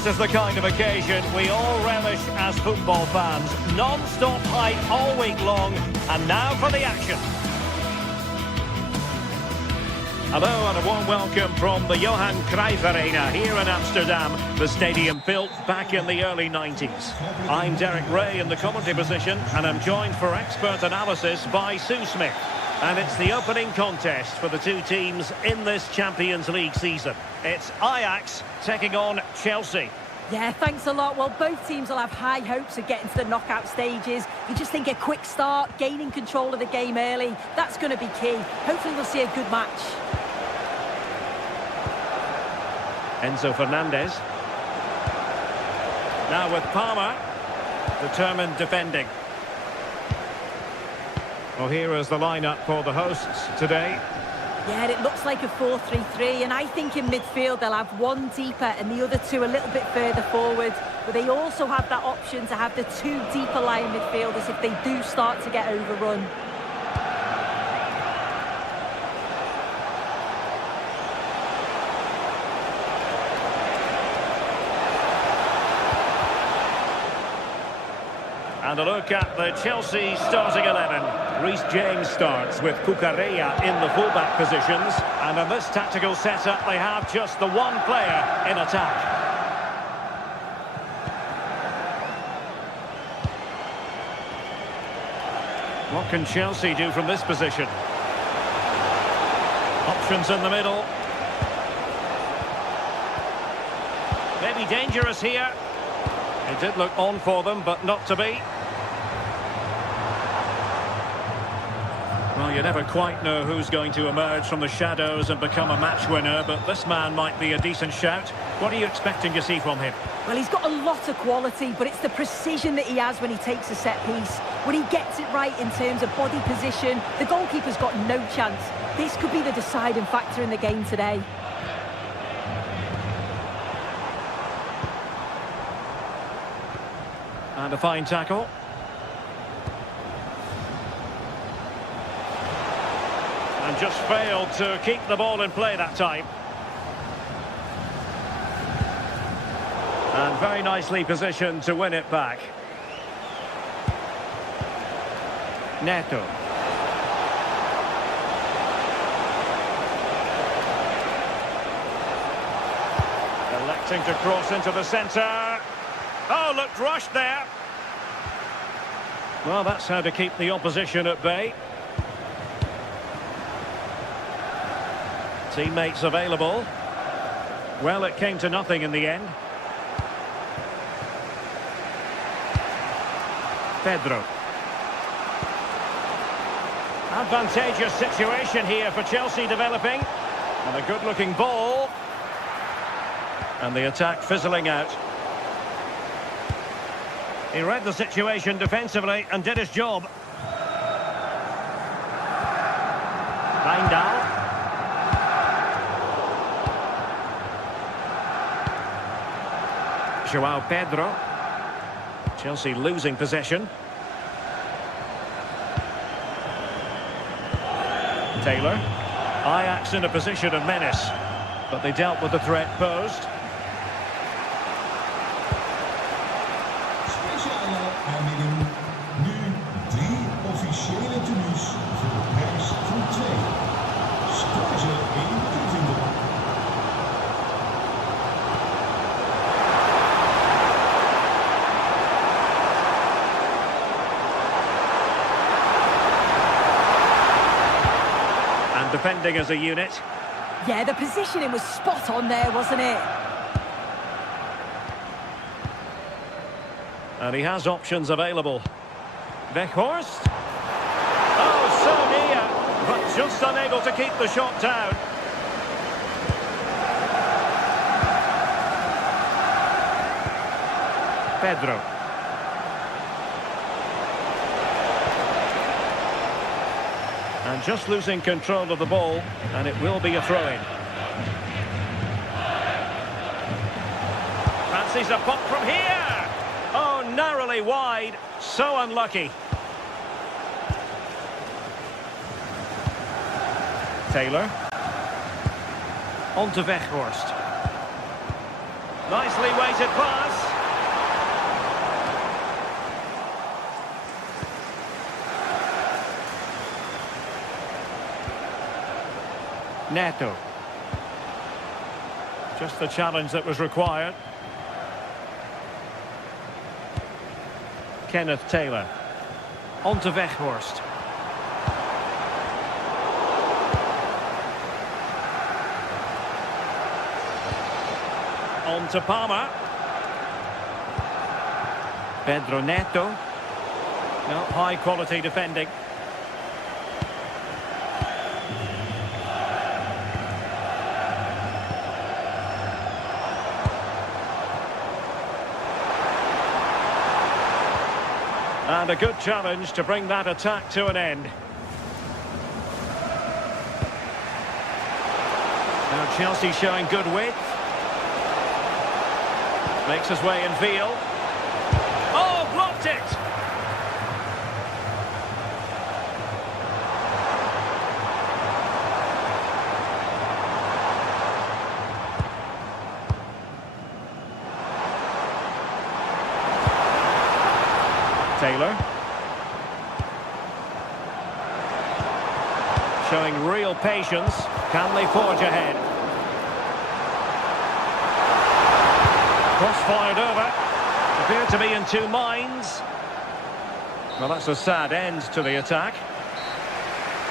This is the kind of occasion we all relish as football fans. Non-stop hype all week long, and now for the action. Hello and a warm welcome from the Johan Cruyff Arena here in Amsterdam, the stadium built back in the early 90s. I'm Derek Ray in the commentary position, and I'm joined for expert analysis by Sue Smith. And it's the opening contest for the two teams in this Champions League season. It's Ajax taking on Chelsea. Yeah, thanks a lot. Well, both teams will have high hopes of getting to the knockout stages. You just think a quick start, gaining control of the game early, that's going to be key. Hopefully we'll see a good match. Enzo Fernandez. Now with Palmer, determined defending. Well, here is the lineup for the hosts today. Yeah, it looks like a 4-3-3, and I think in midfield they'll have one deeper and the other two a little bit further forward. But they also have that option to have the two deeper lying midfielders if they do start to get overrun. And a look at the Chelsea starting 11. Reece James starts with Cucurella in the fullback positions. And in this tactical setup, they have just the one player in attack. What can Chelsea do from this position? Options in the middle. Maybe dangerous here. It did look on for them, but not to be. Well, you never quite know who's going to emerge from the shadows and become a match winner, but this man might be a decent shout. What are you expecting to see from him? Well, he's got a lot of quality, but it's the precision that he has when he takes a set piece. When he gets it right in terms of body position, the goalkeeper's got no chance. This could be the deciding factor in the game today. And a fine tackle. And just failed to keep the ball in play that time. And very nicely positioned to win it back. Neto. Electing to cross into the centre. Oh, looked rushed there. Well, that's how to keep the opposition at bay. Teammates available. Well, it came to nothing in the end. Pedro. Advantageous situation here for Chelsea developing. And a good-looking ball. And the attack fizzling out. He read the situation defensively and did his job. Wijndal. João Pedro. Chelsea losing possession. Taylor. Ajax in a position of menace, but they dealt with the threat posed. Aanbieding. Nu 3 officiële tenues voor de prijs van 2. Scoor ze in te vinden. And defending as a unit. Yeah, the positioning was spot on there, wasn't it? And he has options available. Weghorst. Oh, so near, but just unable to keep the shot down. Pedro. And just losing control of the ball, and it will be a throw-in. Fancies a pop from here. Oh, narrowly wide. So unlucky. Taylor. On to Weghorst. Nicely weighted pass. Neto. Just the challenge that was required. Kenneth Taylor. On to Weghorst. On to Palmer. Pedro Neto. No, high quality defending. And a good challenge to bring that attack to an end. Now Chelsea showing good width. Makes his way in field. Oh, blocked it! Taylor. Showing real patience. Can they forge ahead? Cross fired over. Appear to be in two minds. Well, that's a sad end to the attack.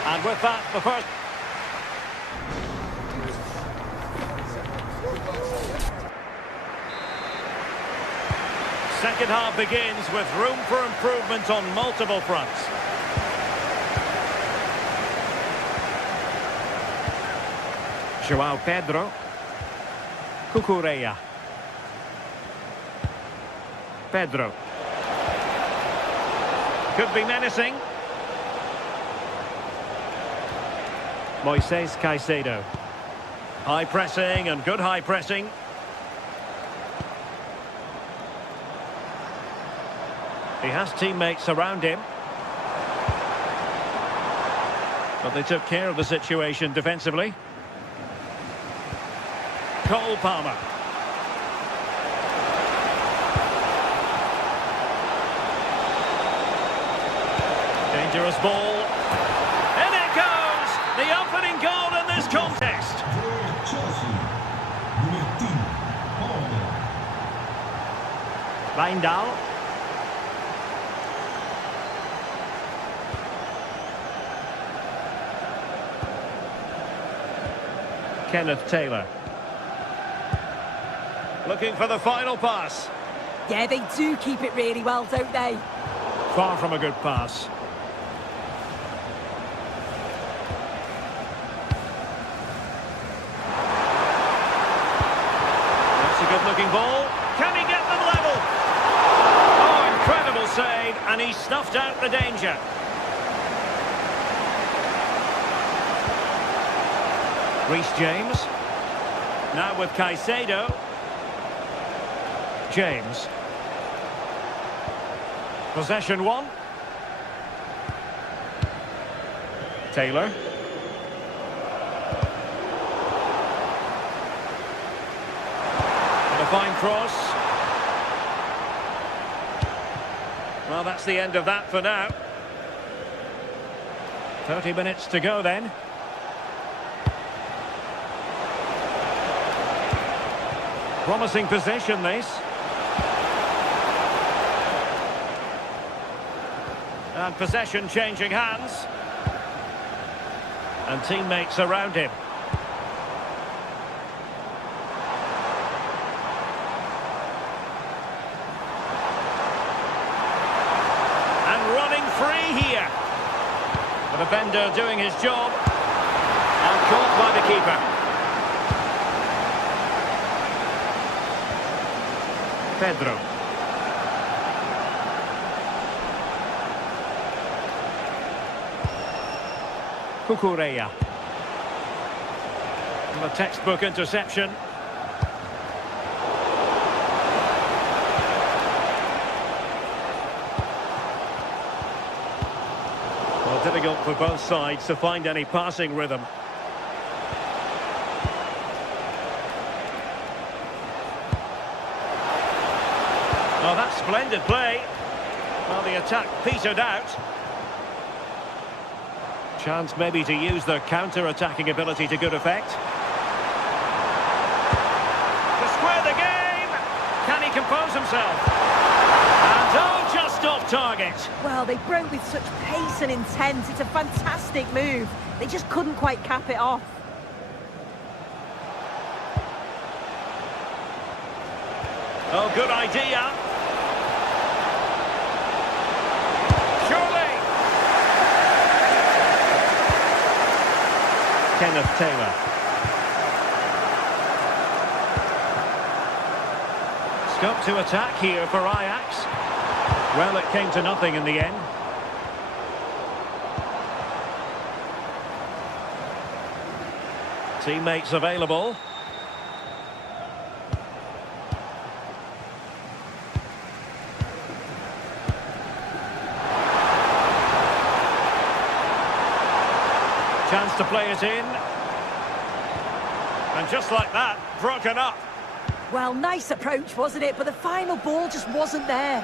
And with that, the first... Second half begins with room for improvement on multiple fronts. Joao Pedro. Cucurella. Pedro. Could be menacing. Moises Caicedo. High pressing and good high pressing. He has teammates around him. But they took care of the situation defensively. Cole Palmer. Dangerous ball. In it goes! The opening goal in this contest. Voor Chelsea, nummer 10, Palmer. Wijndal. Kenneth Taylor. Looking for the final pass. Yeah, they do keep it really well, don't they? Far from a good pass. That's a good-looking ball. Can he get them level? Oh, incredible save, and he snuffed out the danger. Reece James. Now with Caicedo. James. Possession one. Taylor. And a fine cross. Well, that's the end of that for now. 30 minutes to go then. Promising possession, this. And possession changing hands. And teammates around him. And running free here. The defender doing his job. And caught by the keeper. Pedro. Cucurella. And a textbook interception. Well, difficult for both sides to find any passing rhythm. Oh, that's splendid play. Well, the attack petered out. Chance maybe to use their counter-attacking ability to good effect. To square the game! Can he compose himself? And oh, just off target. Well, they broke with such pace and intent. It's a fantastic move. They just couldn't quite cap it off. Oh, good idea. Surely. Kenneth Taylor. Scope to attack here for Ajax. Well, it came to nothing in the end. Teammates available. Chance to play it in. And just like that, broken up. Well, nice approach, wasn't it? But the final ball just wasn't there.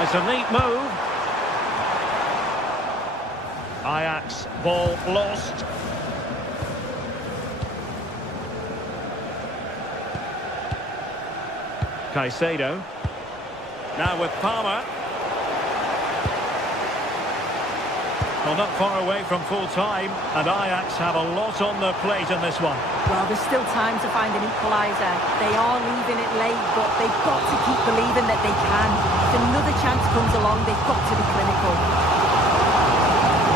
It's a neat move. Ajax, ball lost. Caicedo. Now with Palmer. Well, not far away from full time, and Ajax have a lot on their plate in this one. Well, there's still time to find an equaliser. They are leaving it late, but they've got to keep believing that they can. If another chance comes along, they've got to be clinical.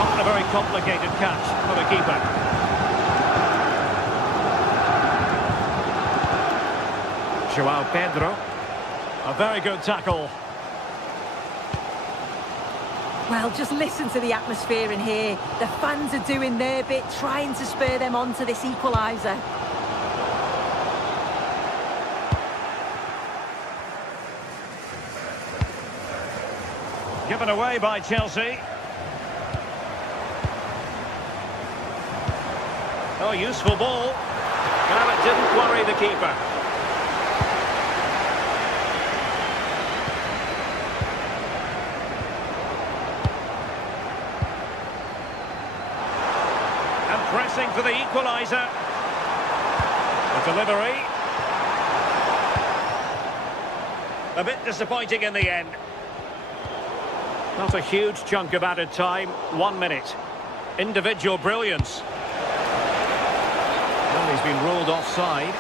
Not a very complicated catch for the keeper. João Pedro. A very good tackle. Well, just listen to the atmosphere in here. The fans are doing their bit, trying to spur them on to this equaliser. Given away by Chelsea. Oh, useful ball. Well, it didn't worry the keeper. Pressing for the equaliser. The delivery. A bit disappointing in the end. Not a huge chunk of added time. 1 minute. Individual brilliance. Well, he's been ruled offside.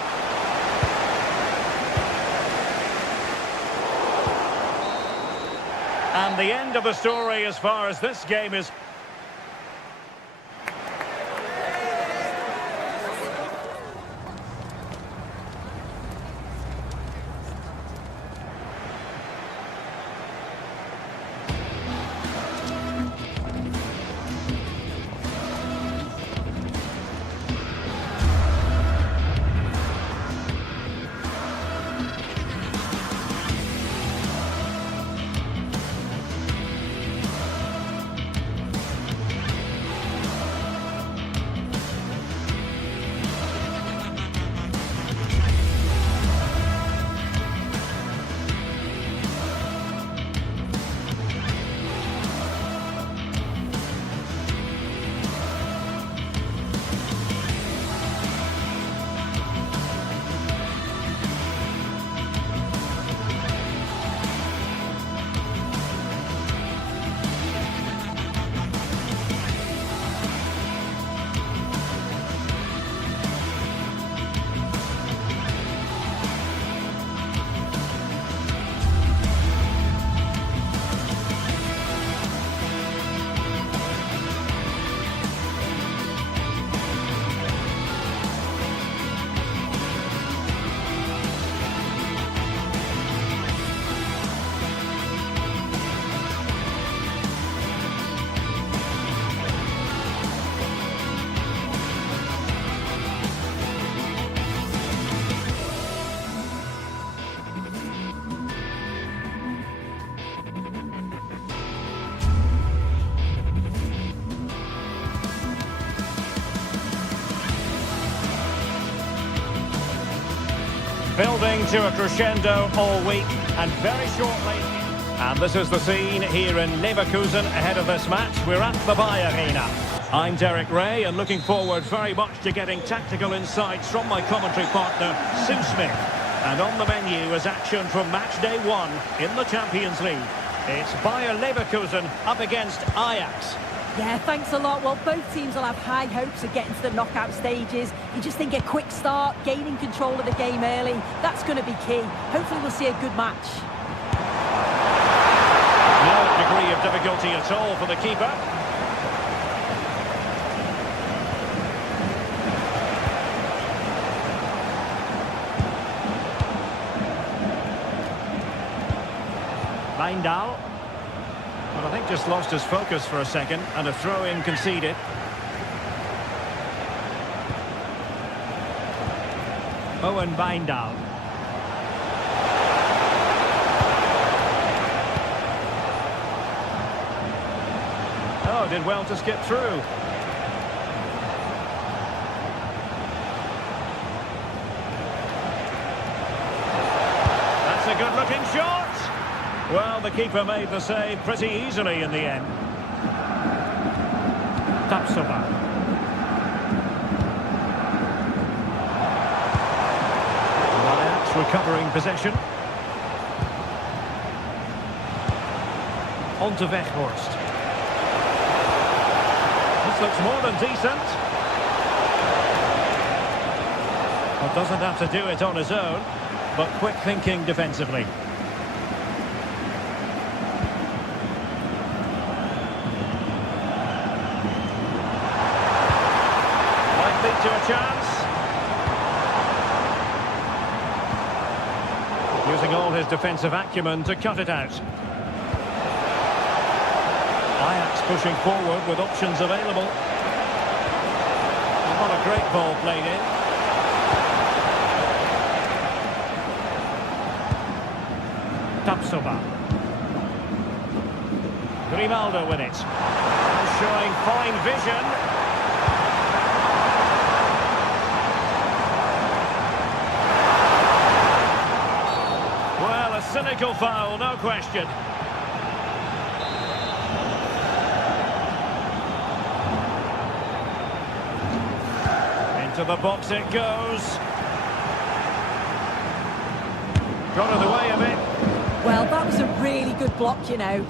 And the end of the story as far as this game is Building to a crescendo all week, and very shortly. And this is the scene here in Leverkusen ahead of this match. We're at the Bayer Arena. I'm Derek Ray, and looking forward very much to getting tactical insights from my commentary partner, Sim Smith. And on the menu is action from match day 1 in the Champions League. It's Bayer Leverkusen up against Ajax. Yeah, thanks a lot. Well, both teams will have high hopes of getting to the knockout stages. You just think a quick start, gaining control of the game early, that's going to be key. Hopefully we'll see a good match. No degree of difficulty at all for the keeper. Wijndal. But I think just lost his focus for a second, and a throw-in conceded. Owen Wijndal. Oh, did well to skip through. That's a good-looking shot. Well, the keeper made the save pretty easily in the end. Tapsoba. Ajax recovering possession. On to Weghorst. This looks more than decent. Well, doesn't have to do it on his own, but quick thinking defensively. To a chance. Using all his defensive acumen to cut it out. Ajax pushing forward with options available. And what a great ball played in. Tapsoba. Grimaldo with it. Showing fine vision. Cynical foul, no question. Into the box it goes. Got in the way of it. Well, that was a really good block, you know.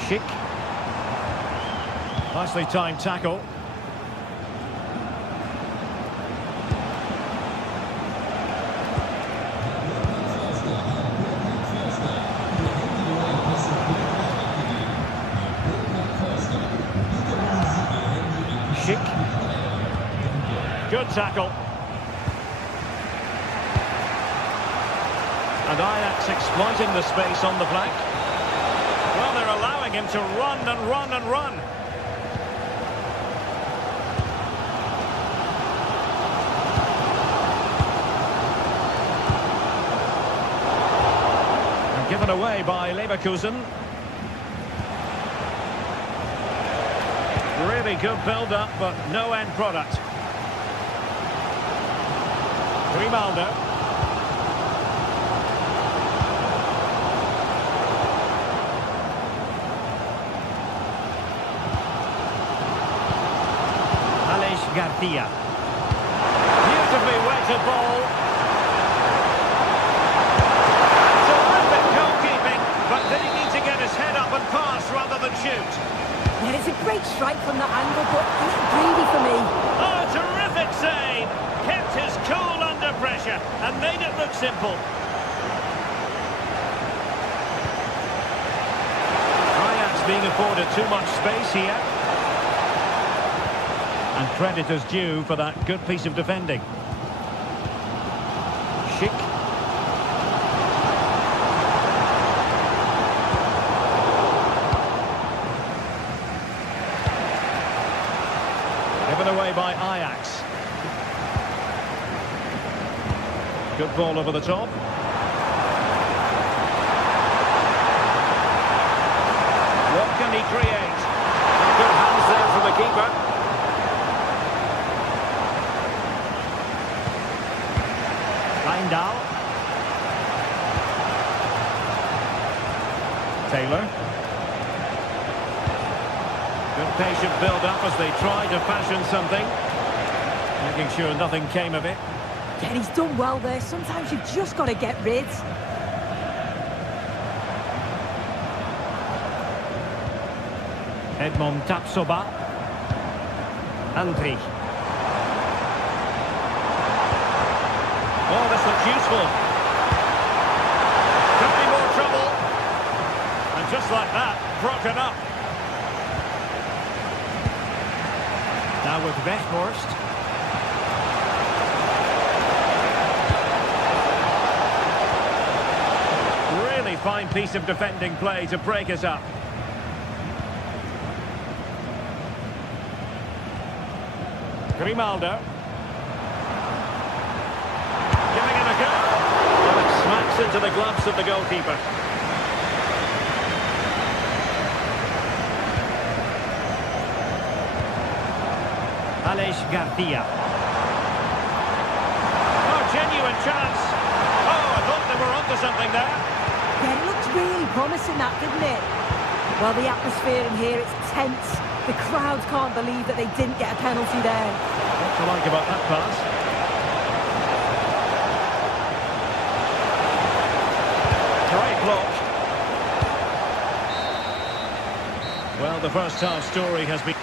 Schick. Nicely timed tackle. Good tackle. And Ajax exploiting the space on the flank. Well, they're allowing him to run and run and run. And given away by Leverkusen. Really good build-up, but no end product. Grimaldo. Alex Garcia. Beautifully weighted ball. Terrific goalkeeping, but did he need to get his head up and pass rather than shoot? Yeah, it's a great strike from that angle, but a little greedy for me. Oh, terrific save! Kept his cool under pressure and made it look simple. Ajax being afforded too much space here. And credit is due for that good piece of defending. Schick. Given away by Ajax. Good ball over the top. What can he create? Good hands there from the keeper. Taylor. Good patient build-up as they try to fashion something. Making sure nothing came of it. Yeah, he's done well there. Sometimes you've just got to get rid. Edmond Tapsoba. Andri. Oh, this looks useful. Could be more trouble. And just like that, broken up. Now with Weghorst. Really fine piece of defending play to break us up. Grimaldo. Giving it a go. Well, it smacks into the gloves of the goalkeeper. Aleix Garcia. Oh, genuine chance. Oh, I thought they were onto something there. Yeah, it looked really promising, that, didn't it? Well, the atmosphere in here, it's tense. The crowd can't believe that they didn't get a penalty there. What to like about that pass? Great block. Well, the first half story has been...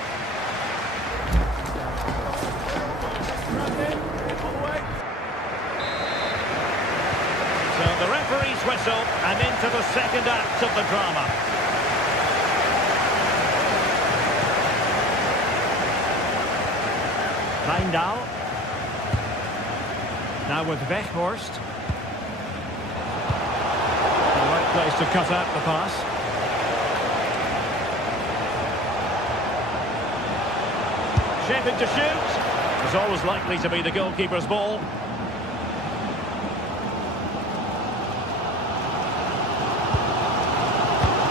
So the referee's whistle, and into the second act of the drama. Wijndal. Now with Weghorst. The right place to cut out the pass. Shaping to shoot. It's always likely to be the goalkeeper's ball.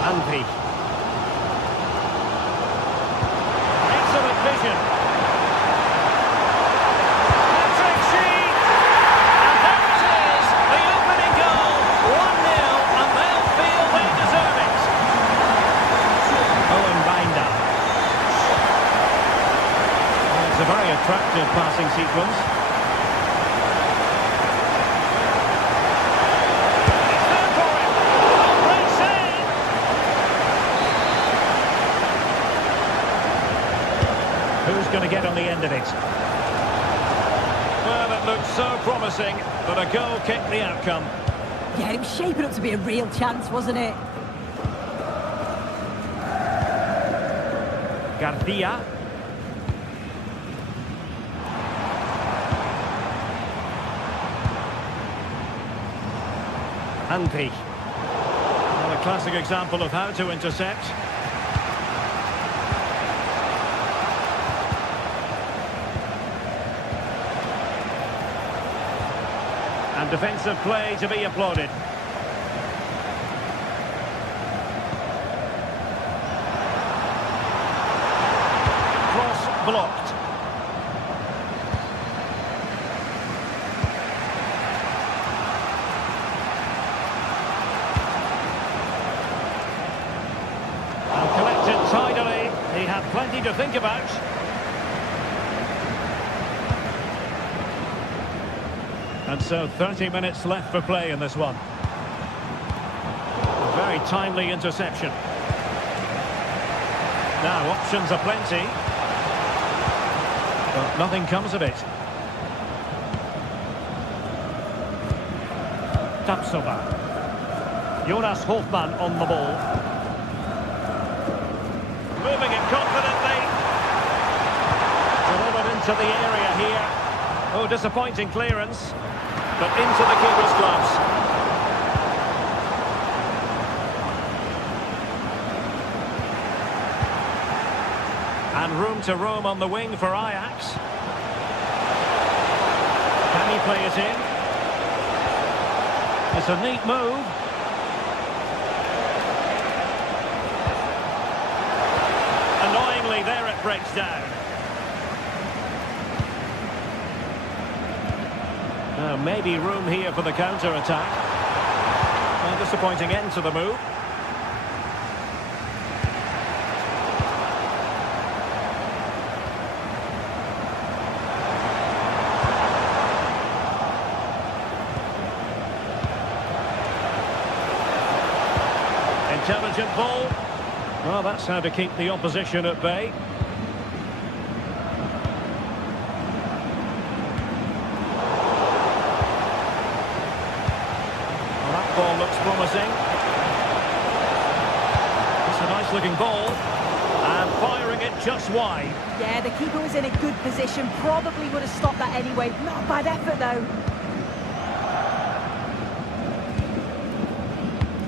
Andri. Excellent vision. It's a very attractive passing sequence. It's there for him. Oh, great save! Who's going to get on the end of it? Well, it looked so promising that a goal kicked the outcome. Yeah, it was shaping up to be a real chance, wasn't it? Garcia. Andri. Well, a classic example of how to intercept. And defensive play to be applauded. Cross blocked. Tidily, he had plenty to think about. And so 30 minutes left for play in this one. A very timely interception. Now options are plenty, but nothing comes of it. Tapsoba. Jonas Hofmann on the ball. Moving it confidently. Delivered into the area here. Oh, disappointing clearance. But into the keeper's gloves. And room to roam on the wing for Ajax. Can he play it in? It's a neat move. Annoyingly, there it breaks down. Now, maybe room here for the counter-attack. A disappointing end to the move. intelligent ball. Well, that's how to keep the opposition at bay. Well, that ball looks promising. It's a nice looking ball. And firing it just wide. Yeah, the keeper was in a good position. Probably would have stopped that anyway. Not a bad effort, though.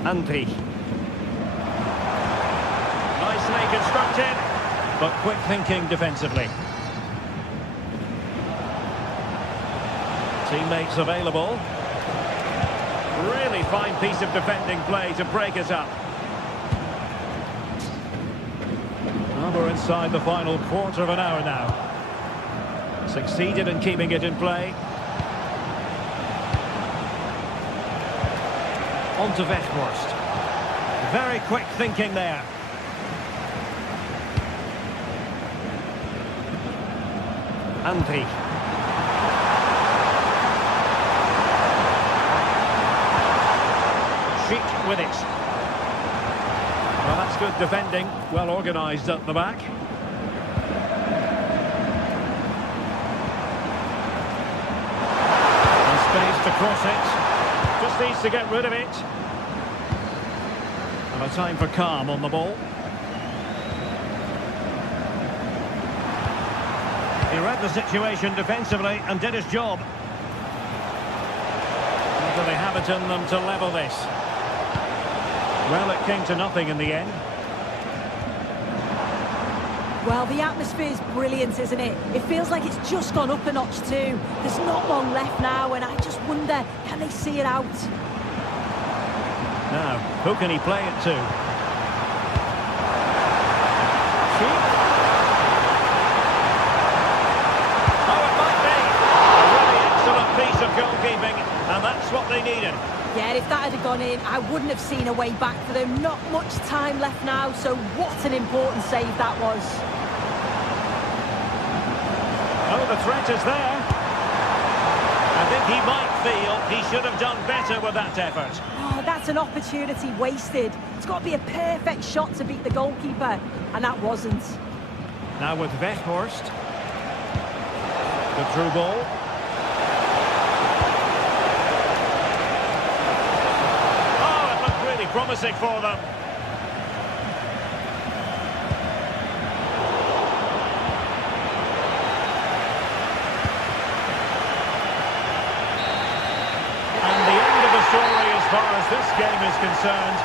Andri. Nicely constructed, but quick thinking defensively. Teammates available. Really fine piece of defending play to break it up. Well, we're inside the final quarter of an hour now. Succeeded in keeping it in play. On to Weghorst. Very quick thinking there. Andri. Schick with it. Well, that's good defending. Well organised at the back. And space to cross it. Just needs to get rid of it. And a time for calm on the ball. He read the situation defensively and did his job. Do they have it in them to level this? Well, it came to nothing in the end. Well, the atmosphere's brilliant, isn't it? It feels like it's just gone up a notch too. There's not long left now, and I just wonder, can they see it out? Now, who can he play it to? Schick. Oh, it might be. A really excellent piece of goalkeeping, and that's what they needed. Yeah, if that had gone in, I wouldn't have seen a way back for them. Not much time left now, so what an important save that was. Oh, the threat is there. I think he might feel he should have done better with that effort. Oh, that's an opportunity wasted. It's got to be a perfect shot to beat the goalkeeper, and that wasn't. Now with Weghorst. The through ball. Oh, it looked really promising for them. Story as far as this game is concerned.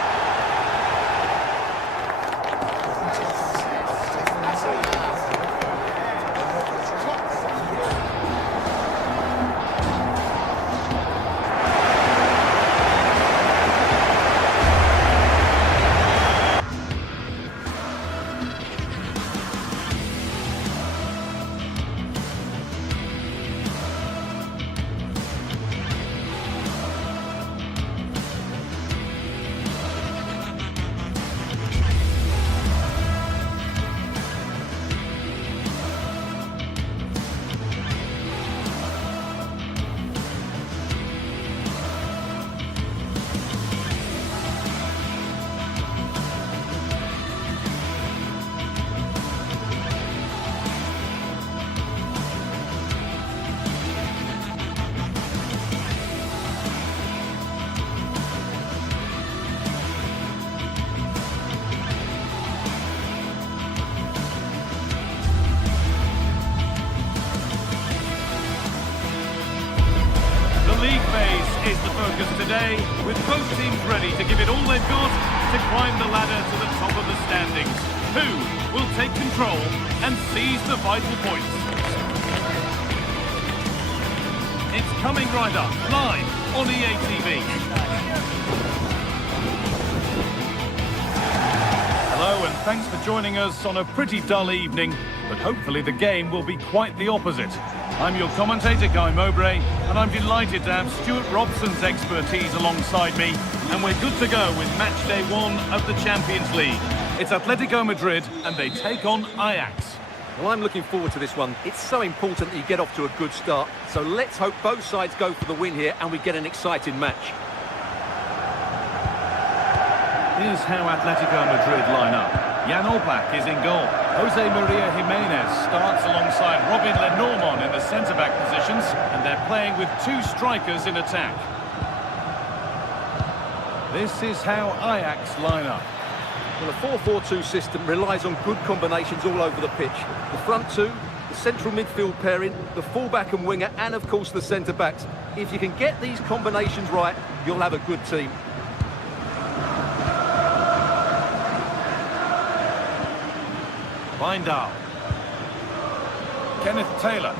Is the focus today, with both teams ready to give it all they've got to climb the ladder to the top of the standings. Who will take control and seize the vital points? It's coming right up, live on EA TV. Hello and thanks for joining us on a pretty dull evening, but hopefully the game will be quite the opposite. I'm your commentator, Guy Mowbray, and I'm delighted to have Stuart Robson's expertise alongside me, and we're good to go with match day 1 of the Champions League. It's Atletico Madrid, and they take on Ajax. Well, I'm looking forward to this one. It's so important that you get off to a good start, so let's hope both sides go for the win here and we get an exciting match. Here's how Atletico Madrid line up. Jan Oblak is in goal. Jose Maria Jimenez starts alongside Robin Lenormand in the centre-back positions, and they're playing with two strikers in attack. This is how Ajax line up. Well, a 4-4-2 system relies on good combinations all over the pitch. The front two, the central midfield pairing, the fullback and winger, and of course the centre-backs. If you can get these combinations right, you'll have a good team. Bindal. Kenneth Taylor.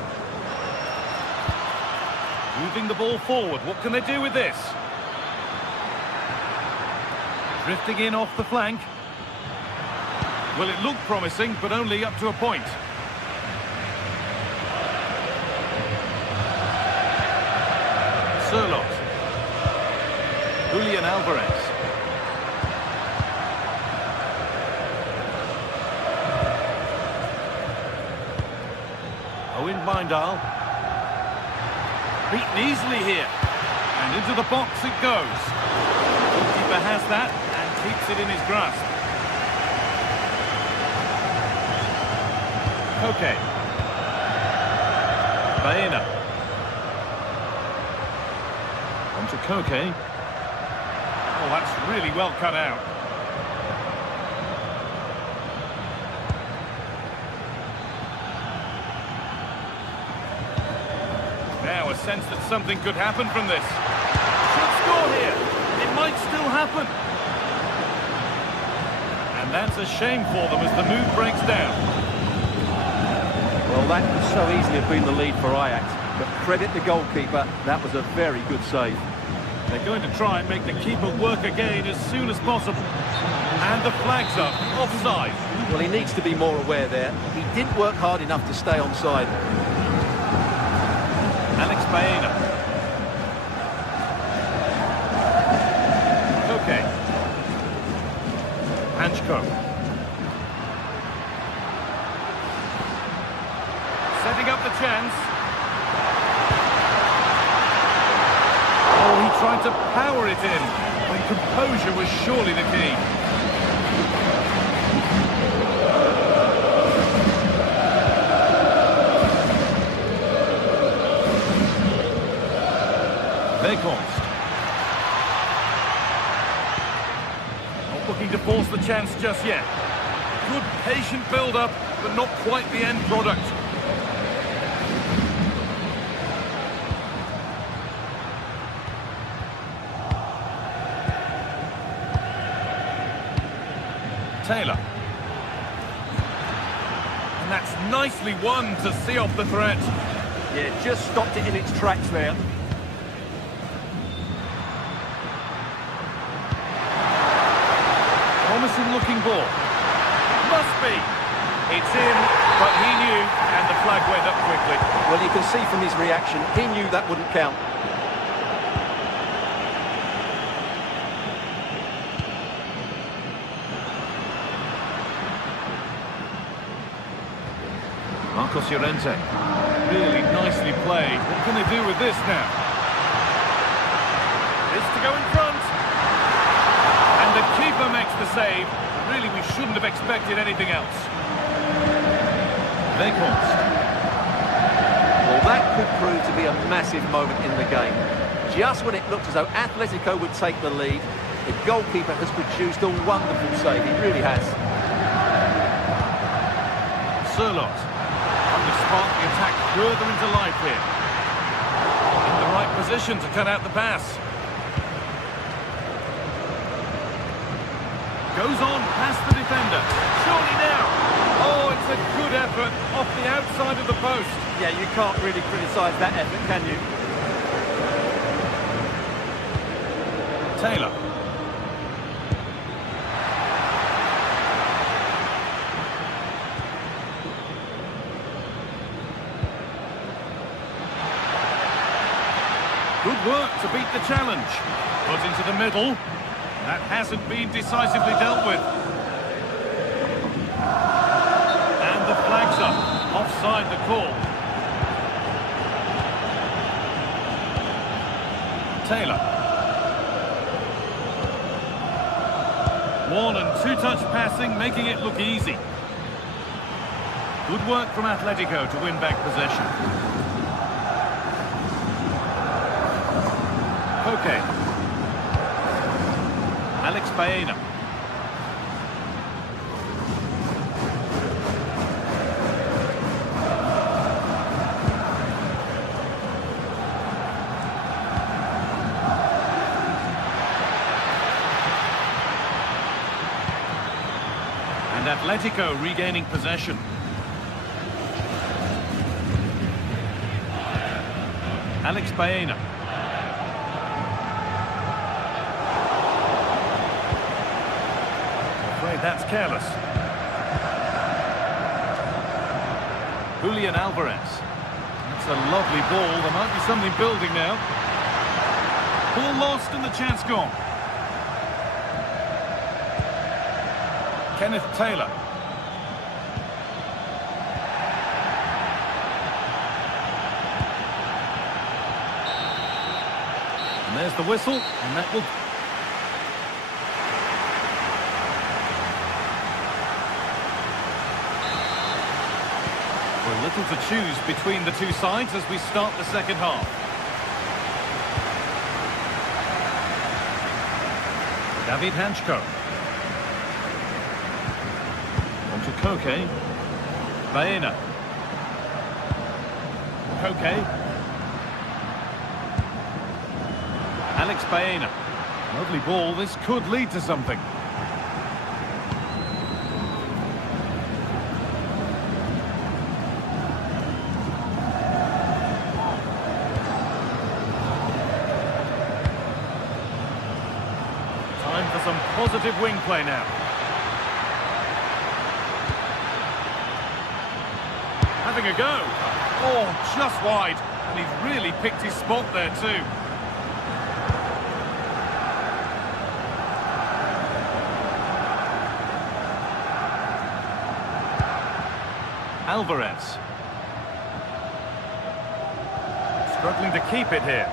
Moving the ball forward. What can they do with this? Drifting in off the flank. Well, it looked promising, but only up to a point. Sirlot. Julian Alvarez. Owen Bindal. Beaten easily here. And into the box it goes. The goalkeeper has that and keeps it in his grasp. Koke. Baena. On to Koke. Oh, that's really well cut out. Now a sense that something could happen from this. Should score here. It might still happen. And that's a shame for them as the move breaks down. Well, that could so easily have been the lead for Ajax. But credit the goalkeeper, that was a very good save. They're going to try and make the keeper work again as soon as possible. And the flag's up, offside. Well, he needs to be more aware there. He didn't work hard enough to stay onside. Alex Baena. Koke. Hanchko. Setting up the chance. Oh, he tried to power it in, when composure was surely the key. Weghorst. Not looking to force the chance just yet. Good patient build-up, but not quite the end product. Taylor. And that's nicely won to see off the threat. Yeah, just stopped it in its tracks there. Promising looking ball. Must be. It's in, but he knew, and the flag went up quickly. Well, you can see from his reaction, he knew that wouldn't count. Marcos Llorente. Really nicely played. What can they do with this now? It's to go in front. And the keeper makes the save. Really, we shouldn't have expected anything else. Weghorst. Well, that could prove to be a massive moment in the game. Just when it looked as though Atletico would take the lead, the goalkeeper has produced a wonderful save. He really has. Sirlot. Spark the attack further into life here. In the right position to cut out the pass. Goes on past the defender. Surely now. Oh, it's a good effort off the outside of the post. Yeah, you can't really criticise that effort, can you? Taylor. Good work to beat the challenge. Put into the middle. That hasn't been decisively dealt with. And the flag's up. Offside the call. Taylor. One and two-touch passing, making it look easy. Good work from Atletico to win back possession. Okay. Alex Baena. And Atletico regaining possession. Alex Baena. Afraid that's careless. Julian Alvarez. That's a lovely ball. There might be something building now. Ball lost and the chance gone. Kenneth Taylor. And there's the whistle, and that will... A little to choose between the two sides as we start the second half. David Hanchko. On to Koke. Baena. Koke. Alex Baena. Lovely ball. This could lead to something. Time for some positive wing play now. Having a go. Oh, just wide. And he's really picked his spot there too. Alvarez. Struggling to keep it here.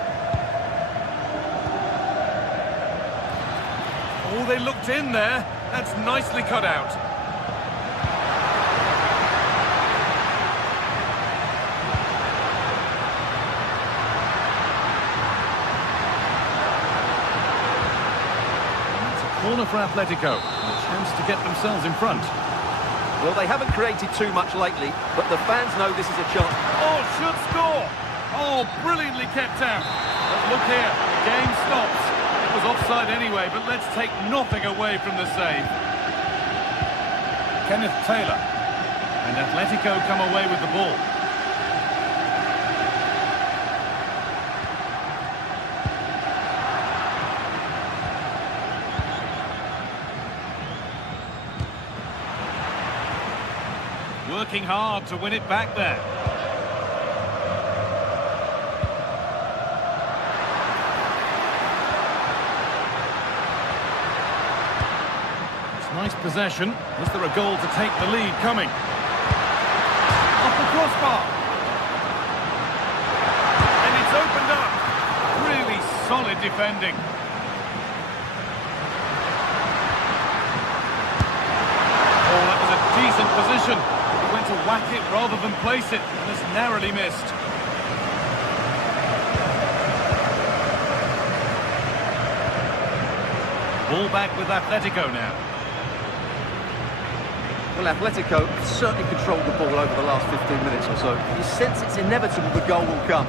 Oh, they looked in there. That's nicely cut out. And it's a corner for Atletico. A chance to get themselves in front. Well, they haven't created too much lately, but the fans know this is a chance. Oh, should score! Oh, brilliantly kept out. But look here, the game stops. It was offside anyway, but let's take nothing away from the save. Kenneth Taylor. And Atletico come away with the ball. Working hard to win it back there. It's nice possession. Is there a goal to take the lead coming? Off the crossbar. And it's opened up. Really solid defending. Oh, that was a decent position. Went to whack it rather than place it, and has narrowly missed. Ball back with Atletico now. Well, Atletico certainly controlled the ball over the last 15 minutes or so. You sense it's inevitable the goal will come.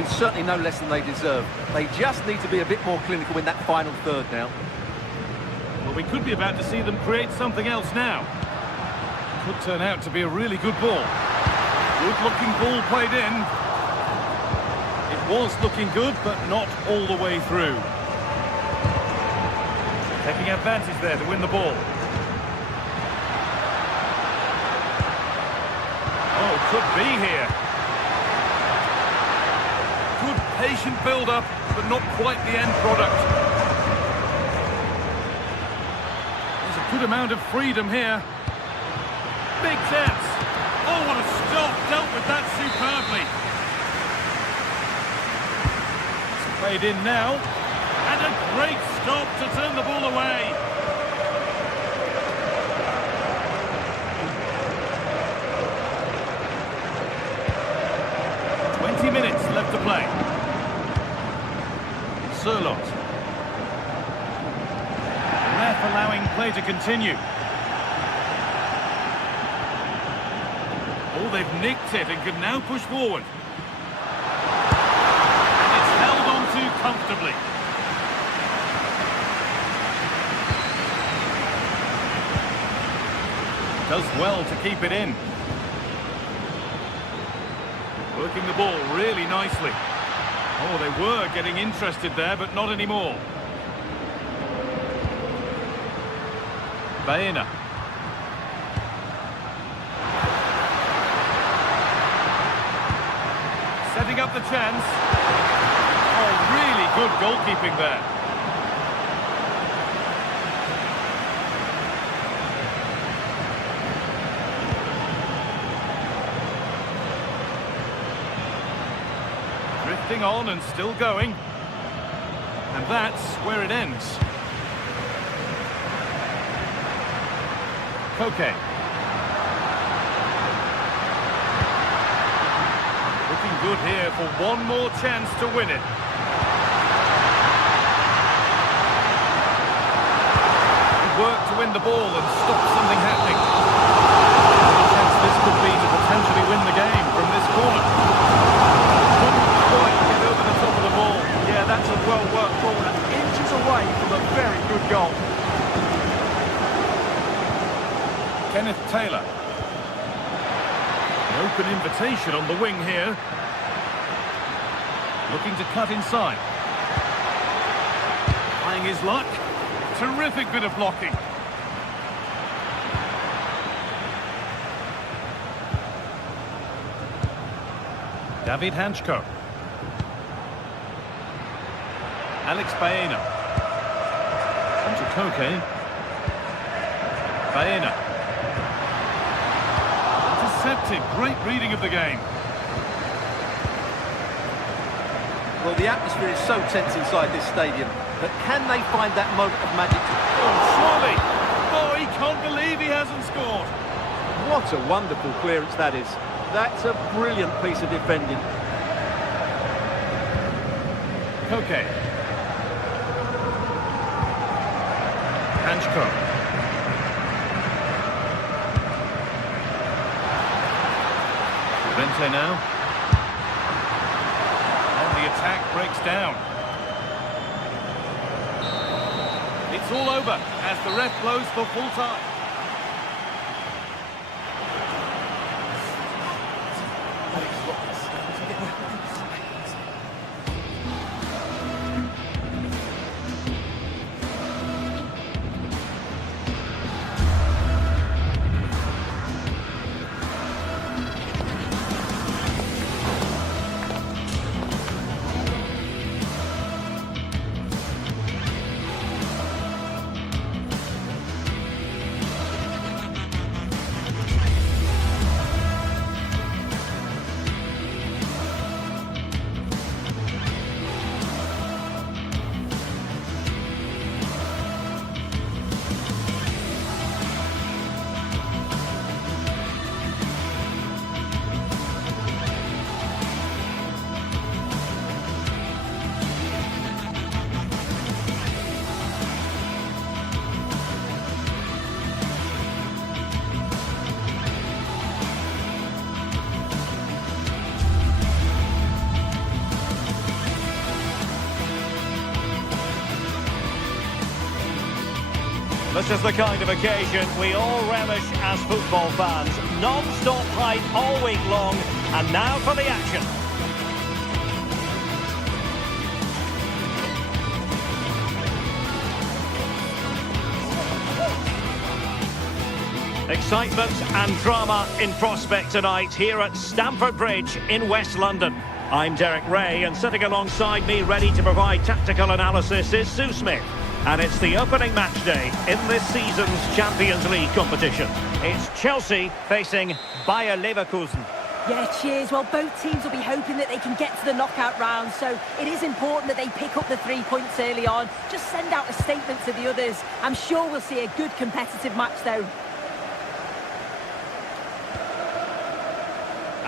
It's certainly no less than they deserve. They just need to be a bit more clinical in that final third now. Well, we could be about to see them create something else now. Could turn out to be a really good ball. Good-looking ball played in. It was looking good, but not all the way through. Taking advantage there to win the ball. Oh, could be here. Good patient build-up, but not quite the end product. There's a good amount of freedom here. Big chance. Oh, what a stop. Dealt with that superbly. It's played in now. And a great stop to turn the ball away. play to continue. Oh, they've nicked it and can now push forward. And it's held on to comfortably. Does well to keep it in. Working the ball really nicely. Oh, they were getting interested there, but not anymore. Baena. Setting up the chance. Oh, really good goalkeeping there. Drifting on and still going. And that's where it ends. Koke. Looking good here for one more chance to win it. Good work to win the ball and stop something happening. The chance this could be to potentially win the game from this corner. Couldn't quite get over the top of the ball. Yeah, that's a well-worked corner. Inches away from a very good goal. Kenneth Taylor. An open invitation on the wing here. Looking to cut inside. Trying his luck. Terrific bit of blocking. David Hanchko. Alex Baena. Onto Koke. Baena. Intercepted. Great reading of the game. Well, the atmosphere is so tense inside this stadium, but can they find that moment of magic? Oh, surely! Oh, he can't believe he hasn't scored. What a wonderful clearance that is. That's a brilliant piece of defending. Koke. Hanchko. Vente now. And the attack breaks down. It's all over as the ref blows for full time. This is the kind of occasion we all relish as football fans. Non-stop hype all week long, and now for the action. Excitement and drama in prospect tonight here at Stamford Bridge in West London. I'm Derek Ray, and sitting alongside me ready to provide tactical analysis is Sue Smith. And it's the opening match day in this season's Champions League competition. It's Chelsea facing Bayer Leverkusen. Yeah, cheers. Well, both teams will be hoping that they can get to the knockout round, so it is important that they pick up the 3 points early on. Just send out a statement to the others. I'm sure we'll see a good competitive match, though.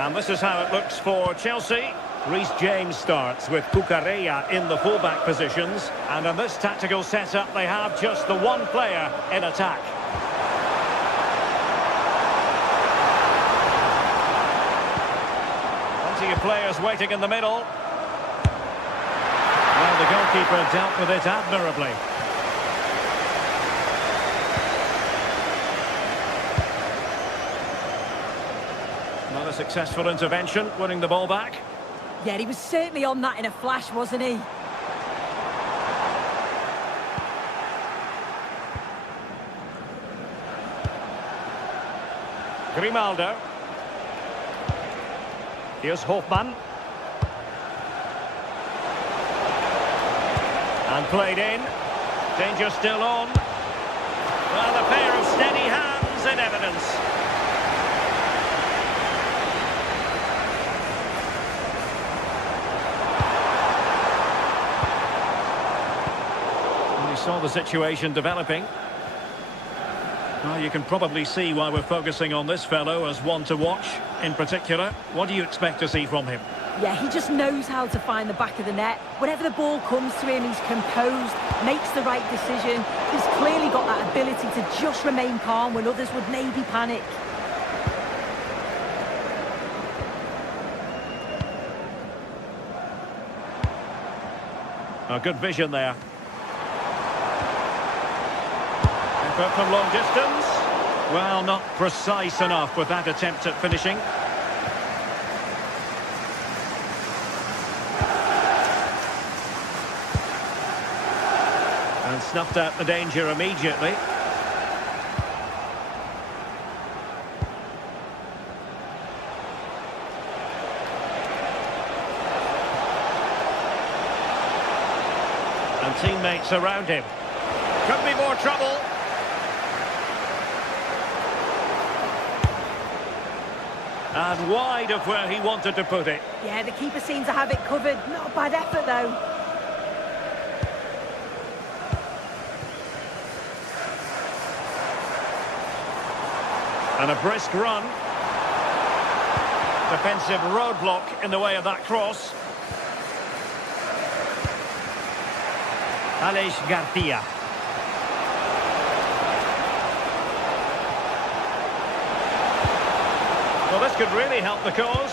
And this is how it looks for Chelsea. Reece James starts with Cucurella in the fullback positions. And in this tactical setup, they have just the one player in attack. Plenty of players waiting in the middle. Well, the goalkeeper dealt with it admirably. Not a successful intervention, winning the ball back. Yeah, he was certainly on that in a flash, wasn't he? Grimaldo. Here's Hofmann. And played in. Danger still on. Well, a pair of steady hands in evidence. And we saw the situation developing. Well, you can probably see why we're focusing on this fellow as one to watch in particular. What do you expect to see from him? Yeah, he just knows how to find the back of the net. Whenever the ball comes to him, he's composed, makes the right decision. He's clearly got that ability to just remain calm when others would maybe panic. Oh, good vision there. Effort from long distance. Well, not precise enough with that attempt at finishing. And snuffed out the danger immediately. And teammates around him. Could be more trouble. And wide of where he wanted to put it. Yeah, the keeper seemed to have it covered. Not a bad effort, though. And a brisk run. Defensive roadblock in the way of that cross. Aleix Garcia. Well, this could really help the cause.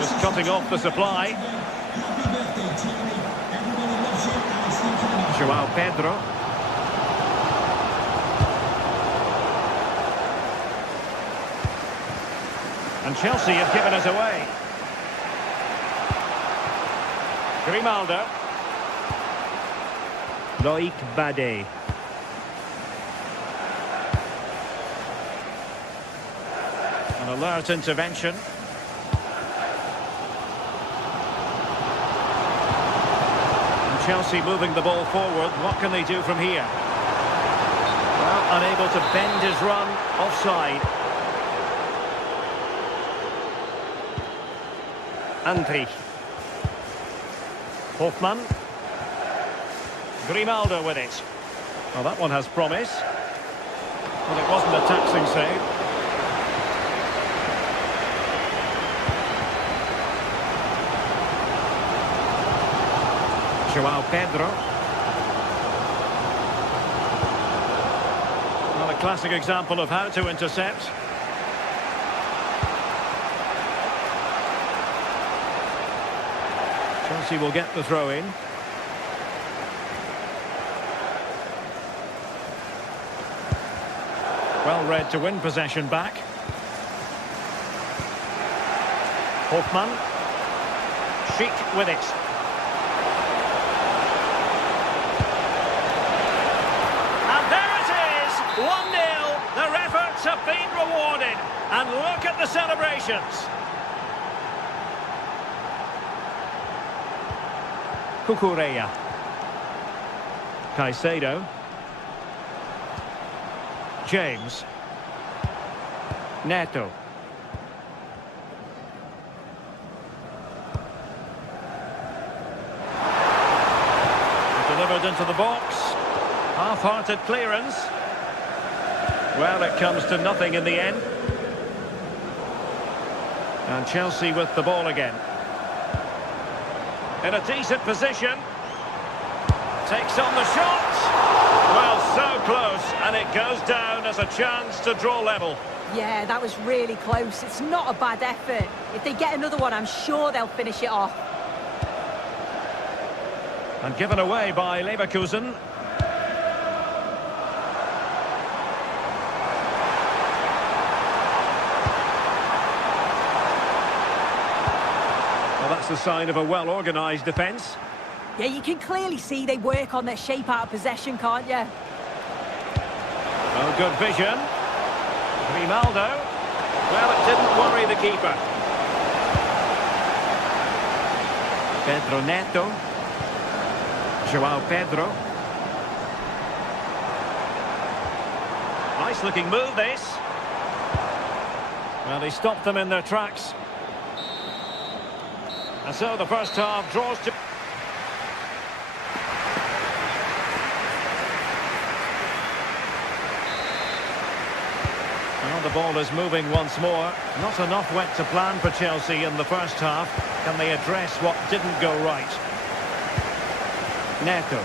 Just cutting off the supply. João Pedro. And Chelsea have given us away. Grimaldo. Loic Bade. An alert intervention. And Chelsea moving the ball forward. What can they do from here? Well, unable to bend his run. Offside. Andrich. Hofmann. Grimaldo with it. Well, that one has promise. Well, it wasn't a taxing save. João Pedro. Well, a classic example of how to intercept. Chelsea will get the throw in. Well read to win possession back. Hofmann. Schick with it. And there it is! 1-0. Their efforts have been rewarded. And look at the celebrations. Cucurella. Caicedo. James. Neto. Delivered into the box. Half-hearted clearance. Well, it comes to nothing in the end. And Chelsea with the ball again. In a decent position. Takes on the shot. Well, so close, and it goes down as a chance to draw level. Yeah, that was really close. It's not a bad effort. If they get another one, I'm sure they'll finish it off. And given away by Leverkusen. Well, that's the sign of a well-organised defence. Yeah, you can clearly see they work on their shape out of possession, can't you? Oh, good vision. Grimaldo. Well, it didn't worry the keeper. Pedro Neto. João Pedro. Nice looking move, this. Well, they stopped them in their tracks. And so the first half draws to... Well, the ball is moving once more. Not enough went to plan for Chelsea in the first half. Can they address what didn't go right? Neto.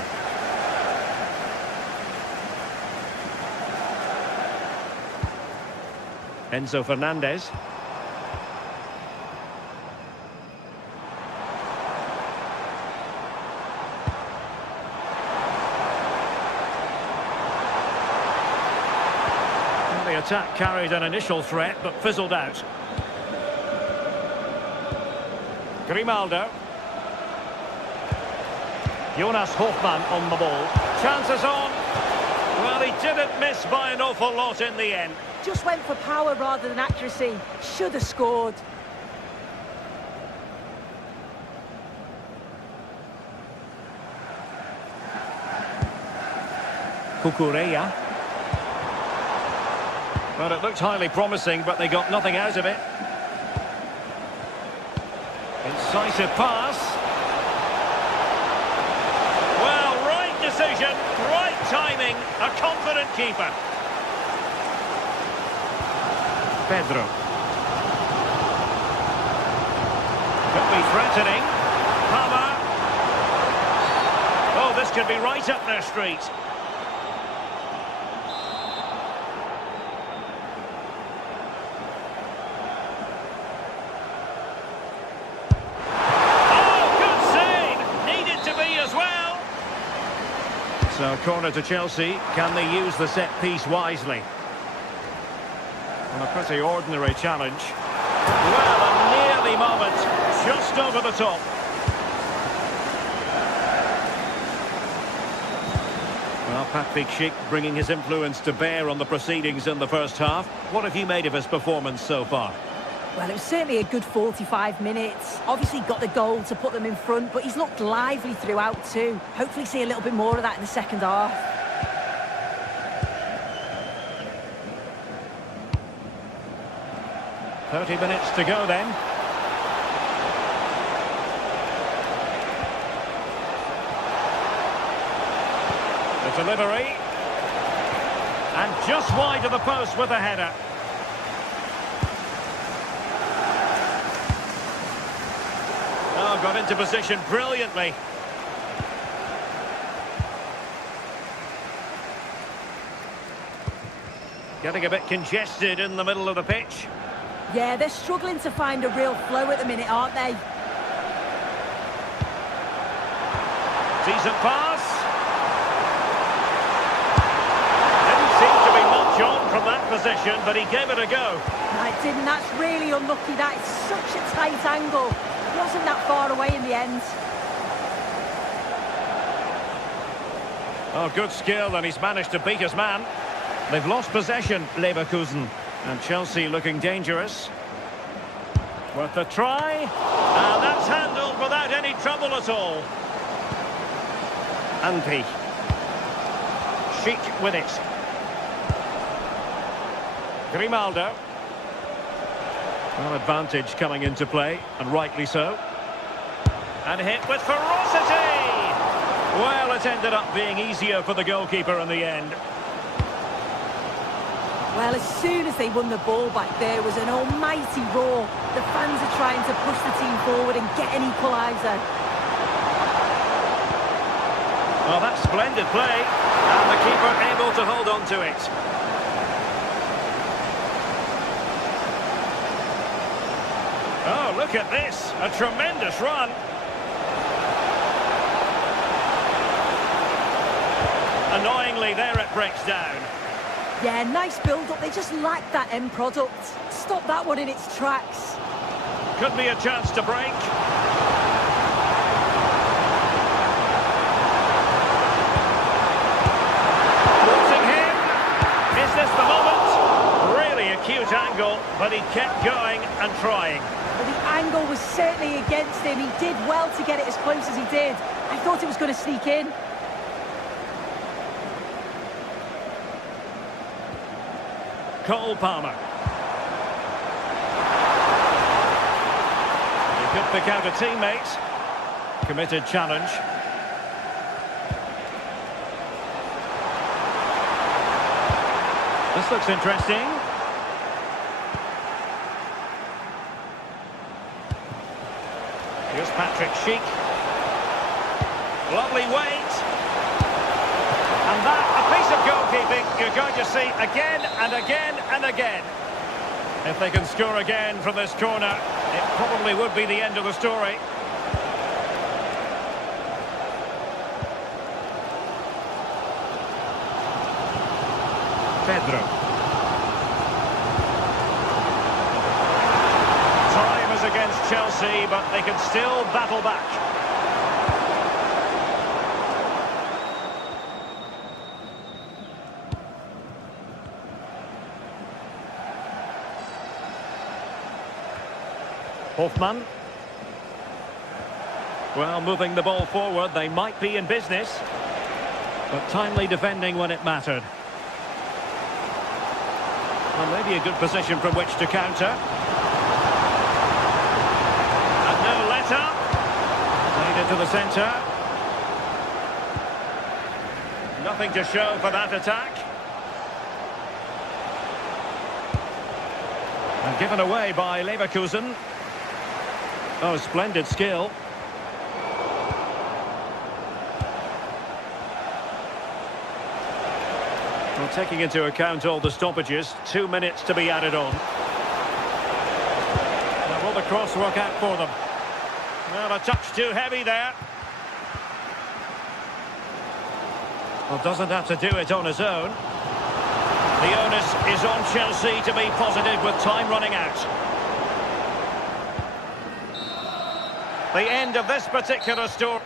Enzo Fernandez. The attack carried an initial threat, but fizzled out. Grimaldo. Jonas Hofmann on the ball. Chances on. Well, he didn't miss by an awful lot in the end. Just went for power rather than accuracy. Should have scored. Cucurella. Well, it looked highly promising, but they got nothing out of it. Incisive pass. Well, right decision, right timing, a confident keeper. Pedro. Could be threatening. Hammer. Oh, this could be right up their street. So, corner to Chelsea. Can they use the set piece wisely? Well, a pretty ordinary challenge. Well, a nearly moment. Just over the top. Well, Patrick Schick bringing his influence to bear on the proceedings in the first half. What have you made of his performance so far? Well, it was certainly a good 45 minutes. Obviously got the goal to put them in front, but he's looked lively throughout too. Hopefully see a little bit more of that in the second half. "30 minutes to go then. The delivery. And just wide of the post with a header. Oh, got into position brilliantly. Getting a bit congested in the middle of the pitch. Yeah, they're struggling to find a real flow at the minute, aren't they? Decent pass. Didn't seem to be much on from that position, but he gave it a go. No, it didn't. That's really unlucky. That is such a tight angle. Wasn't that far away in the end. Oh, good skill, and he's managed to beat his man. They've lost possession, Leverkusen, and Chelsea looking dangerous. Worth a try, and that's handled without any trouble at all. Antti. Schick with it. Grimaldo. Well, advantage coming into play, and rightly so. And hit with ferocity! Well, it ended up being easier for the goalkeeper in the end. Well, as soon as they won the ball back, there was an almighty roar. The fans are trying to push the team forward and get an equaliser. Well, that's splendid play, and the keeper able to hold on to it. Oh, look at this, a tremendous run. Annoyingly, there it breaks down. Yeah, nice build-up. They just lack that end product. Stop that one in its tracks. Could be a chance to break. Watching him. Is this the moment? Really acute angle, but he kept going and trying. Well, the angle was certainly against him. He did well to get it as close as he did. I thought it was going to sneak in. Cole Palmer. He could pick out a teammate. Committed challenge. This looks interesting. Here's Patrick Schick. Lovely weight. And that, a piece of goalkeeping you're going to see again and again and again. If they can score again from this corner, it probably would be the end of the story. Pedro. Time is against Chelsea, but they can still battle back. Hoffman. Well, moving the ball forward, they might be in business, but timely defending when it mattered. Well, maybe a good position from which to counter. And no let-up. Played into the centre. Nothing to show for that attack. And given away by Leverkusen. Oh, splendid skill. Well, taking into account all the stoppages, 2 minutes to be added on. Now, will the cross work out for them? Well, a touch too heavy there. Well, doesn't have to do it on his own. The onus is on Chelsea to be positive with time running out. The end of this particular story.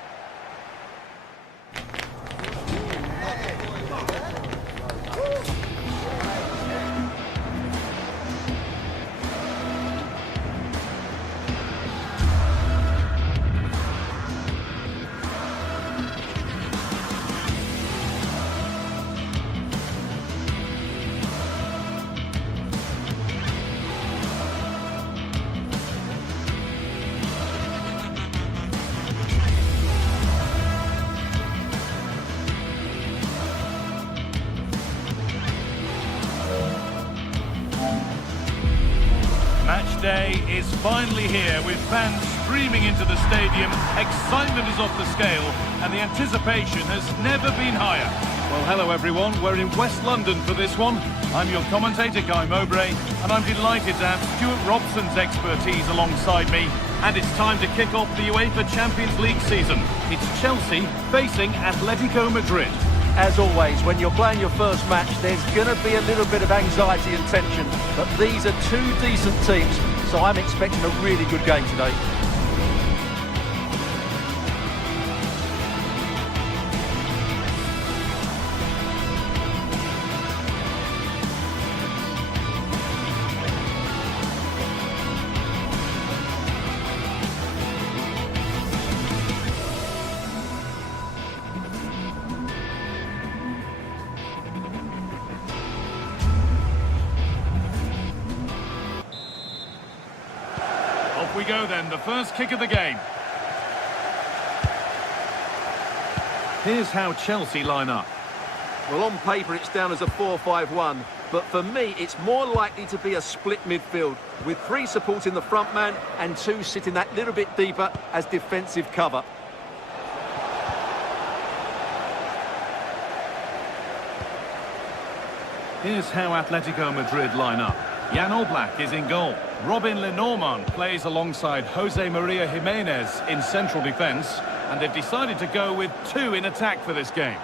Match day is finally here with fans streaming into the stadium. Excitement is off the scale and the anticipation has never been higher. Well, hello everyone, we're in West London for this one. I'm your commentator, Guy Mowbray, and I'm delighted to have Stuart Robson's expertise alongside me. And it's time to kick off the UEFA Champions League season. It's Chelsea facing Atletico Madrid. As always, when you're playing your first match, there's going to be a little bit of anxiety and tension. But these are two decent teams, so I'm expecting a really good game today. Off we go then, the first kick of the game. Here's how Chelsea line up. Well, on paper it's down as a 4-5-1, but for me it's more likely to be a split midfield, with 3 supporting the front man and 2 sitting that little bit deeper as defensive cover. Here's how Atletico Madrid line up. Jan Oblak is in goal. Robin Lenormand plays alongside Jose Maria Jimenez in central defence, and they've decided to go with two in attack for this game.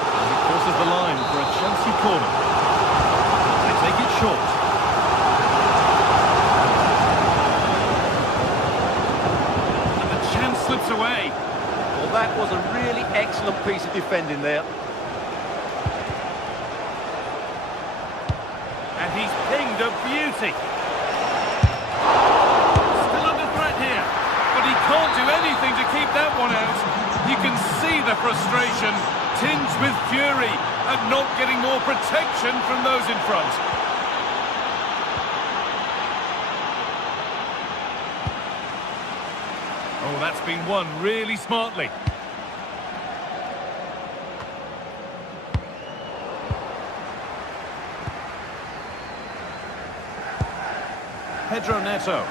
And he crosses the line for a Chelsea corner. They take it short. And the chance slips away. Well, that was a really excellent piece of defending there. And he's pinged a beauty. Still under threat here, but he can't do anything to keep that one out. You can see the frustration, tinged with fury, at not getting more protection from those in front. Oh, that's been won really smartly. Pedro Neto.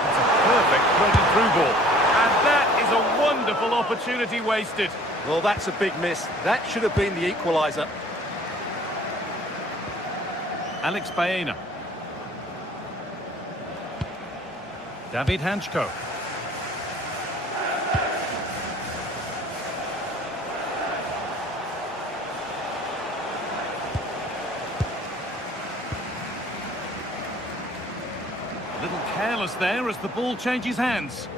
It's a perfect threaded through ball. And that is a wonderful opportunity wasted. Well, that's a big miss. That should have been the equaliser. Alex Baena. David Hanchko. A little careless there as the ball changes hands.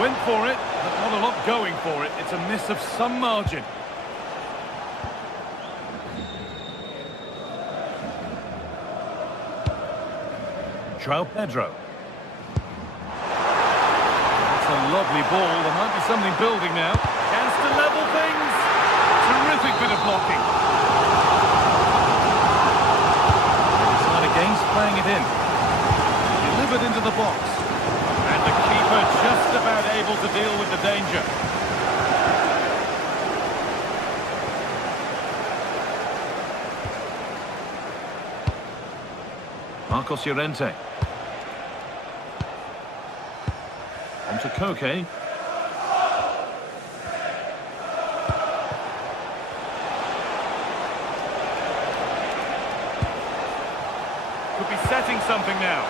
Went for it, but not a lot going for it. It's a miss of some margin. João Pedro. That's a lovely ball. There might be something building now. Chance to level things. Terrific bit of blocking. Side against playing it in. Delivered into the box. And the keeper just about able to deal with the danger. Marcos Llorente. On to Koke. Could be setting something now.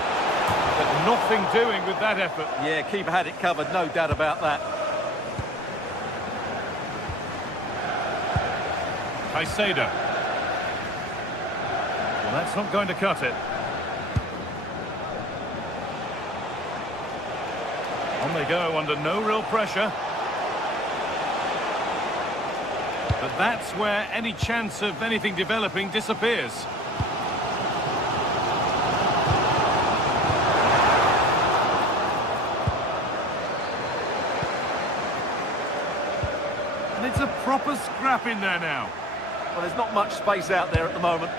But nothing doing with that effort. Yeah, keeper had it covered, no doubt about that. Caicedo. Well, that's not going to cut it. On they go under no real pressure. But that's where any chance of anything developing disappears. And it's a proper scrap in there now. Well, there's not much space out there at the moment.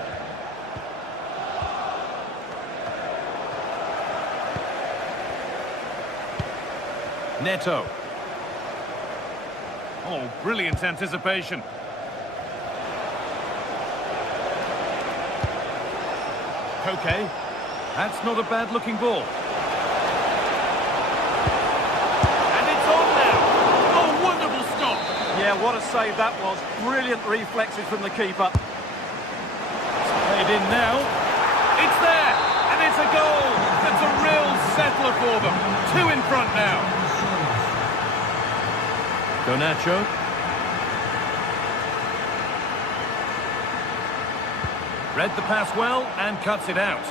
Neto. Oh, brilliant anticipation. Koke. That's not a bad-looking ball. And it's on now. Oh, wonderful stop. Yeah, what a save that was. Brilliant reflexes from the keeper. It's played in now. It's there. And it's a goal. That's a real settler for them. Two in front now. Garnacho. Read the pass well and cuts it out.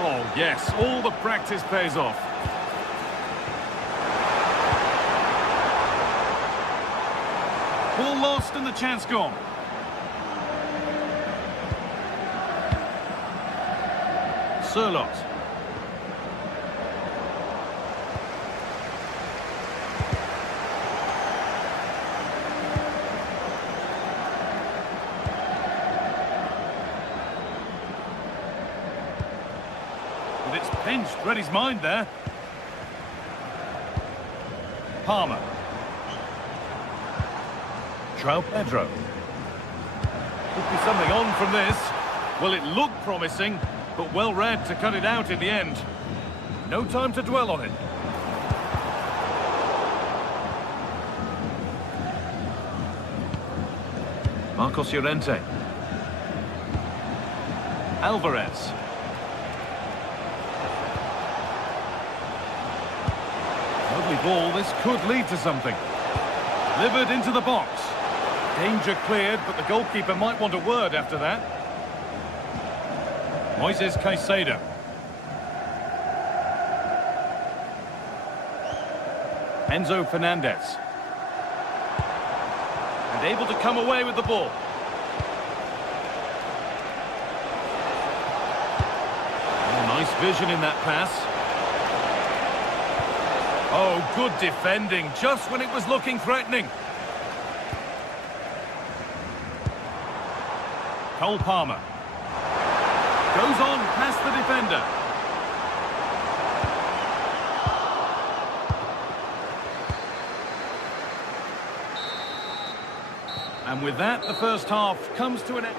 Oh, yes, all the practice pays off. Ball lost and the chance gone. Sirlot. But it's pinched, read his mind there. Palmer. João Pedro. Could be something on from this. Well, it looked promising, but well read to cut it out in the end. No time to dwell on it. Marcos Llorente. Alvarez. Lovely ball, this could lead to something. Delivered into the box. Danger cleared, but the goalkeeper might want a word after that. Moises Caicedo. Enzo Fernandez. And able to come away with the ball. Oh, nice vision in that pass. Oh, good defending, just when it was looking threatening. Cole Palmer. Goes on past the defender. And with that, the first half comes to an end.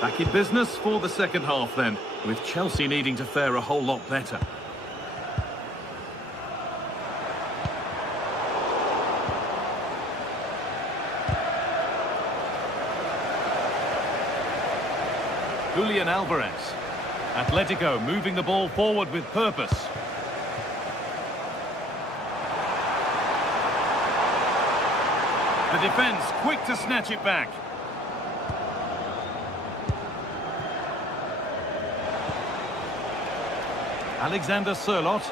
Back in business for the second half then, with Chelsea needing to fare a whole lot better. Julian Alvarez. Atletico moving the ball forward with purpose. The defence quick to snatch it back. Alexander Sørloth.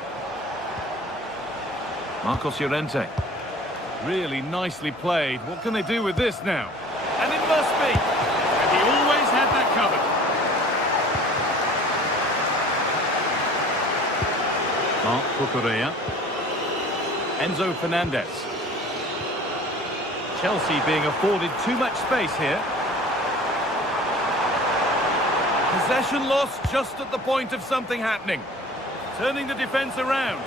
Marcos Llorente. Really nicely played. What can they do with this now? And it must be. And he always had that covered. Marc Cucurella. Enzo Fernandez. Chelsea being afforded too much space here. Possession lost just at the point of something happening. Turning the defence around.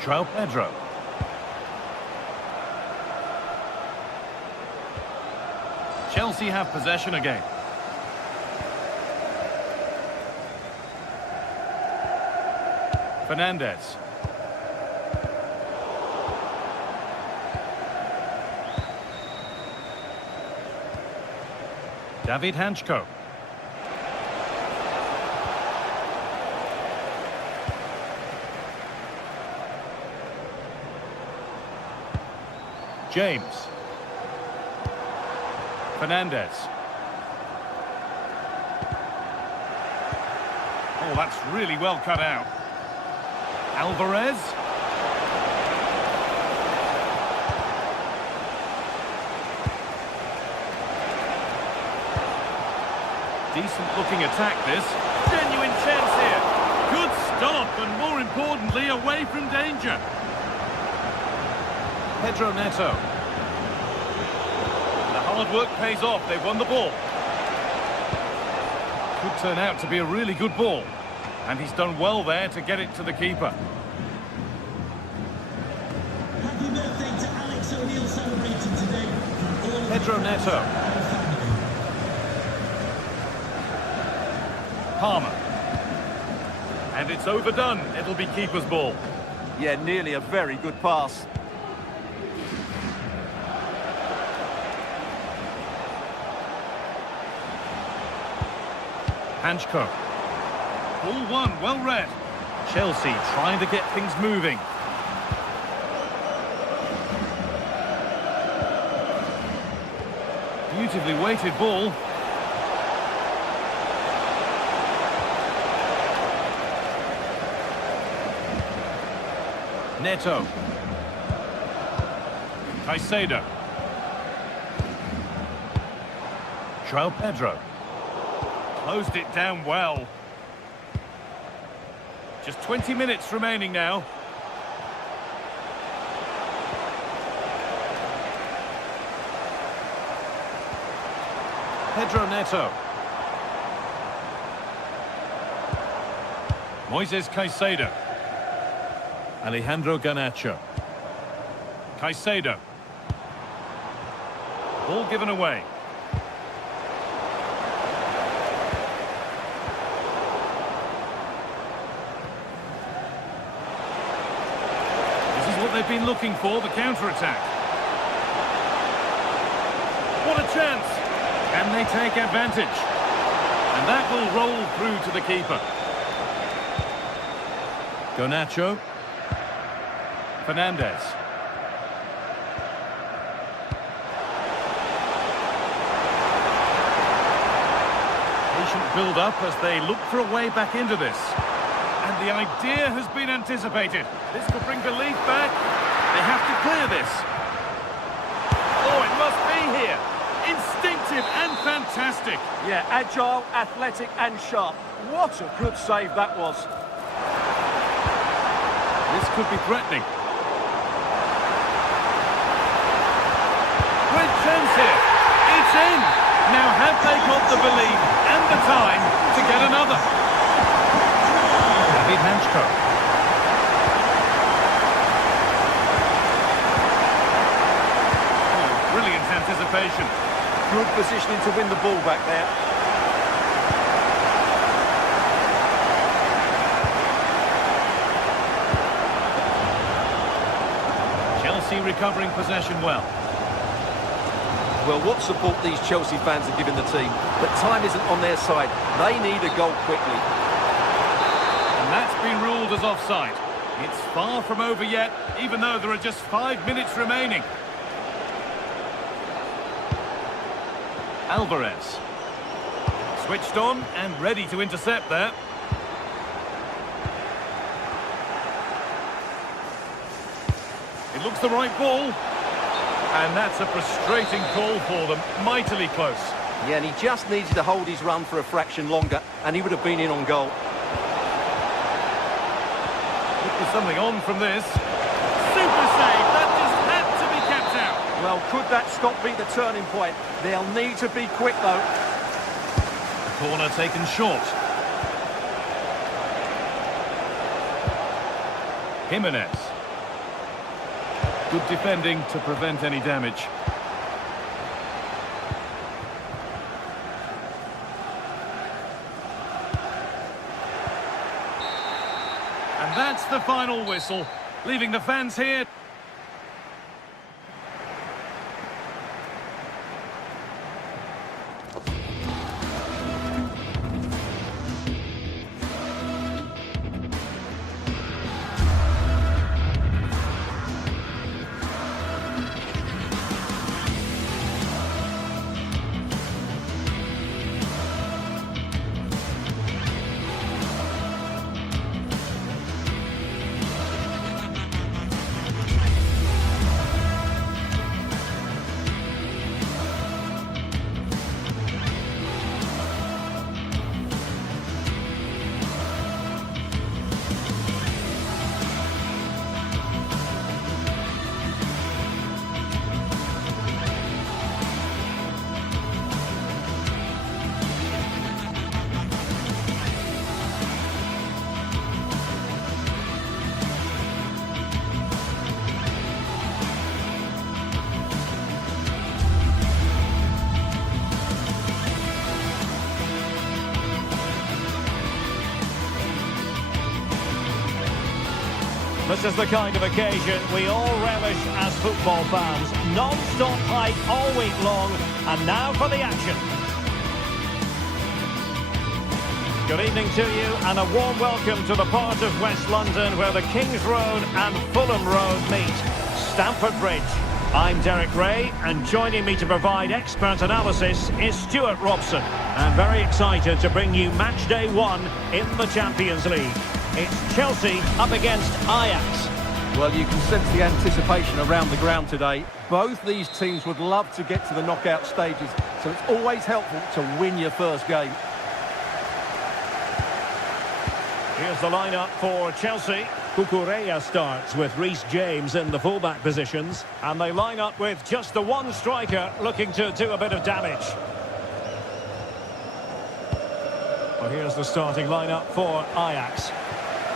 João Pedro. Chelsea have possession again. Fernandez. David Hanchko. James. Fernandez. Oh, that's really well cut out. Alvarez. Decent looking attack this. Genuine chance here. Good stop and more importantly away from danger. Pedro Neto. The hard work pays off. They've won the ball. Could turn out to be a really good ball. And he's done well there to get it to the keeper. Happy birthday to Alex O'Neill celebrating today. Pedro Neto. Palmer. And it's overdone. It'll be keeper's ball. Yeah, nearly a very good pass. Hanchko. Ball one, well read. Chelsea trying to get things moving. Beautifully weighted ball. Neto. Caicedo. João Pedro. Closed it down well. Just 20 minutes remaining now. Pedro Neto. Moises Caicedo. Alejandro Garnacho. Caicedo. Ball given away. This is what they've been looking for, the counter-attack. What a chance! Can they take advantage? And that will roll through to the keeper. Garnacho. Fernandez. Patient build-up as they look for a way back into this. And the idea has been anticipated. This could bring belief back. They have to clear this. Oh, it must be here. Instinctive and fantastic. Yeah, agile, athletic and sharp. What a good save that was. This could be threatening. Great chance here. It's in. Now have they got the belief and the time to get another? David Hanchko. Oh, brilliant anticipation. Good positioning to win the ball back there. Chelsea recovering possession well. Well, what support these Chelsea fans are giving the team, but time isn't on their side. They need a goal quickly. And that's been ruled as offside. It's far from over yet, even though there are just 5 minutes remaining. Alvarez. Switched on and ready to intercept there. It looks the right ball. And that's a frustrating call for them. Mightily close. Yeah, and he just needed to hold his run for a fraction longer, and he would have been in on goal. There's something on from this. Super save. That just had to be kept out. Well, could that stop be the turning point? They'll need to be quick, though. Corner taken short. Jimenez. Good defending to prevent any damage. And that's the final whistle, leaving the fans here. This is the kind of occasion we all relish as football fans. Non-stop hype all week long, and now for the action. Good evening to you, and a warm welcome to the part of West London where the King's Road and Fulham Road meet, Stamford Bridge. I'm Derek Ray, and joining me to provide expert analysis is Stuart Robson. I'm very excited to bring you match day 1 in the Champions League. It's Chelsea up against Ajax. Well, you can sense the anticipation around the ground today. Both these teams would love to get to the knockout stages, so it's always helpful to win your first game. Here's the lineup for Chelsea. Cucurella starts with Reece James in the fullback positions, and they line up with just the one striker looking to do a bit of damage. Well, here's the starting lineup for Ajax.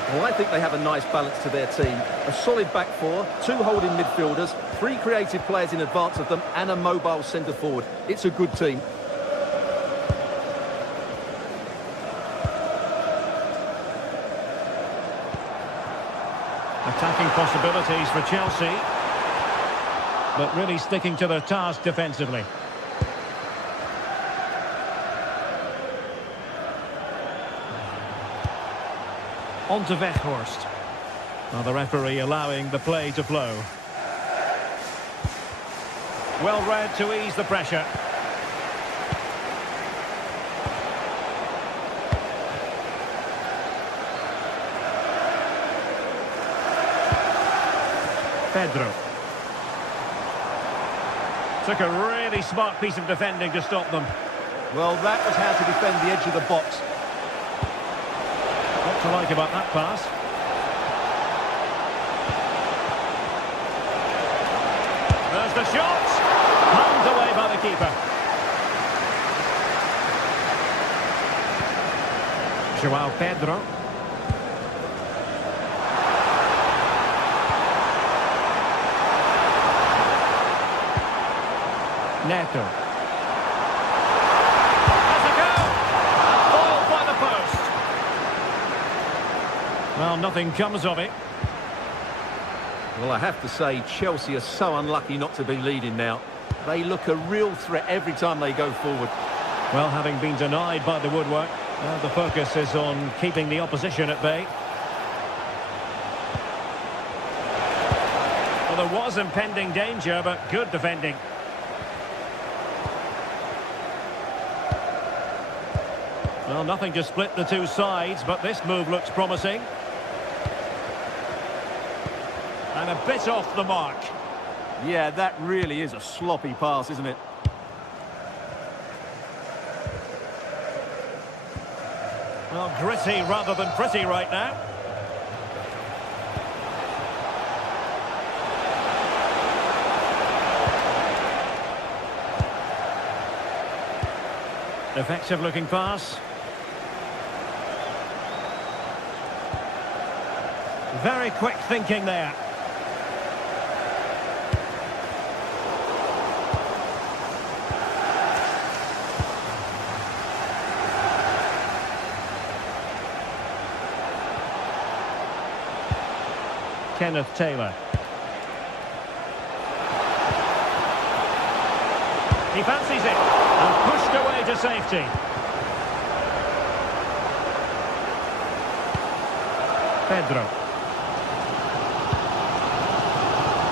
Well, I think they have a nice balance to their team. A solid back four, 2 holding midfielders, 3 creative players in advance of them, and a mobile centre forward. It's a good team. Attacking possibilities for Chelsea, but really sticking to their task defensively. On to Weghorst. Well, the referee allowing the play to flow. Well read to ease the pressure. Pedro. Took a really smart piece of defending to stop them. Well, that was how to defend the edge of the box. What to like about that pass? There's the shot! Palmed away by the keeper. João Pedro. Neto. Has a go! Ball by the post. Well, nothing comes of it. Well, I have to say, Chelsea are so unlucky not to be leading now. They look a real threat every time they go forward. Well, having been denied by the woodwork, the focus is on keeping the opposition at bay. Well, there was impending danger, but good defending. Well, nothing to split the two sides, but this move looks promising. And a bit off the mark. Yeah, that really is a sloppy pass, isn't it? Well, gritty rather than pretty right now. Effective looking pass. Very quick thinking there. Kenneth Taylor. He fancies it and pushed away to safety. Pedro.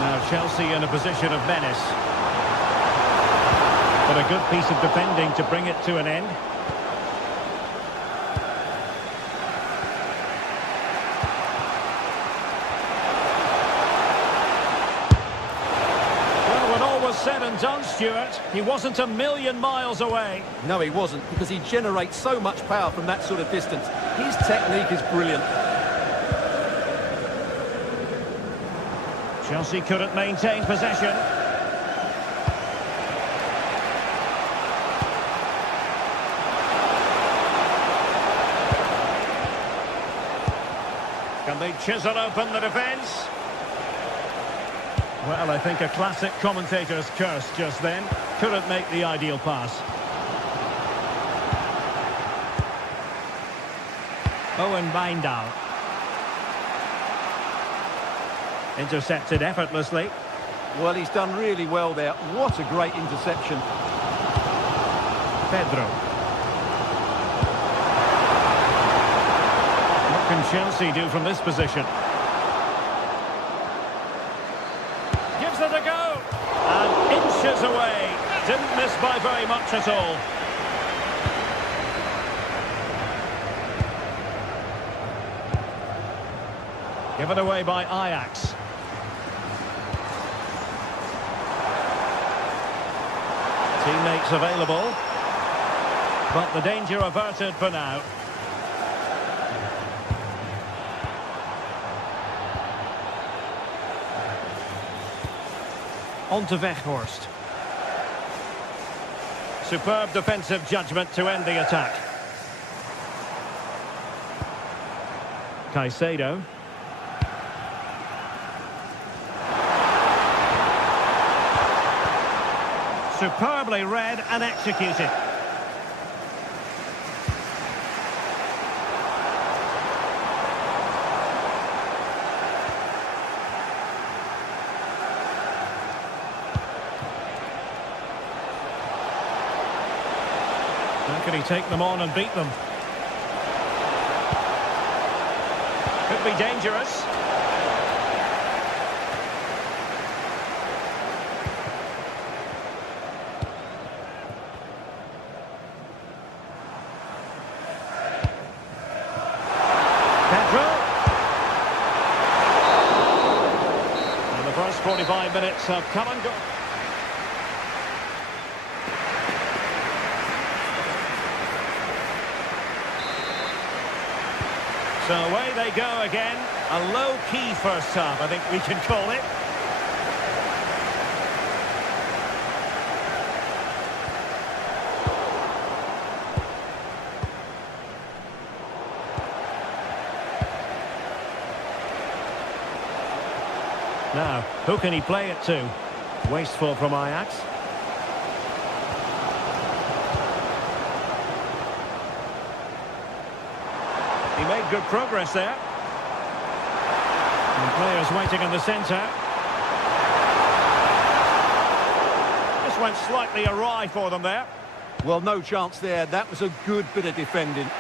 Now Chelsea in a position of menace. But a good piece of defending to bring it to an end. Well, when all was said and done, Stuart, he wasn't a million miles away. No, he wasn't, because he generates so much power from that sort of distance. His technique is brilliant. Chelsea couldn't maintain possession. Can they chisel open the defence? Well, I think a classic commentator's curse just then. Couldn't make the ideal pass. Owen Wijndal. Intercepted effortlessly. Well, he's done really well there. What a great interception. Pedro. What can Chelsea do from this position? Gives it a go. And inches away. Didn't miss by very much at all. Given away by Ajax. Teammates available, but the danger averted for now. On to Weghorst. Superb defensive judgment to end the attack. Caicedo. Superbly read and executed. How can he take them on and beat them? Could be dangerous. And the first 45 minutes have come and gone. So away they go again. A low-key first half, I think we can call it. Now, who can he play it to? Wasteful from Ajax. He made good progress there. And players waiting in the centre. This went slightly awry for them there. Well, no chance there. That was a good bit of defending.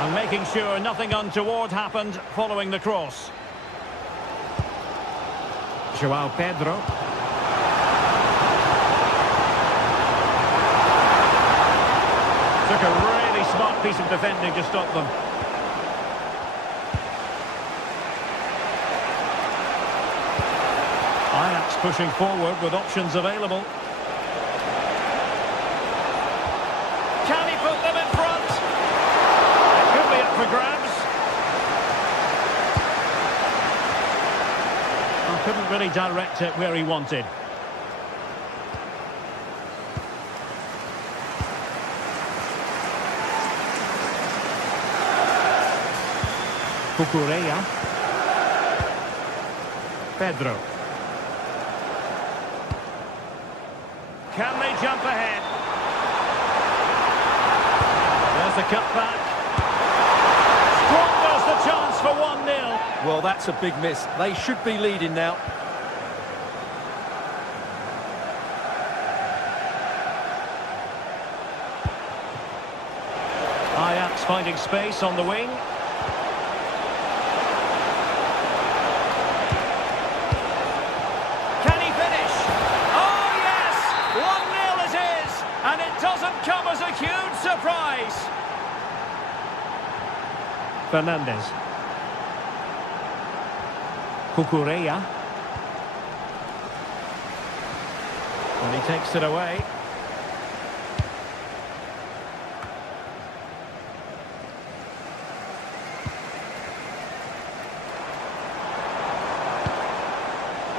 And making sure nothing untoward happened following the cross. João Pedro. Took a really smart piece of defending to stop them. Ajax pushing forward with options available. Can he put them in front? It could be up for grabs. Oh, couldn't really direct it where he wanted. Cucurella. Pedro. Can they jump ahead? There's the cutback. Squanders the chance for 1-0. Well, that's a big miss. They should be leading now. Ajax finding space on the wing. And it doesn't come as a huge surprise. Fernandez. Cucurella. And he takes it away.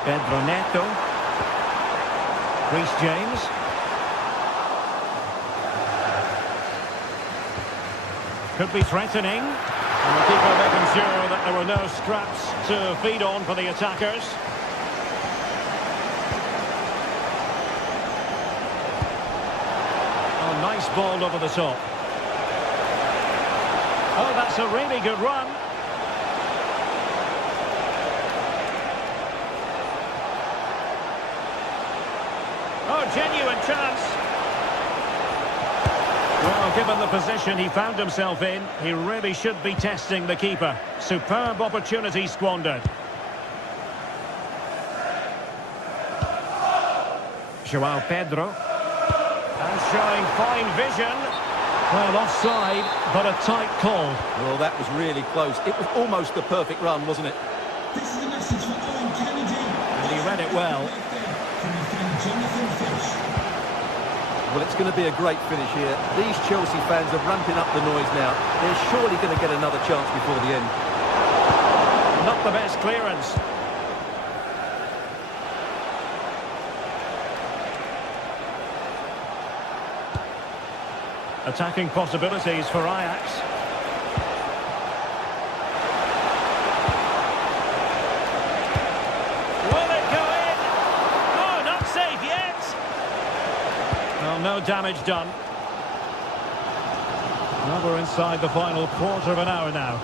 Pedro Neto. Reece James. Could be threatening. And the keeper making sure that there were no scraps to feed on for the attackers. Oh, nice ball over the top. Oh, that's a really good run. Oh, genuine chance. Well, given the position he found himself in, he really should be testing the keeper. Superb opportunity squandered. João Pedro. And showing fine vision. Well, offside, but a tight call. Well, that was really close. It was almost the perfect run, wasn't it? This is the message for Owen Kennedy. And he read it well. Well, it's going to be a great finish here. These Chelsea fans are ramping up the noise now. They're surely going to get another chance before the end. Not the best clearance. Attacking possibilities for Ajax. Will it go in? Oh, not safe yet. Well, no damage done. Well, we're inside the final quarter of an hour now.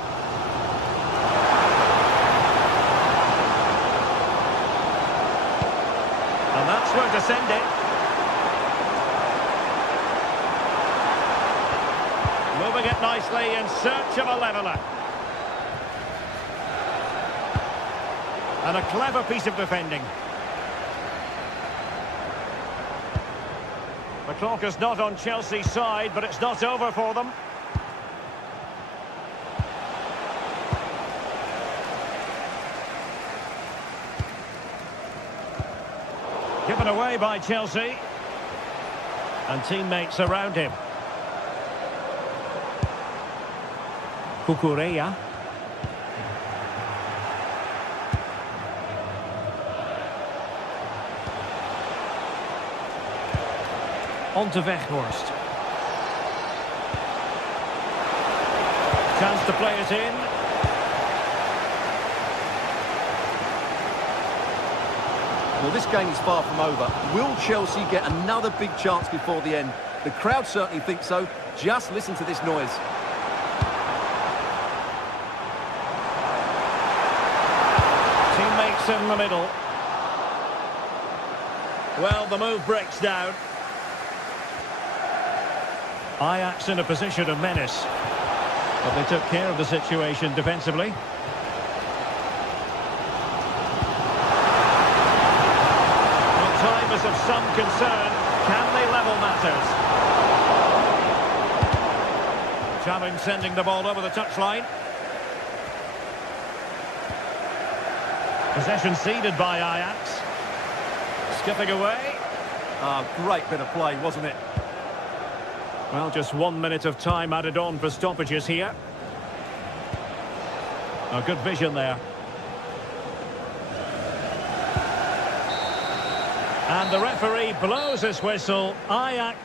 And that's where to send it. Moving it nicely in search of a leveller. And a clever piece of defending. The clock is not on Chelsea's side, but it's not over for them. Given away by Chelsea. And teammates around him. Kukureya. On to Weghorst. Chance to play it in. Well, this game is far from over. Will Chelsea get another big chance before the end? The crowd certainly think so. Just listen to this noise. Teammates in the middle. Well, the move breaks down. Ajax in a position of menace. But they took care of the situation defensively. Well, time is of some concern. Can they level matters? Challenge sending the ball over the touchline. Possession ceded by Ajax. Skipping away. Great bit of play, wasn't it? Well, just 1 minute of time added on for stoppages here. A good vision there. And the referee blows his whistle. Ajax.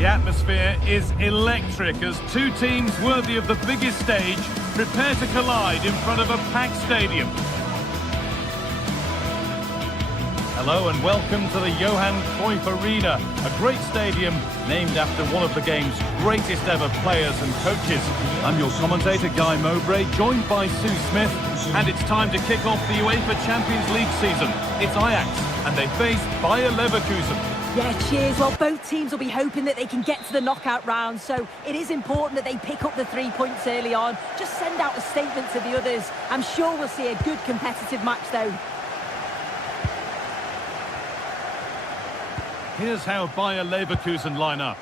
The atmosphere is electric as two teams worthy of the biggest stage prepare to collide in front of a packed stadium. Hello and welcome to the Johan Cruyff Arena, a great stadium named after one of the game's greatest ever players and coaches. I'm your commentator, Guy Mowbray, joined by Sue Smith, and it's time to kick off the UEFA Champions League season. It's Ajax, and they face Bayer Leverkusen. Yeah, cheers. Well, both teams will be hoping that they can get to the knockout round, so it is important that they pick up the 3 points early on. Just send out a statement to the others. I'm sure we'll see a good competitive match, though. Here's how Bayer Leverkusen line up.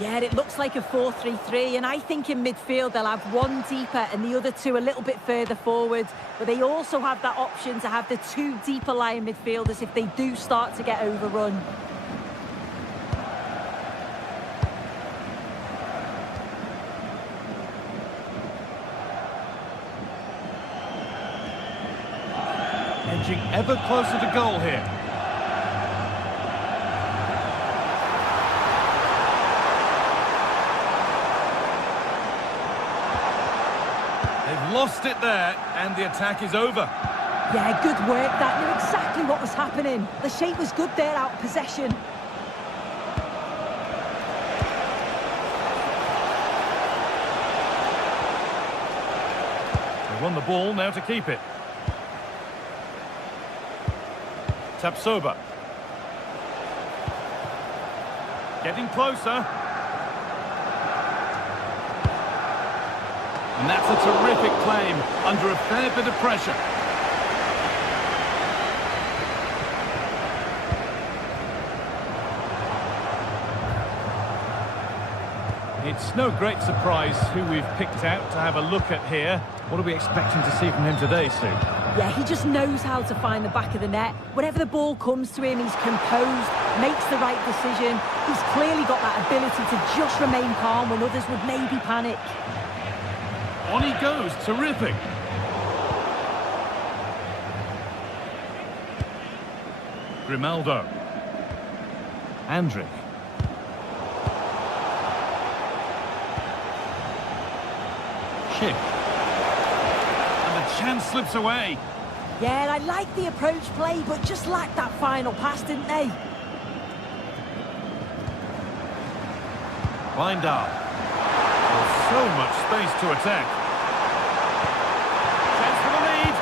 Yeah, it looks like a 4-3-3, and I think in midfield they'll have one deeper and the other two a little bit further forward. But they also have that option to have the two deeper lying midfielders if they do start to get overrun. Edging ever closer to goal here. Lost it there, and the attack is over. Yeah, good work. That knew exactly what was happening. The shape was good there out of possession. They won the ball, now to keep it. Tapsoba. Getting closer. And that's a terrific claim, under a fair bit of pressure. It's no great surprise who we've picked out to have a look at here. What are we expecting to see from him today, Sue? Yeah, he just knows how to find the back of the net. Whenever the ball comes to him, he's composed, makes the right decision. He's clearly got that ability to just remain calm when others would maybe panic. On he goes, terrific. Grimaldo. Andrić. Schick. And the chance slips away. Yeah, I like the approach play, but just lacked that final pass, didn't they? Wijndal. There's so much space to attack. Chance for the lead.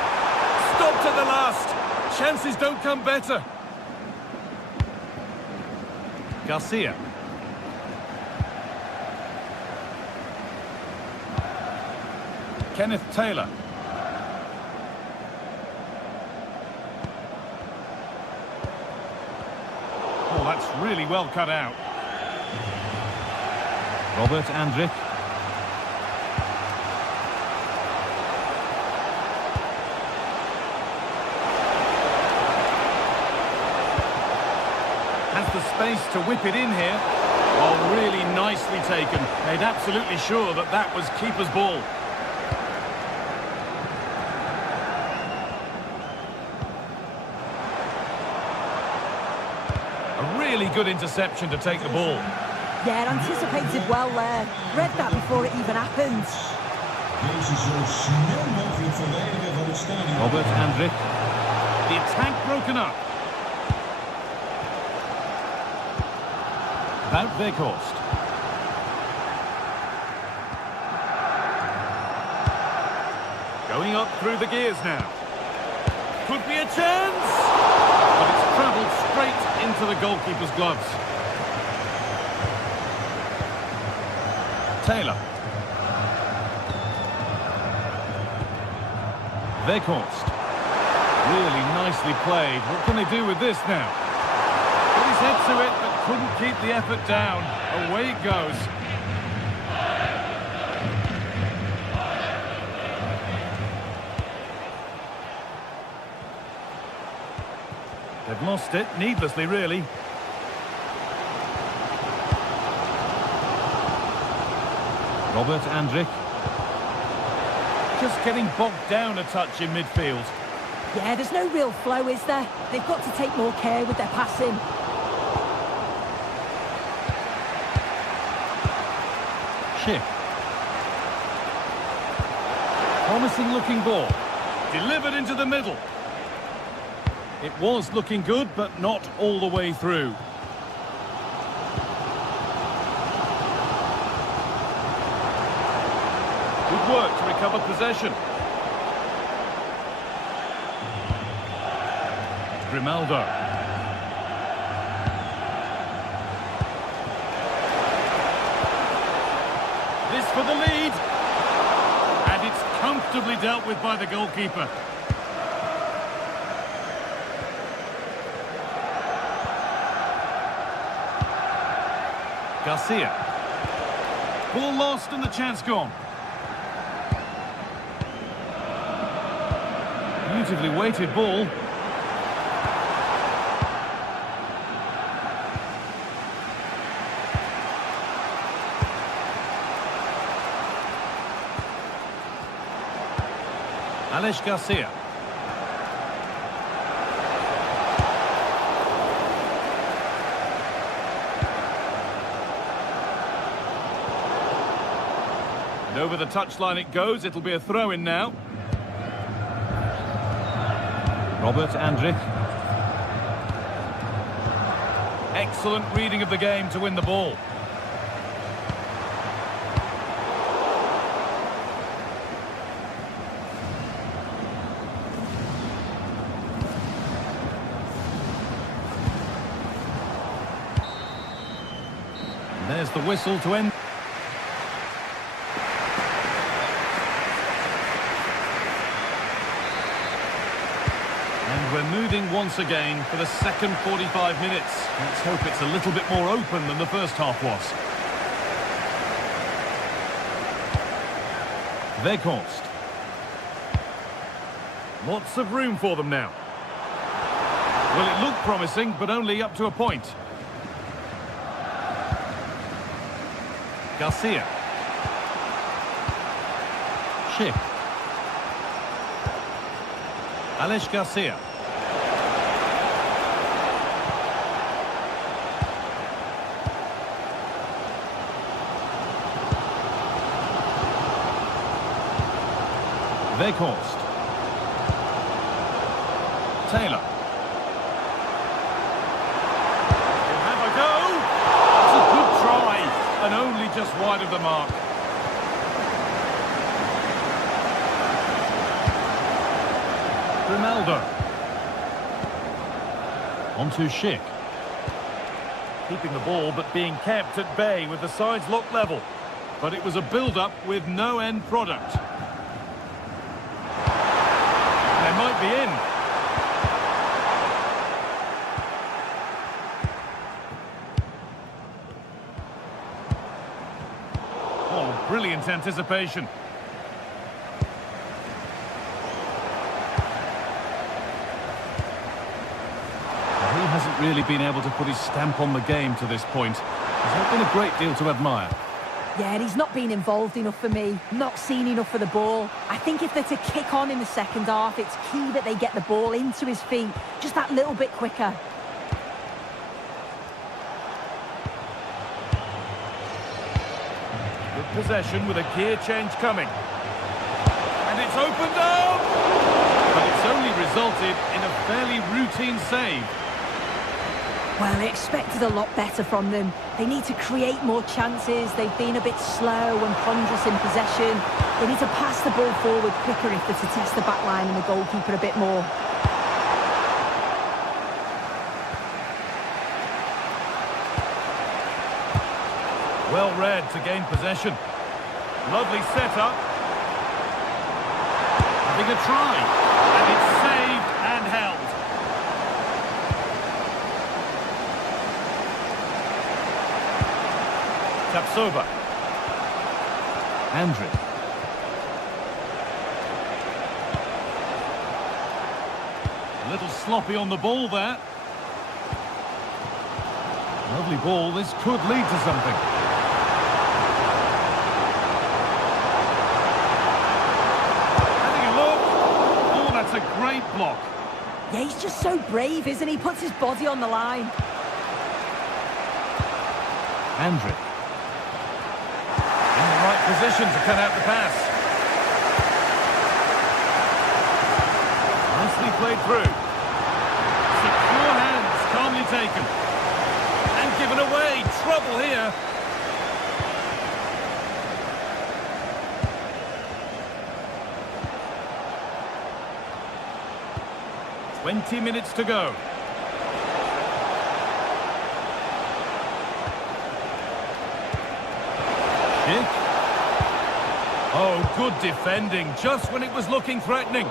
Stopped at the last. Chances don't come better. Garcia. Kenneth Taylor. Oh, that's really well cut out. Robert Andrić. Has the space to whip it in here. Oh, really nicely taken. Made absolutely sure that that was keeper's ball. A really good interception to take the ball. Yeah, anticipated well there. Read that before it even happened. Deze zo snel mogelijk verwijderen van het stadion. Robert Andrić. The attack broken up. Wout Weghorst. Going up through the gears now. Could be a chance! But it's travelled straight into the goalkeeper's gloves. Taylor. Weghorst. Really nicely played. What can they do with this now? Put his head to it, but couldn't keep the effort down. Away it goes. They've lost it, needlessly really. Robert Andrić. Just getting bogged down a touch in midfield. Yeah, there's no real flow, is there? They've got to take more care with their passing. Schick. Promising looking ball. Delivered into the middle. It was looking good, but not all the way through. Good work to recover possession. Grimaldo. This for the lead. And it's comfortably dealt with by the goalkeeper. Garcia. Ball lost and the chance gone. Beautifully weighted ball. Alex Garcia. And over the touchline it goes. It'll be a throw-in now. Robert Andrich. Excellent reading of the game to win the ball. And there's the whistle to end. We're moving once again for the second 45 minutes. Let's hope it's a little bit more open than the first half was. Weghorst. Lots of room for them now. Well, it looked promising, but only up to a point. Garcia. Schick. Alex Garcia. Weghorst. Taylor. He'll have a go. It's a good try, and only just wide of the mark. Ronaldo. On to Schick. Keeping the ball, but being kept at bay with the sides locked level. But it was a build-up with no end product. They might be in. Oh, brilliant anticipation. He hasn't really been able to put his stamp on the game to this point. There's not been a great deal to admire. Yeah, he's not been involved enough for me, not seen enough for the ball. I think if they're to kick on in the second half, it's key that they get the ball into his feet just that little bit quicker. Good possession with a gear change coming. And it's opened up! But it's only resulted in a fairly routine save. Well, I expected a lot better from them. They need to create more chances. They've been a bit slow and ponderous in possession. They need to pass the ball forward quicker if they're to test the back line and the goalkeeper a bit more. Well read to gain possession. Lovely setup. Having a try. And it's saved and held. Tapsoba. Andrić. A little sloppy on the ball there. Lovely ball. This could lead to something. Having a look. Oh, that's a great block. Yeah, he's just so brave, isn't he? Puts his body on the line. Andrić. In the right position to cut out the pass. Nicely played through. Secure hands, calmly taken. And given away. Trouble here. "20 minutes to go. Schick. Oh, good defending, just when it was looking threatening.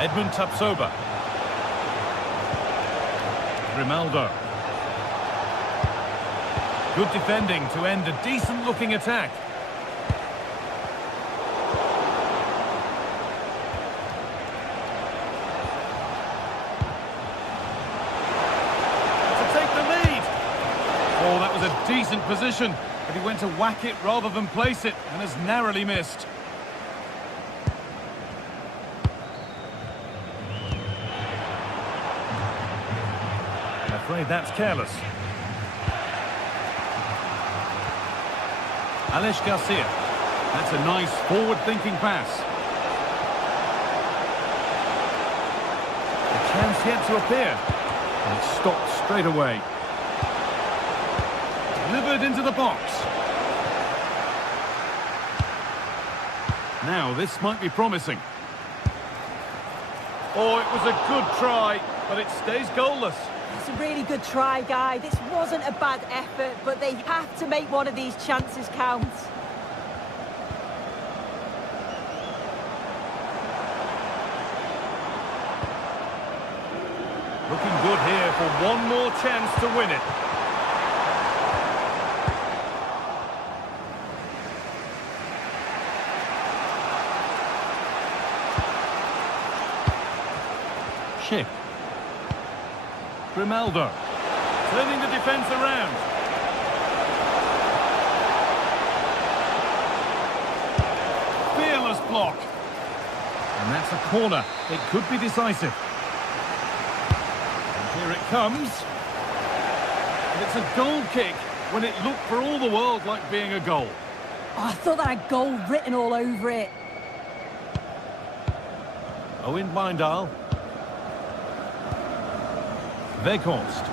Edmund Tapsoba. Grimaldo. Good defending to end a decent-looking attack. To take the lead. Oh, that was a decent position, but he went to whack it rather than place it, and has narrowly missed. I'm afraid that's careless. Alex Garcia. That's a nice forward-thinking pass. A chance yet to appear. And it's stopped straight away. Delivered into the box. Now, this might be promising. Oh, it was a good try, but it stays goalless. It's a really good try, Guy. This wasn't a bad effort, but they have to make one of these chances count. Looking good here for one more chance to win it. Schick. Grimaldo, turning the defence around. Fearless block. And that's a corner. It could be decisive. And here it comes. And it's a goal kick when it looked for all the world like being a goal. Oh, I thought that had goal written all over it. Owen Bindal. Weghorst.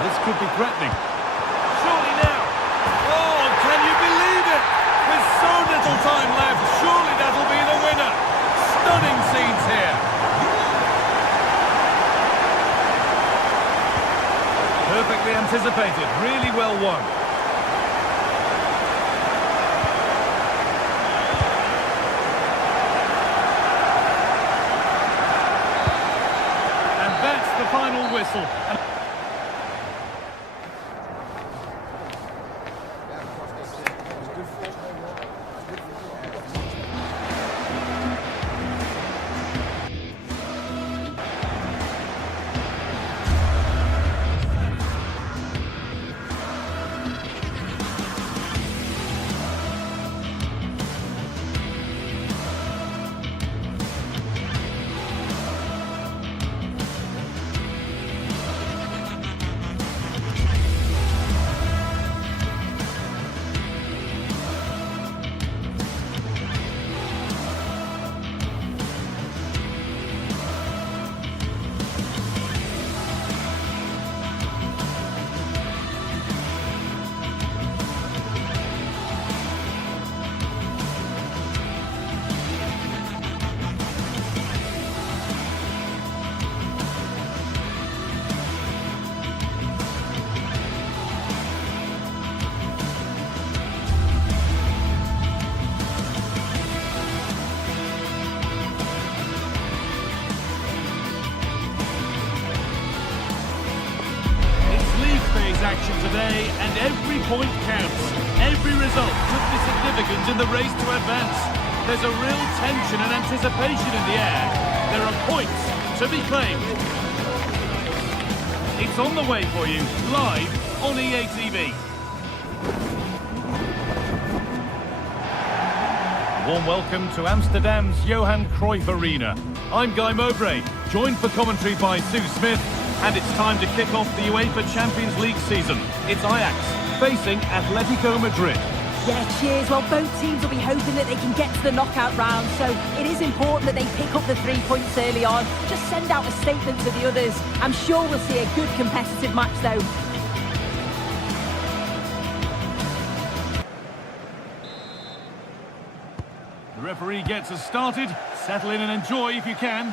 This could be threatening. Surely now. Oh, can you believe it? With so little time left, surely that'll be the winner. Stunning scenes here. Perfectly anticipated, really well won. The final whistle. Action today, and every point counts. Every result could be significant in the race to advance. There's a real tension and anticipation in the air. There are points to be claimed. It's on the way for you, live on EA TV. Warm welcome to Amsterdam's Johan Cruyff Arena. I'm Guy Mowbray, joined for commentary by Sue Smith. And it's time to kick off the UEFA Champions League season. It's Ajax facing Atletico Madrid. Yeah, cheers. Well, both teams will be hoping that they can get to the knockout round, so it is important that they pick up the 3 points early on. Just send out a statement to the others. I'm sure we'll see a good competitive match, though. The referee gets us started. Settle in and enjoy if you can.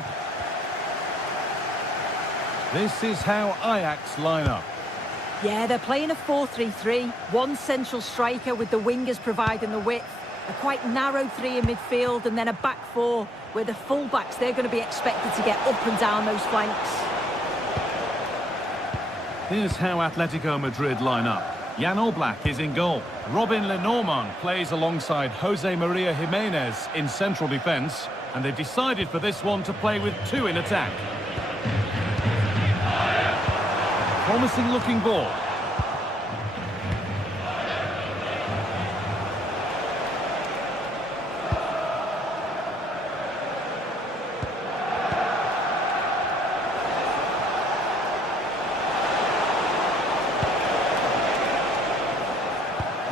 This is how Ajax line up. Yeah, they're playing a 4-3-3. One central striker with the wingers providing the width. A quite narrow three in midfield and then a back four. where the full-backs, they're going to be expected to get up and down those flanks. Here's how Atletico Madrid line up. Jan Oblak is in goal. Robin Lenormand plays alongside Jose Maria Jimenez in central defence. And they've decided for this one to play with two in attack. Promising looking ball.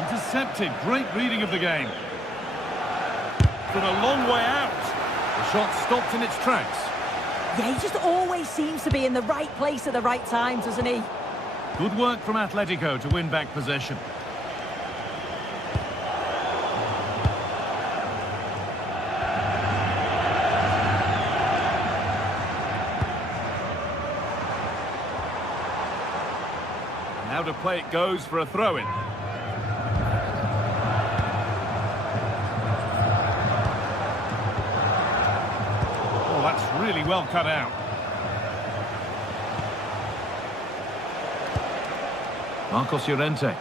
Intercepted. Great reading of the game. From a long way out. The shot stopped in its tracks. Yeah, he just always seems to be in the right place at the right time, doesn't he? Good work from Atletico to win back possession. Now to play it goes for a throw-in. That's really well cut out. Marcos Llorente.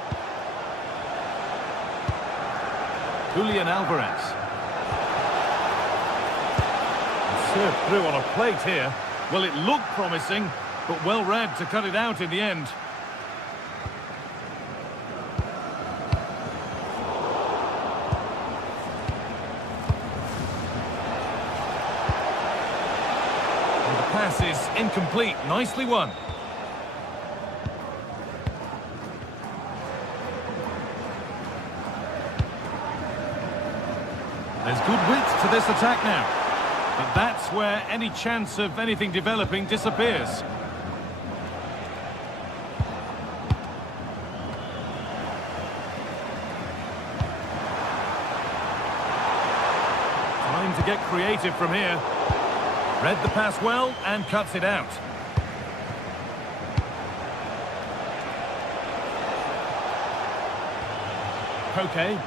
Julian Alvarez. Served through on a plate here. Well, it looked promising, but well read to cut it out in the end. Pass is incomplete. Nicely won. There's good width to this attack now. But that's where any chance of anything developing disappears. Time to get creative from here. Read the pass well and cuts it out. Koke.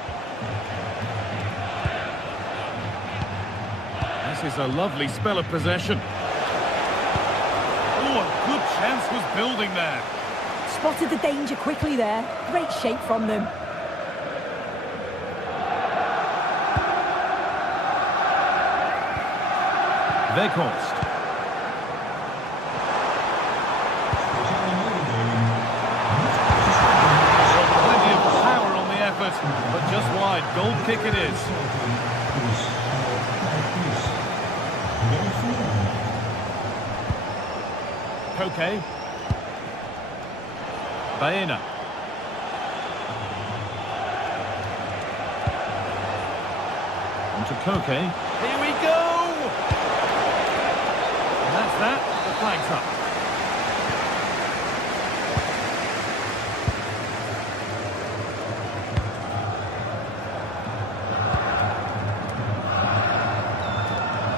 This is a lovely spell of possession. Oh, a good chance was building there. Spotted the danger quickly there. Great shape from them. Weghorst. Plenty of power on the effort, but just wide. Goal kick it is. Koke. Baena. Onto Koke. Here we go! And that's that. The flag's up.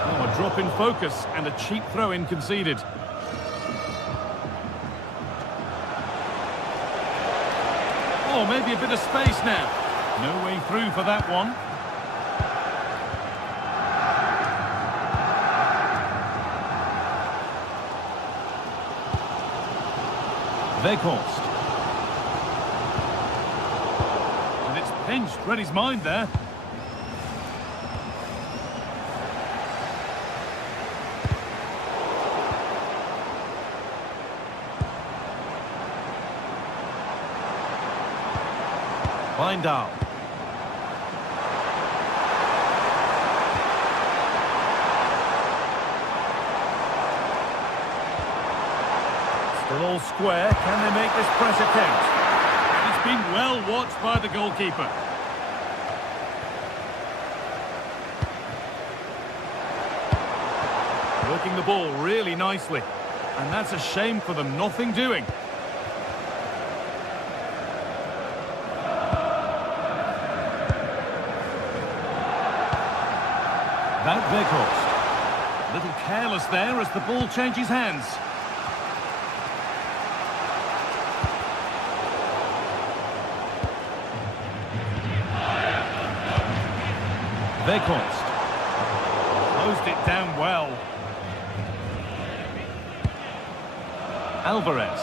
Oh, a drop in focus and a cheap throw-in conceded. Oh, maybe a bit of space now. No way through for that one. Weghorst. And it's pinched. Read his mind there. Wijndal. Still all square. Can they make this pressure count? It's been well watched by the goalkeeper. Working the ball really nicely. And that's a shame for them. Nothing doing. That Weghorst. A little careless there as the ball changes hands. Weghorst. Closed it down well. Alvarez.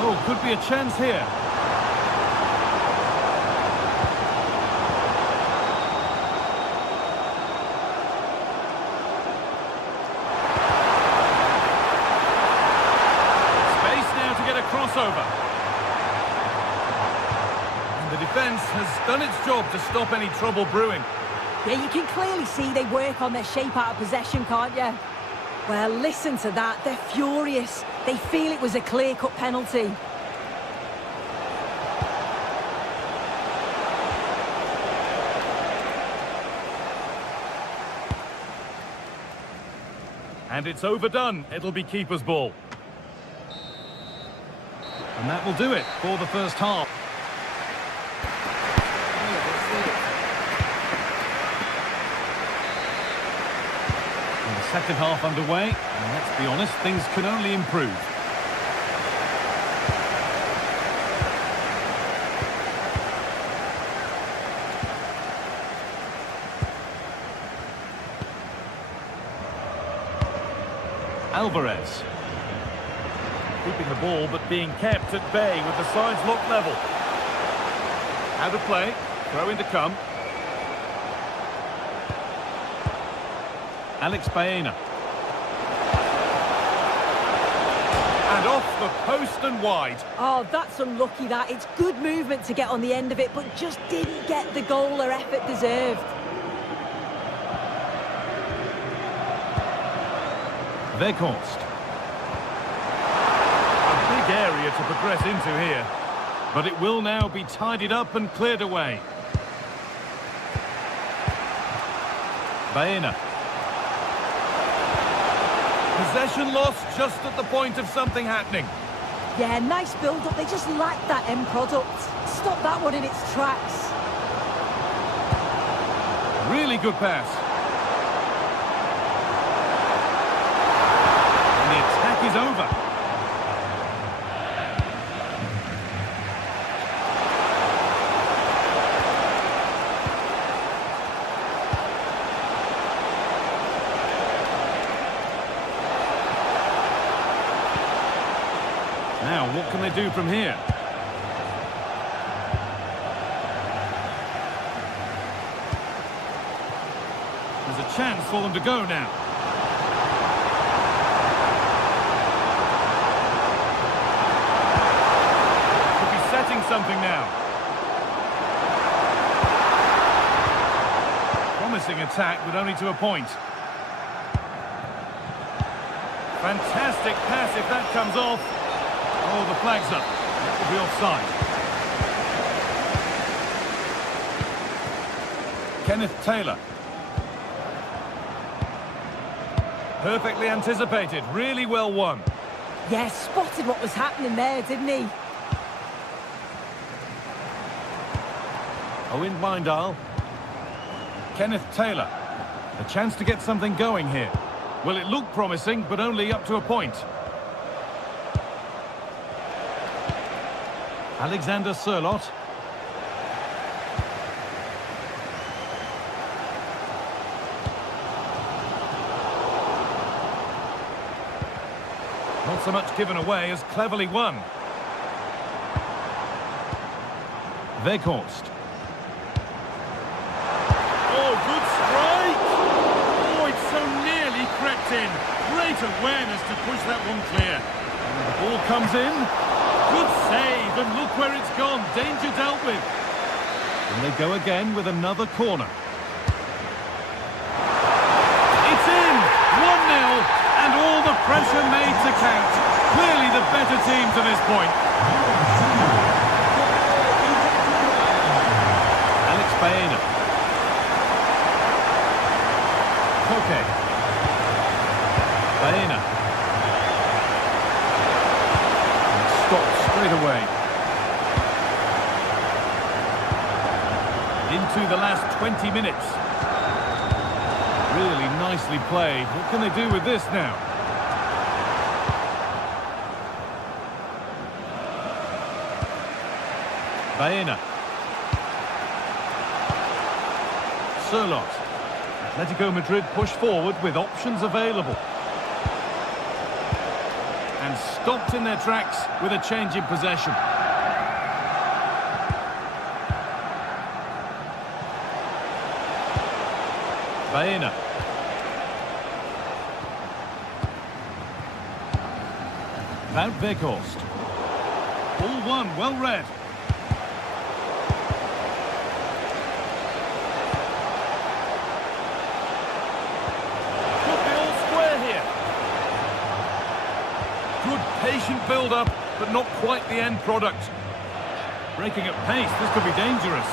Oh, could be a chance here. Space now to get a crossover. And the defence has done its job to stop any trouble brewing. Yeah, you can clearly see they work on their shape out of possession, can't you? Well, listen to that. They're furious. They feel it was a clear-cut penalty. And it's overdone. It'll be keeper's ball. And that will do it for the first half. Second half underway, and let's be honest, things can only improve. Alvarez. Keeping the ball, but being kept at bay with the sides locked level. Out of play, throw in to come. Alex Baena. And off the post and wide. Oh, that's unlucky, that. It's good movement to get on the end of it, but just didn't get the goal or effort deserved. Weghorst. A big area to progress into here. But it will now be tidied up and cleared away. Baena. Possession lost just at the point of something happening. Yeah, nice build-up. They just lacked that end product. Stop that one in its tracks. Really good pass. And the attack is over. Now, what can they do from here? There's a chance for them to go now. Could be setting something now. Promising attack, but only to a point. Fantastic pass if that comes off. Oh, the flag's up. That will be offside. Kenneth Taylor. Perfectly anticipated. Really well won. Yeah, spotted what was happening there, didn't he? Owen Bindal. Kenneth Taylor. A chance to get something going here. Well, it looked promising, but only up to a point. Alexander Sørloth. Not so much given away as cleverly won. Weghorst. Oh, good strike! Oh, it's so nearly crept in. Great awareness to push that one clear. And the ball comes in. Good save, and look where it's gone. Danger dealt with. And they go again with another corner. It's in! 1-0, and all the pressure made to count. Clearly the better team to this point. Alex Baena. Koke. Baena. Stopped straight away. Into the last 20 minutes. Really nicely played. What can they do with this now? Baena. Sørloth. Atletico Madrid push forward with options available. And stopped in their tracks with a change in possession. Baena. Wout Weghorst. Ball one, well read. Could be all square here. Good patient build-up, but not quite the end product. Breaking at pace, this could be dangerous.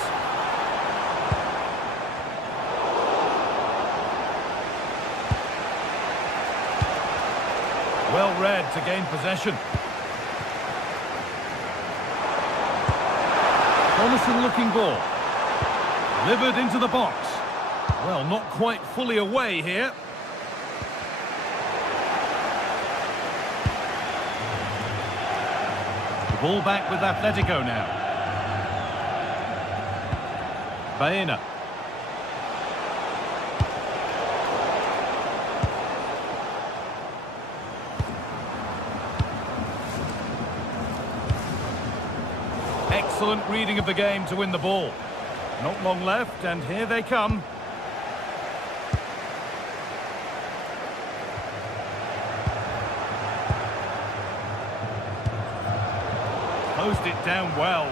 Well read to gain possession. Promising looking ball. Delivered into the box. Well, not quite fully away here. The ball back with Atletico now. Baena. Excellent reading of the game to win the ball. Not long left, and here they come. Closed it down well.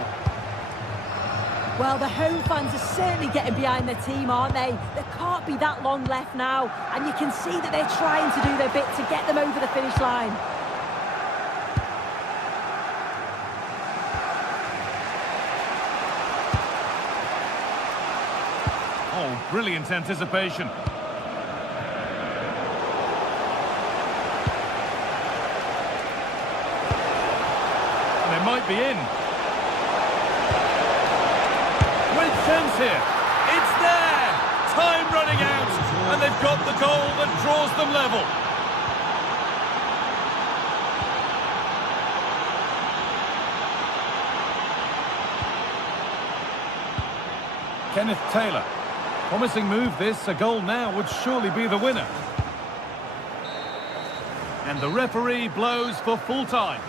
Well, the home fans are certainly getting behind their team, aren't they? There can't be that long left now, and you can see that they're trying to do their bit to get them over the finish line. Oh, brilliant anticipation. And they might be in. With chance here. It's there! Time running out, and they've got the goal that draws them level. Kenneth Taylor. Promising move this, a goal now would surely be the winner. And the referee blows for full time.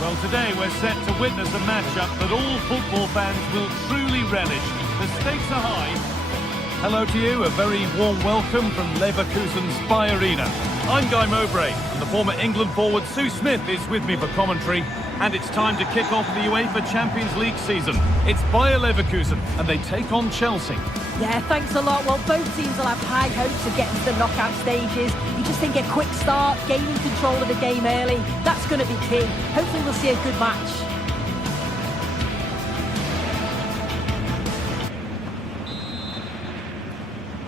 Well, today we're set to witness a matchup that all football fans will truly relish. The stakes are high. Hello to you, a very warm welcome from Leverkusen's Spy Arena. I'm Guy Mowbray, and the former England forward Sue Smith is with me for commentary. And it's time to kick off the UEFA Champions League season. It's Bayer Leverkusen, and they take on Chelsea. Yeah, thanks a lot. Well, both teams will have high hopes of getting to the knockout stages. You just think a quick start, gaining control of the game early, that's going to be key. Hopefully we'll see a good match.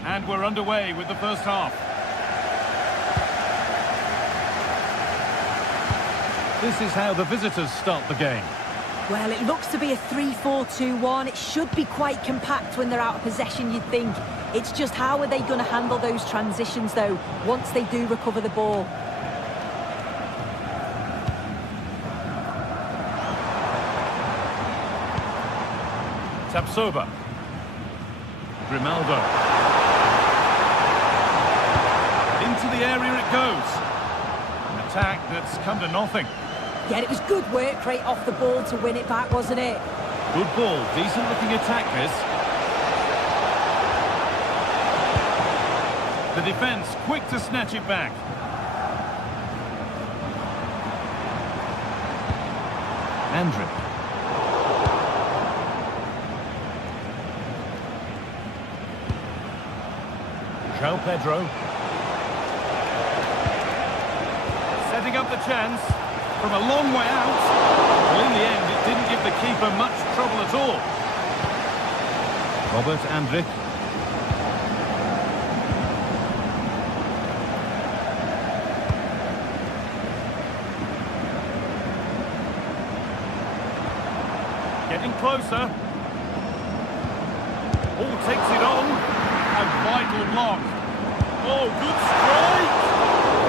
And we're underway with the first half. This is how the visitors start the game. Well, it looks to be a 3-4-2-1. It should be quite compact when they're out of possession, you'd think. It's just how are they going to handle those transitions, though, once they do recover the ball? Tapsoba. Grimaldo. Into the area it goes. An attack that's come to nothing. Yeah, it was good work right off the ball to win it back, wasn't it? Good ball, decent looking attack this. The defence quick to snatch it back. Andrick. João Pedro. Setting up the chance from a long way out. Well, in the end, it didn't give the keeper much trouble at all. Robert Andrick. Getting closer. Oh, takes it on. A vital block. Oh, good strike.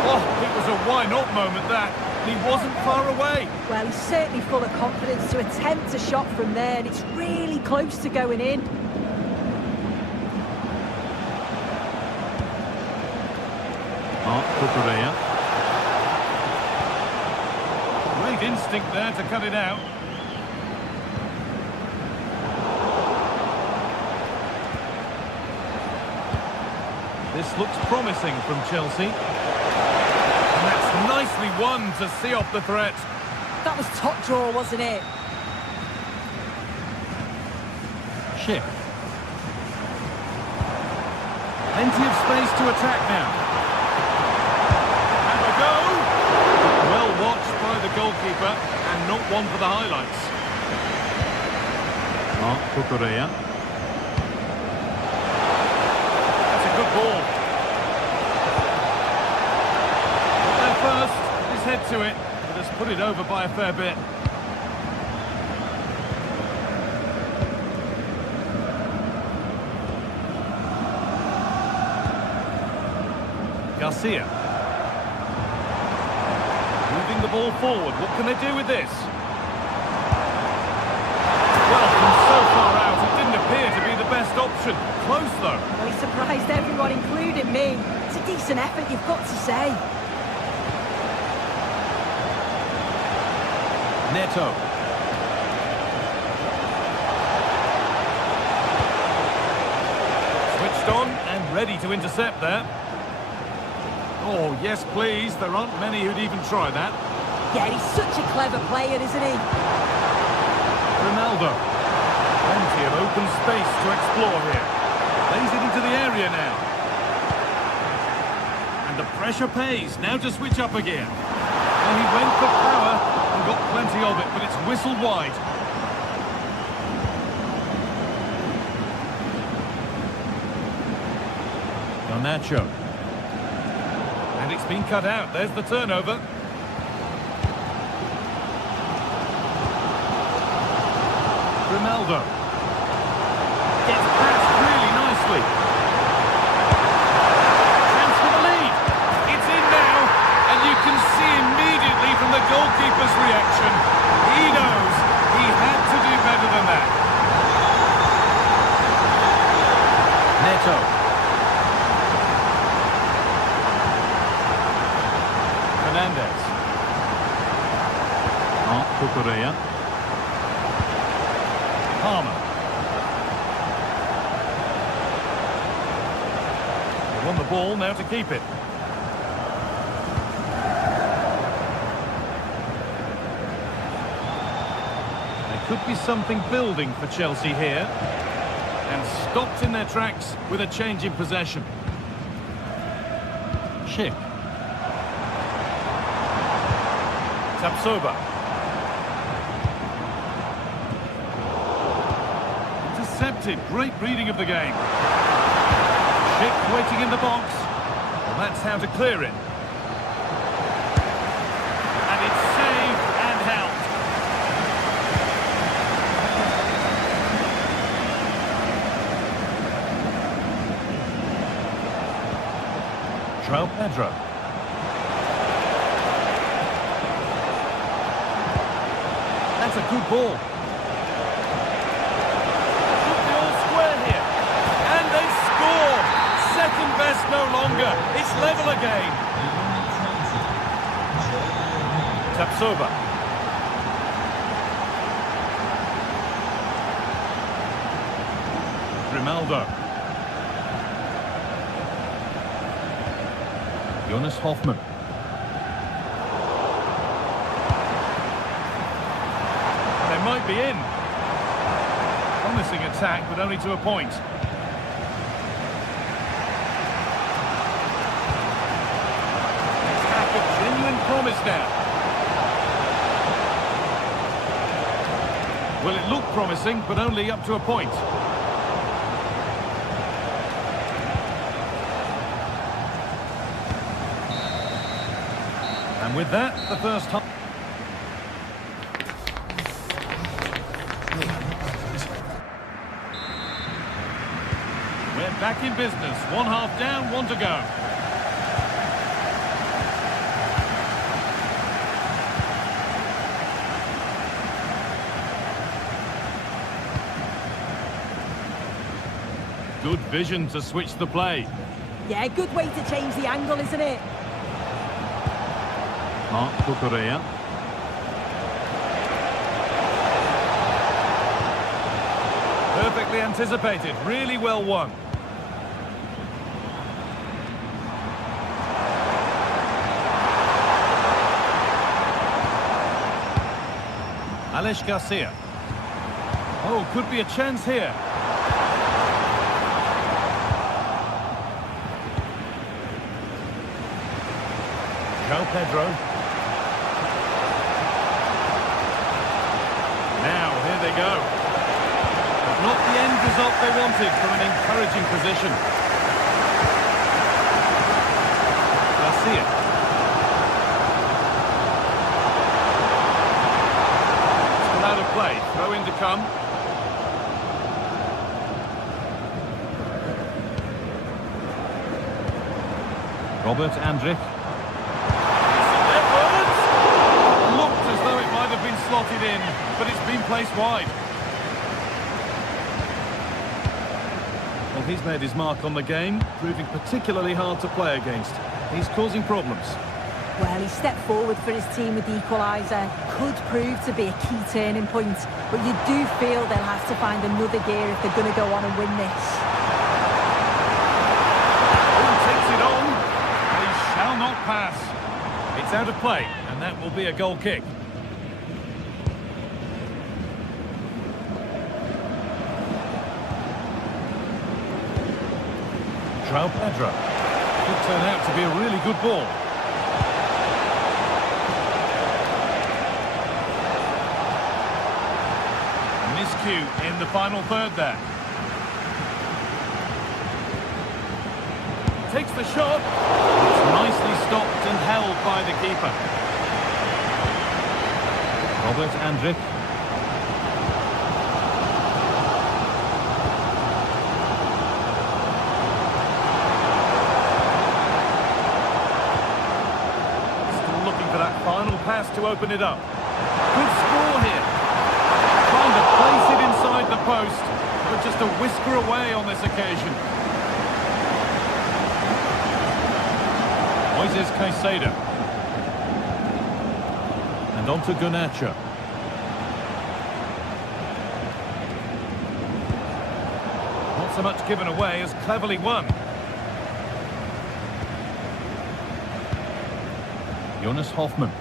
Oh, it was a why-not moment, that. He wasn't far away. Well, he's certainly full of confidence to attempt a shot from there, and it's really close to going in. Cucurella. Great instinct there to cut it out. This looks promising from Chelsea. And that's nicely won to see off the threat. That was top draw, wasn't it? Schick. Plenty of space to attack now. And a go! Well watched by the goalkeeper, and not one for the highlights. Cucurella. That's a good ball. There first, his head to it, but has put it over by a fair bit. Garcia. Moving the ball forward. What can they do with this? Well, from so far out, it didn't appear to be the best option. Close, though. Well, he surprised everyone, including me. It's a decent effort, you've got to say. Neto. Switched on and ready to intercept there. Oh, yes, please. There aren't many who'd even try that. Yeah, he's such a clever player, isn't he? Ronaldo. Plenty of open space to explore here. Plays it into the area now. And the pressure pays. Now to switch up again. Well, he went for power and got plenty of it, but it's whistled wide. Garnacho. And it's been cut out. There's the turnover. Ronaldo. Gets past really nicely. Chance for the lead. It's in now. And you can see immediately from the goalkeeper's reaction. He knows he had to do better than that. Neto. Fernandez. Cucurella. Palmer. They won the ball, now to keep it. There could be something building for Chelsea here. And stopped in their tracks with a change in possession. Schick. Tapsoba. Intercepted. Great reading of the game. Schick waiting in the box. Well, that's how to clear it. And it's saved and helped. João Pedro. That's a good ball. Good level again. Tapsoba. Grimaldo. Jonas Hoffmann. They might be in. Promising attack, but only to a point. Attack of genuine promise now. Well, it looked promising, but only up to a point. And with that, the first half. We're back in business. 1 half down, 1 to go. Good vision to switch the play. Yeah, good way to change the angle, isn't it? Mark Cucurella. Perfectly anticipated, really well won. Alex Garcia. Oh, could be a chance here. João Pedro. Now, here they go. But not the end result they wanted from an encouraging position. Garcia. Still out of play. Throw in to come. Robert Andrich. Slotted in, but it's been placed wide. Well, he's made his mark on the game, proving particularly hard to play against. He's causing problems. Well, he stepped forward for his team with the equaliser. Could prove to be a key turning point, but you do feel they'll have to find another gear if they're going to go on and win this. Who takes it on? They shall not pass. It's out of play, and that will be a goal kick. João Pedro. Could turn out to be a really good ball. Miscue in the final third there. Takes the shot. It's nicely stopped and held by the keeper. Robert Andrich. Final pass to open it up. Good score here. Trying to place it inside the post, but just a whisker away on this occasion. Moises Caicedo. And on to Garnacho. Not so much given away as cleverly won. Jonas Hoffmann.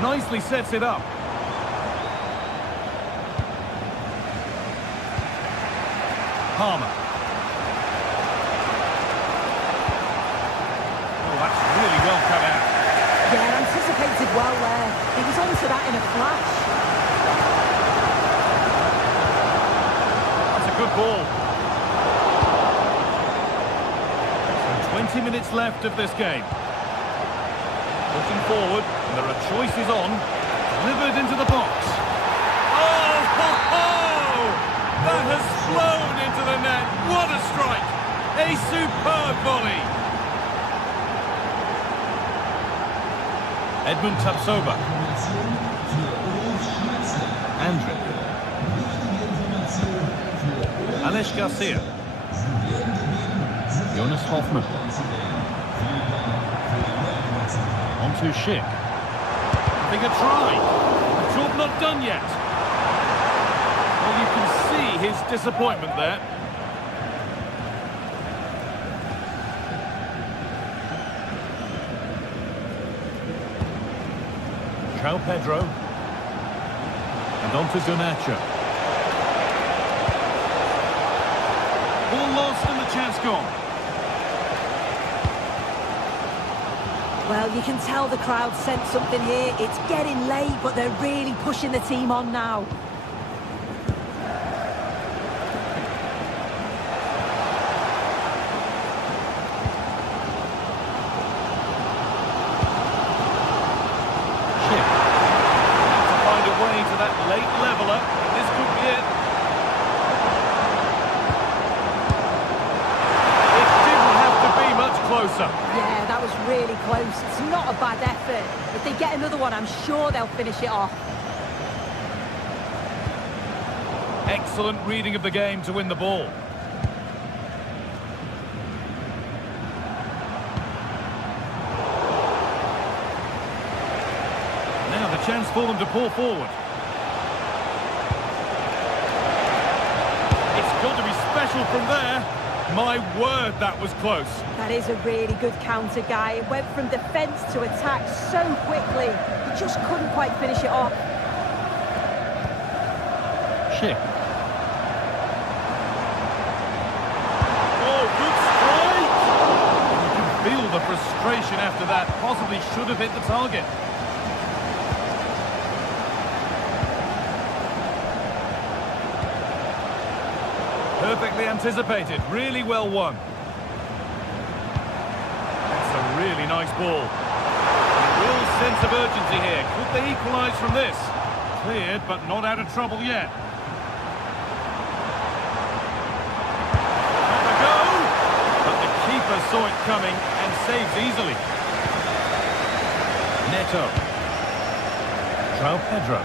Nicely sets it up. Palmer. Oh, that's really well cut out. Yeah, anticipated well there. He was onto that in a flash. That's a good ball. 20 minutes left of this game. Looking forward, and there are choices on. Delivered into the box. Oh, ho, ho! That has flown into the net. What a strike! A superb volley. Edmund Tapsoba. Andrich. Alex Garcia. Jonas Hoffman. On to Schick. Having a try. The job not done yet. Well, you can see his disappointment there. João Pedro. And on to Garnacho. Ball lost and the chance gone. Well, you can tell the crowd sensed something here. It's getting late, but they're really pushing the team on now. Schick. Have to find a way to that late leveller. This could be it. It didn't have to be much closer. Yeah, that was really close. It's not a bad effort. If they get another one, I'm sure they'll finish it off. Excellent reading of the game to win the ball. Now the chance for them to pull forward. It's got to be special from there. My word, that was close. That is a really good counter, Guy. It went from defence to attack so quickly. He just couldn't quite finish it off. Schick. Oh, good strike! You can feel the frustration after that. Possibly should have hit the target. Perfectly anticipated. Really well won. That's a really nice ball. A real sense of urgency here. Could they equalise from this? Cleared, but not out of trouble yet. Have a go! But the keeper saw it coming and saves easily. Neto. João Pedro.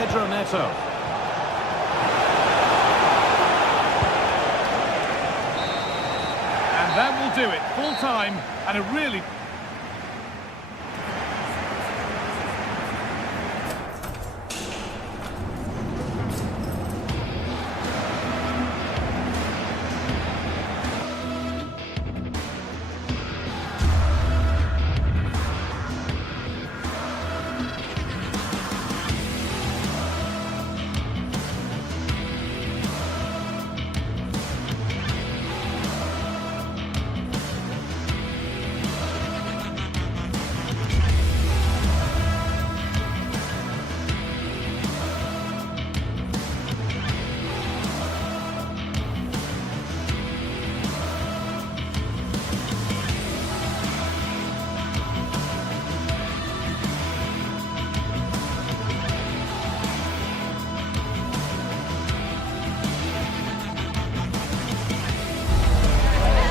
Pedro Neto. And that will do it. Full time and a really...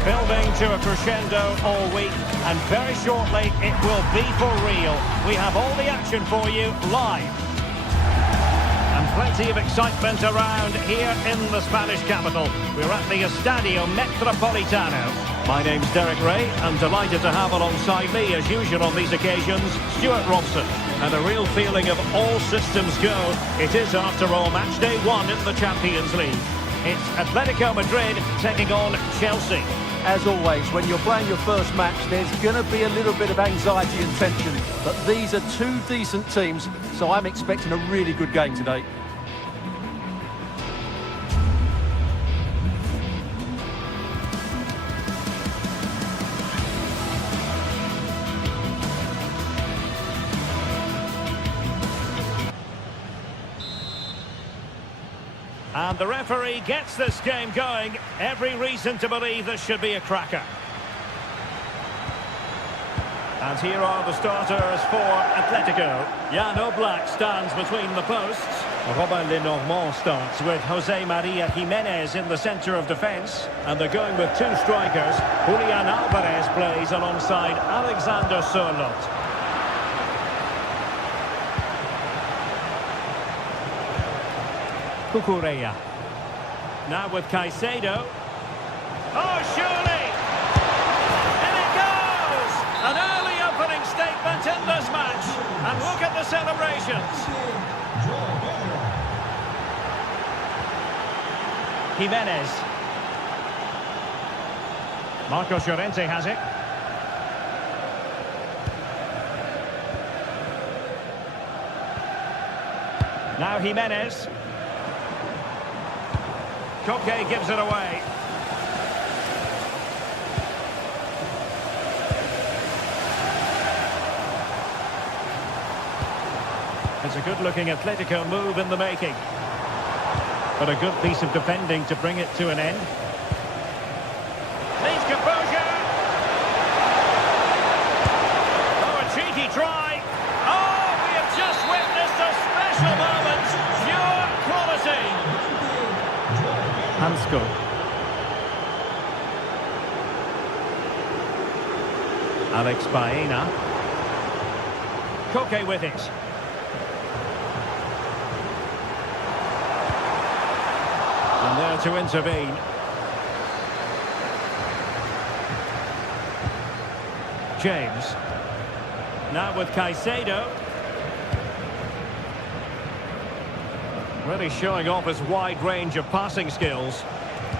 Building to a crescendo all week, and very shortly it will be for real. We have all the action for you live. And plenty of excitement around here in the Spanish capital. We're at the Estadio Metropolitano. My name's Derek Ray. I'm delighted to have alongside me, as usual on these occasions, Stuart Robson. And a real feeling of all systems go. It is, after all, match day 1 in the Champions League. It's Atletico Madrid taking on Chelsea. As always, when you're playing your first match, there's going to be a little bit of anxiety and tension. But these are two decent teams, so I'm expecting a really good game today. And the referee gets this game going. Every reason to believe this should be a cracker. And here are the starters for Atletico. Jan Oblak stands between the posts. Robin Lenormand starts with Jose Maria Jimenez in the centre of defence. And they're going with two strikers. Julian Alvarez plays alongside Alexander Sørloth. Cucurella. Now with Caicedo. Oh, surely! In it goes! An early opening statement in this match. And look at the celebrations. Jimenez. Marcos Llorente has it. Now Jimenez. Koke gives it away. It's a good-looking Atletico move in the making. But a good piece of defending to bring it to an end. Needs composure. Oh, a cheeky try. Oh, we have just witnessed a special moment. Pure quality. Hansko. Alex Baena. Koke with it. And there to intervene. James. Now with Caicedo. Really showing off his wide range of passing skills.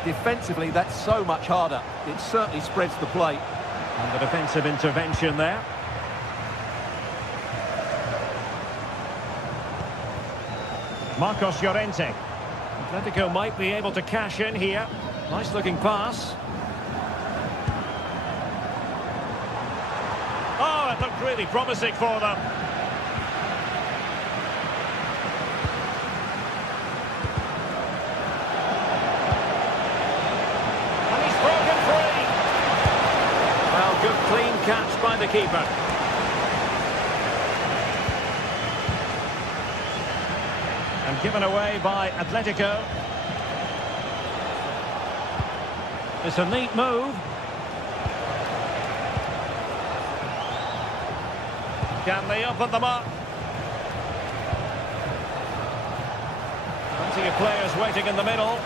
Defensively, that's so much harder. It certainly spreads the play. And the defensive intervention there. Marcos Llorente. Atletico might be able to cash in here. Nice looking pass. Oh, it looked really promising for them. And he's broken free. Well, good clean catch by the keeper. And given away by Atletico. It's a neat move. Can they open them up? Plenty of players waiting in the middle.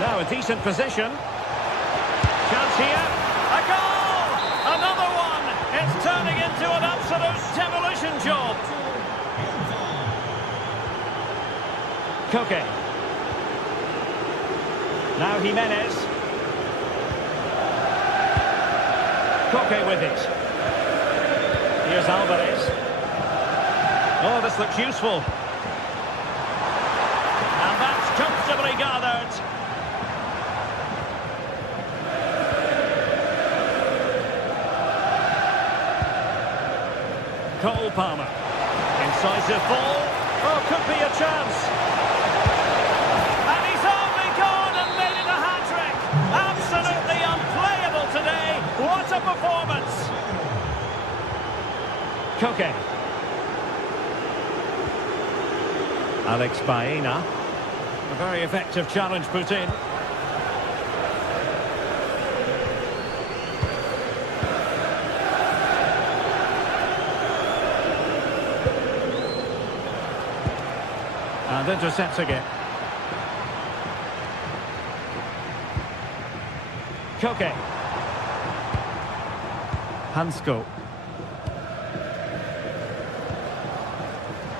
Now a decent position. Chance here. A goal! Another one! It's turning into an absolute demolition job. Koke. Now Jimenez. Koke with it. Here's Alvarez. Oh, this looks useful. And that's comfortably gathered. Cole Palmer. Incisive ball. Oh, could be a chance. And he's only gone and made it a hat-trick. Absolutely unplayable today. What a performance. Koke. Alex Baena. A very effective challenge put in. And intercepting it. Koke. Hansko.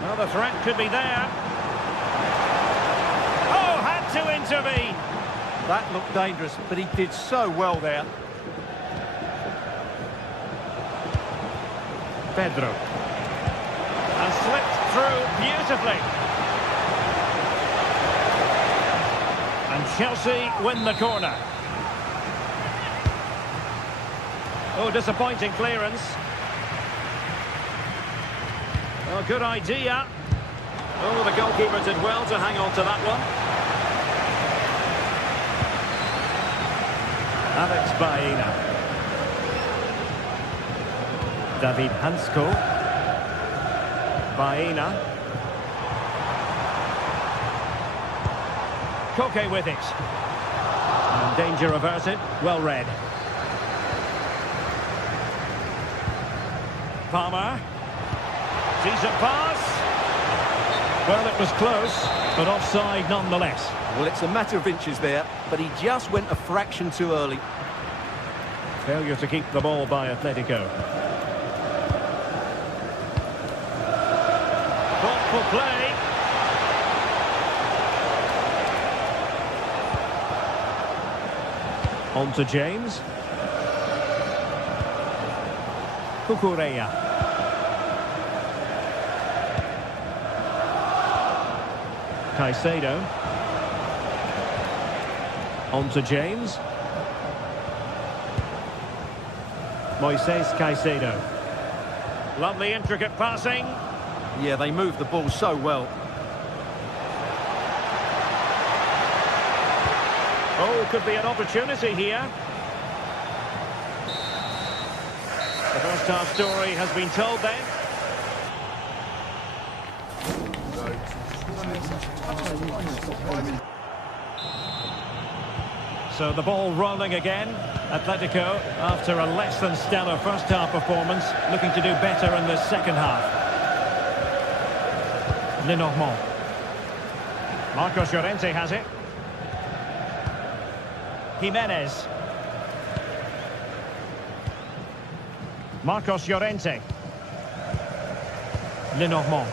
Well, the threat could be there. Oh, had to intervene. That looked dangerous, but he did so well there. Pedro. And slipped through beautifully. And Chelsea win the corner. Oh, disappointing clearance. Oh, good idea. Oh, the goalkeeper did well to hang on to that one. Alex Baena. David Hansko. Baena. Koke with it. And danger averted. Well read. Palmer. Decent pass. Well, it was close, but offside nonetheless. Well, it's a matter of inches there, but he just went a fraction too early. Failure to keep the ball by Atletico. Thoughtful play. On to James. Cucurella. Caicedo. On to James. Moises Caicedo. Lovely intricate passing. Yeah, they moved the ball so well. Oh, could be an opportunity here. The first half story has been told then. So the ball rolling again. Atletico, after a less than stellar first half performance, looking to do better in the second half. Lenormand. Marcos Llorente has it. Jimenez. Marcos Llorente. Lenormand.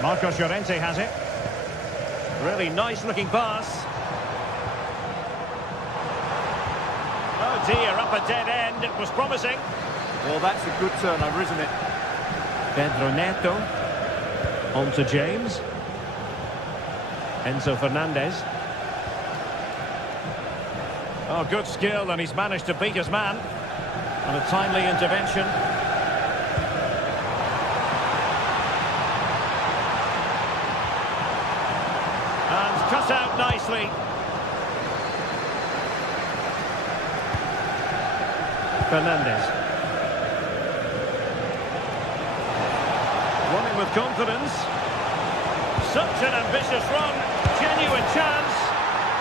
Marcos Llorente has it. Really nice looking pass. Oh dear, up a dead end. It was promising. Well, that's a good turnover, isn't it? Pedro Neto. On to James. Enzo Fernandez. Oh, good skill, and he's managed to beat his man. And a timely intervention. And cut out nicely. Fernandez. Running with confidence. Such an ambitious run. Genuine chance.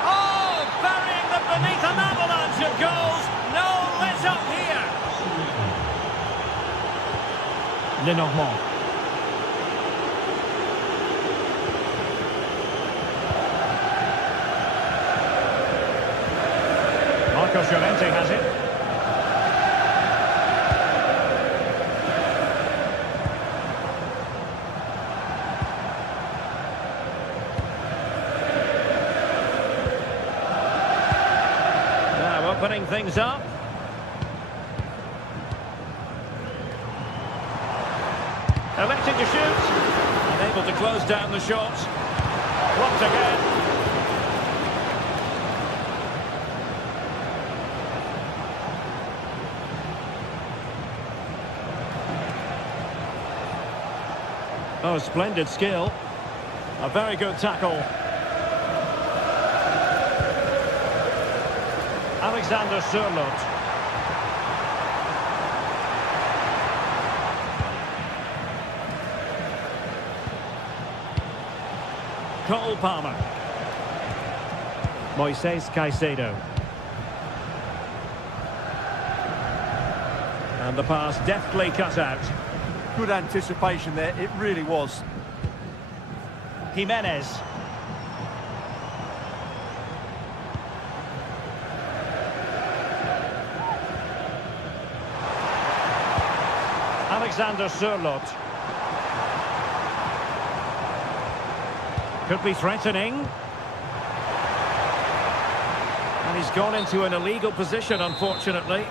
Oh, burying them beneath an avalanche of goals. No let up here. Lenormand. Marcos Llorente has it. Opening things up. Electing to shoot. Unable to close down the shot. Blocked again. Oh, splendid skill. A very good tackle. Alexander Sørloth. Cole Palmer. Moises Caicedo. And the pass deftly cut out. Good anticipation there, it really was. Jimenez. Alexander Sørloth. Could be threatening. And he's gone into an illegal position, unfortunately.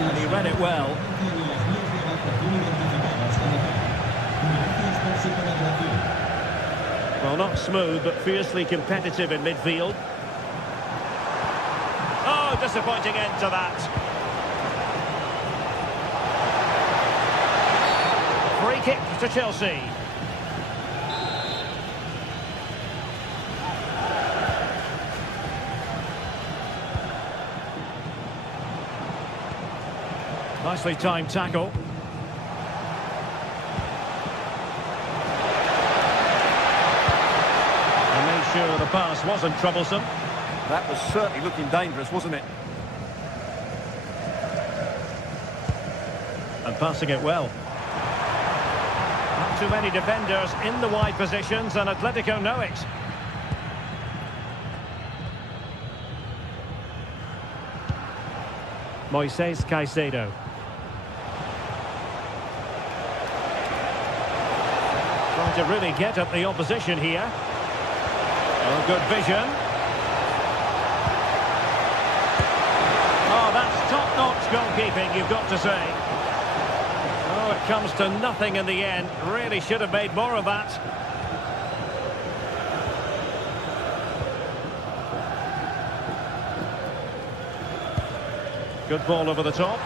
And he read it well. Well, not smooth, but fiercely competitive in midfield. Oh, disappointing end to that. Free kick to Chelsea. Nicely timed tackle. pass wasn't troublesome. That was certainly looking dangerous, wasn't it? And passing it well. Not too many defenders in the wide positions, and Atletico know it. Moises Caicedo. Trying to really get at the opposition here. Oh, good vision. Oh, that's top-notch goalkeeping, you've got to say. Oh, it comes to nothing in the end. Really should have made more of that. Good ball over the top.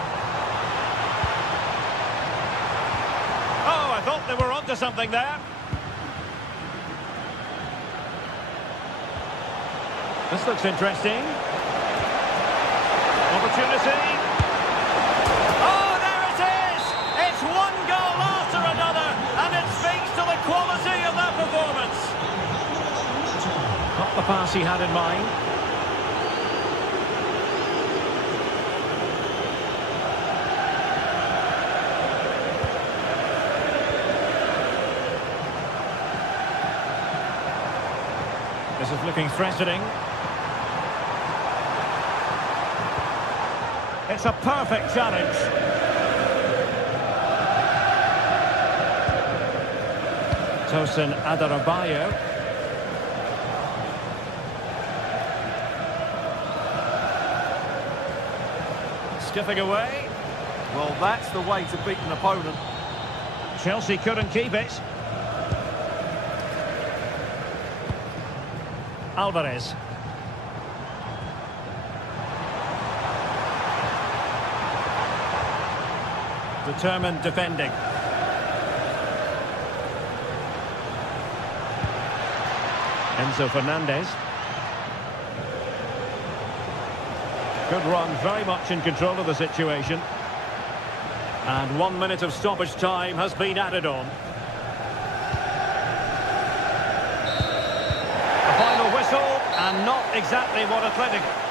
Oh, I thought they were onto something there. This looks interesting. Opportunity. Oh, there it is! It's one goal after another, and it speaks to the quality of that performance. Not the pass he had in mind. This is looking threatening. It's a perfect challenge. Tosin Adarabioyo. Skipping away. Well, that's the way to beat an opponent. Chelsea couldn't keep it. Alvarez. Determined defending. Enzo Fernandez. Good run, very much in control of the situation. And 1 minute of stoppage time has been added on. The final whistle, and not exactly what Atletico...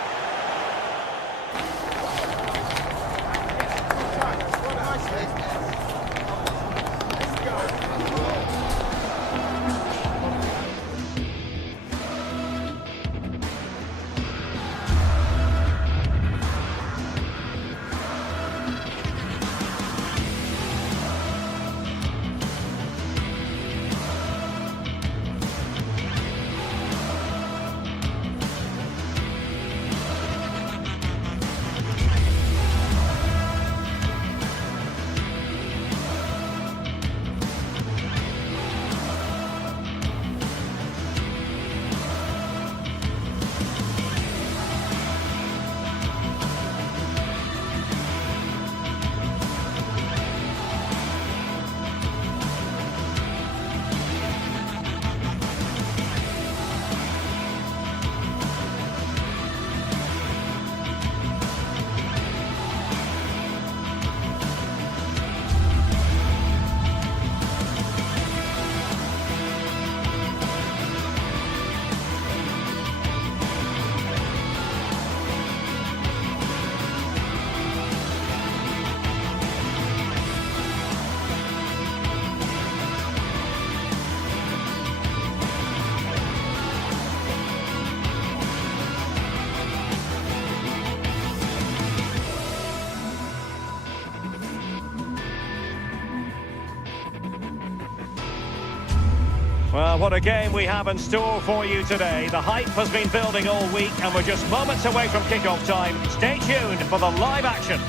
Well, what a game we have in store for you today. The hype has been building all week, and we're just moments away from kick-off time. Stay tuned for the live action.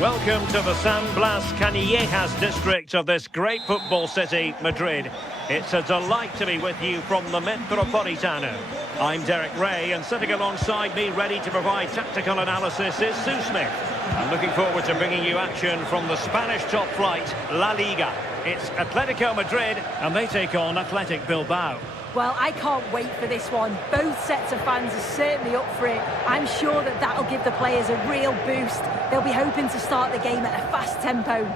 Welcome to the San Blas Canillejas district of this great football city, Madrid. It's a delight to be with you from the Metropolitano. I'm Derek Ray, and sitting alongside me, ready to provide tactical analysis, is Sue Smith. I'm looking forward to bringing you action from the Spanish top flight, La Liga. It's Atletico Madrid, and they take on Athletic Bilbao. Well, I can't wait for this one. Both sets of fans are certainly up for it. I'm sure that that'll give the players a real boost. They'll be hoping to start the game at a fast tempo.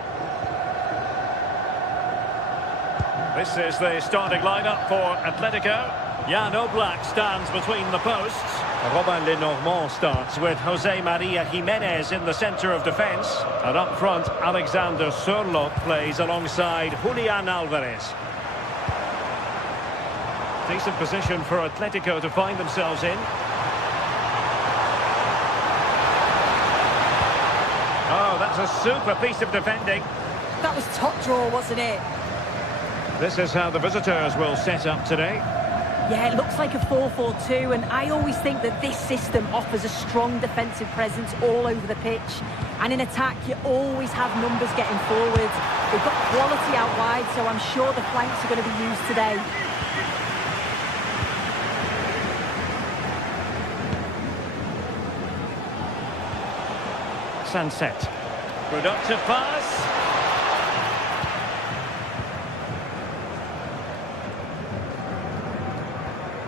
This is the starting lineup for Atletico. Jan Oblak stands between the posts. Robin Lenormand starts with Jose Maria Jimenez in the centre of defence. And up front, Alexander Sørloth plays alongside Julian Alvarez. Decent position for Atletico to find themselves in. Oh, that's a super piece of defending. That was top draw, wasn't it? This is how the visitors will set up today. Yeah, it looks like a 4-4-2, and I always think that this system offers a strong defensive presence all over the pitch. And in attack, you always have numbers getting forward. They've got quality out wide, so I'm sure the flanks are going to be used today. Sunset. Productive pass.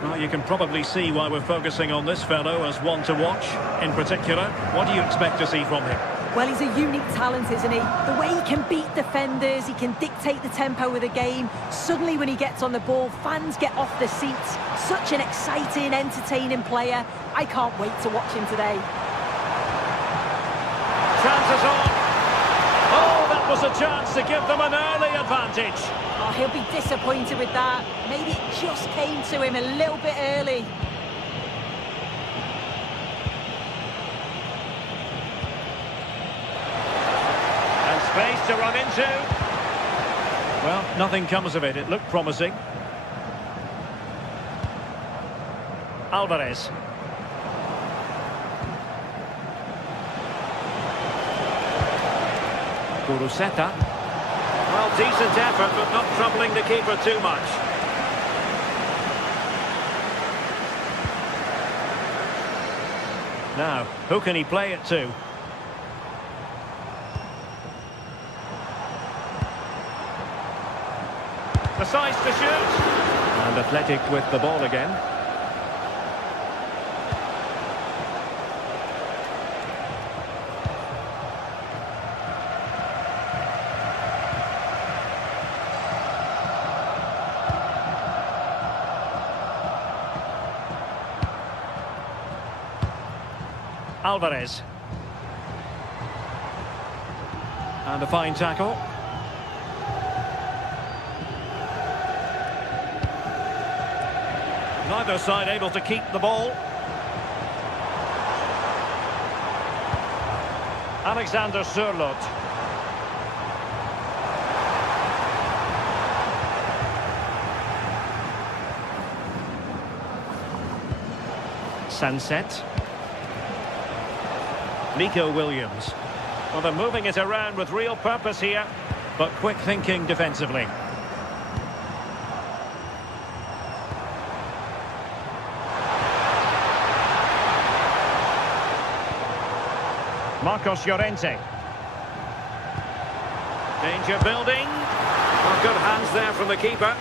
Well, you can probably see why we're focusing on this fellow as one to watch. In particular, what do you expect to see from him? Well, he's a unique talent, isn't he? The way he can beat defenders, he can dictate the tempo of the game. Suddenly, when he gets on the ball, fans get off their seats. Such an exciting, entertaining player. I can't wait to watch him today. Chances on. Oh, that was a chance to give them an early advantage. Oh, he'll be disappointed with that. Maybe it just came to him a little bit early. And space to run into. Well, nothing comes of it. It looked promising. Alvarez. Kuruseta. Well, decent effort, but not troubling the keeper too much. Now, who can he play it to? The size to shoot. And Athletic with the ball again. Alvarez. And a fine tackle. Neither side able to keep the ball. Alexander Sørloth. Sunset. Nico Williams. Well, they're moving it around with real purpose here, but quick thinking defensively. Marcos Llorente. Danger building. Well, good hands there from the keeper.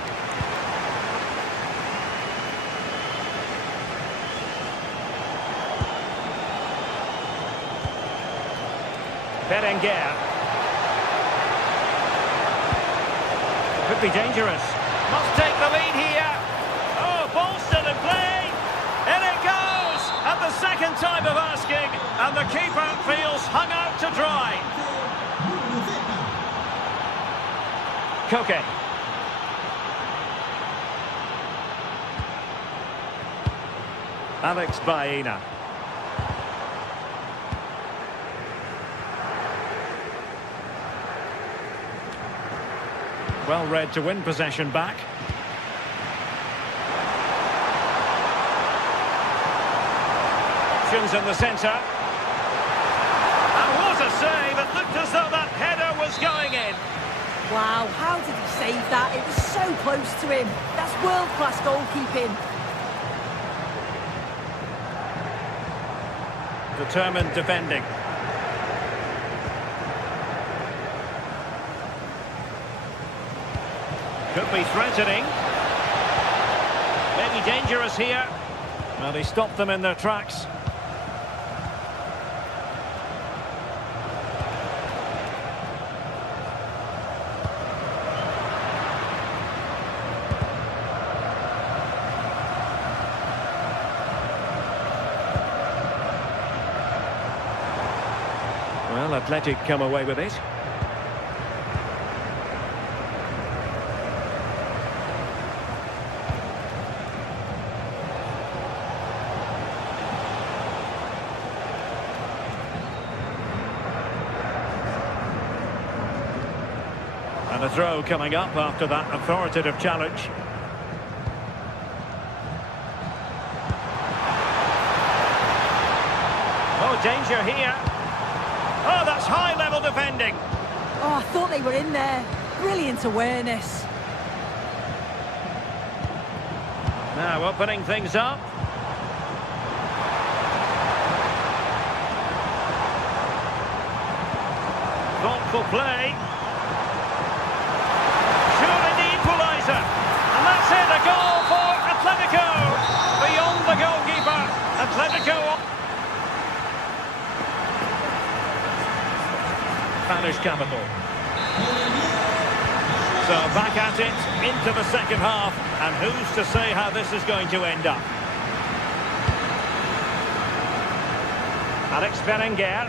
Berenguer. Could be dangerous. Must take the lead here. Oh, ball still in play. In it goes. At the second time of asking. And the keeper feels hung out to dry. Koke. Alex Baena. Well read to win possession back. Options in the centre. And what a save! It looked as though that header was going in. Wow, how did he save that? It was so close to him. That's world-class goalkeeping. Determined defending. Could be threatening. Maybe dangerous here. Well, he stopped them in their tracks. Athletic come away with it. And a throw coming up after that authoritative challenge. Oh, danger here. Oh, that's high-level defending. Oh, I thought they were in there. Brilliant awareness. Now opening things up. Thoughtful play. Surely the equaliser. And that's it, a goal for Atletico. Beyond the goalkeeper. Atletico. Spanish capital. So back at it into the second half, and who's to say how this is going to end up? Alex Berenguer.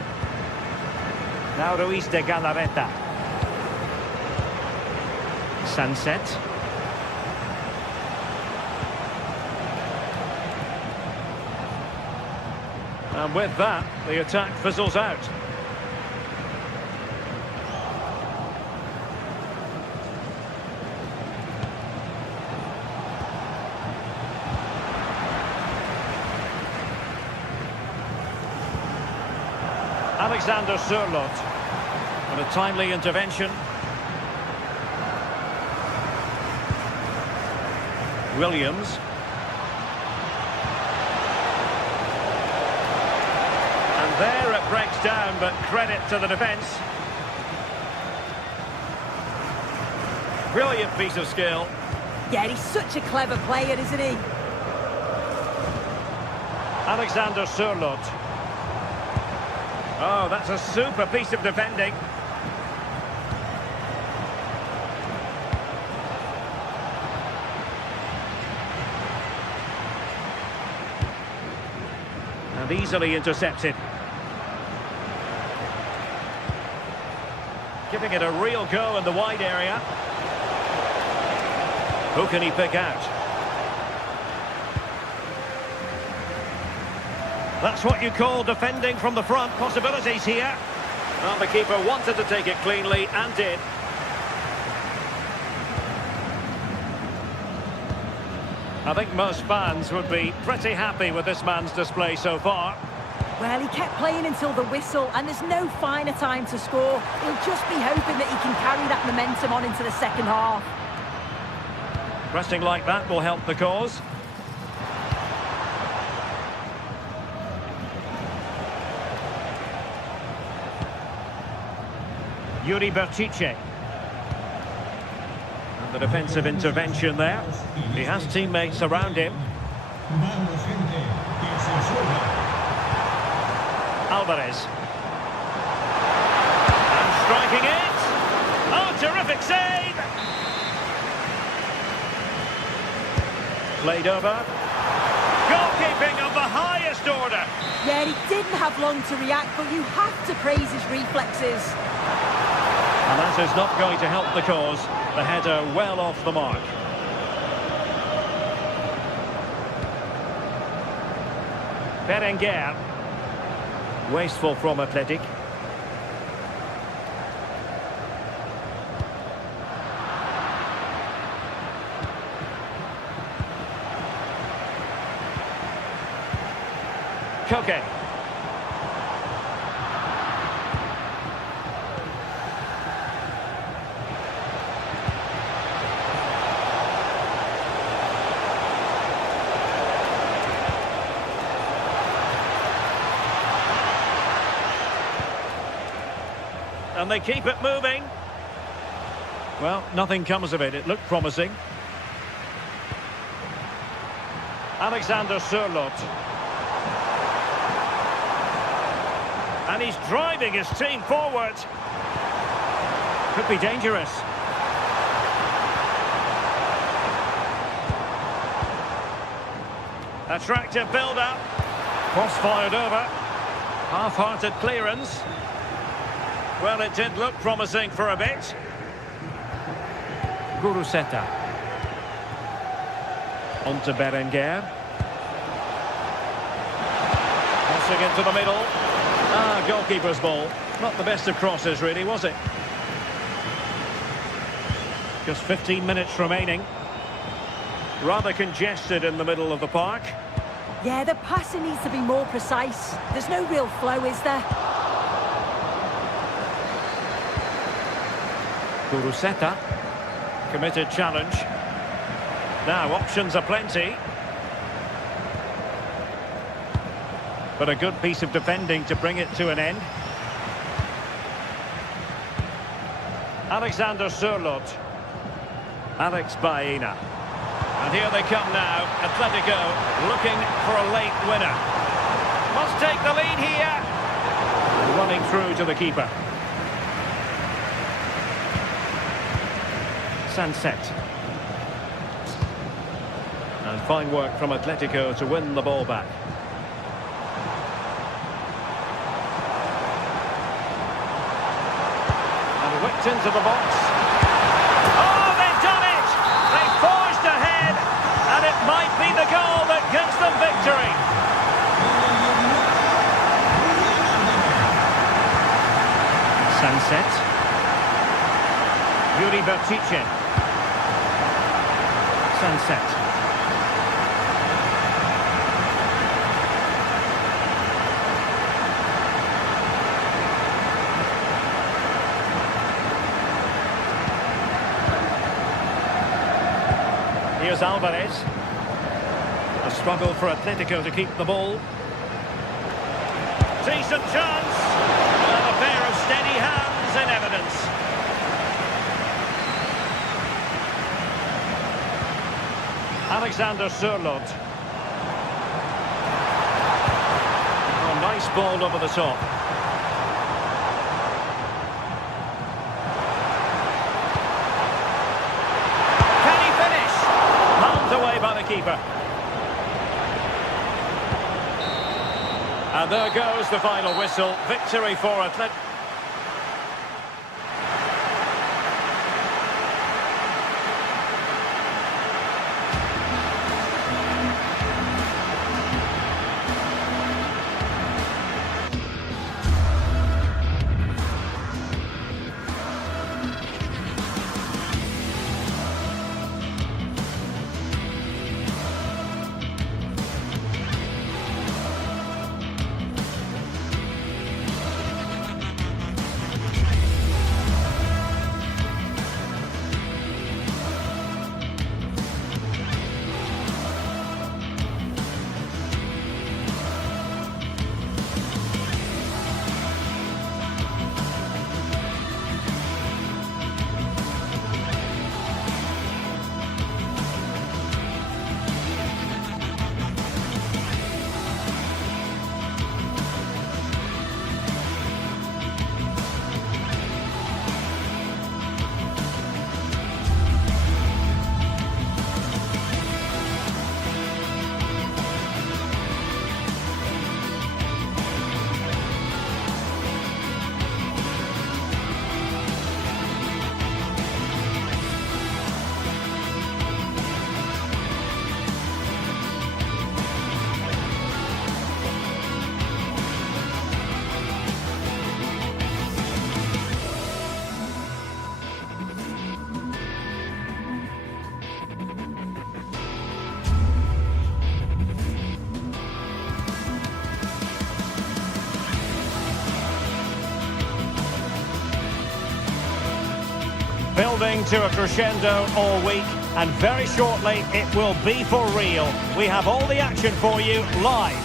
Now Ruiz de Galarreta. Sunset. And with that, the attack fizzles out. Alexander Sørloth, and a timely intervention. Williams. And there it breaks down, but credit to the defence. Brilliant piece of skill. Yeah, he's such a clever player, isn't he? Alexander Sørloth. Oh, that's a super piece of defending. And easily intercepted. Giving it a real go in the wide area. Who can he pick out? That's what you call defending from the front. Possibilities here. Well, the keeper wanted to take it cleanly and did. I think most fans would be pretty happy with this man's display so far. Well, he kept playing until the whistle, and there's no finer time to score. He'll just be hoping that he can carry that momentum on into the second half. Pressing like that will help the cause. Yuri Berchiche. And the defensive intervention there. He has teammates around him. Alvarez. And striking it. Oh, terrific save! Played over. Goalkeeping of the highest order. Yeah, he didn't have long to react, but you have to praise his reflexes. And that is not going to help the cause. The header well off the mark. Berenguer. Wasteful from Athletic. Koke. And they keep it moving. Well, nothing comes of it. It looked promising. Alexander Sørloth. And he's driving his team forward. Could be dangerous. Attractive build-up. Cross fired over. Half-hearted clearance. Well, it did look promising for a bit. Guruseta. On to Berenguer. Passing into the middle. Goalkeeper's ball. Not the best of crosses, really, was it? Just 15 minutes remaining. Rather congested in the middle of the park. Yeah, the passing needs to be more precise. There's no real flow, is there? Guruseta. Committed challenge. Now, options are plenty. But a good piece of defending to bring it to an end. Alexander Sørloth. Alex Baena. And here they come now. Atletico looking for a late winner. Must take the lead here. Running through to the keeper. Sunset. And fine work from Atletico to win the ball back. And whipped into the box. Oh, they've done it! They forged ahead, and it might be the goal that gives them victory. Sunset. Yuri Bertice. Sunset. Here's Alvarez. A struggle for Atletico to keep the ball. Decent chance. And a pair of steady hands in evidence. Alexander Sørloth. Oh, nice ball over the top. Can he finish? Palmed away by the keeper. And there goes the final whistle. Victory for Atletico. Building to a crescendo all week, and very shortly it will be for real. We have all the action for you live.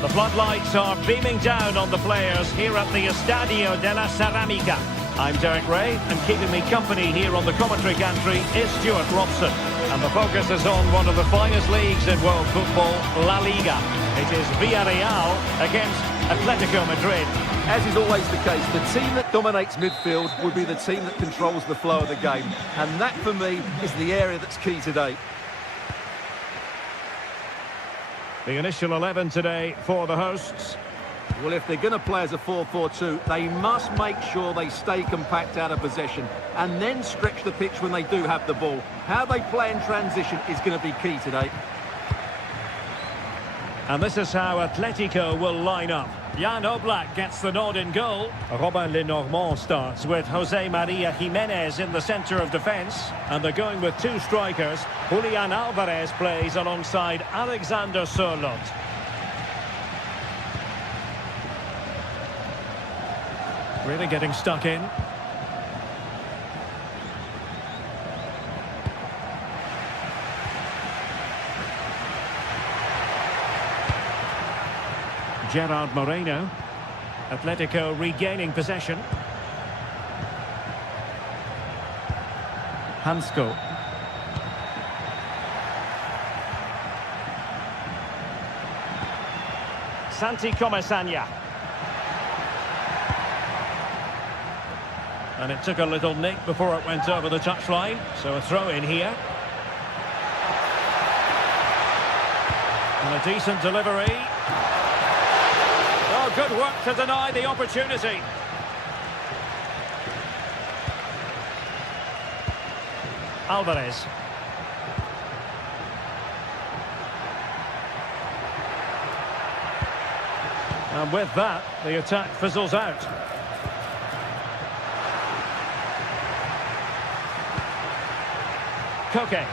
The floodlights are beaming down on the players here at the Estadio de la Ceramica. I'm Derek Ray, and keeping me company here on the commentary gantry is Stuart Robson. And the focus is on one of the finest leagues in world football, La Liga. It is Villarreal against Atletico Madrid. As is always the case, the team that dominates midfield will be the team that controls the flow of the game. And that, for me, is the area that's key today. The initial 11 today for the hosts. Well, if they're going to play as a 4-4-2, they must make sure they stay compact out of possession and then stretch the pitch when they do have the ball. How they play in transition is going to be key today. And this is how Atletico will line up. Jan Oblak gets the nod in goal. Robin Lenormand starts with Jose Maria Jimenez in the centre of defence. And they're going with two strikers. Julian Alvarez plays alongside Alexander Sørloth. Really getting stuck in. Gerard Moreno. Atletico regaining possession. Hansko. Santi Comesaña. And it took a little nick before it went over the touchline. So a throw in here. And a decent delivery. Oh, good work to deny the opportunity. Alvarez. And with that, the attack fizzles out. Koke.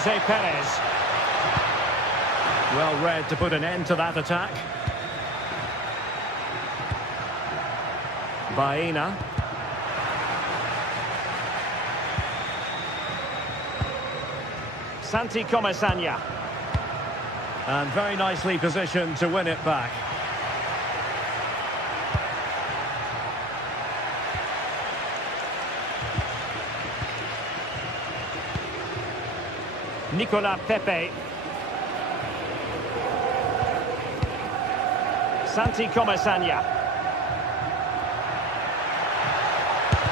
Jose Perez. Well read to put an end to that attack. Baena. Santi Comesaña. And very nicely positioned to win it back. Nicolas Pepe. Santi Comesaña.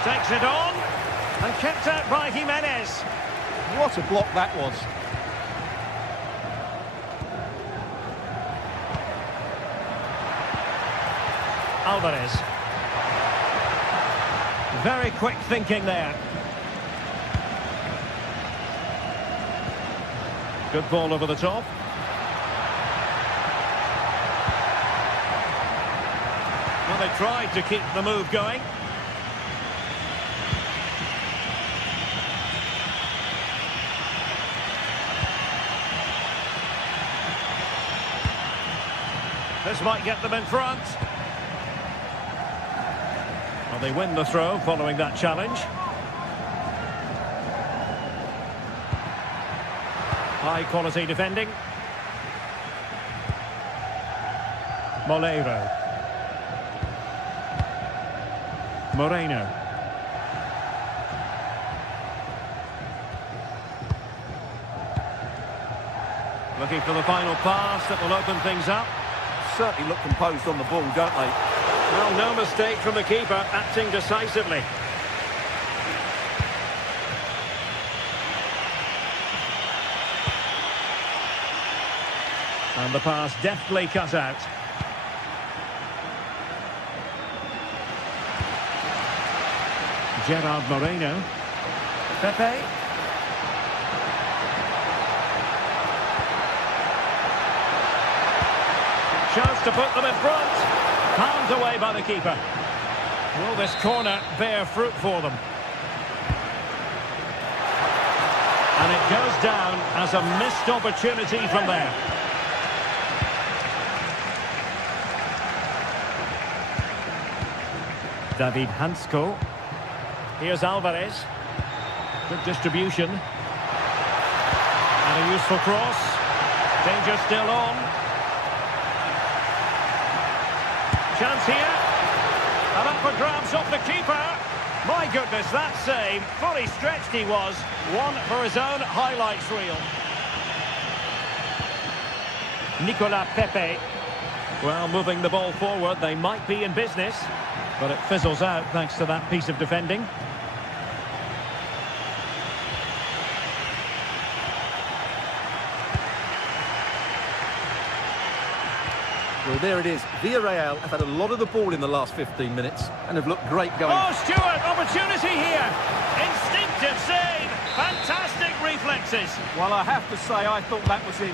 Takes it on and kept out by Jimenez. What a block that was. Alvarez. Very quick thinking there. Good ball over the top. Well, they tried to keep the move going. This might get them in front. Well, they win the throw following that challenge. High quality defending. Molero. Moreno. Looking for the final pass that will open things up. Certainly look composed on the ball, don't they? Well, no mistake from the keeper, acting decisively. And the pass deftly cut out. Gerard Moreno. Pepe. Chance to put them in front. Palmed away by the keeper. Will this corner bear fruit for them? And it goes down as a missed opportunity from there. David Hansko. Here's Alvarez. Good distribution. And a useful cross. Danger still on. Chance here. And up for grabs off the keeper. My goodness, that save. Fully stretched he was. One for his own highlights reel. Nicolas Pepe. Well, moving the ball forward, they might be in business. But it fizzles out thanks to that piece of defending. Well, there it is. Villarreal have had a lot of the ball in the last 15 minutes and have looked great going. Oh, Stewart, opportunity here. Instinctive save. Fantastic reflexes. Well, I have to say, I thought that was in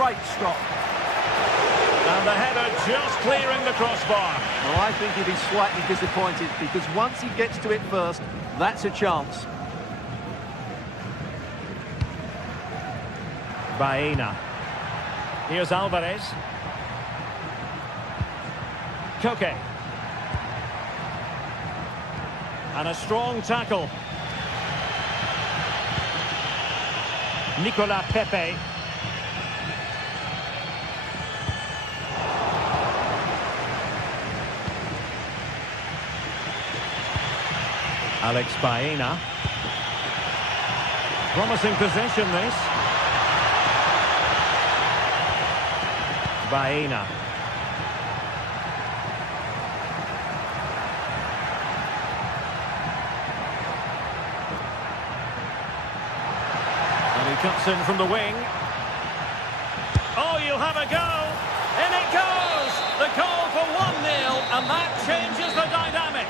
great stop. And the header just clearing the crossbar. Well, I think he'd be slightly disappointed because once he gets to it first, that's a chance. Baena. Here's Alvarez. Koke. And a strong tackle. Nicolas Pepe. Alex Baena. Promising possession this. Baena. And he cuts in from the wing. Oh, you'll have a go. In it goes. The call for 1-0, and that changes the dynamic.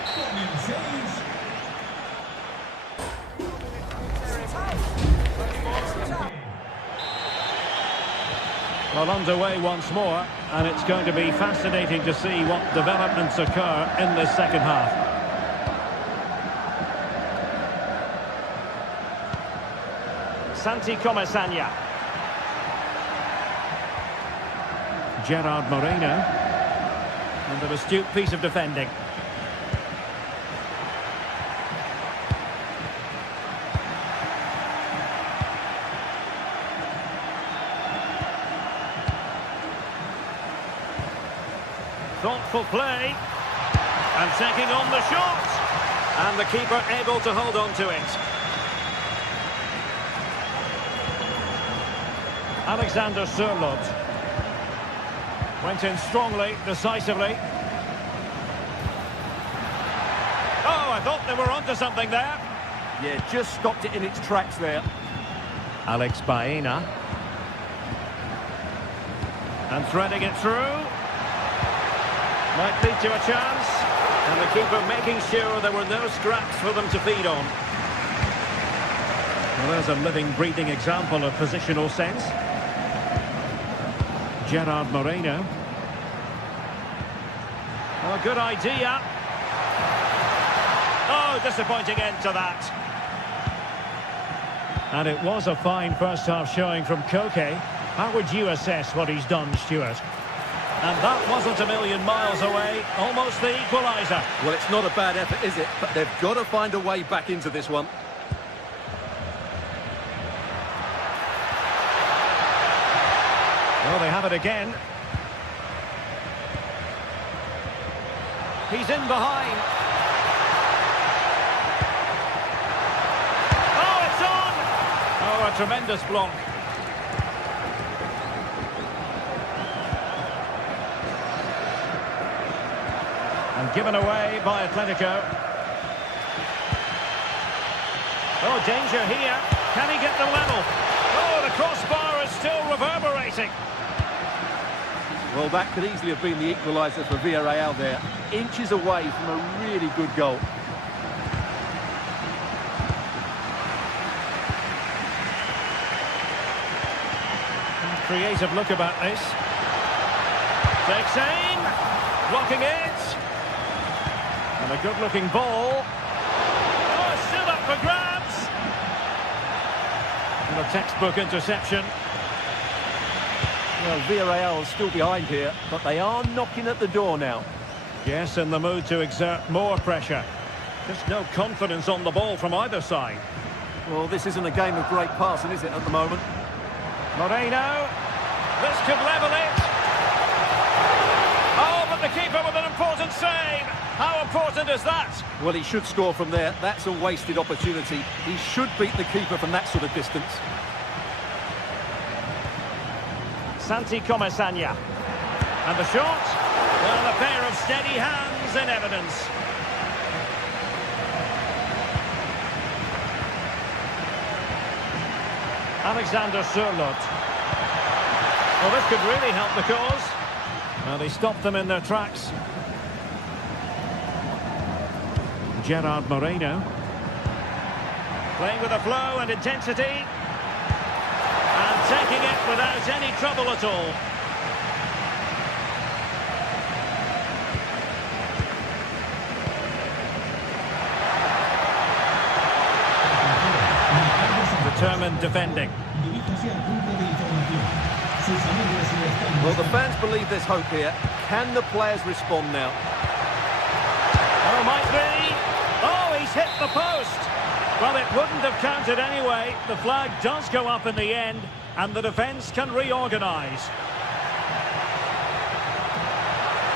Well, underway once more, and it's going to be fascinating to see what developments occur in this second half. Santi Comesaña. Gerard Moreno. And an astute piece of defending. Thoughtful play, and taking on the shot, and the keeper able to hold on to it. Alexander Sørloth went in strongly, decisively. Oh, I thought they were onto something there. Yeah, just stopped it in its tracks there. Alex Baena, and threading it through. Might lead to a chance, and the keeper making sure there were no scraps for them to feed on. Well, there's a living, breathing example of positional sense. Gerard Moreno. Oh, good idea. Oh, disappointing end to that. And it was a fine first-half showing from Koke. How would you assess what he's done, Stuart? And that wasn't a million miles away, almost the equaliser. Well, it's not a bad effort, is it? But they've got to find a way back into this one. Well, they have it again. He's in behind. Oh, it's on! Oh, a tremendous block. And given away by Atletico. Oh, danger here. Can he get the level? Oh, the crossbar is still reverberating. Well, that could easily have been the equaliser for Villarreal there. Inches away from a really good goal. Creative look about this. Takes aim. Blocking it. And a good-looking ball. Oh, still up for grabs. And a textbook interception. Well, Villarreal is still behind here, but they are knocking at the door now. Yes, in the mood to exert more pressure. Just no confidence on the ball from either side. Well, this isn't a game of great passing, is it, at the moment? Moreno. This could level it. Oh, but the keeper with an important save. How important is that? Well, he should score from there. That's a wasted opportunity. He should beat the keeper from that sort of distance. Santi Comesaña. And the shot. Well, a pair of steady hands in evidence. Alexander Sørloth. Well, this could really help the cause. Well, they stopped them in their tracks. Gerard Moreno. Playing with a flow and intensity. And taking it without any trouble at all. Determined defending. Well, the fans believe there's hope here. Can the players respond now? Oh, might be. Oh, he's hit the post. Well, it wouldn't have counted anyway. The flag does go up in the end, and the defence can reorganise.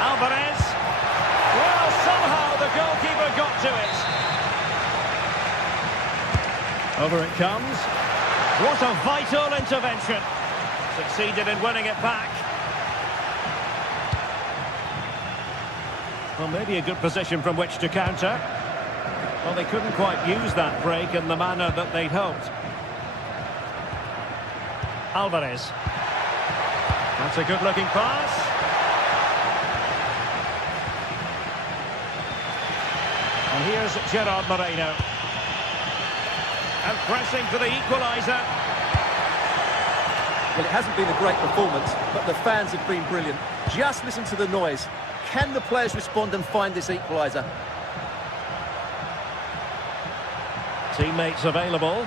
Alvarez. Well, somehow the goalkeeper got to it. Over it comes. What a vital intervention. Succeeded in winning it back. Well, maybe a good position from which to counter. Well, they couldn't quite use that break in the manner that they'd hoped. Alvarez. That's a good-looking pass. And here's Gerard Moreno. And pressing for the equaliser. Well, it hasn't been a great performance, but the fans have been brilliant. Just listen to the noise. Can the players respond and find this equaliser? Teammates available.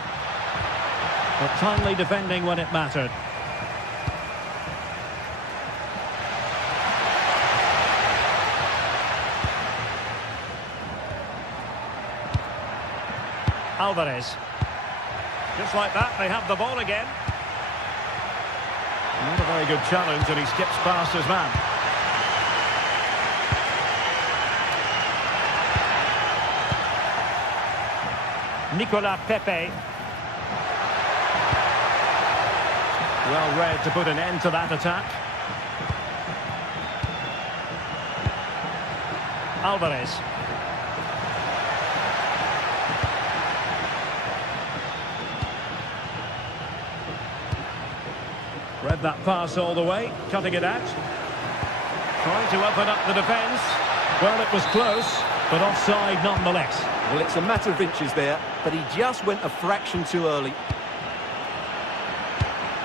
But timely defending when it mattered. Alvarez. Just like that, they have the ball again. Not a very good challenge, and he skips past his man. Nicolas Pepe. Well read to put an end to that attack. Alvarez. Read that pass all the way, cutting it out. Trying to open up the defence. Well, it was close, but offside nonetheless. Well, it's a matter of inches there, but he just went a fraction too early.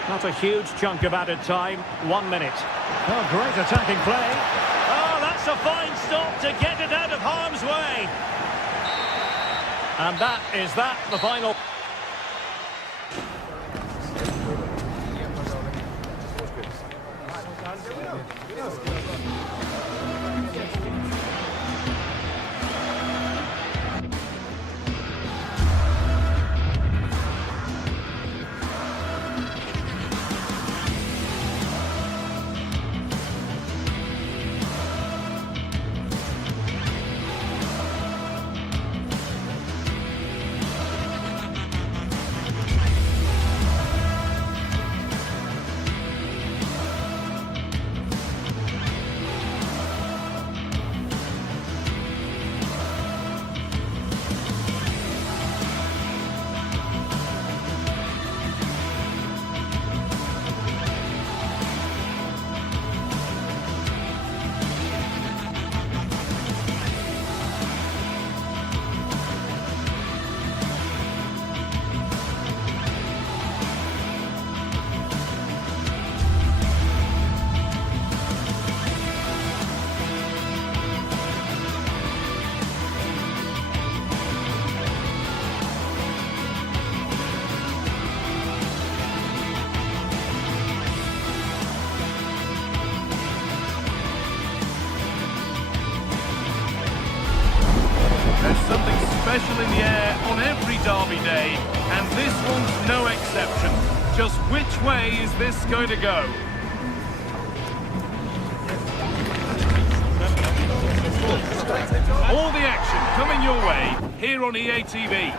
Not a huge chunk of added time, 1 minute. Oh, great attacking play. Oh, that's a fine stop to get it out of harm's way. And that is the final. Special in the air on every derby day, and this one's no exception. Just which way is this going to go? All the action coming your way here on EA TV.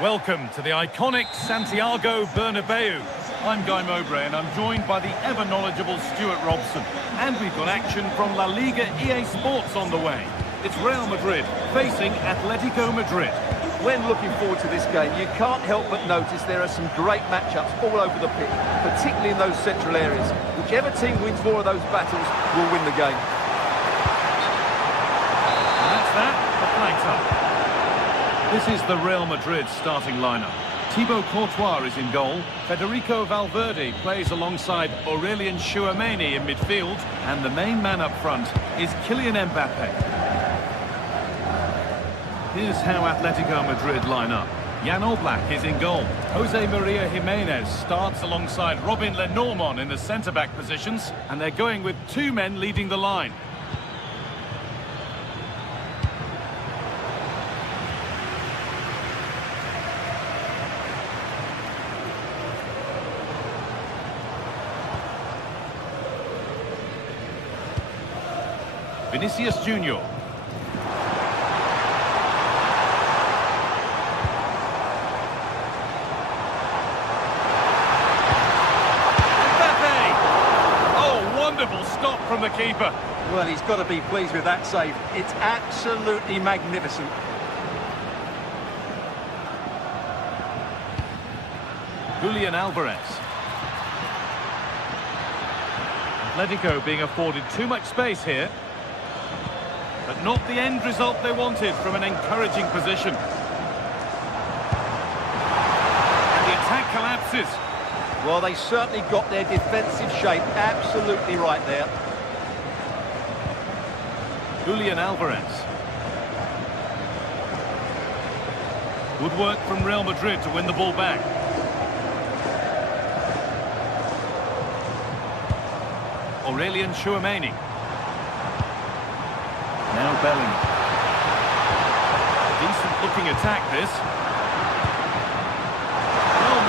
Welcome to the iconic Santiago Bernabeu. I'm Guy Mowbray and I'm joined by the ever knowledgeable Stuart Robson. And we've got action from La Liga EA Sports on the way. It's Real Madrid facing Atletico Madrid. When looking forward to this game, you can't help but notice there are some great matchups all over the pitch, particularly in those central areas. Whichever team wins more of those battles will win the game. And that's that, the flag's up. This is the Real Madrid starting lineup. Thibaut Courtois is in goal. Federico Valverde plays alongside Aurelien Tchouameni in midfield. And the main man up front is Kylian Mbappe. Here's how Atletico Madrid line up. Jan Oblak is in goal. Jose Maria Jimenez starts alongside Robin Lenormand in the centre-back positions. And they're going with two men leading the line. Vinicius Junior. Stop from the keeper. Well, he's got to be pleased with that save. It's absolutely magnificent. Julian Alvarez. Atletico being afforded too much space here. But not the end result they wanted from an encouraging position. And the attack collapses. Well, they certainly got their defensive shape absolutely right there. Julian Alvarez. Good work from Real Madrid to win the ball back. Aurelien Tchouameni. Now Bellingham. Decent looking attack this.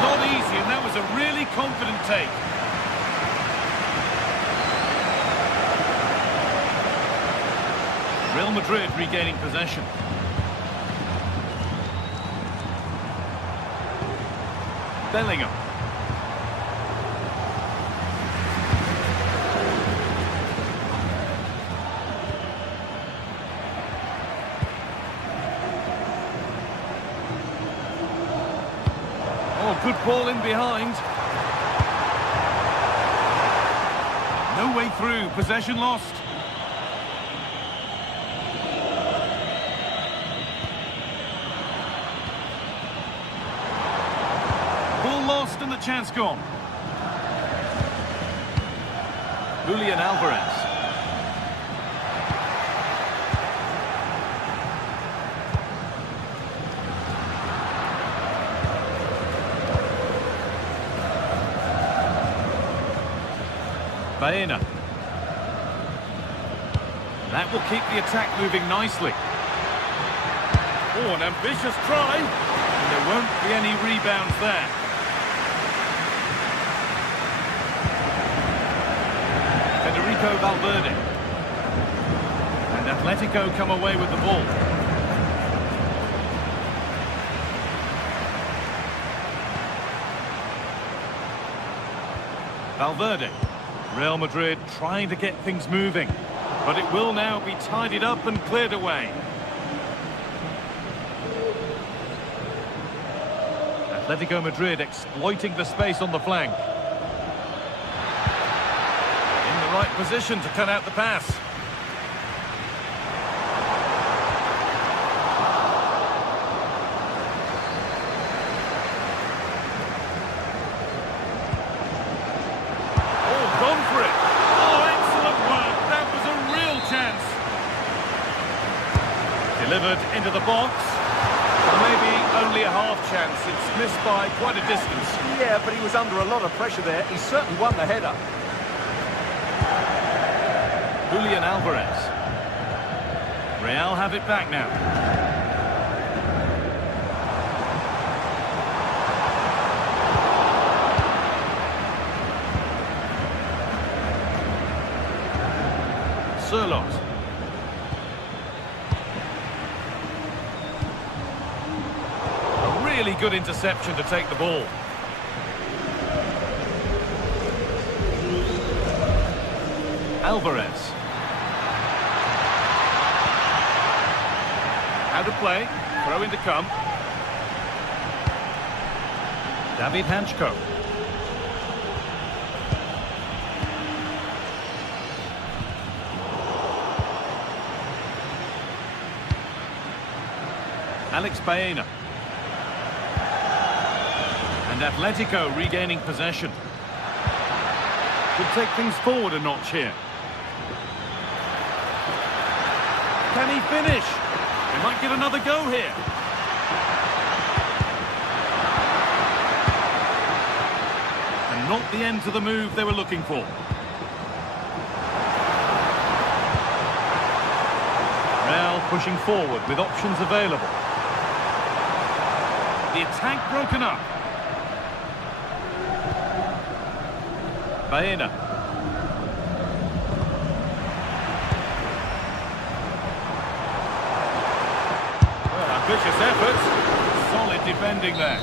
Not easy, and that was a really confident take. Real Madrid regaining possession. Bellingham. Good ball in behind. No way through, possession lost. Ball lost and the chance gone. Julian Alvarez. Baena. That will keep the attack moving nicely. Oh, an ambitious try. And there won't be any rebounds there. Federico Valverde. And Atletico come away with the ball. Valverde. Real Madrid trying to get things moving, but it will now be tidied up and cleared away. Atletico Madrid exploiting the space on the flank. In the right position to cut out the pass. Delivered into the box. Maybe only a half chance. It's missed by quite a distance. Yeah, but he was under a lot of pressure there. He certainly won the header. Julian Alvarez. Real have it back now. Sirlot. Really good interception to take the ball. Alvarez. Out of play. Throw in to come. David Hanchko. Alex Baena. And Atletico regaining possession. Could take things forward a notch here. Can he finish? They might get another go here. And not the end to the move they were looking for. Real pushing forward with options available. The attack broken up. Baena. Well, ambitious efforts. Solid defending there.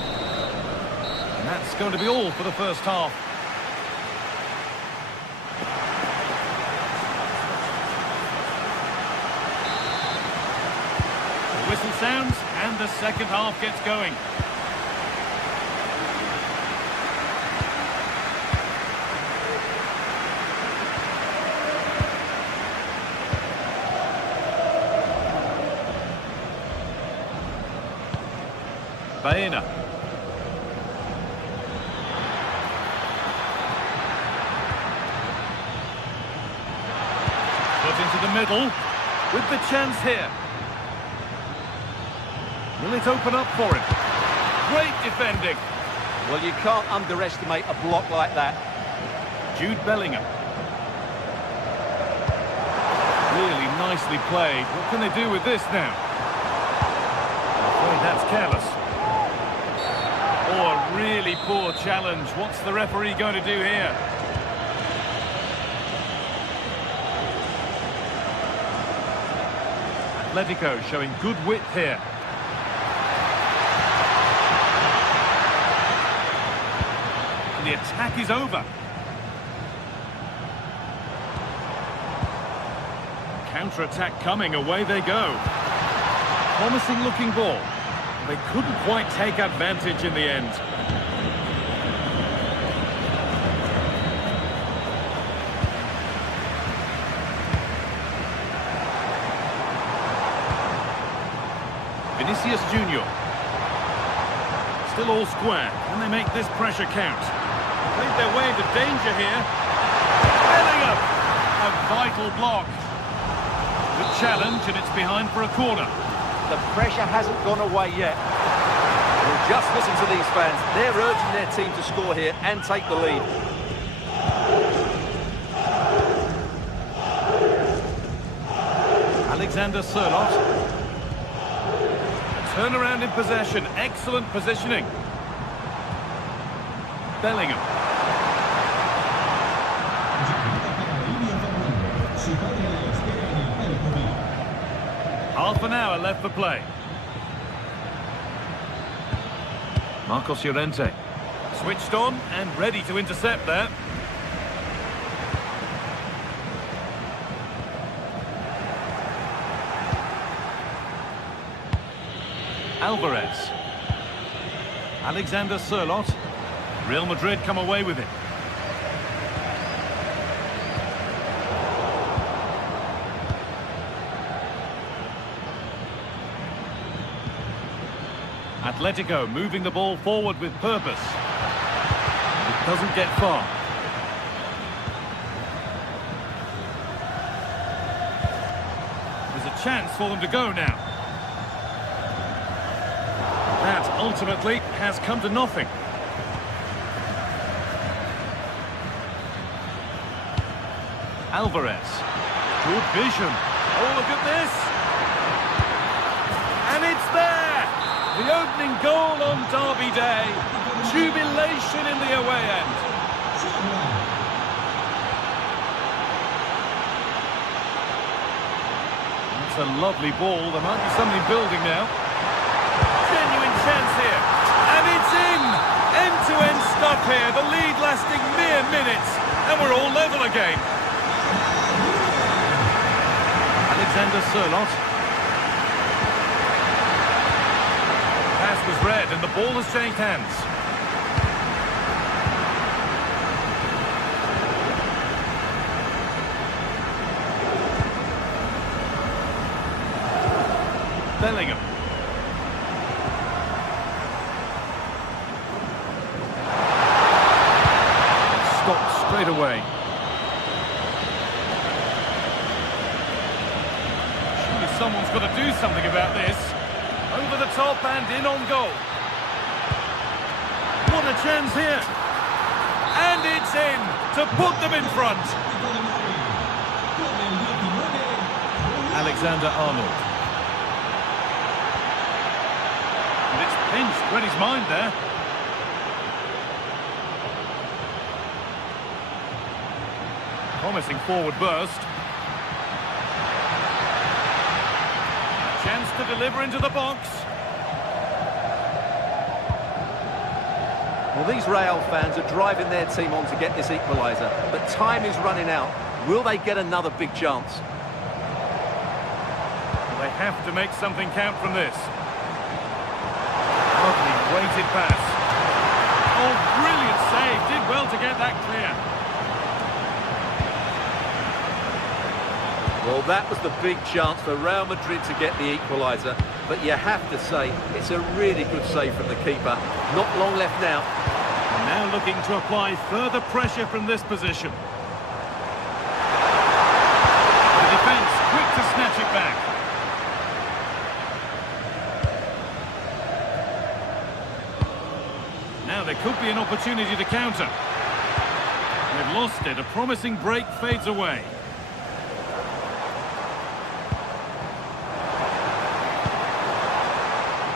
And that's going to be all for the first half. The whistle sounds and the second half gets going. Baena. Put into the middle with the chance here. Will it open up for him? Great defending. Well, you can't underestimate a block like that. Jude Bellingham. Really nicely played. What can they do with this now? I'm afraid that's careless. Oh, a really poor challenge. What's the referee going to do here? Atletico showing good width here. And the attack is over. Counter-attack coming, away they go. Promising looking ball. They couldn't quite take advantage in the end. Vinicius Junior. Still all square. Can they make this pressure count? Played their way into danger here. Bellingham! A vital block. Good challenge, and it's behind for a corner. The pressure hasn't gone away yet. Well, just listen to these fans. They're urging their team to score here and take the lead. Alexander Sørloth. A turnaround in possession. Excellent positioning. Bellingham. Half an hour left for play. Marcos Llorente. Switched on and ready to intercept there. Alvarez. Alexander Sørloth. Real Madrid come away with it. Atletico moving the ball forward with purpose. It doesn't get far. There's a chance for them to go now. That ultimately has come to nothing. Alvarez. Good vision. Oh, look at this. And it's there. The opening goal on Derby Day. Jubilation in the away end. That's a lovely ball. There might be something building now. Genuine chance here. And it's in. End-to-end stuff here. The lead lasting mere minutes. And we're all level again. Alexander Sørloth. red and the ball has changed hands. Bellingham. Stopped straight away. Surely someone's got to do something about this. Over the top and in on goal. What a chance here. And it's in to put them in front. Alexander-Arnold. And it's pinched, read his mind there. Promising forward burst. Chance to deliver into the box. Well, these Real fans are driving their team on to get this equaliser, but time is running out. Will they get another big chance? They have to make something count from this. Lovely weighted pass. Oh, brilliant save. Did well to get that clear. Well, that was the big chance for Real Madrid to get the equaliser, but you have to say it's a really good save from the keeper. Not long left now. And now looking to apply further pressure from this position. The defence quick to snatch it back. Now there could be an opportunity to counter. They've lost it. A promising break fades away.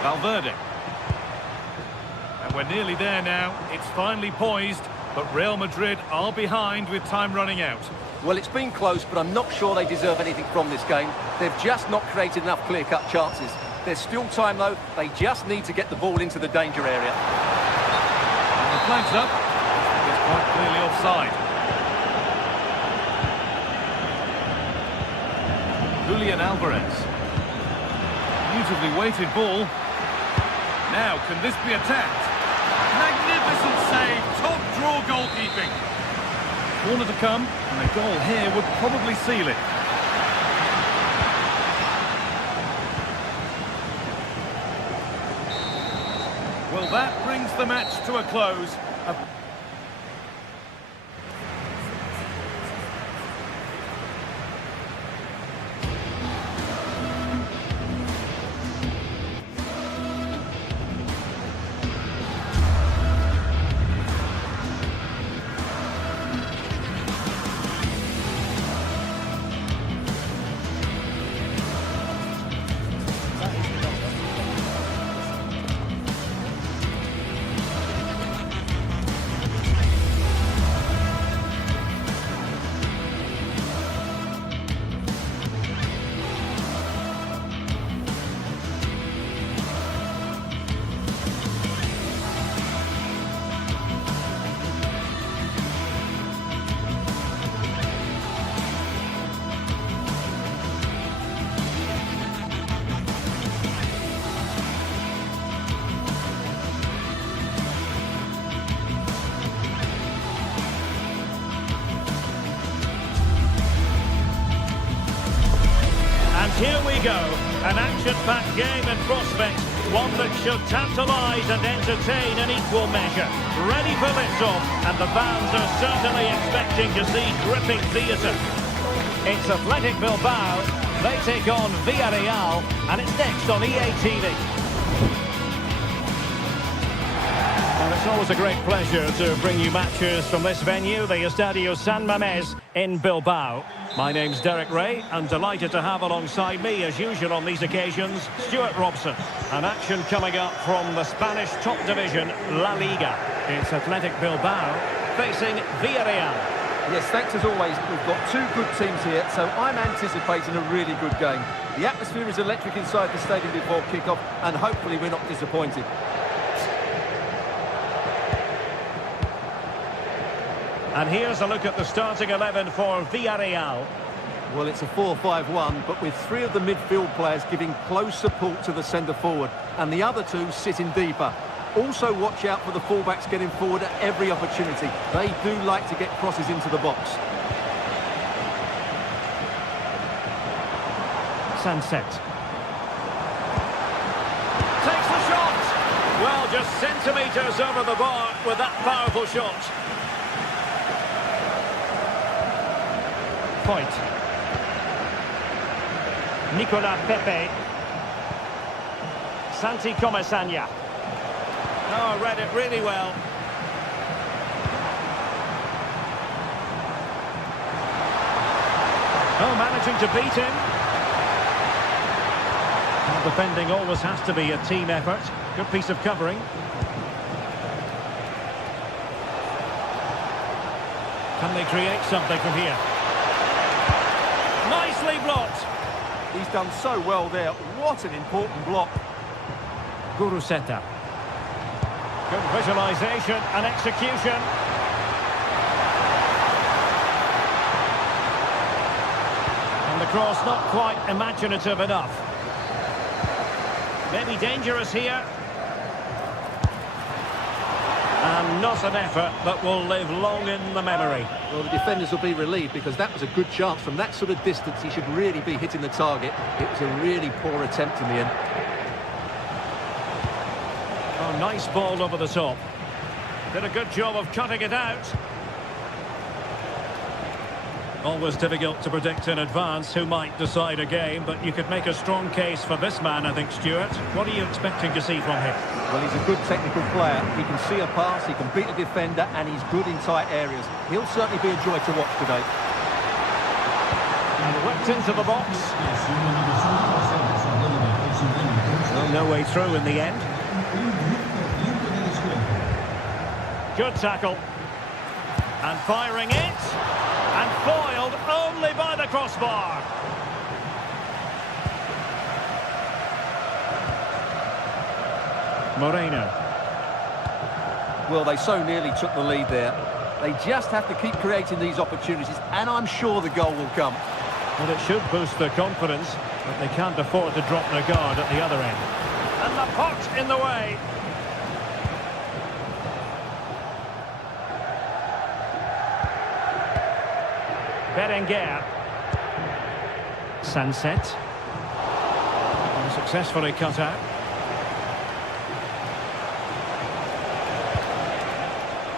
Valverde. And we're nearly there now. It's finally poised, but Real Madrid are behind with time running out. Well, it's been close, but I'm not sure they deserve anything from this game. They've just not created enough clear-cut chances. There's still time, though. They just need to get the ball into the danger area. And the flag's up. It's quite clearly offside. Julian Alvarez. Beautifully weighted ball. Now, can this be attacked? Magnificent save, top draw goalkeeping. Corner to come, and a goal here would probably seal it. Well, that brings the match to a close. Here we go, an action-packed game in prospect, one that should tantalise and entertain in equal measure. Ready for lift-off, and the fans are certainly expecting to see gripping theatre. It's Athletic Bilbao, they take on Villarreal, and it's next on EA TV. Well, it's always a great pleasure to bring you matches from this venue, the Estadio San Mamés in Bilbao. My name's Derek Ray, and delighted to have alongside me, as usual on these occasions, Stuart Robson. An action coming up from the Spanish top division, La Liga. It's Athletic Bilbao facing Villarreal. Yes, thanks as always. We've got two good teams here, so I'm anticipating a really good game. The atmosphere is electric inside the stadium before kick-off, and hopefully we're not disappointed. And here's a look at the starting 11 for Villarreal. Well, it's a 4-5-1, but with 3 of the midfield players giving close support to the centre forward, and the other 2 sitting deeper. Also watch out for the fullbacks getting forward at every opportunity. They do like to get crosses into the box. Sunset. Takes the shot! Well, just centimetres over the bar with that powerful shot. Point. Nicola Pepe. Santi Comasagna. Oh, read it really well. Oh, managing to beat him. Well, defending always has to be a team effort. Good piece of covering. Can they create something from here? Nicely blocked. He's done so well there. What an important block. Guruseta. Good visualisation and execution. And the cross not quite imaginative enough. Maybe dangerous here. And not an effort that will live long in the memory. Well, the defenders will be relieved because that was a good chance. From that sort of distance, he should really be hitting the target. It was a really poor attempt in the end. Oh, nice ball over the top. Did a good job of cutting it out. Always difficult to predict in advance who might decide a game, but you could make a strong case for this man, I think, Stuart. What are you expecting to see from him? Well, he's a good technical player. He can see a pass, he can beat a defender, and he's good in tight areas. He'll certainly be a joy to watch today. And whipped into the box. Well, no way through in the end. Good tackle. And firing it. And foiled only by the crossbar. Moreno. Well, they so nearly took the lead there. They just have to keep creating these opportunities, and I'm sure the goal will come. Well, it should boost their confidence, but they can't afford to drop their guard at the other end. And the pot in the way. Berenguer. Sunset. And successfully cut out.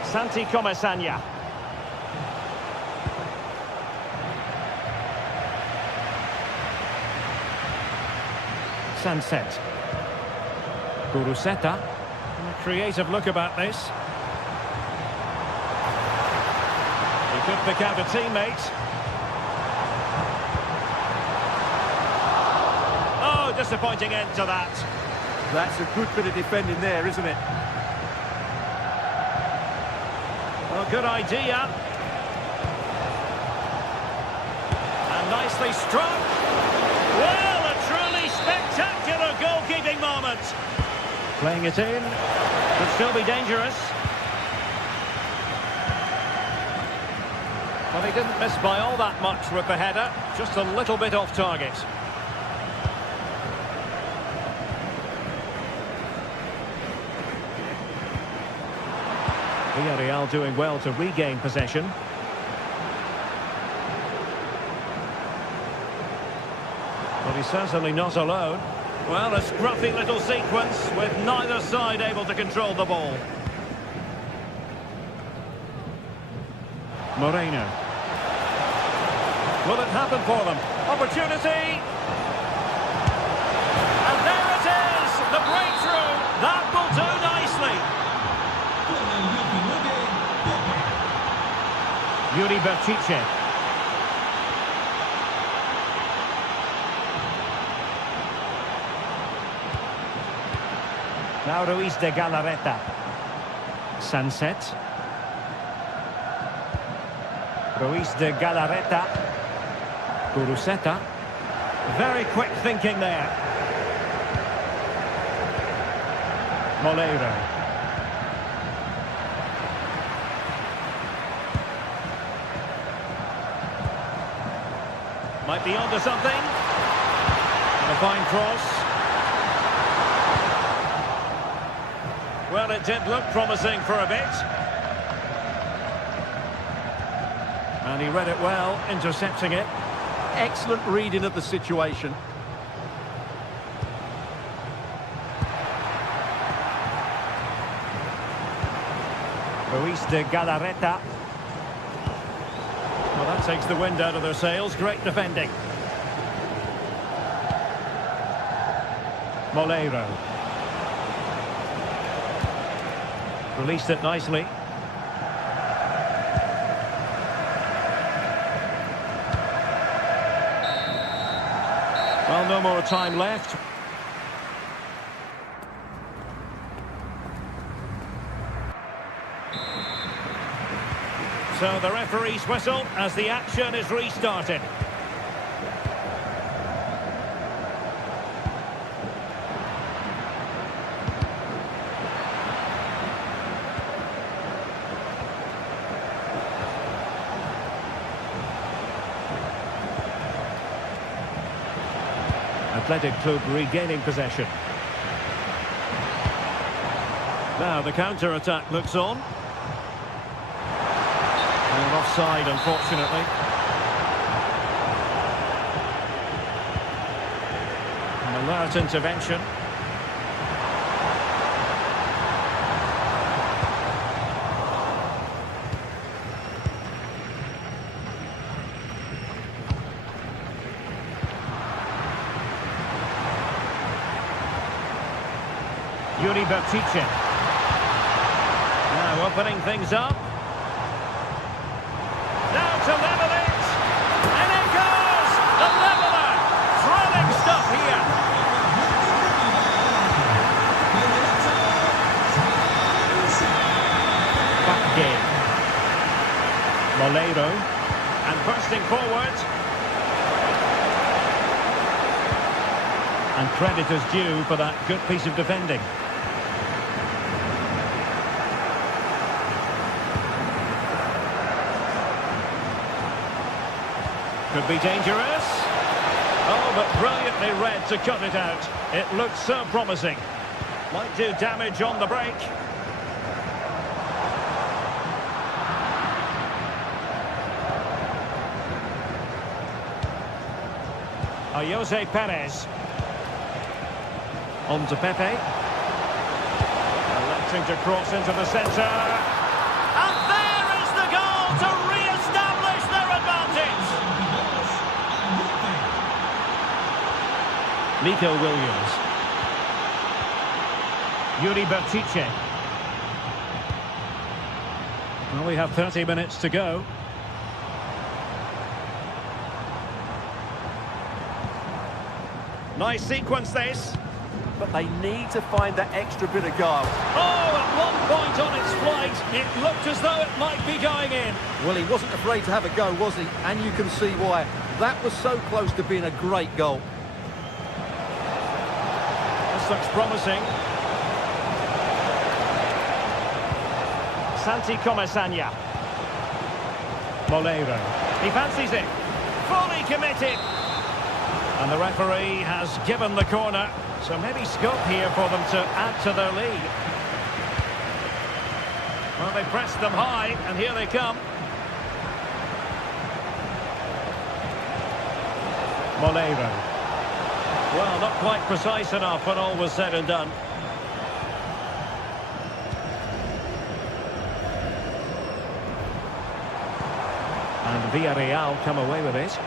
Santi Comasagna. Sunset. Guruseta. A creative look about this. He could pick out a teammate. Oh, disappointing end to that. That's a good bit of defending there, isn't it? Well, good idea. And nicely struck. Well, a truly spectacular goalkeeping moment. Playing it in. Could still be dangerous. Well, he didn't miss by all that much with the header. Just a little bit off target. Villarreal doing well to regain possession. But he's certainly not alone. Well, a scruffy little sequence with neither side able to control the ball. Moreno. Will it happen for them? Opportunity! And there it is! The breakthrough! That will do nicely! Yuri Berchiche. Now Ruiz de Galarreta. Sunset. Ruiz de Galarreta. Guruseta. Very quick thinking there. Moleiro. Might be onto something. And a fine cross. Well, it did look promising for a bit. And he read it well, intercepting it. Excellent reading of the situation. Luis de Galarreta. Well, that takes the wind out of their sails. Great defending. Moleiro. Released it nicely. Well, no more time left. So the referee's whistle as the action is restarted. Athletic Club regaining possession. Now the counter-attack looks on. And offside, unfortunately. An alert intervention. Yuri Bertice. Now opening things up. Now to level it. And it goes! The leveller! Thrilling stuff here. Back game. Moleiro. And bursting forward. And credit is due for that good piece of defending. Could be dangerous. Oh, but brilliantly read to cut it out. It looks so promising. Might do damage on the break. Jose Perez. On to Pepe. Electing to cross into the centre. And there is the goal to re-establish their advantage. Nico Williams. Yuri Bertice. Well, we have 30 minutes to go. Nice sequence this. But they need to find that extra bit of guile. Oh, at one point on its flight, it looked as though it might be going in. Well, he wasn't afraid to have a go, was he? And you can see why. That was so close to being a great goal. This looks promising. Santi Comesaña. Moleiro. He fancies it. Fully committed. And the referee has given the corner. So maybe scope here for them to add to their lead. Well, they pressed them high, and here they come. Moleiro. Well, not quite precise enough when all was said and done. And Villarreal come away with it.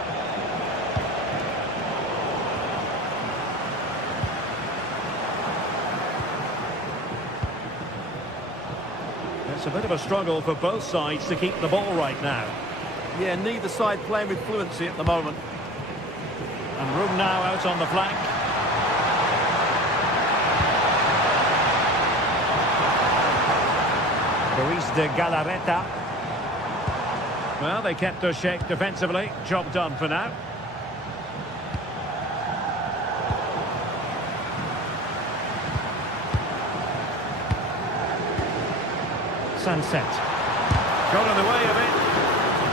It's a bit of a struggle for both sides to keep the ball right now. Yeah, neither side playing with fluency at the moment. And room now out on the flank. Luis de Galarreta. Well, they kept their shape defensively. Job done for now. Sunset. Got in the way of it.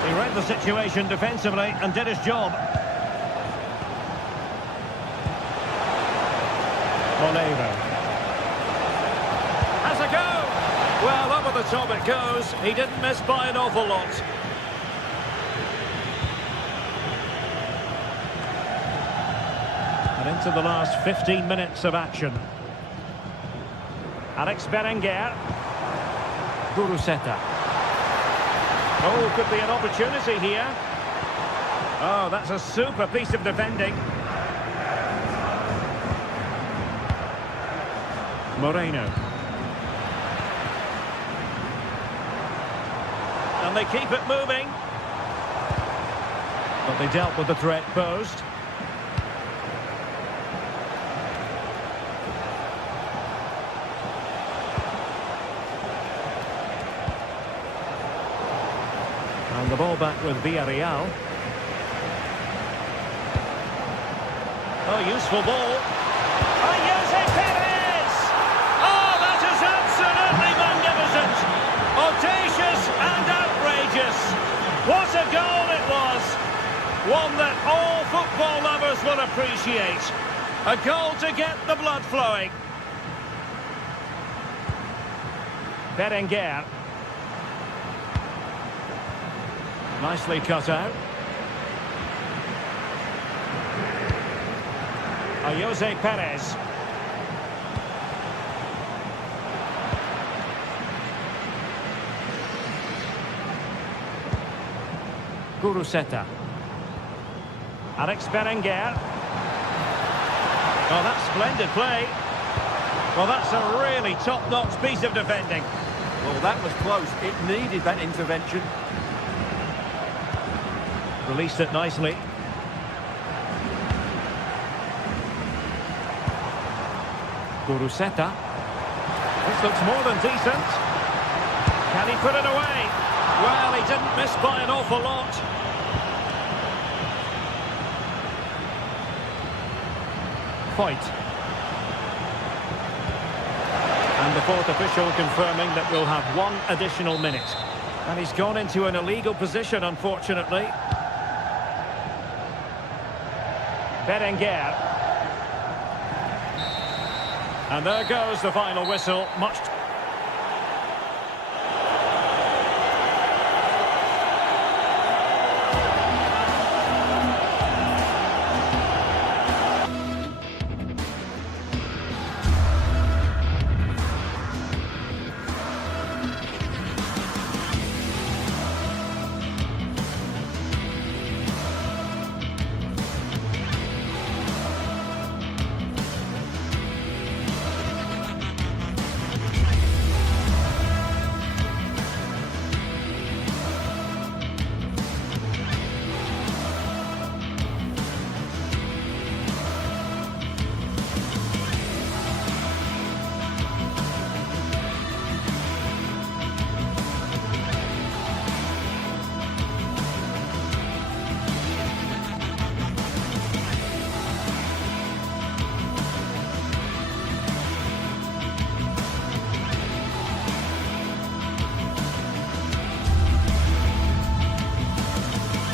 He read the situation defensively and did his job. Oliver. Has a go! Well, over the top it goes. He didn't miss by an awful lot. And into the last 15 minutes of action. Alex Berenguer. Guruseta. Oh, could be an opportunity here. Oh, that's a super piece of defending. Moreno. And they keep it moving. But they dealt with the threat posed. And the ball back with Villarreal. Oh, useful ball. Oh, Jose Perez! Oh, that is absolutely magnificent! Audacious and outrageous. What a goal it was! One that all football lovers will appreciate. A goal to get the blood flowing. Berenguer. Nicely cut out. Jose Perez. Guruseta. Alex Berenguer. Oh, that's splendid play. Well, that's a really top-notch piece of defending. Well, that was close. It needed that intervention. Released it nicely. Guruseta. This looks more than decent. Can he put it away? Well, he didn't miss by an awful lot. Fight. And the fourth official confirming that we'll have one additional minute. And he's gone into an illegal position, unfortunately. Berenguer. And there goes the final whistle. Much.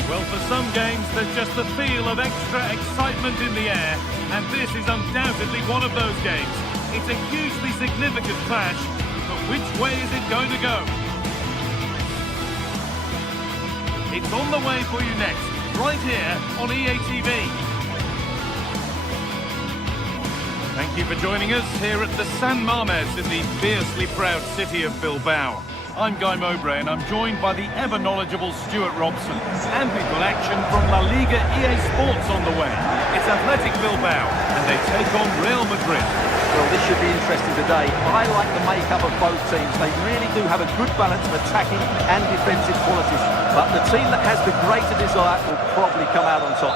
Well, for some games, there's just the feel of extra excitement in the air, and this is undoubtedly one of those games. It's a hugely significant clash, but which way is it going to go? It's on the way for you next, right here on EA TV. Thank you for joining us here at the San Mames in the fiercely proud city of Bilbao. I'm Guy Mowbray and I'm joined by the ever-knowledgeable Stuart Robson. And we've got action from La Liga EA Sports on the way. It's Athletic Bilbao and they take on Real Madrid. Well, this should be interesting today. I like the makeup of both teams. They really do have a good balance of attacking and defensive qualities. But the team that has the greater desire will probably come out on top.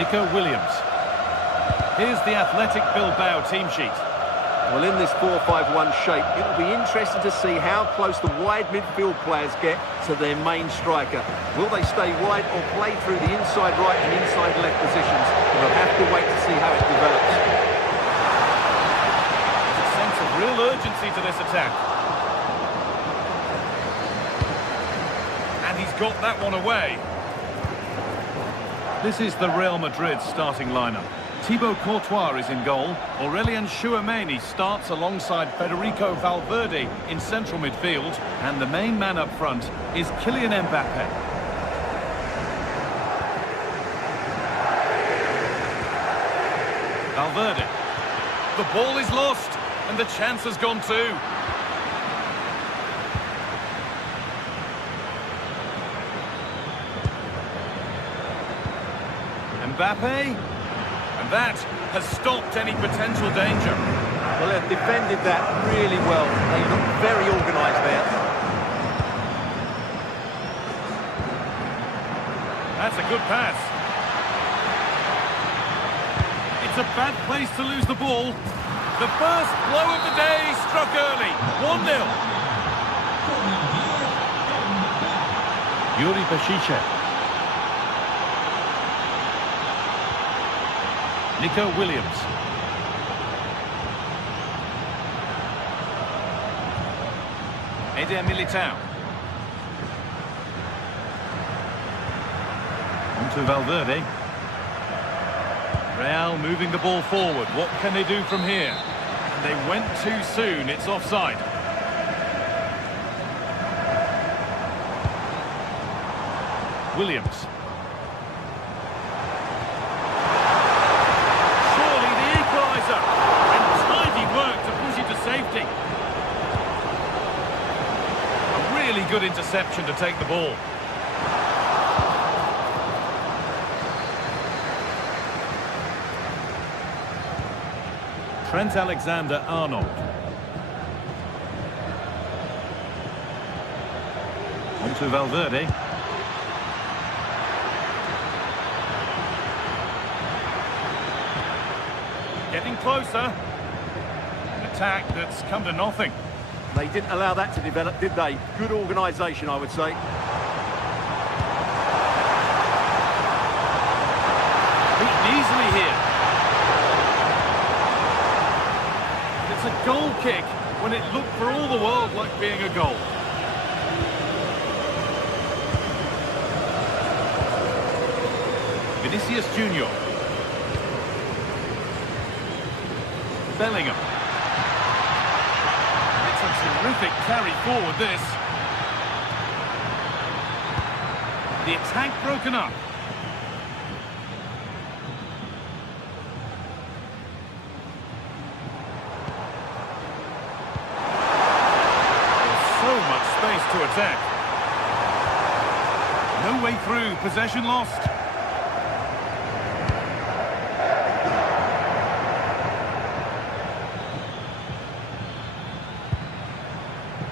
Nico Williams. Here's the Athletic Bilbao team sheet. Well, in this 4-5-1 shape, it will be interesting to see how close the wide midfield players get to their main striker. Will they stay wide or play through the inside right and inside left positions? We'll have to wait to see how it develops. There's a sense of real urgency to this attack. And he's got that one away. This is the Real Madrid starting lineup. Thibaut Courtois is in goal. Aurelien Tchouameni starts alongside Federico Valverde in central midfield. And the main man up front is Kylian Mbappe. Valverde. The ball is lost, and the chance has gone too. Mbappe. And that has stopped any potential danger. Well, they've defended that really well. They look very organised there. That's a good pass. It's a bad place to lose the ball. The first blow of the day struck early. 1-0. Yuri Bashice. Nico Williams. Eder Militao. On to Valverde. Real moving the ball forward. What can they do from here? And they went too soon. It's offside. Williams. Surely the equaliser. And tidy work to push it to safety. A really good interception to take the ball. Trent Alexander-Arnold. On to Valverde. Getting closer. An attack that's come to nothing. They didn't allow that to develop, did they? Good organisation, I would say. Beaten easily here. It's a goal kick when it looked for all the world like being a goal. Vinicius Junior. Bellingham. It's a terrific carry forward, this. The attack broken up. So much space to attack. No way through, possession lost.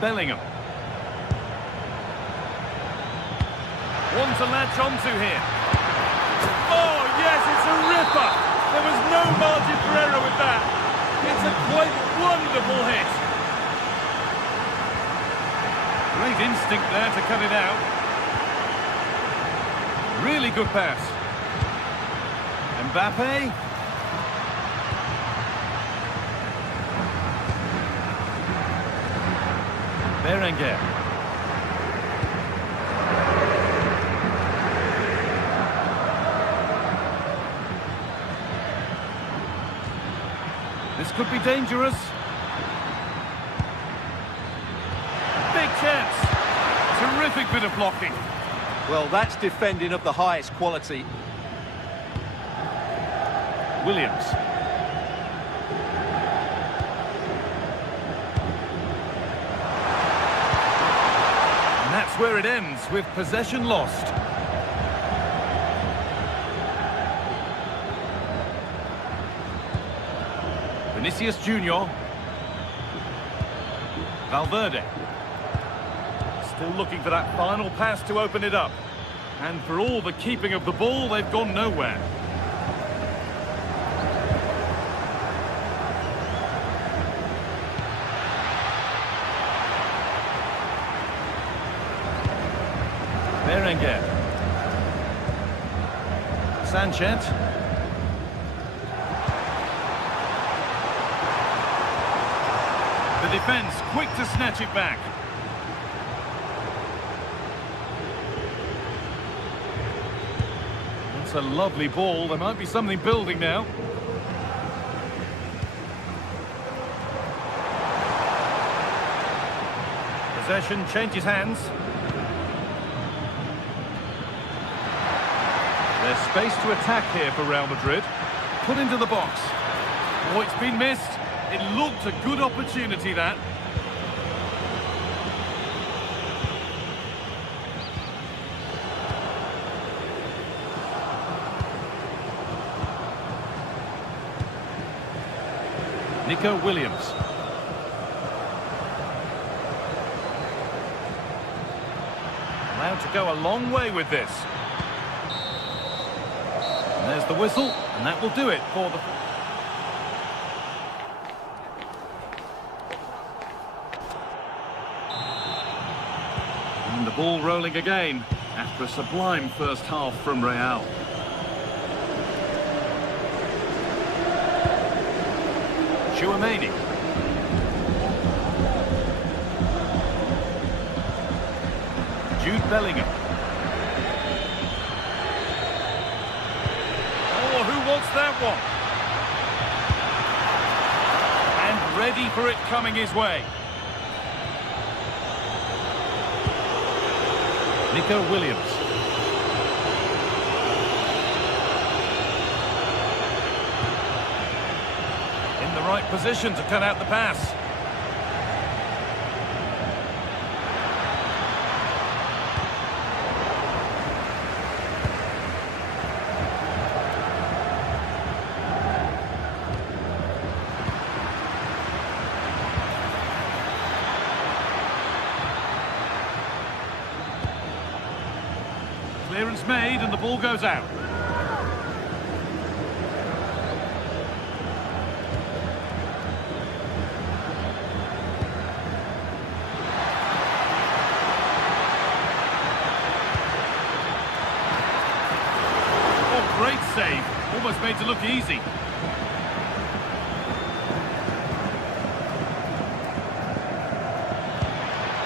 Bellingham. One to latch onto here. Oh yes, it's a ripper. There was no margin for error with that. It's a quite wonderful hit. Great instinct there to cut it out. Really good pass. Mbappe. Berenguer. This could be dangerous. Big chance. Terrific bit of blocking. Well, that's defending of the highest quality. Williams. And that's where it ends, with possession lost. Vinicius Junior. Valverde. Still looking for that final pass to open it up. And for all the keeping of the ball, they've gone nowhere. Berenguer. Sanchez. The defence quick to snatch it back. That's a lovely ball. There might be something building now. Possession changes hands. There's space to attack here for Real Madrid. Put into the box. Oh, it's been missed. It looked a good opportunity, that. Nico Williams. Allowed to go a long way with this. And there's the whistle, and that will do it for the... And the ball rolling again after a sublime first half from Real. Chouameni. Jude Bellingham. Oh, who wants that one? And ready for it coming his way. Nico Williams. In the right position to cut out the pass. Clearance made and the ball goes out. Oh, great save. Almost made to look easy.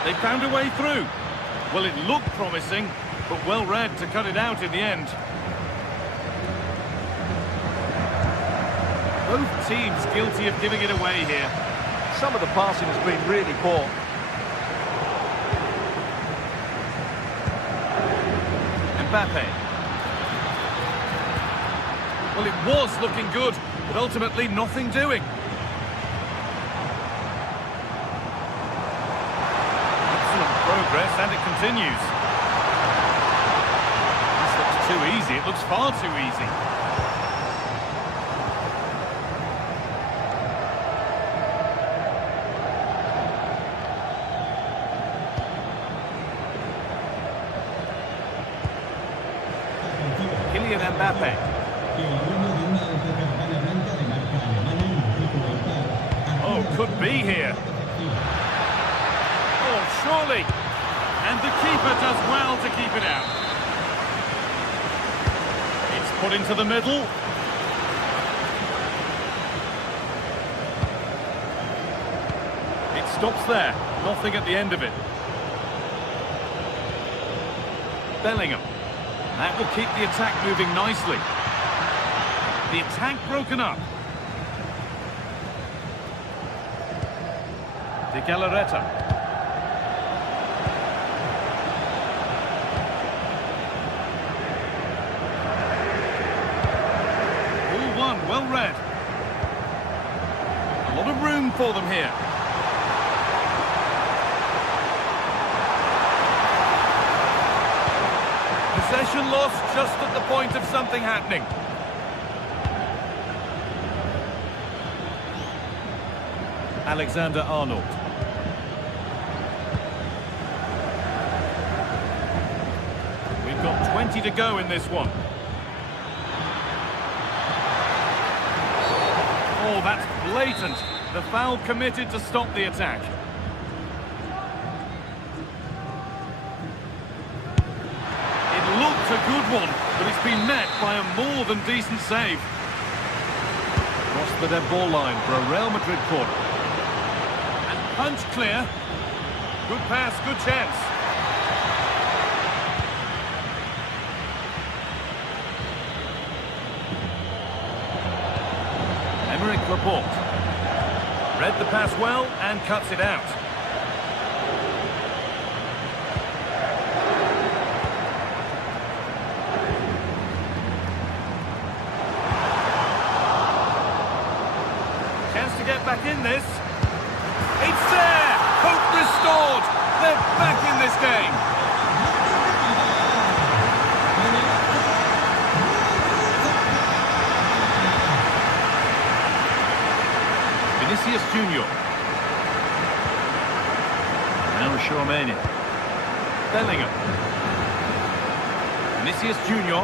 They found a way through. Well, it looked promising, but well read to cut it out in the end. Both teams guilty of giving it away here. Some of the passing has been really poor. Mbappe. Well, it was looking good, but ultimately nothing doing. Excellent progress, and it continues. Too easy. It looks far too easy. Kylian Mbappe. Oh, could be here. Oh, surely. And the keeper does well to keep it out. Put into the middle. It stops there. Nothing at the end of it. Bellingham. That will keep the attack moving nicely. The attack broken up. De Galarreta. Well read. A lot of room for them here. Possession lost just at the point of something happening. Alexander-Arnold. We've got 20 to go in this one. Oh, that's blatant. The foul committed to stop the attack. It looked a good one, but it's been met by a more than decent save. Crossed the dead ball line for a Real Madrid corner. And punch clear. Good pass, good chance. support. Read the pass well and cuts it out. Chance to get back in this. It's there! Hope restored! They're back in this game! Vinicius Junior. Now Chouameni. Bellingham. Vinicius Junior.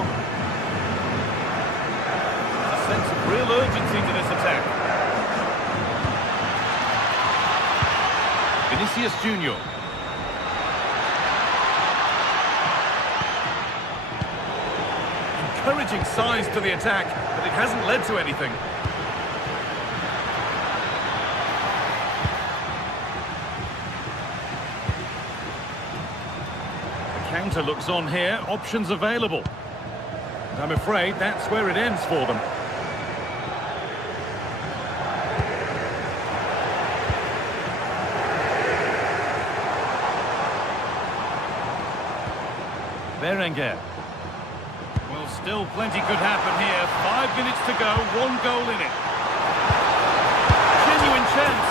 A sense of real urgency to this attack. Vinicius Junior. Encouraging signs to the attack, but it hasn't led to anything. The counter looks on here, options available. And I'm afraid that's where it ends for them. Berenguer. Well, still plenty could happen here. 5 minutes to go, 1 goal in it. Genuine chance.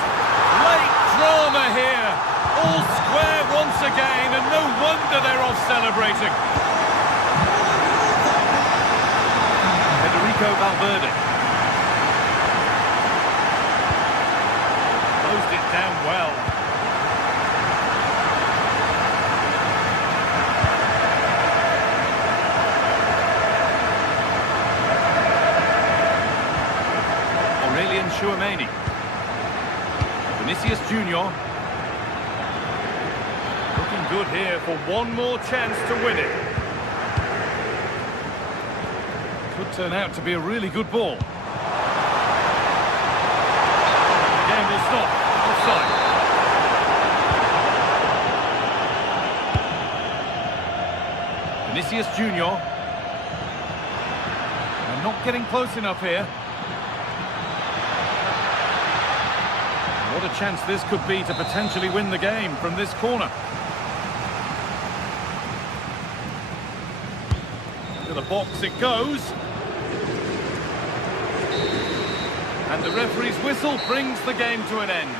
Late drama here. All square once again, and no wonder they're off celebrating. Federico Valverde. Closed it down well. Chouameni. Vinicius Junior. Looking good here for one more chance to win it. Could turn out to be a really good ball. The game will stop. Offside. Vinicius Junior. They're not getting close enough here. What a chance this could be to potentially win the game from this corner. To the box it goes. And the referee's whistle brings the game to an end.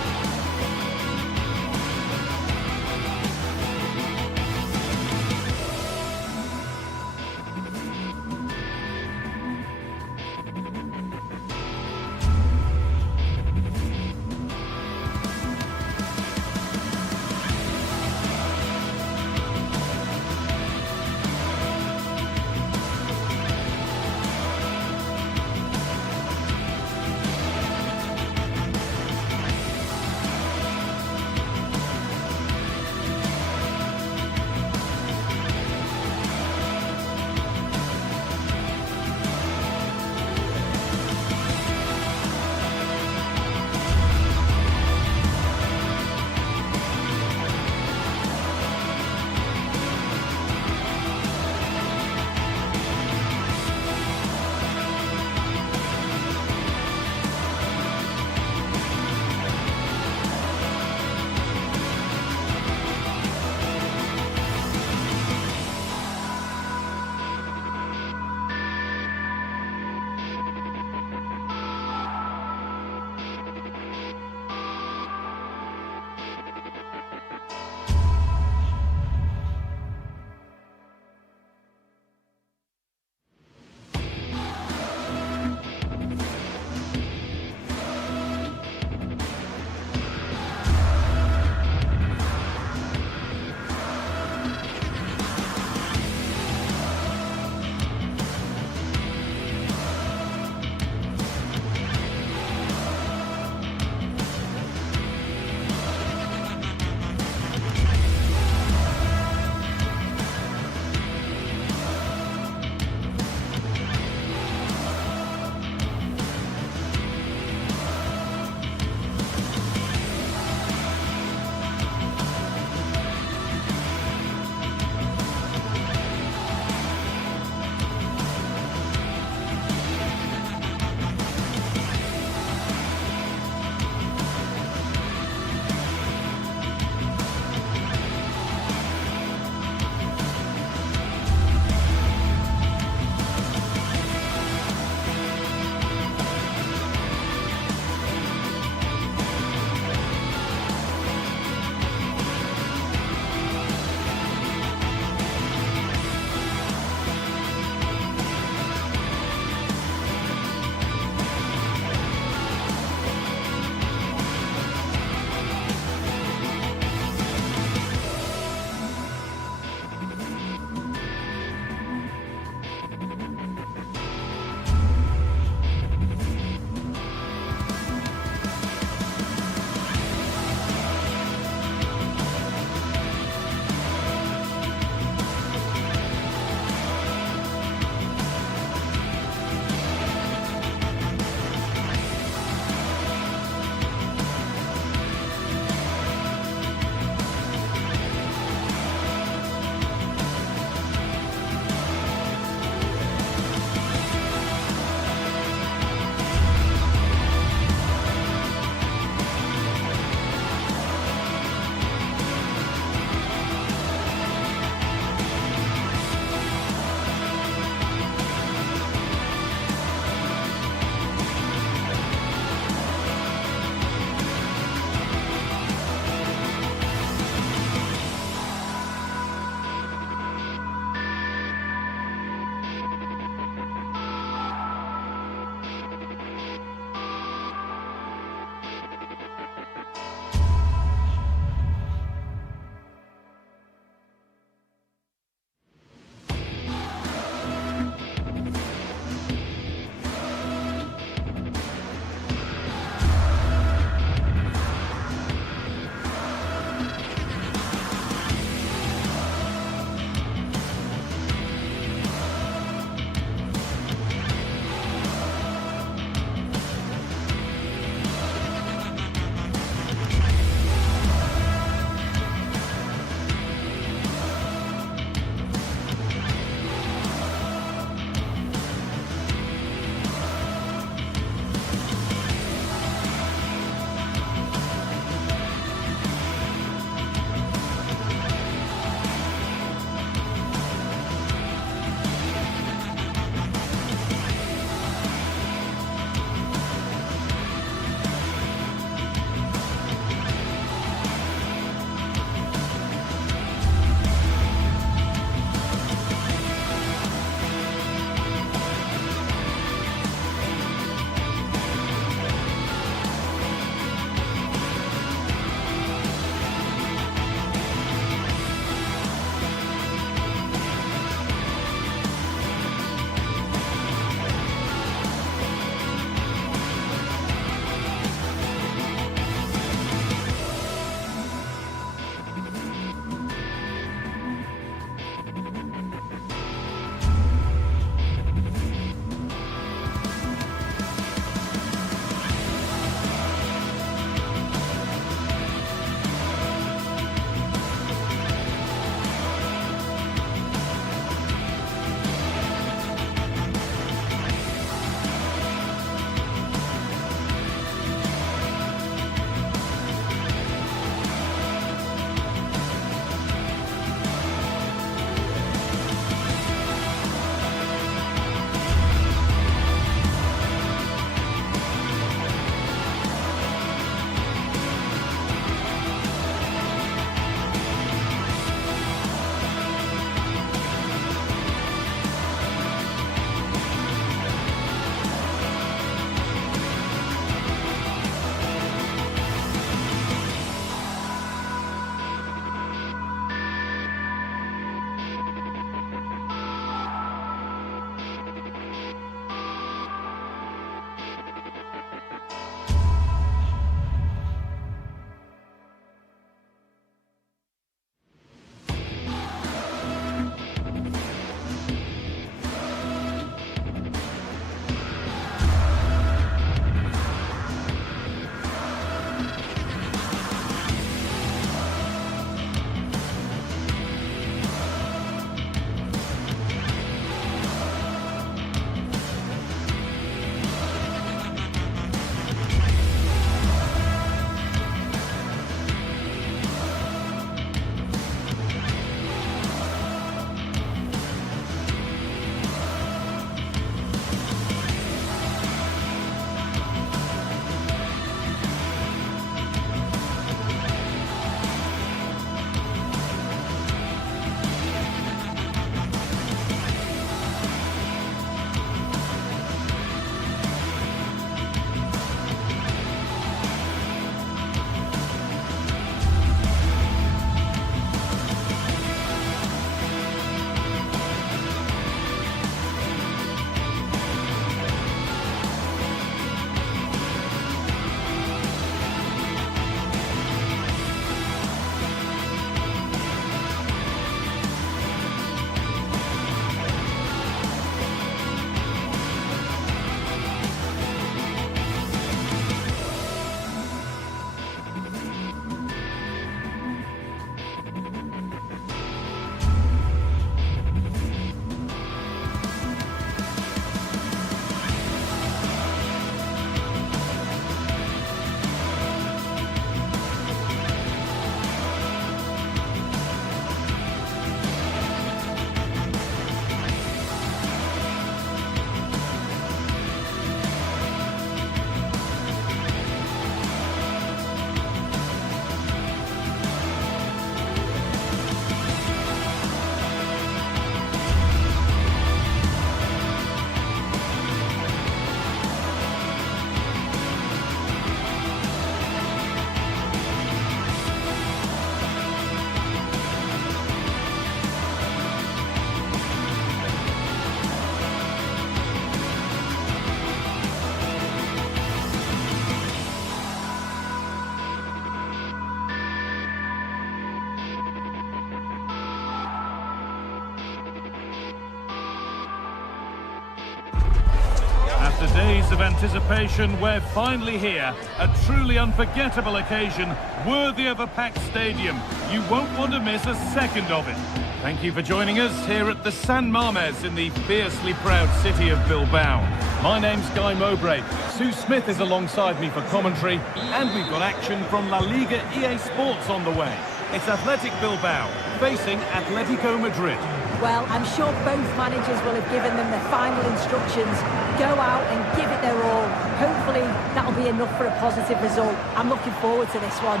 After days of anticipation, we're finally here. A truly unforgettable occasion, worthy of a packed stadium. You won't want to miss a second of it. Thank you for joining us here at the San Mamés in the fiercely proud city of Bilbao. My name's Guy Mowbray. Sue Smith is alongside me for commentary, and we've got action from La Liga GTSports on the way. It's Athletic Bilbao facing Atletico Madrid. Well, I'm sure both managers will have given them their final instructions. Go out and give it their all. Hopefully, that'll be enough for a positive result. I'm looking forward to this one.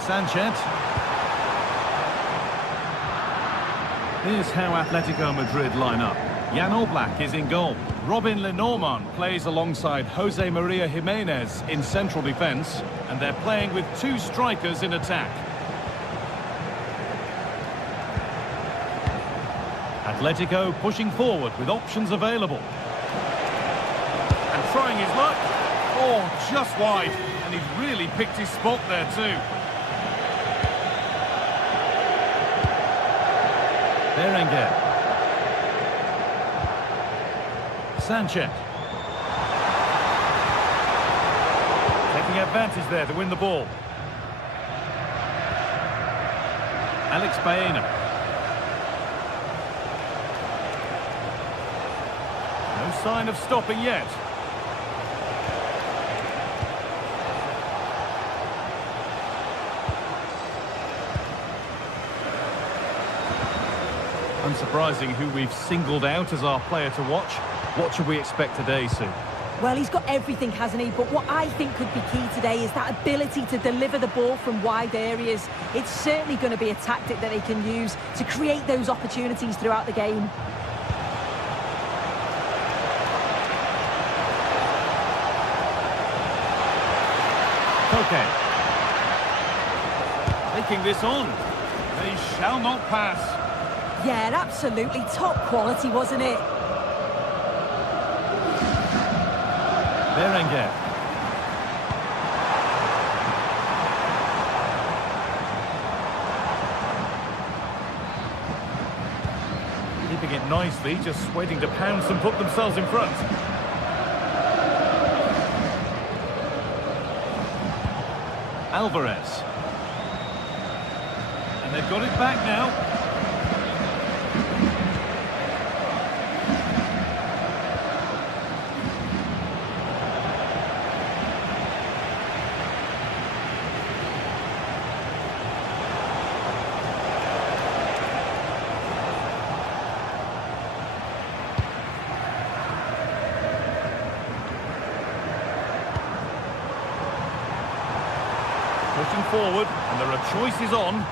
Sanchez. Here's how Atletico Madrid line up. Jan Oblak is in goal. Robin Lenormand plays alongside Jose Maria Jimenez in central defence, and they're playing with two strikers in attack. Atletico pushing forward with options available. And trying his luck. Oh, just wide. And he's really picked his spot there too. Berenguer. Sanchez. Taking advantage there to win the ball. Alex Baena. No sign of stopping yet. Unsurprising who we've singled out as our player to watch. What should we expect today, Sue? Well, he's got everything, hasn't he? But what I think could be key today is that ability to deliver the ball from wide areas. It's certainly going to be a tactic that they can use to create those opportunities throughout the game. Okay. Taking this on. They shall not pass. Yeah, absolutely top quality, wasn't it? Berenguer. Keeping it nicely, just waiting to pounce and put themselves in front. Alvarez. And they've got it back now. Pushing forward, and there are choices on.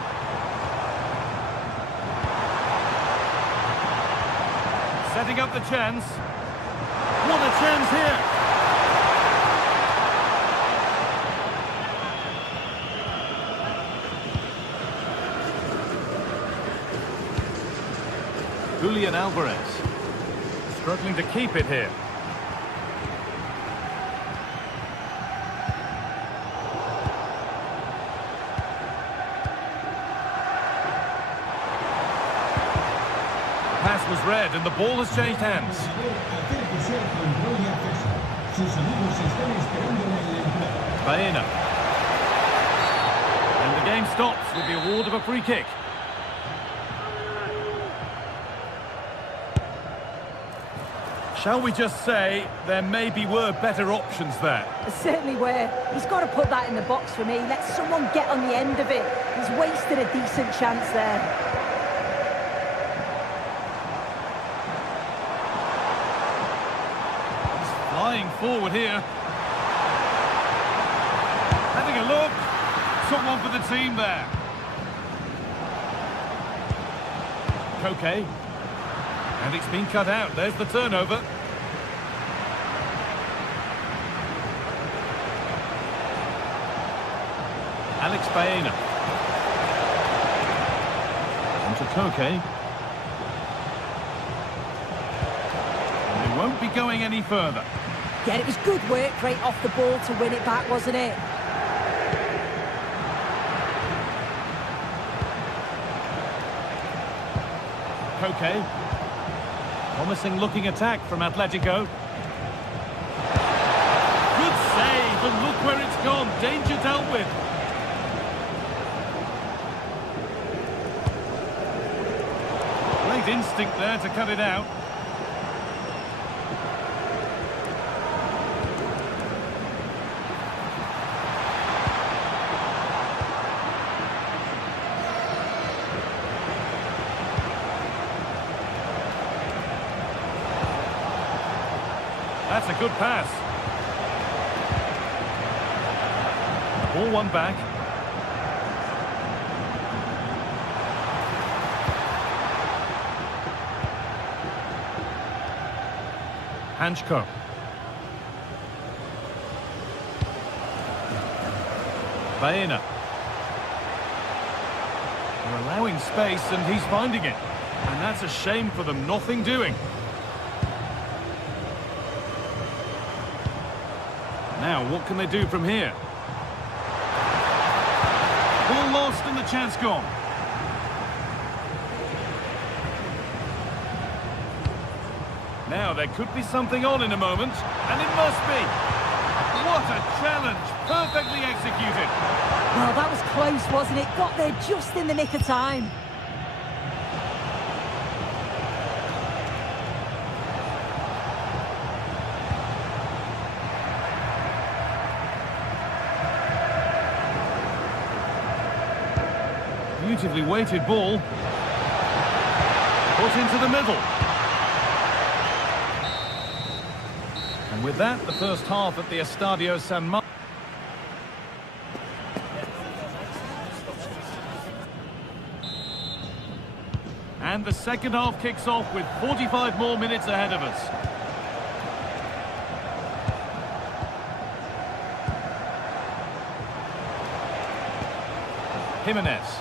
Setting up the chance. What a chance here! Julian Alvarez. Struggling to keep it here. Pass was read and the ball has changed hands. Baena. And the game stops with the award of a free kick. Shall we just say there maybe were better options there? There certainly were. He's got to put that in the box for me. Let someone get on the end of it. He's wasted a decent chance there. Flying forward here. Having a look. Took one for the team there. Koke. And it's been cut out. There's the turnover. Alex Baena. Onto Koke. And they won't be going any further. Yeah, it was good work right off the ball to win it back, wasn't it? Koke. Promising looking attack from Atletico. Good save, and look where it's gone. Danger dealt with. Great instinct there to cut it out. That's a good pass. Ball won back. Hanchko. Baena. They're allowing space and he's finding it. And that's a shame for them, nothing doing. Now, what can they do from here? Ball lost and the chance gone. Now, there could be something on in a moment, and it must be. What a challenge, perfectly executed. Well, that was close, wasn't it? Got there just in the nick of time. Beautifully weighted ball. Put into the middle. And with that, the first half at the Estadio San Marco. And the second half kicks off with 45 more minutes ahead of us. Jimenez.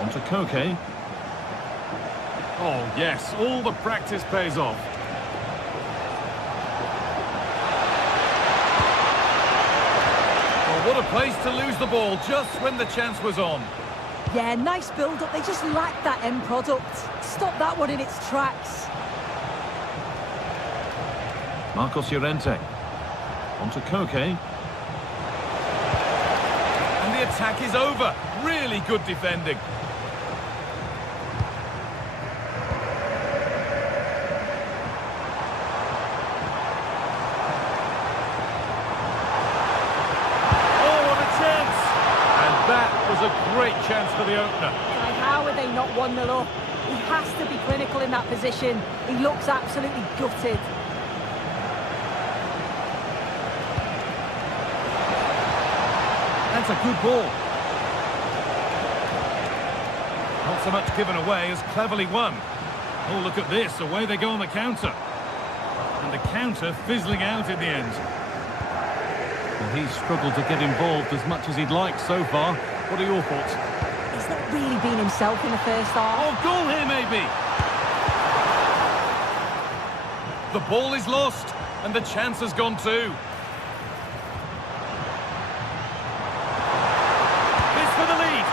On to Koke. Oh, yes, all the practice pays off. Well, what a place to lose the ball just when the chance was on. Yeah, nice build-up. They just lacked that end product. Stop that one in its tracks. Marcos Llorente. On to Koke. And the attack is over. Really good defending. A great chance for the opener. Like, how are they not 1-0 up? He has to be clinical in that position. He looks absolutely gutted. That's a good ball. Not so much given away as cleverly won. Oh, look at this. Away they go on the counter. And the counter fizzling out in the end. Well, he's struggled to get involved as much as he'd like so far. What are your thoughts? He's not really been himself in the first half. Oh, goal here maybe. The ball is lost and the chance has gone too. It's for the lead.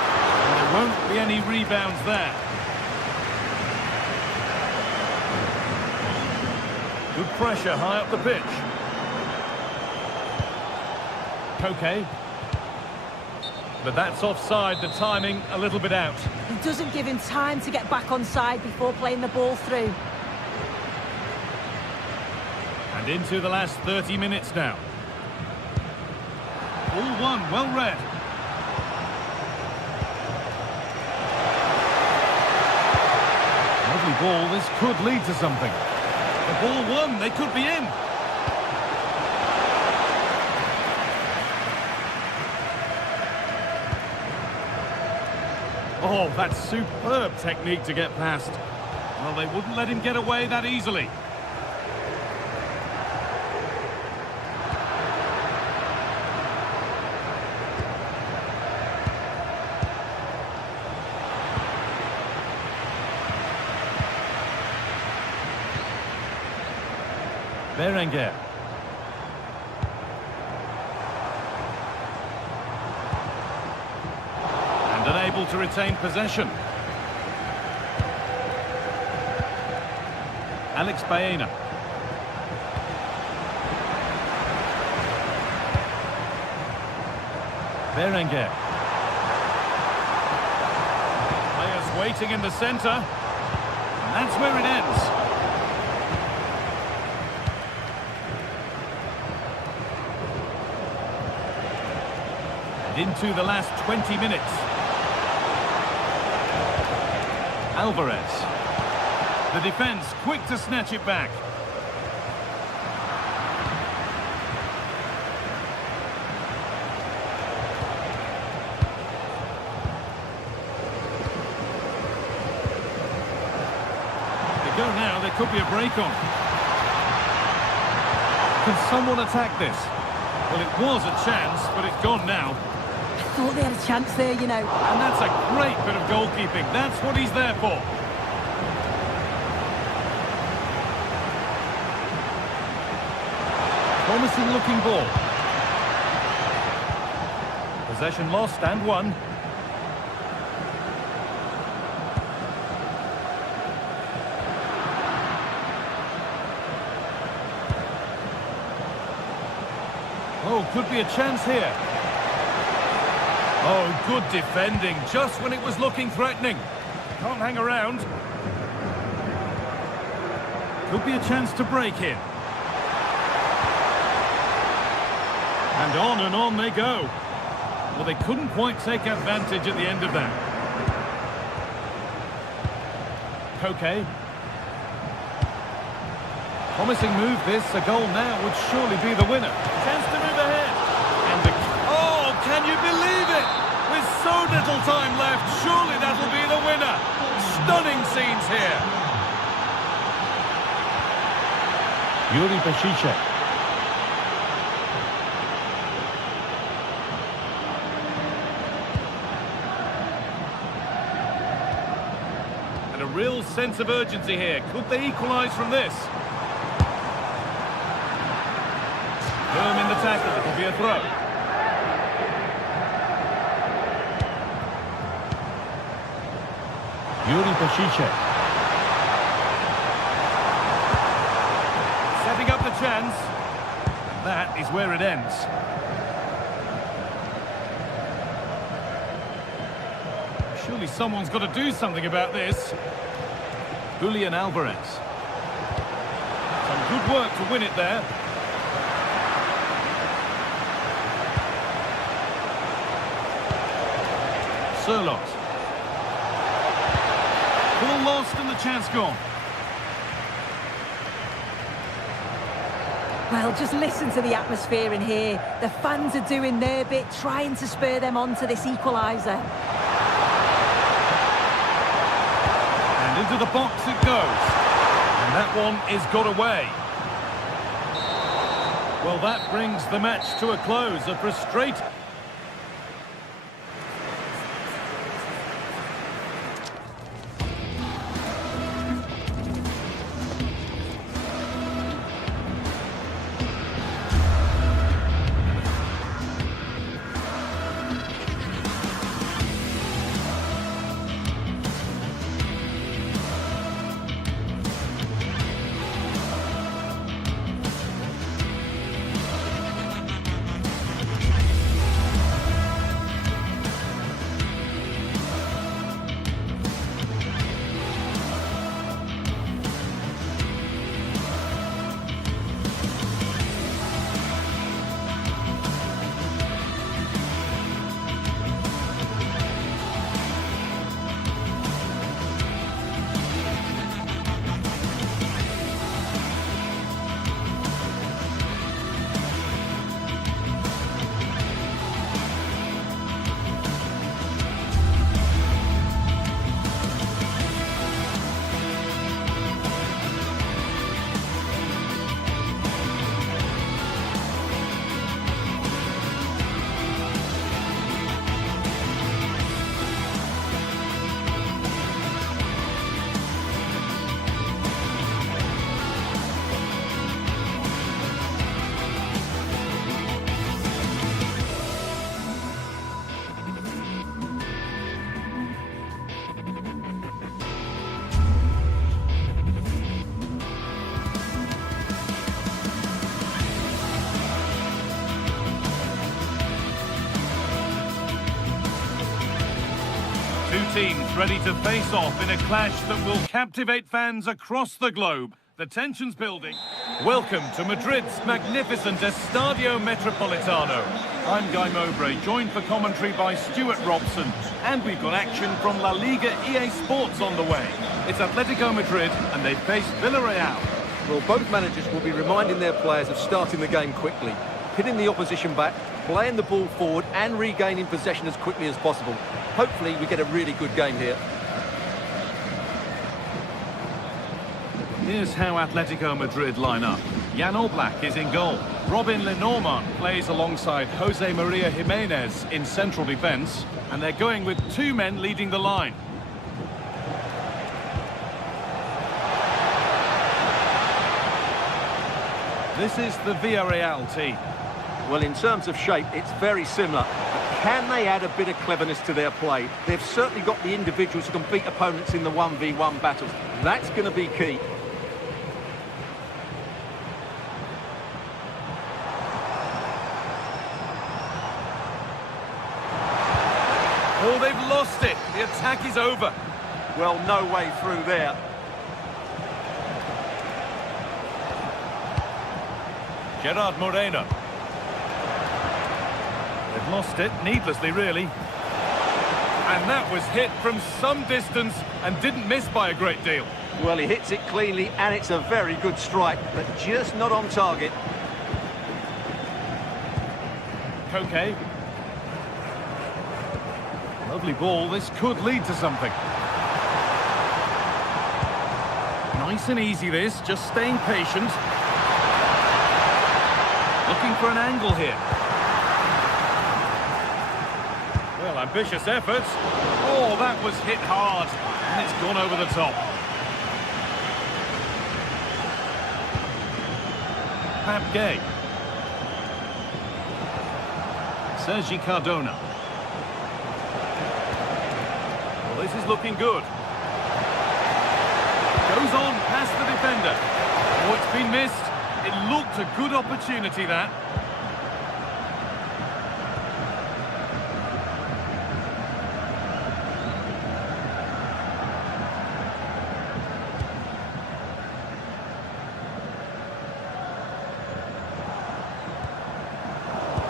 And there won't be any rebounds there. Good pressure high up the pitch. Koke. But that's offside, the timing a little bit out. He doesn't give him time to get back on side before playing the ball through. And into the last 30 minutes now. All one, well read. Lovely ball, this could lead to something. The ball won, they could be in. Oh, that's superb technique to get past. Well, they wouldn't let him get away that easily. Berenguer. And unable to retain possession. Alex Baena. Berenguer. Players waiting in the centre. And that's where it ends. And into the last 20 minutes. Alvarez. The defence quick to snatch it back. They go now, there could be a break on. Can someone attack this? Well, it was a chance, but it's gone now. I thought they had a chance there, you know. And that's a great bit of goalkeeping. That's what he's there for. Promising looking ball. Possession lost and won. Oh, could be a chance here. Oh, good defending, just when it was looking threatening. Can't hang around. Could be a chance to break here. And on they go. Well, they couldn't quite take advantage at the end of that. Koke. Promising move this. A goal now would surely be the winner. Chance to move ahead. And the... Oh, can you believe it? With so little time left, surely that'll be the winner. Stunning scenes here. Yuri Peshice. And a real sense of urgency here. Could they equalise from this? Firm in the tackle, it'll be a throw. Yuri Peshice. Setting up the chance. And that is where it ends. Surely someone's got to do something about this. Julian Alvarez. Some good work to win it there. Sirlot. Ball lost and the chance gone. Well, just listen to the atmosphere in here. The fans are doing their bit, trying to spur them on to this equaliser. And into the box it goes. And that one is got away. Well, that brings the match to a close. A frustrating... teams ready to face off in a clash that will captivate fans across the globe. The tension's building. Welcome to Madrid's magnificent Estadio Metropolitano. I'm Guy Mowbray, joined for commentary by Stuart Robson. And we've got action from La Liga EA Sports on the way. It's Atletico Madrid and they face Villarreal. Well, both managers will be reminding their players of starting the game quickly, pitting the opposition back, playing the ball forward and regaining possession as quickly as possible. Hopefully we get a really good game here. Here's how Atletico Madrid line up. Jan Oblak is in goal. Robin Lenormand plays alongside Jose Maria Jimenez in central defence. And they're going with two men leading the line. This is the Villarreal team. Well, in terms of shape, it's very similar. But can they add a bit of cleverness to their play? They've certainly got the individuals who can beat opponents in the 1v1 battles. That's going to be key. Oh, they've lost it. The attack is over. Well, no way through there. Gerard Moreno. They've lost it, needlessly, really. And that was hit from some distance and didn't miss by a great deal. Well, he hits it cleanly and it's a very good strike, but just not on target. Koke. Lovely ball, this could lead to something. Nice and easy this, just staying patient. Looking for an angle here. Well, ambitious efforts. Oh, that was hit hard. And it's gone over the top. Pap Gay. Sergi Cardona. Well, this is looking good. Goes on past the defender. Oh, it's been missed. It looked a good opportunity, that.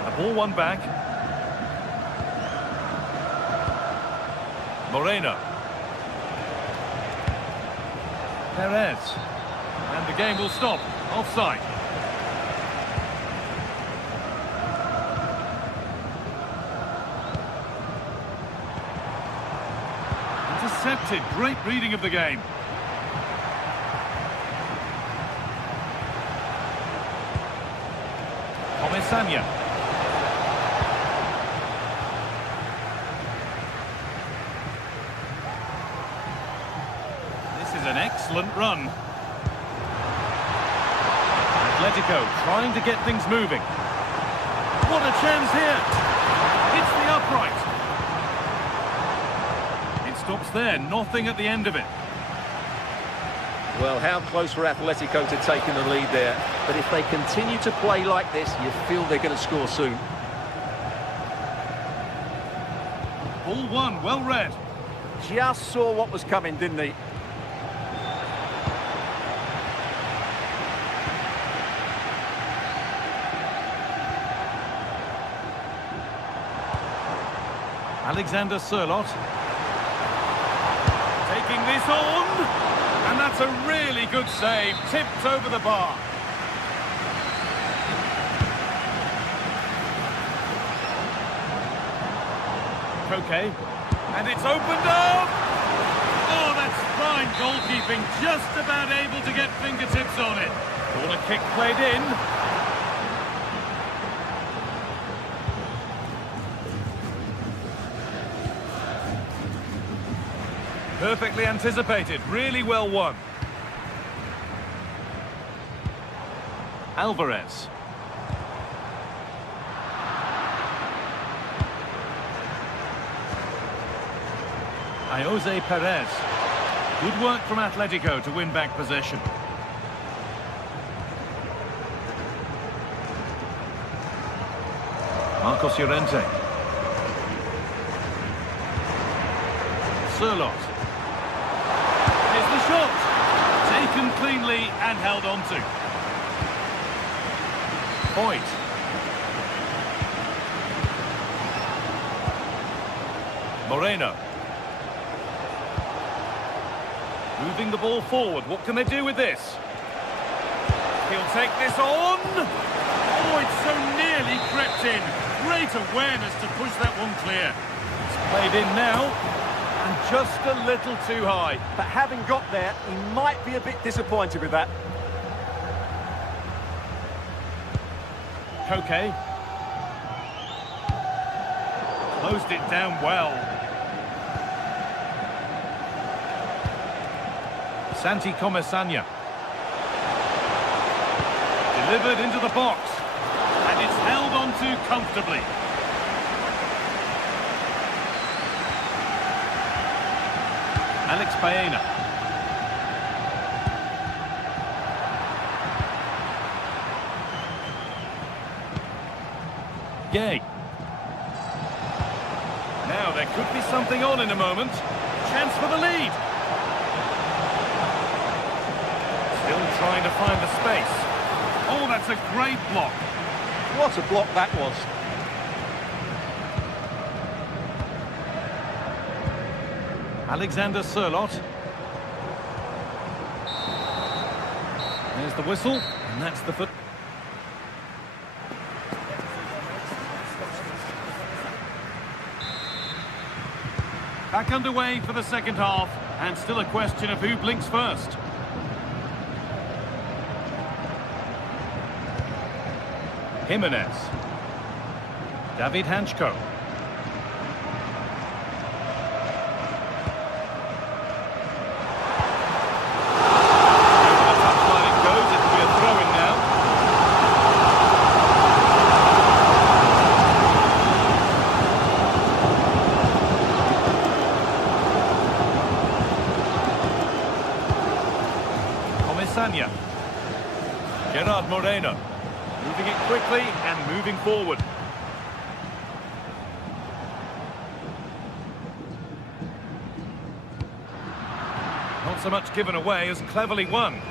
The ball won back. Moreno. Perez. And the game will stop. Offside. Intercepted. Great reading of the game. Comesaña. This is an excellent run. Atletico trying to get things moving. What a chance here! Hits the upright. It stops there, nothing at the end of it. Well, how close for Atletico to taking the lead there. But if they continue to play like this, you feel they're going to score soon. Ball one, well read. Just saw what was coming, didn't he? Alexander Sørloth. Taking this on. And that's a really good save. Tipped over the bar. Koke. And it's opened up. Oh, that's fine goalkeeping. Just about able to get fingertips on it. Corner kick played in. Perfectly anticipated, really well won. Alvarez. Jose Perez. Good work from Atletico to win back possession. Marcos Llorente. Sørloth. Here's the shot. Taken cleanly and held on to. Point. Moreno. Moving the ball forward. What can they do with this? He'll take this on. Oh, it's so nearly crept in. Great awareness to push that one clear. It's played in now. And just a little too high. But having got there, he might be a bit disappointed with that. Koke. Closed it down well. Santi Comesaña. Delivered into the box. And it's held on to comfortably. Alex Baena. Gay. Now there could be something on in a moment. Chance for the lead. Still trying to find the space. Oh, that's a great block. What a block that was. Alexander Sørloth. There's the whistle, and that's the foot. Back underway for the second half, and still a question of who blinks first. Jimenez. David Hanchko. Gerard Moreno, moving it quickly and moving forward. Not so much given away as cleverly won.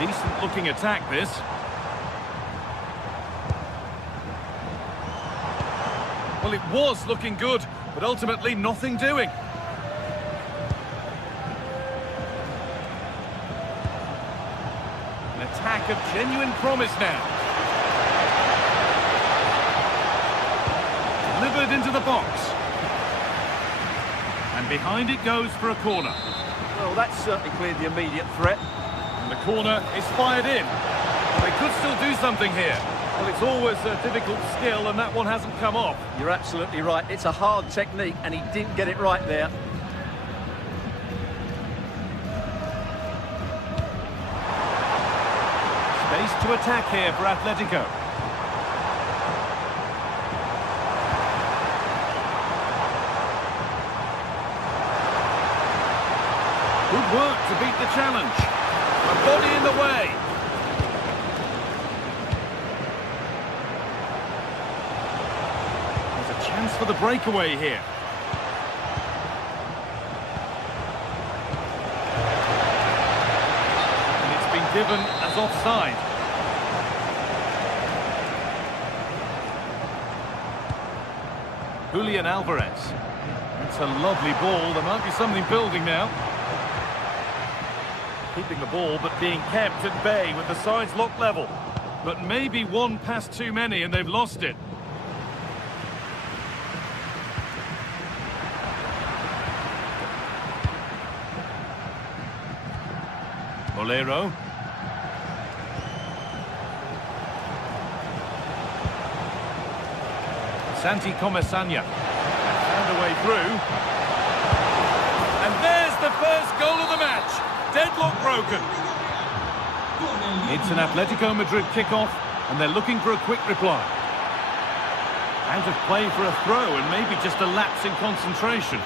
Decent looking attack, this. Well, it was looking good, but ultimately nothing doing. An attack of genuine promise now. Delivered into the box. And behind it goes for a corner. Well, that's certainly cleared the immediate threat. And the corner is fired in. They could still do something here. Well, it's always a difficult skill, and that one hasn't come off. You're absolutely right. It's a hard technique, and he didn't get it right there. Space to attack here for Atletico. Good work to beat the challenge. A body in the way. There's a chance for the breakaway here. And it's been given as offside. Julian Alvarez. It's a lovely ball. There might be something building now. Keeping the ball, but being kept at bay with the sides locked level. But maybe one pass too many and they've lost it. Molero. Santi Comesaña. Found a way through. And there's the first goal of the match. Deadlock broken. It's an Atletico Madrid kickoff, and they're looking for a quick reply. Out of play for a throw and maybe just a lapse in concentration.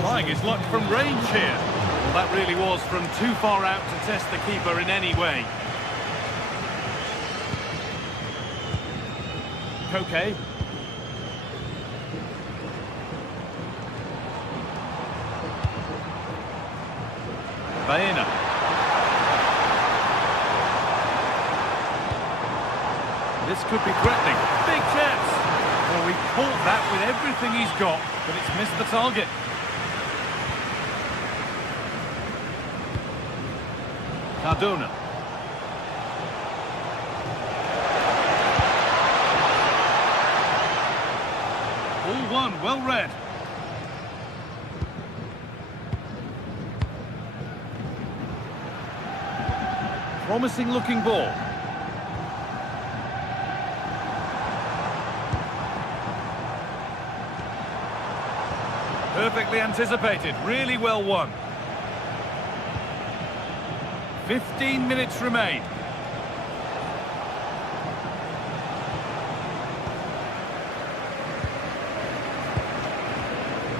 Trying his luck from range here. Well, that really was from too far out to test the keeper in any way. Koke. Baena. This could be threatening. Big chance. Well, he caught that with everything he's got, but it's missed the target. Cardona. All one, well read. Promising looking ball. Perfectly anticipated, really well won. 15 minutes remain.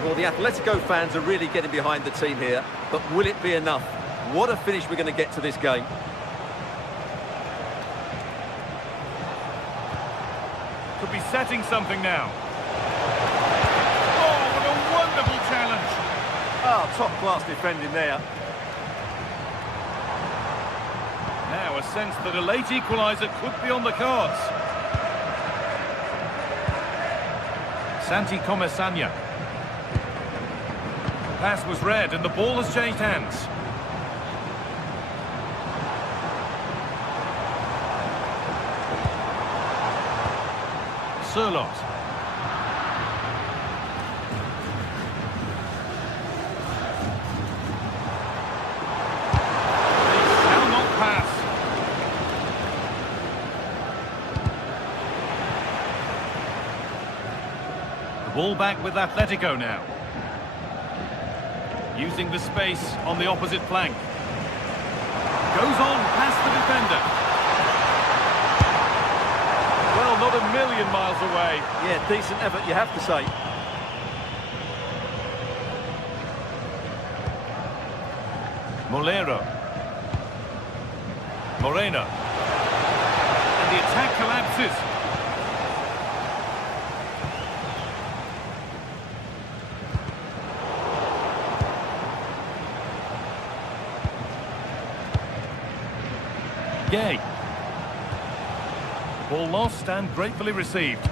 Well, the Atletico fans are really getting behind the team here, but will it be enough? What a finish we're going to get to this game. Could be setting something now. Oh, what a wonderful challenge. Oh, top-class defending there. Now a sense that a late equaliser could be on the cards. Santi Comesania. Pass was read and the ball has changed hands. Sirlot. They shall not pass. The ball back with Atletico now. Using the space on the opposite flank. Goes on past the defender. Well, not a million miles away. Yeah, decent effort, you have to say. Molero. Moreno. And the attack collapses. Gay. Ball lost and gratefully received. Good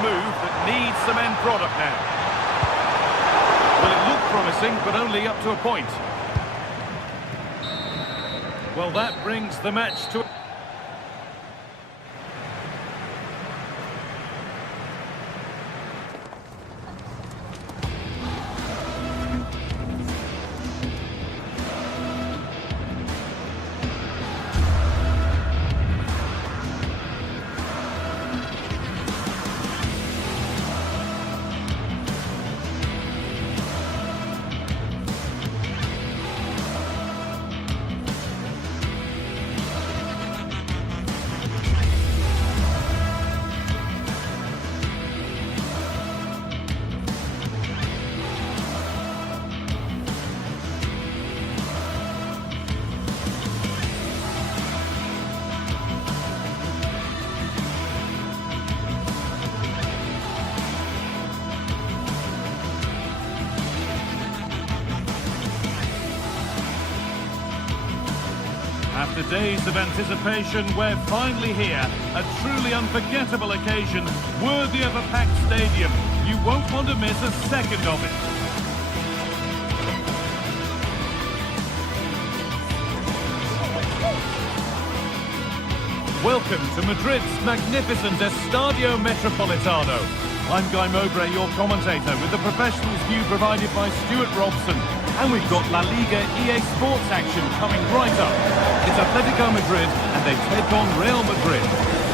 move that needs some end product now. Well, it looked promising, but only up to a point. Well, that brings the match to... After days of anticipation, we're finally here. A truly unforgettable occasion, worthy of a packed stadium. You won't want to miss a second of it. Welcome to Madrid's magnificent Estadio Metropolitano. I'm Guy Mowbray, your commentator, with the professionals' view provided by Stuart Robson. And we've got La Liga EA Sports action coming right up. It's Atletico Madrid, and they take on Real Madrid.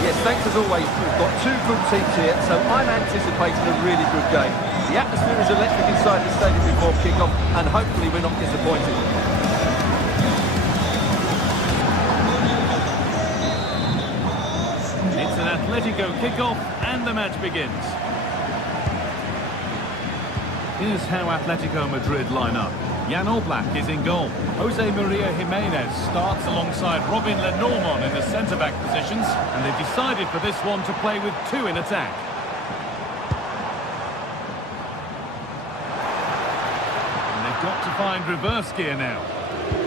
Yes, thanks as always. We've got two good teams here, so I'm anticipating a really good game. The atmosphere is electric inside the stadium before kick-off, and hopefully we're not disappointed. Atletico kick-off and the match begins. Here's how Atletico Madrid line up. Jan Oblak is in goal. Jose Maria Jimenez starts alongside Robin Lenormand in the centre-back positions, and they've decided for this one to play with two in attack. And they've got to find reverse gear now.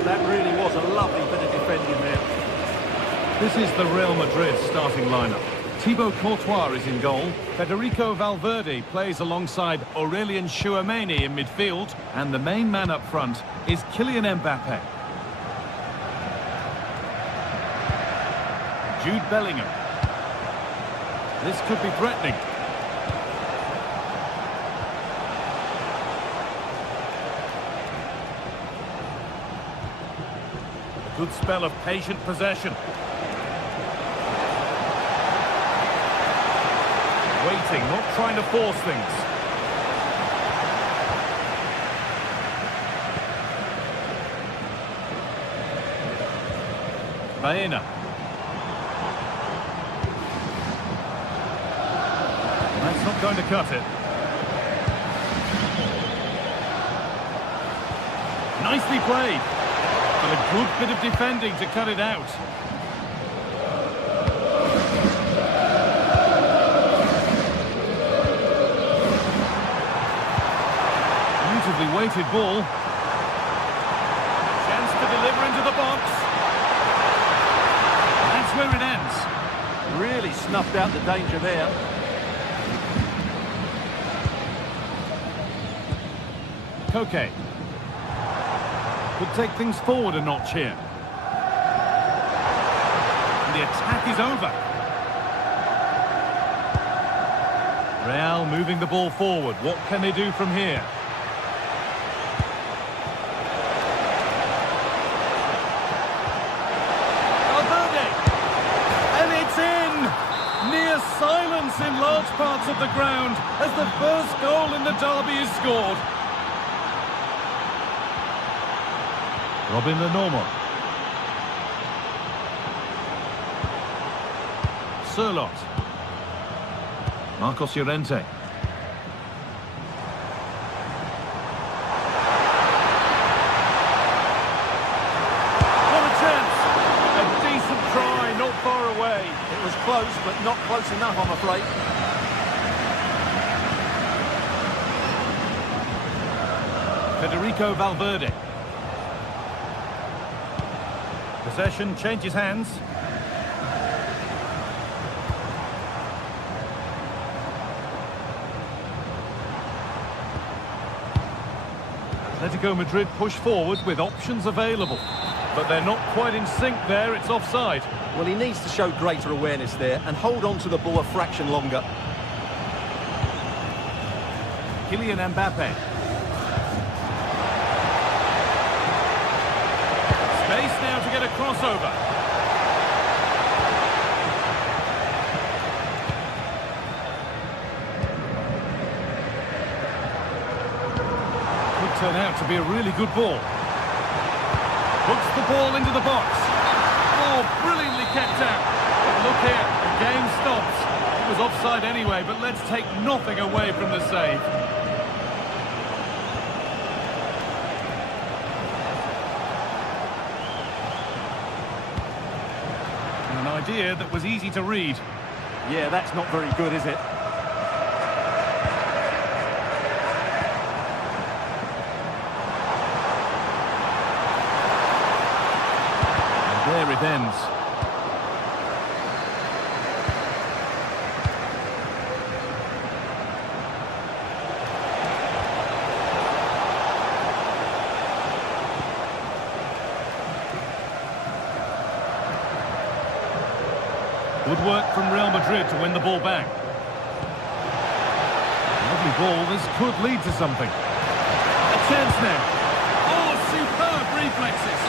That really was a lovely bit of defending there. This is the Real Madrid starting lineup. Thibaut Courtois is in goal. Federico Valverde plays alongside Aurelien Tchouameni in midfield. And the main man up front is Kylian Mbappe. Jude Bellingham. This could be threatening. A good spell of patient possession. Waiting, not trying to force things. Baena. That's not going to cut it. Nicely played. But a good bit of defending to cut it out. Weighted ball. Chance to deliver into the box. That's where it ends. Really snuffed out the danger there. Koke. Could take things forward a notch here. And the attack is over. Real moving the ball forward. What can they do from here? Silence in large parts of the ground as the first goal in the derby is scored. Robin Lenormand. Sørloth. Marcos Llorente. What a chance! A decent try, not far away. It was close, but not close enough, I'm afraid. Federico Valverde. Possession changes hands. Atletico Madrid push forward with options available. But they're not quite in sync there, it's offside. Well, he needs to show greater awareness there and hold on to the ball a fraction longer. Kylian Mbappe. Space now to get a crossover. Could turn out to be a really good ball. Puts the ball into the box. Oh, brilliantly kept out. But look here, the game stops. It was offside anyway, but let's take nothing away from the save. And an idea that was easy to read. Yeah, that's not very good, is it? There it ends. Good work from Real Madrid to win the ball back. Lovely ball, this could lead to something. A chance now. Oh, superb reflexes.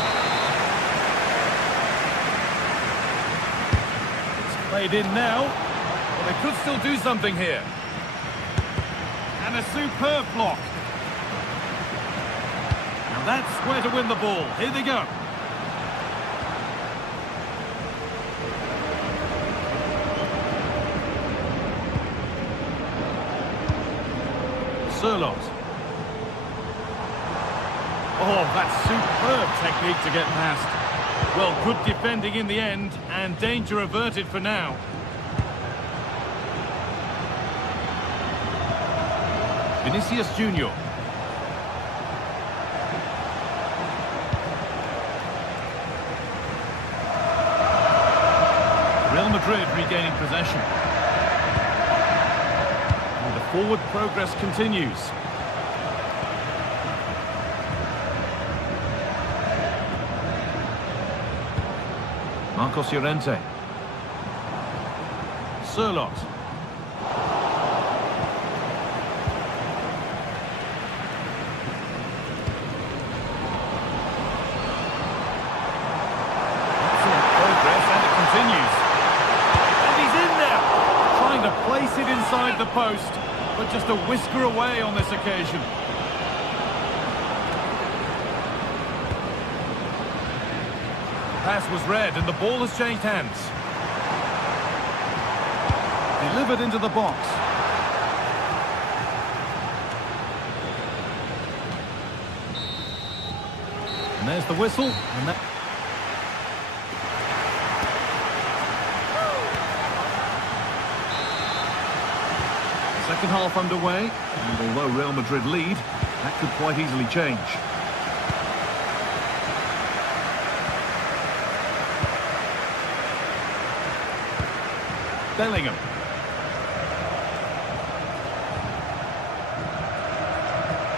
Played in now. Well, they could still do something here. And a superb block. Now that's where to win the ball. Here they go. Sirlot. Oh, that's superb technique to get past. Well, good defending in the end, and danger averted for now. Vinicius Junior. Real Madrid regaining possession. And the forward progress continues. Marcos Llorente. Sirlot. Place it inside the post, but just a whisker away on this occasion. The pass was read and the ball has changed hands. Delivered into the box. And there's the whistle, and that... Second half underway, and although Real Madrid lead, that could quite easily change. Bellingham.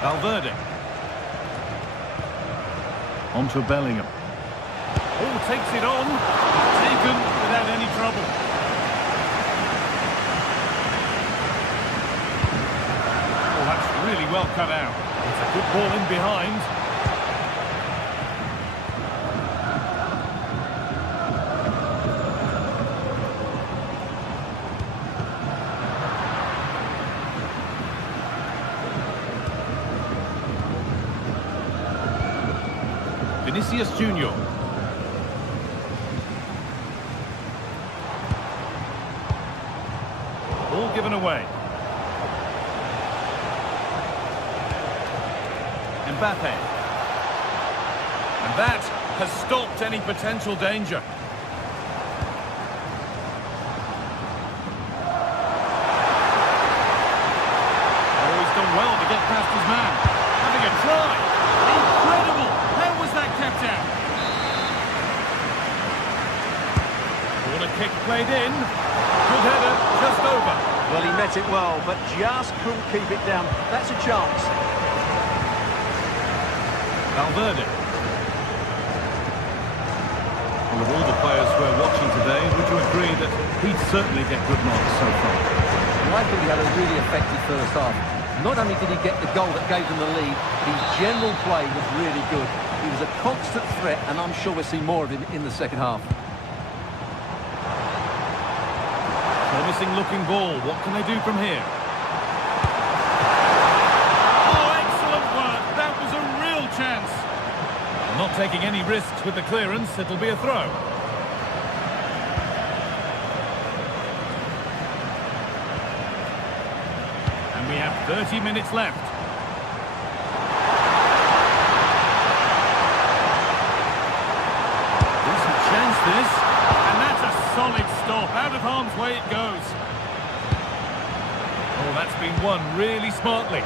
Valverde. On to Bellingham. Oh, takes it on. Taken without any trouble. Really well cut out. It's a good ball in behind. Vinicius Junior. Ball given away. Mbappe. And that has stopped any potential danger. Oh, he's done well to get past his man. Having a try. Incredible! How was that kept out? Corner kick played in. Good header, just over. Well, he met it well, but just couldn't keep it down. That's a chance. Valverde. Well, of all the players we're watching today, would you agree that he'd certainly get good marks so far? Well, I think he had a really effective first half. Not only did he get the goal that gave them the lead, his general play was really good. He was a constant threat, and I'm sure we'll see more of him in the second half. Promising looking ball. What can they do from here? Chance. Not taking any risks with the clearance, it'll be a throw. And we have 30 minutes left. Decent chance this, and that's a solid stop. Out of harm's way it goes. Oh, that's been won really smartly.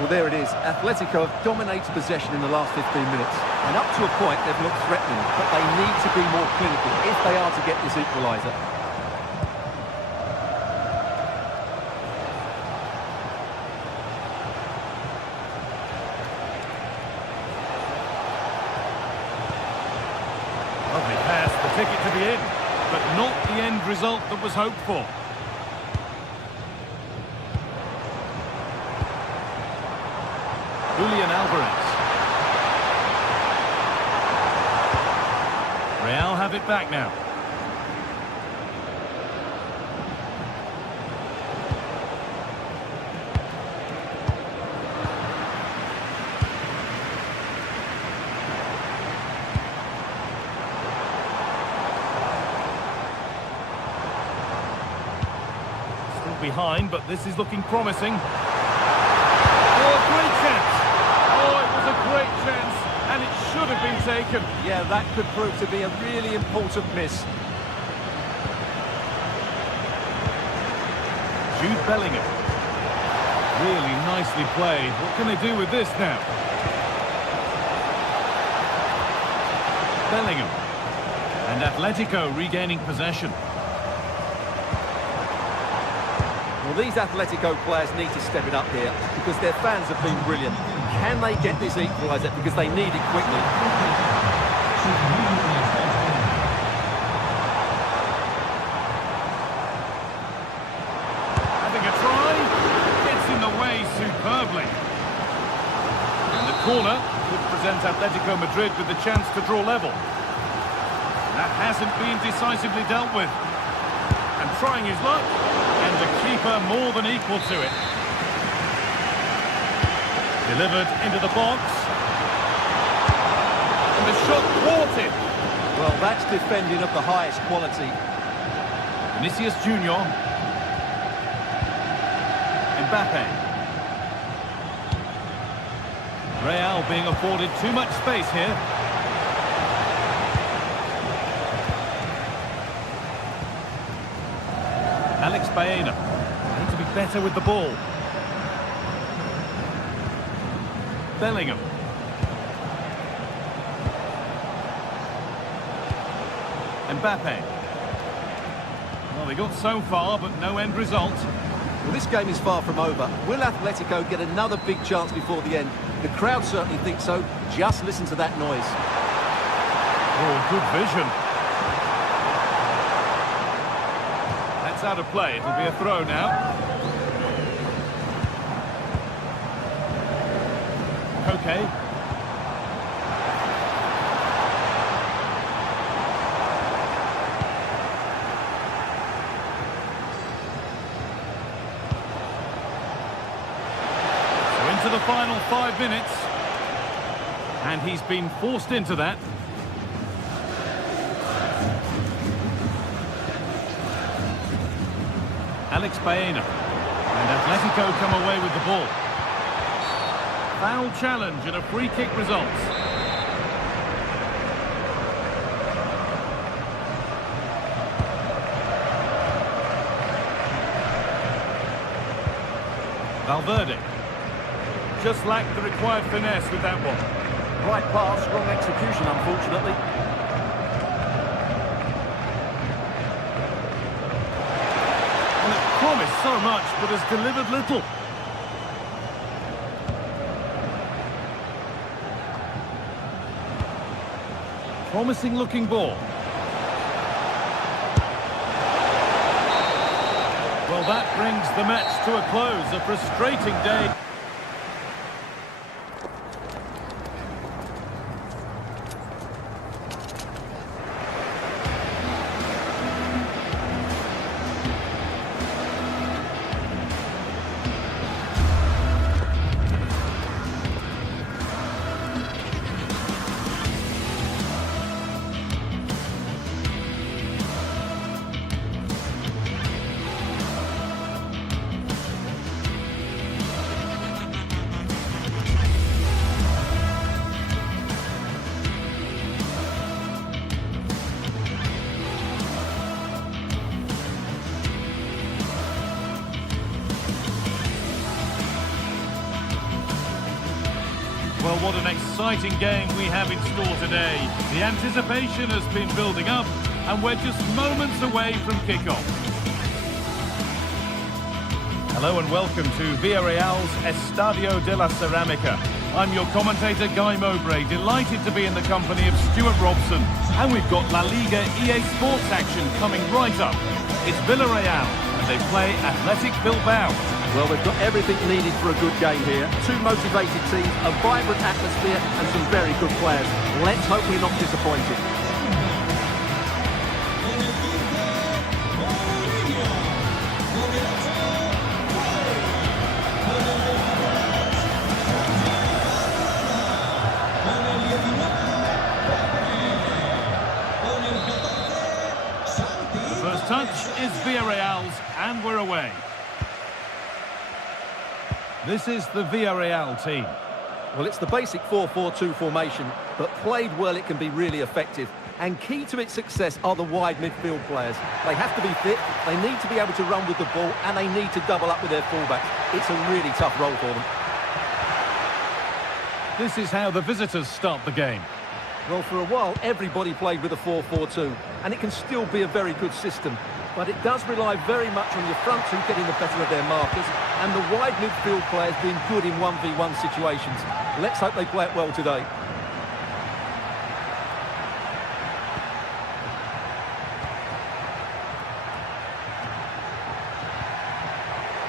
Well, there it is. Atletico have dominated possession in the last 15 minutes. And up to a point, they've looked threatening. But they need to be more clinical if they are to get this equaliser. Lovely pass, the ticket to be in. But not the end result that was hoped for. Julian Alvarez. Real have it back now. behind, but this is looking promising. Oh, a great chance! Oh, it was a great chance, and it should have been taken. Yeah, that could prove to be a really important miss. Jude Bellingham. Really nicely played. What can they do with this now? Bellingham. And Atletico regaining possession. Well, these Atletico players need to step it up here because their fans have been brilliant. Can they get this equaliser because they need it quickly? Having a try. Gets in the way superbly. And the corner could present Atletico Madrid with the chance to draw level. That hasn't been decisively dealt with. And trying his luck. And the keeper more than equal to it. Delivered into the box. And the shot thwarted. Well, that's defending of the highest quality. Vinicius Junior. Mbappe. Real being afforded too much space here. Alex Baena. Need to be better with the ball. Bellingham. Mbappe. Well, they got so far, but no end result. Well, this game is far from over. Will Atletico get another big chance before the end? The crowd certainly think so. Just listen to that noise. Oh, good vision. That's out of play. It'll be a throw now. Okay. So into the final 5 minutes. And he's been forced into that. Alex Baena. And Atletico come away with the ball. Foul challenge and a free kick results. Valverde. Just lacked the required finesse with that one. Right pass, wrong execution, unfortunately. Well, it promised so much, but has delivered little. Promising looking ball. Well, that brings the match to a close. A frustrating day. Well, what an exciting game we have in store today. The anticipation has been building up, and we're just moments away from kickoff. Hello and welcome to Villarreal's Estadio de la Ceramica. I'm your commentator, Guy Mowbray, delighted to be in the company of Stuart Robson. And we've got La Liga EA Sports action coming right up. It's Villarreal, and they play Athletic Bilbao. Well, they've got everything needed for a good game here. Two motivated teams, a vibrant atmosphere and some very good players. Let's hope we're not disappointed. The first touch is Villarreal's, and we're away. This is the Villarreal team. Well, it's the basic 4-4-2 formation, but played well it can be really effective. And key to its success are the wide midfield players. They have to be fit, they need to be able to run with the ball, and they need to double up with their fullbacks. It's a really tough role for them. This is how the visitors start the game. Well, for a while, everybody played with a 4-4-2, and it can still be a very good system. But it does rely very much on your front two getting the better of their markers, and the wide midfield players being good in 1v1 situations. Let's hope they play it well today.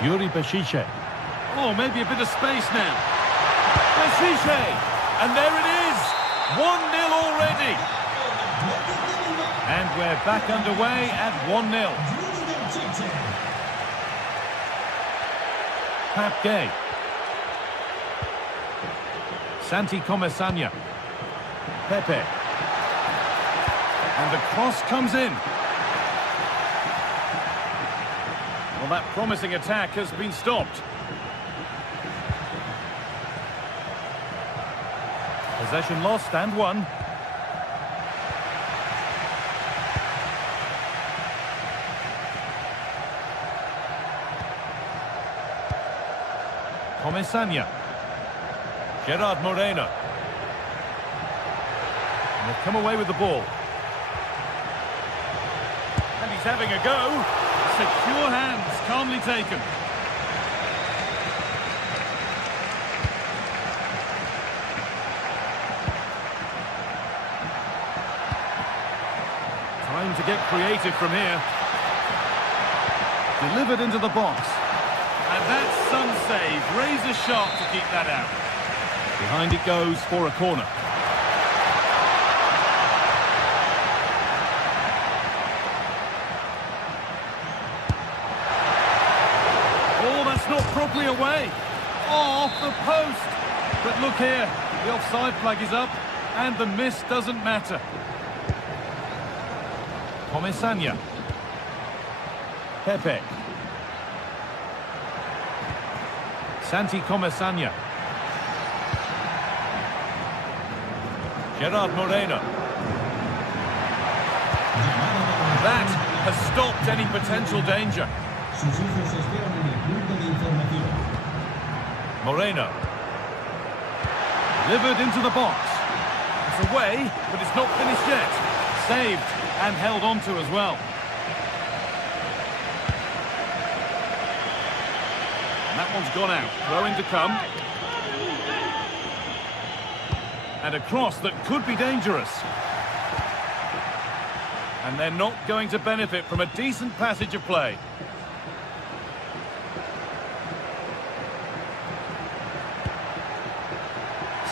Yuri Bešice. Oh, maybe a bit of space now. Bešice! And there it is! 1-0 already! And we're back underway at 1-0. Pap Gay. Santi Comesaña. Pepe. And the cross comes in. Well, that promising attack has been stopped. Possession lost and won. Comesaña. Gerard Moreno. And they've come away with the ball. And he's having a go. Secure hands, calmly taken. Time to get creative from here. Delivered into the box. And that's some save. Razor sharp to keep that out. Behind it goes for a corner. Oh, that's not properly away. Oh, off the post. But look here, the offside flag is up, and the miss doesn't matter. Comesaña. Pepe. Santi Comesaña. Gerard Moreno. That has stopped any potential danger. Moreno. Delivered into the box. It's away, but it's not finished yet. Saved and held onto as well. And that one's gone out. Throw in to come. And a cross that could be dangerous. And they're not going to benefit from a decent passage of play.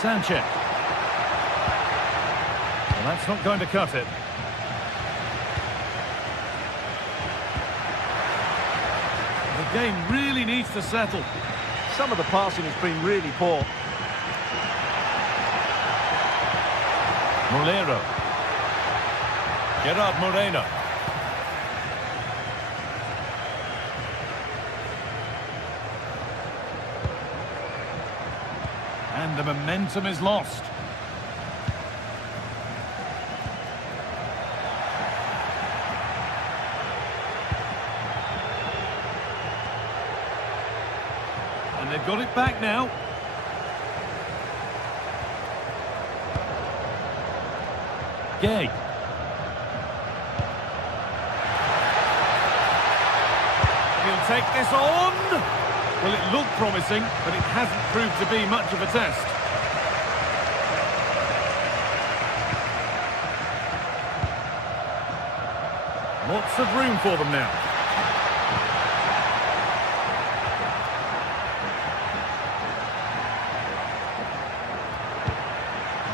Sanchez. Well, that's not going to cut it. The game really needs to settle. Some of the passing has been really poor. Molero. Gerard Moreno. And the momentum is lost. And they've got it back now. Gay. He'll take this on. Well, it looked promising, but it hasn't proved to be much of a test. Lots of room for them now.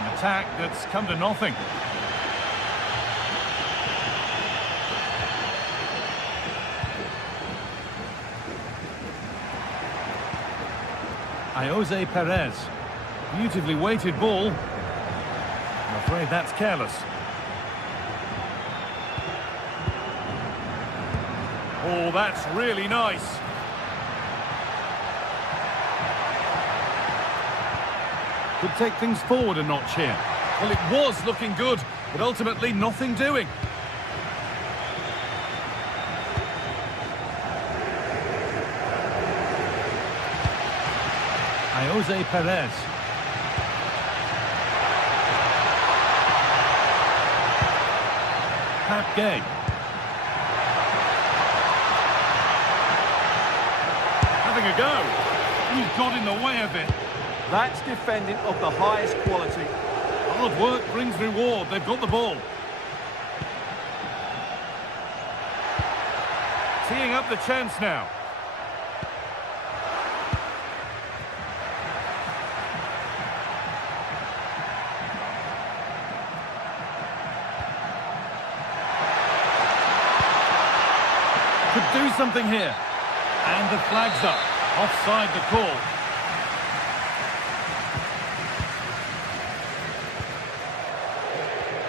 An attack that's come to nothing. Jose Perez. Beautifully weighted ball. I'm afraid that's careless. Oh, that's really nice. Could take things forward a notch here. Well, it was looking good, but ultimately nothing doing. Jose Perez. Pat Gay. Having a go. He's got in the way of it. That's defending of the highest quality. Hard work brings reward. They've got the ball. Teeing up the chance now. Could do something here. And the flag's up. Offside the call.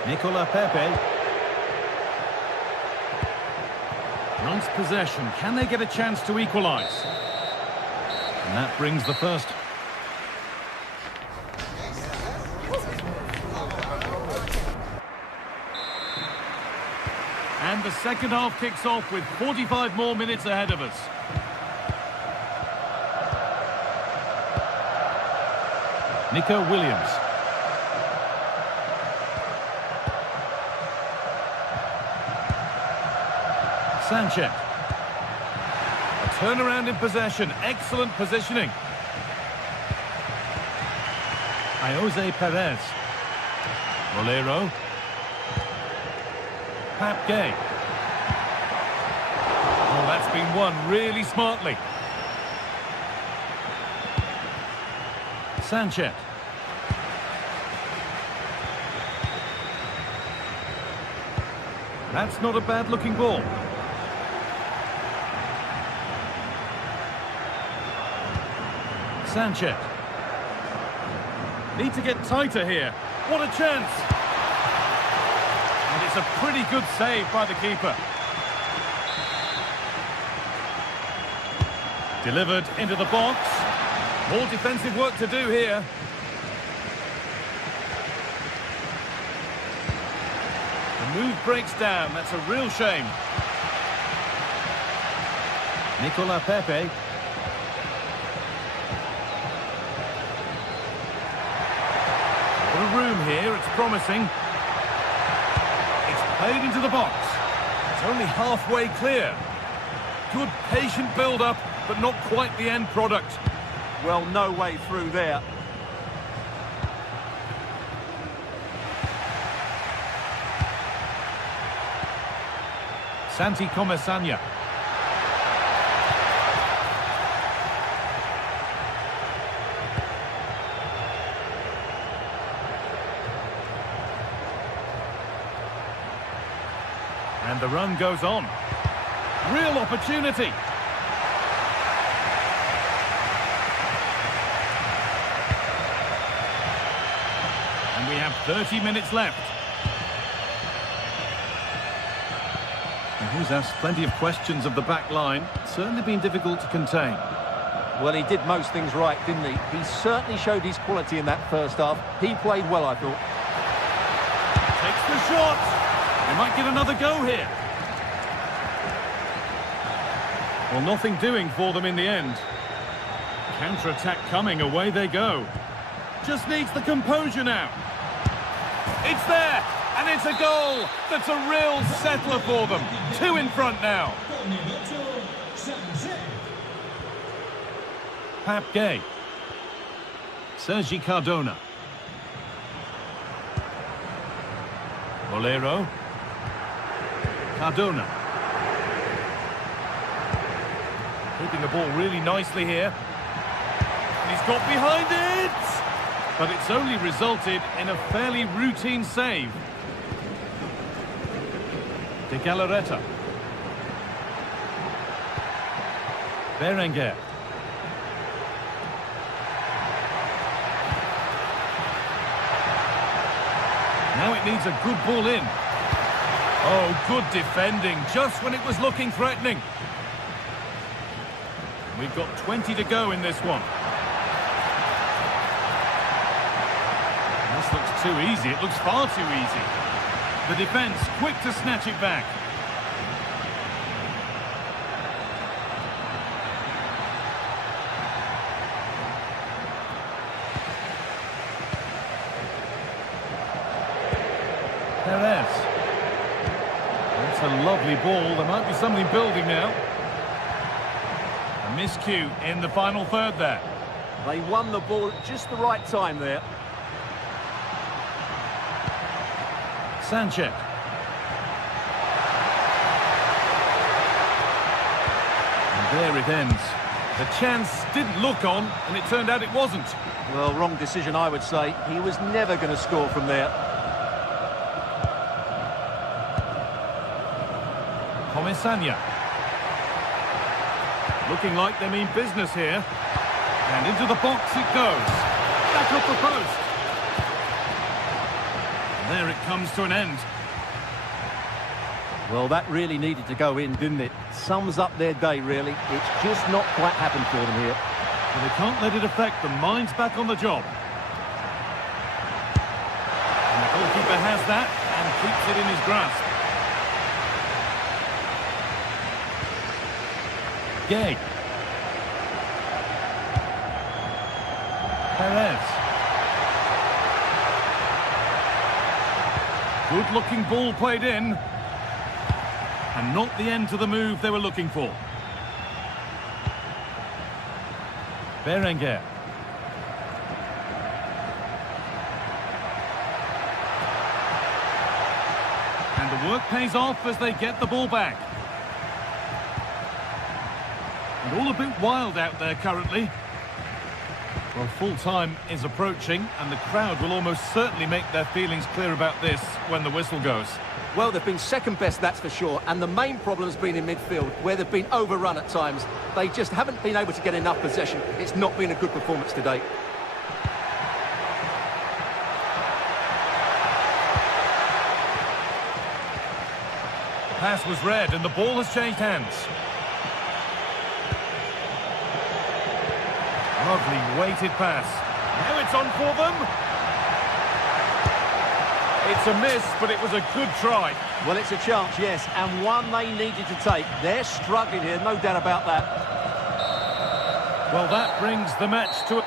Nicola Pepe. Nice possession. Can they get a chance to equalise? And that brings the first. And the second half kicks off with 45 more minutes ahead of us. Nico Williams. Sanchez. A turnaround in possession. Excellent positioning. Jose Perez. Rolero. Pat Gay. Oh, that's been won really smartly. Sanchez. That's not a bad looking ball. Sanchez. Need to get tighter here. What a chance! And it's a pretty good save by the keeper. Delivered into the box. More defensive work to do here. The move breaks down. That's a real shame. Nicola Pepe. Room here, it's promising. It's played into the box. It's only halfway clear. Good patient build-up, but not quite the end product. Well, no way through there. Santi Comesaña. And the run goes on. Real opportunity. And we have 30 minutes left. And who's asked plenty of questions of the back line. Certainly been difficult to contain. Well, he did most things right, didn't he? He certainly showed his quality in that first half. He played well, I thought. Takes the shot. They might get another go here. Well, nothing doing for them in the end. Counter-attack coming, away they go. Just needs the composure now. It's there, and it's a goal. That's a real settler for them. 2 in front now. Pat Gay. Sergi Cardona. Rolero. Cardona. Keeping the ball really nicely here. And he's got behind it! But it's only resulted in a fairly routine save. De Galarreta. Berenguer. Now it needs a good ball in. Oh, good defending, just when it was looking threatening. We've got 20 to go in this one. This looks too easy. It looks far too easy. The defence quick to snatch it back. Perez. That's a lovely ball. There might be something building now. A miscue in the final third there. They won the ball at just the right time there. Sanchez. And there it ends. The chance didn't look on, and it turned out it wasn't. Well, wrong decision, I would say. He was never going to score from there. Comesaña. Looking like they mean business here. And into the box it goes. Back up the post. And there it comes to an end. Well, that really needed to go in, didn't it? Sums up their day, really. It's just not quite happened for them here. But they can't let it affect them. Mind's back on the job. And the goalkeeper has that and keeps it in his grasp. Gay. Perez. Good-looking ball played in. And not the end to the move they were looking for. Berenguer. And the work pays off as they get the ball back. And all a bit wild out there currently. Well, full-time is approaching, and the crowd will almost certainly make their feelings clear about this when the whistle goes. Well, they've been second best, that's for sure, and the main problem's been in midfield, where they've been overrun at times. They just haven't been able to get enough possession. It's not been a good performance today. The pass was read, and the ball has changed hands. Lovely weighted pass. Now it's on for them. It's a miss, but it was a good try. Well, it's a chance, yes, and one they needed to take. They're struggling here, no doubt about that. Well, that brings the match to...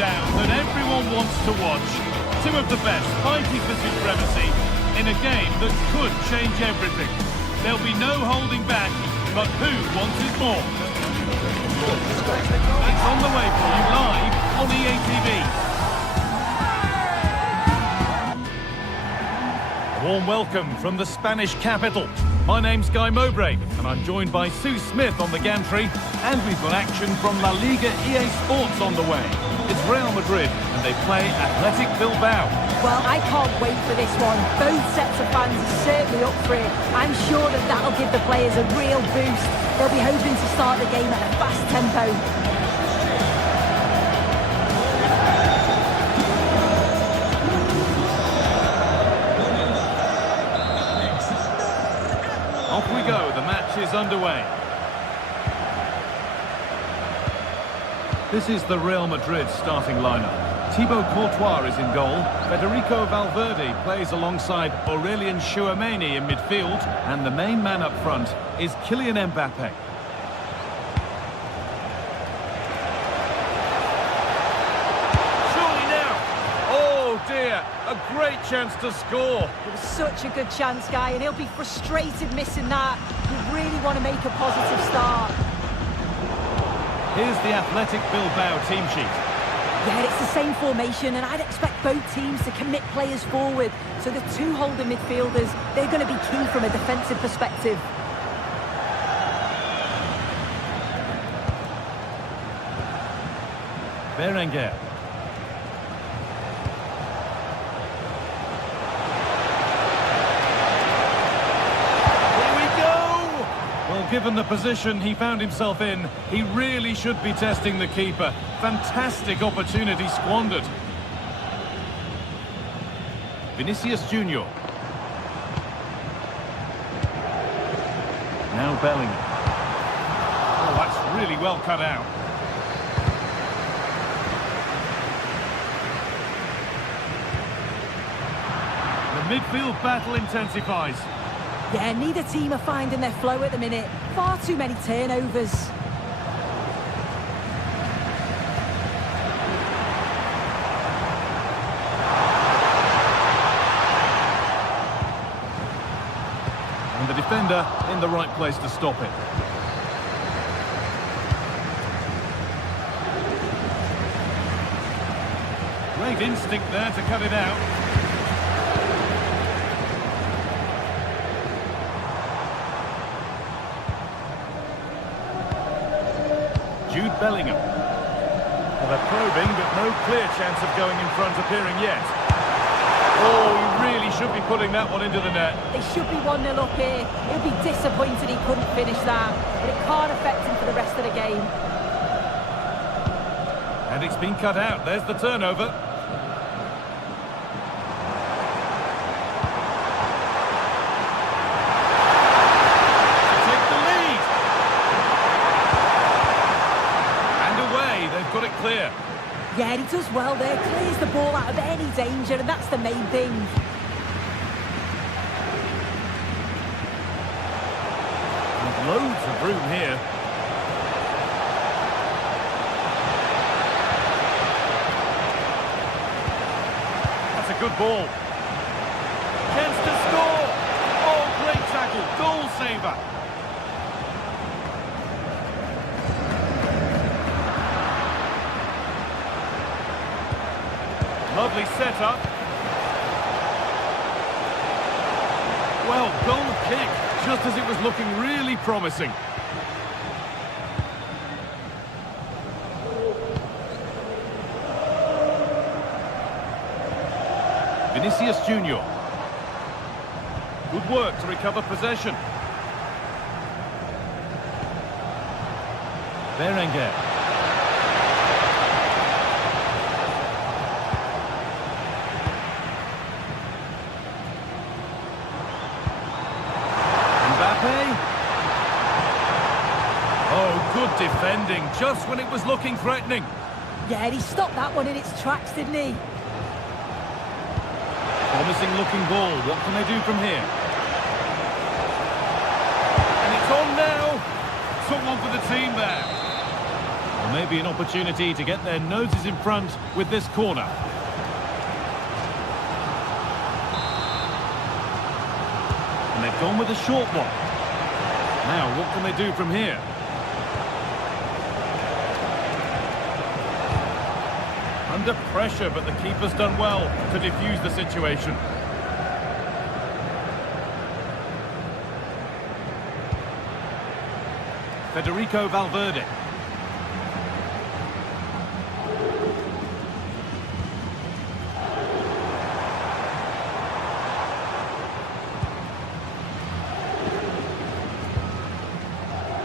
That everyone wants to watch. Two of the best fighting for supremacy in a game that could change everything. There'll be no holding back, but who wants it more? It's on the way for you live on EA TV. A warm welcome from the Spanish capital. My name's Guy Mowbray, and I'm joined by Sue Smith on the gantry, and we've got action from La Liga EA Sports on the way. It's Real Madrid, and they play Athletic Bilbao. Well, I can't wait for this one. Both sets of fans are certainly up for it. I'm sure that that'll give the players a real boost. They'll be hoping to start the game at a fast tempo. Off we go, the match is underway. This is the Real Madrid starting lineup. Thibaut Courtois is in goal. Federico Valverde plays alongside Aurelien Chouameni in midfield. And the main man up front is Kylian Mbappe. Surely now! Oh dear, a great chance to score. It was such a good chance, Guy, and he'll be frustrated missing that. You really want to make a positive start. Here's the Athletic Bilbao team sheet. Yeah, it's the same formation, and I'd expect both teams to commit players forward. So the two holding midfielders, they're going to be key from a defensive perspective. Berenguer. Given the position he found himself in, he really should be testing the keeper. Fantastic opportunity squandered. Vinicius Junior. Now Bellingham. Oh, that's really well cut out. The midfield battle intensifies. Yeah, neither team are finding their flow at the minute. Far too many turnovers. And the defender in the right place to stop it. Great instinct there to cut it out. Jude Bellingham. Well, they're probing, but no clear chance of going in front appearing yet. Oh, he really should be putting that one into the net. They should be 1-0 up here. He'll be disappointed he couldn't finish that, but it can't affect him for the rest of the game. And it's been cut out. There's the turnover. Got it clear. Yeah, he does well there. Clears the ball out of any danger, and that's the main thing. With loads of room here. That's a good ball. Chance to score. Oh, great tackle. Goal saver. Lovely setup. Well, goal kick, just as it was looking really promising. Vinicius Junior. Good work to recover possession. Berenguer. Oh, good defending, just when it was looking threatening. Yeah, he stopped that one in its tracks, didn't he? Promising looking ball, what can they do from here? And it's on now! Took one for the team there. Well, maybe an opportunity to get their noses in front with this corner. And they've gone with a short one. Now, what can they do from here? Under pressure, but the keeper's done well to defuse the situation. Federico Valverde.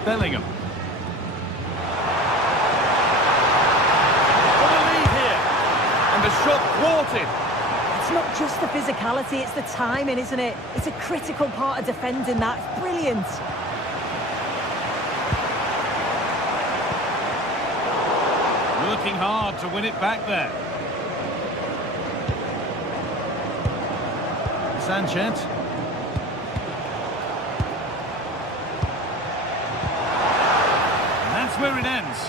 Bellingham. For the lead here. And the shot thwarted. It's not just the physicality, it's the timing, isn't it? It's a critical part of defending that. It's brilliant. Working hard to win it back there. Sanchez. And that's where it ends.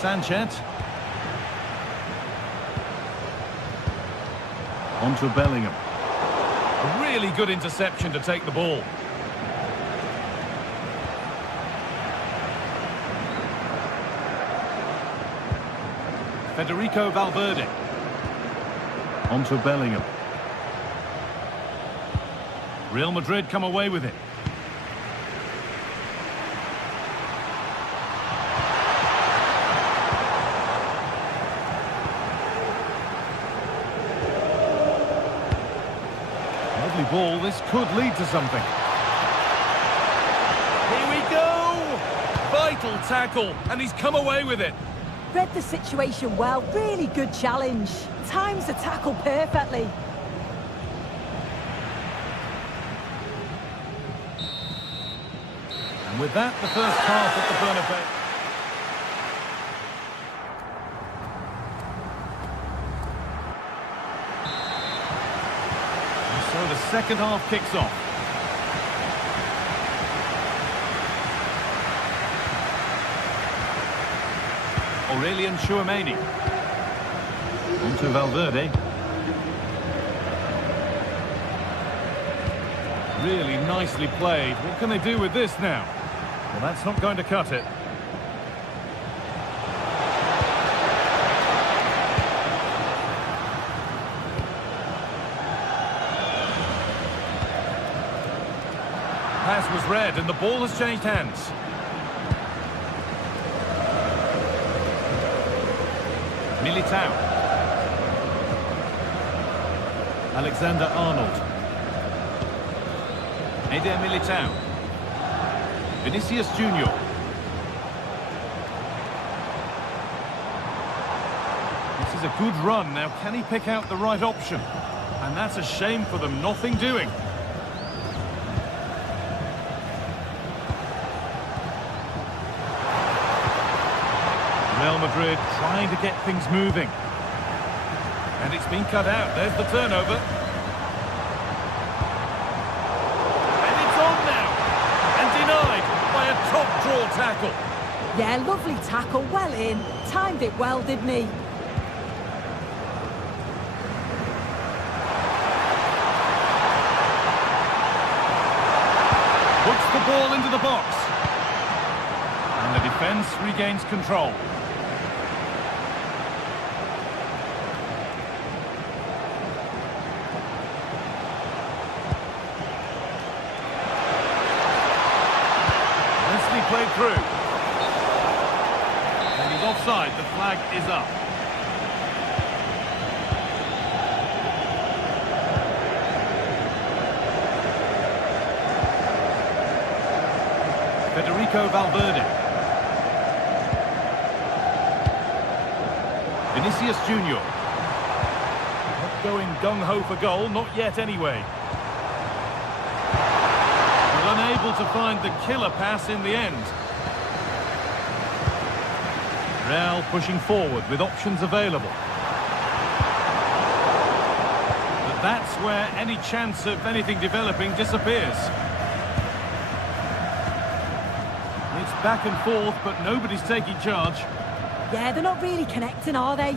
Sanchez. On to Bellingham. A really good interception to take the ball. Federico Valverde. On to Bellingham. Real Madrid come away with it. Lovely ball, this could lead to something. Here we go! Vital tackle, and he's come away with it. Read the situation well, really good challenge. Times the tackle perfectly. And with that, the first half at the Bernabeu. And so the second half kicks off. Aurelian Chouameni. On to Valverde. Really nicely played. What can they do with this now? Well, that's not going to cut it. Pass was read and the ball has changed hands. Militao. Alexander-Arnold. Eder Militao. Vinicius Junior. This is a good run. Now, can he pick out the right option? And that's a shame for them. Nothing doing. Real Madrid trying to get things moving. And it's been cut out. There's the turnover. And it's on now. And denied by a top draw tackle. Yeah, lovely tackle, well in. Timed it well, didn't he? Puts the ball into the box. And the defence regains control. Played through. And he's offside. The flag is up. Federico Valverde. Vinicius Junior. Not going gung-ho for goal. Not yet anyway. Unable to find the killer pass in the end. Real pushing forward with options available. But that's where any chance of anything developing disappears. It's back and forth, but nobody's taking charge. Yeah, they're not really connecting, are they?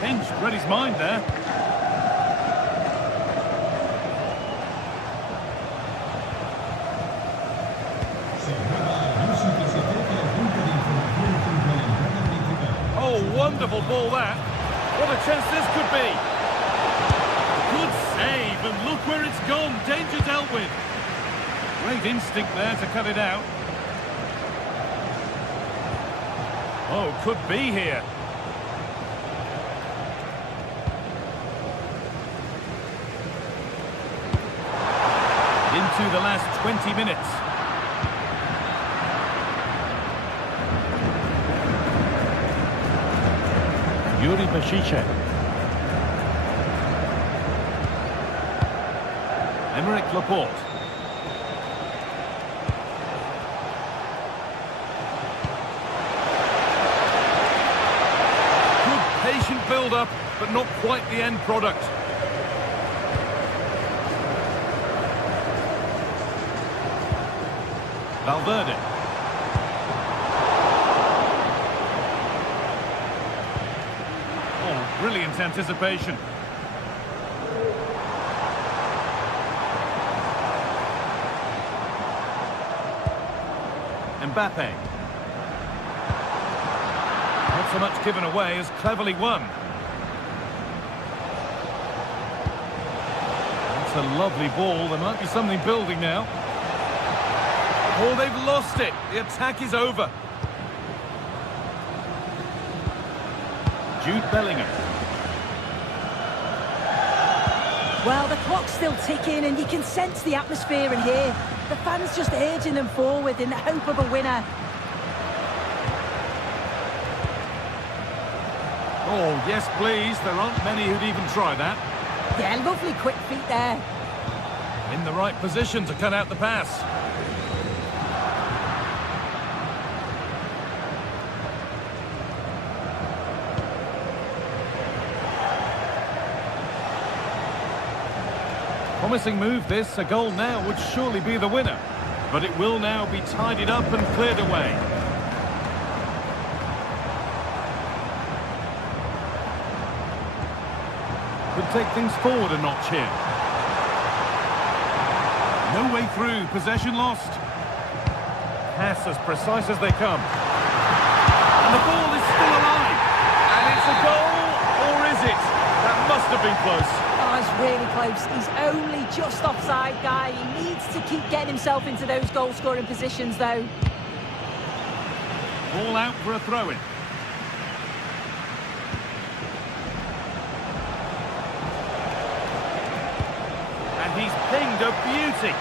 Pinch read his mind there. Oh, wonderful ball that. What a chance this could be. Good save, and look where it's gone. Danger dealt with. Great instinct there to cut it out. Oh, could be here. Into the last 20 minutes. Yuri Bashice. Emerick Laporte. Good patient build-up, but not quite the end product. Valverde. Oh, brilliant anticipation. Mbappe. Not so much given away as cleverly won. That's a lovely ball. There might be something building now. Oh, they've lost it. The attack is over. Jude Bellingham. Well, the clock's still ticking and you can sense the atmosphere in here. The fans just urging them forward in the hope of a winner. Oh, yes, please. There aren't many who'd even try that. Yeah, lovely quick feet there. In the right position to cut out the pass. Promising move this. A goal now would surely be the winner. But it will now be tidied up and cleared away. Could take things forward a notch here. No way through. Possession lost. Pass as precise as they come. And the ball is still alive. And it's a goal, or is it? That must have been close. Oh, it's really close. He's only just offside, guy. He needs to keep getting himself into those goal-scoring positions, though. Ball out for a throw-in. And he's pinged a beauty.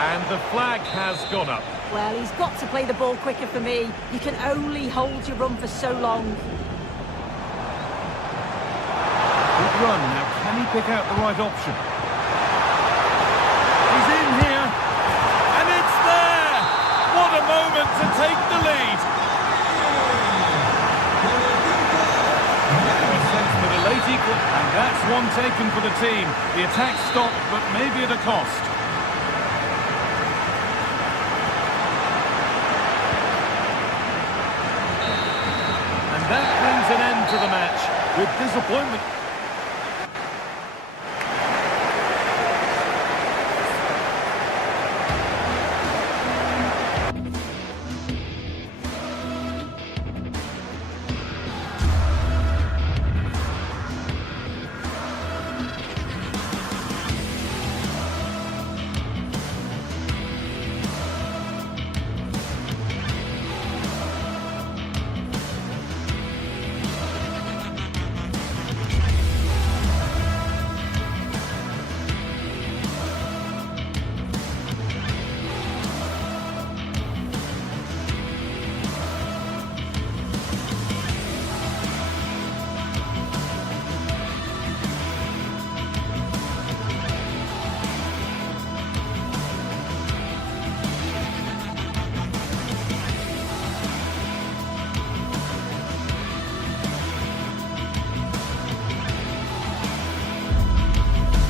And the flag has gone up. Well, he's got to play the ball quicker for me. You can only hold your run for so long. Good run. Now, can he pick out the right option? He's in here. And it's there! What a moment to take the lead. A sense for the late equal. And that's one taken for the team. The attack stopped, but maybe at a cost. And that brings an end to the match with disappointment.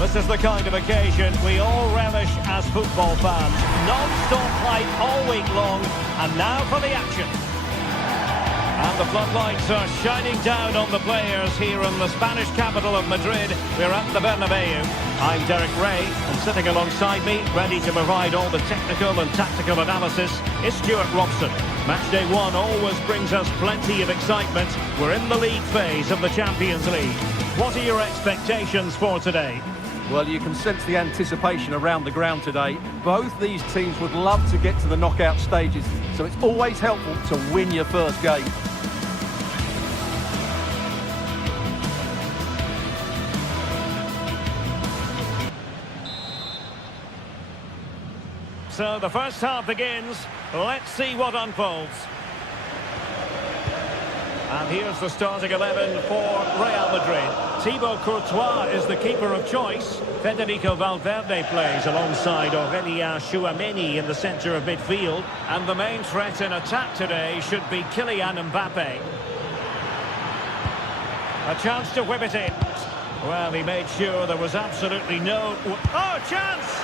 This is the kind of occasion we all relish as football fans. Non-stop play all week long, and now for the action. And the floodlights are shining down on the players here in the Spanish capital of Madrid. We're at the Bernabeu. I'm Derek Ray, and sitting alongside me, ready to provide all the technical and tactical analysis, is Stuart Robson. Matchday 1 always brings us plenty of excitement. We're in the league phase of the Champions League. What are your expectations for today? Well, you can sense the anticipation around the ground today. Both these teams would love to get to the knockout stages, so it's always helpful to win your first game. So the first half begins. Let's see what unfolds. And here's the starting 11 for Real Madrid. Thibaut Courtois is the keeper of choice. Federico Valverde plays alongside Aurélien Tchouaméni in the centre of midfield. And the main threat in attack today should be Kylian Mbappe. A chance to whip it in. Well, he made sure there was absolutely no... Oh, chance!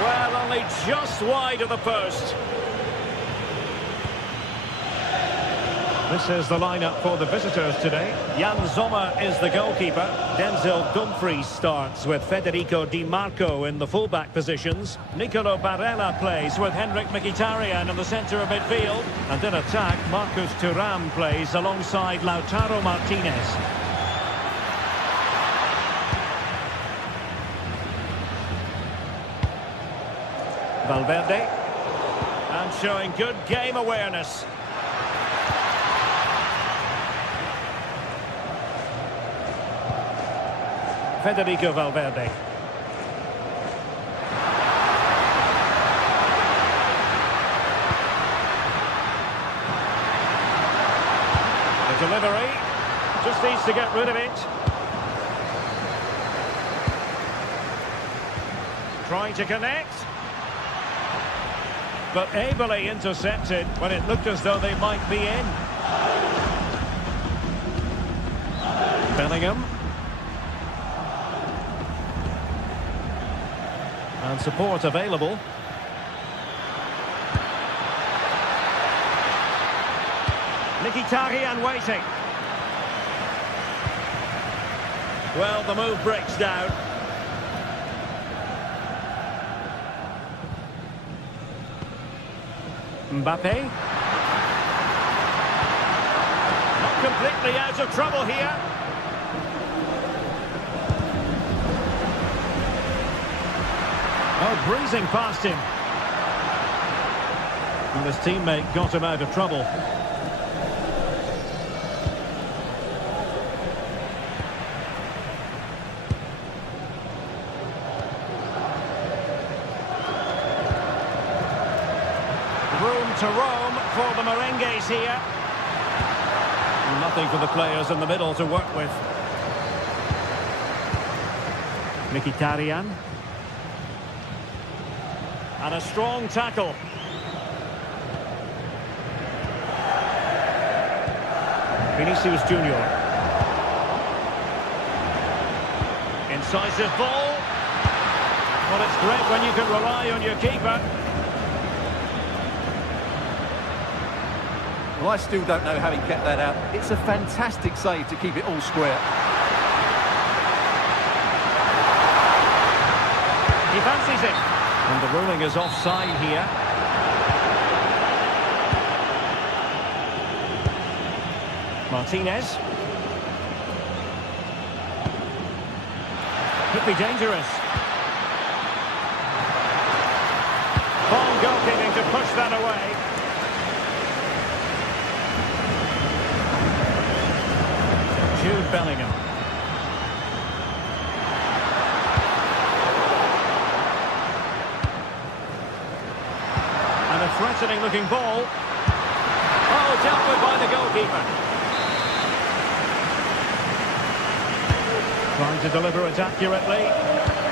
Well, only just wide of the post. This is the lineup for the visitors today. Jan Sommer is the goalkeeper. Denzel Dumfries starts with Federico Di Marco in the fullback positions. Nicolo Barella plays with Henrik Mkhitaryan in the centre of midfield. And in attack, Marcus Thuram plays alongside Lautaro Martinez. Valverde. And showing good game awareness. Federico Valverde. The delivery. Just needs to get rid of it. Trying to connect. But ably intercepted when it looked as though they might be in. Bellingham. And support available. Mkhitaryan waiting. Well, the move breaks down. Mbappe. Not completely out of trouble here. Oh, breezing past him. And his teammate got him out of trouble. Room to roam for the Merengues here. Nothing for the players in the middle to work with. Mkhitaryan. And a strong tackle. Vinicius Junior. Incisive ball. Well, it's great when you can rely on your keeper. Well, I still don't know how he kept that out. It's a fantastic save to keep it all square. He fancies it. And the ruling is offside here. Martinez. Could be dangerous. Ball goalkeeping to push that away. Jude Bellingham. And a threatening looking ball. Oh, dealt with by the goalkeeper. Trying to deliver it accurately.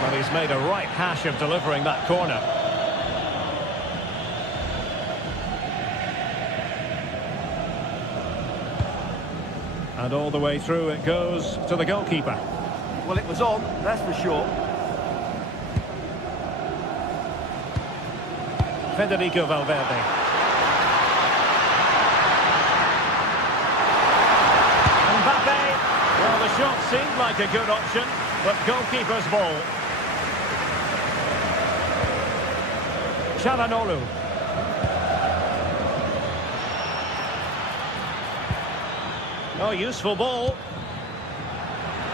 Well, he's made a right hash of delivering that corner. And all the way through it goes to the goalkeeper. Well, it was on, that's for sure. Federico Valverde. Mbappe. Well, the shot seemed like a good option, but goalkeeper's ball. Çalhanoğlu. Oh, useful ball.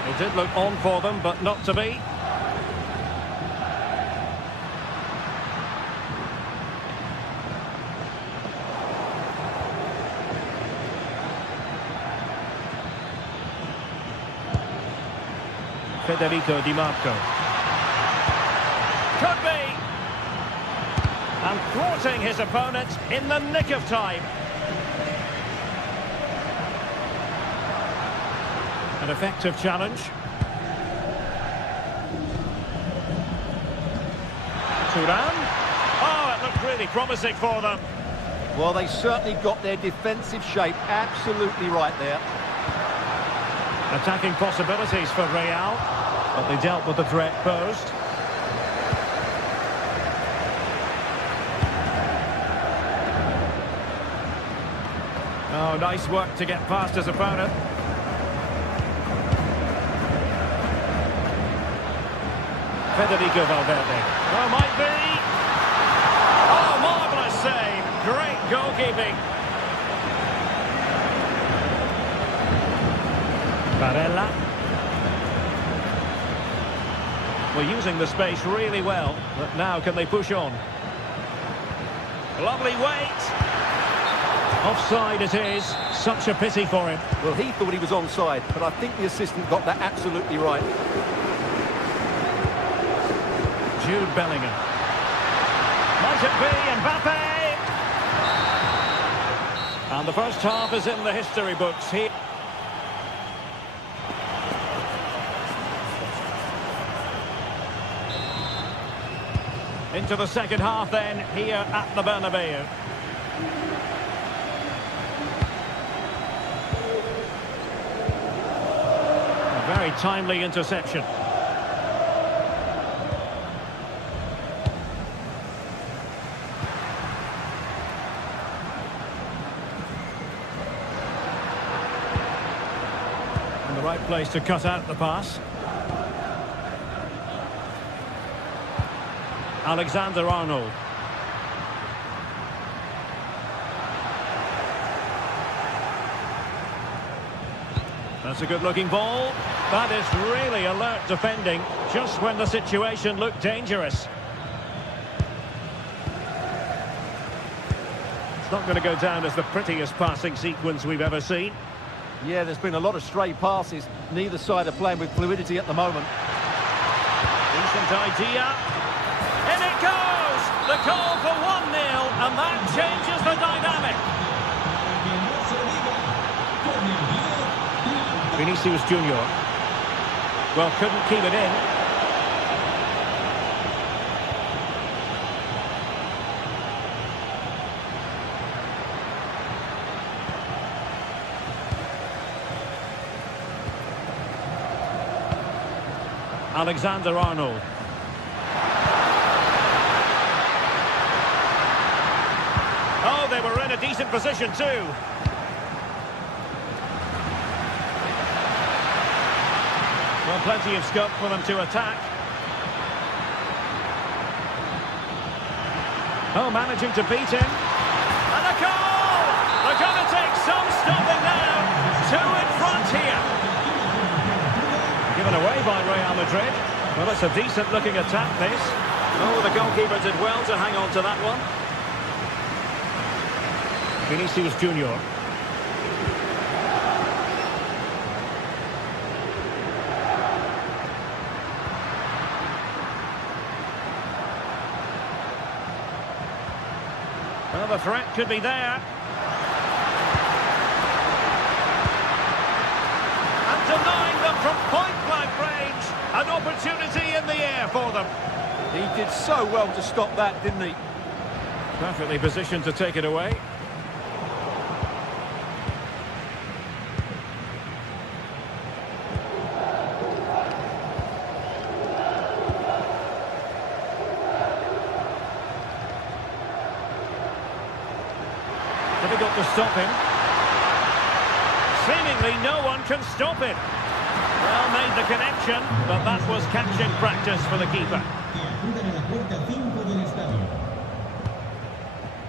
It did look on for them, but not to be. Federico Di Marco. Could be! And thwarting his opponent in the nick of time. An effective challenge. Thuram. Oh, it looked really promising for them. Well, they certainly got their defensive shape absolutely right there. Attacking possibilities for Real, but they dealt with the threat posed. Oh, nice work to get past his opponent. Federico Valverde. Oh, might be. Oh, marvellous save. Great goalkeeping. Barella. We're using the space really well, but now can they push on? Lovely weight. Offside it is. Such a pity for him. Well, he thought he was onside, but I think the assistant got that absolutely right. Jude Bellingham. Might it be Mbappe? And the first half is in the history books here. Into the second half then, here at the Bernabeu. A very timely interception. In the right place to cut out the pass. Alexander-Arnold. That's a good-looking ball. That is really alert defending, just when the situation looked dangerous. It's not going to go down as the prettiest passing sequence we've ever seen. Yeah, there's been a lot of stray passes. Neither side are playing with fluidity at the moment. Decent idea. In it goes! The goal for 1-0, and that changes the dynamic. Vinicius Junior. Well, couldn't keep it in. Alexander-Arnold. Oh, they were in a decent position too. Well, plenty of scope for them to attack. Oh, managing to beat him. And a goal! They're going to take some stopping now. 2 in front here. Given away by Real Madrid. Well, it's a decent-looking attack, this. Oh, the goalkeeper did well to hang on to that one. Vinicius Junior. Well, the threat could be there. And denying them from point-blank range. An opportunity in the air for them. He did so well to stop that, didn't he? Perfectly positioned to take it away. Difficult to stop him. Seemingly no one can stop it. Well made the connection, but that was catching practice for the keeper.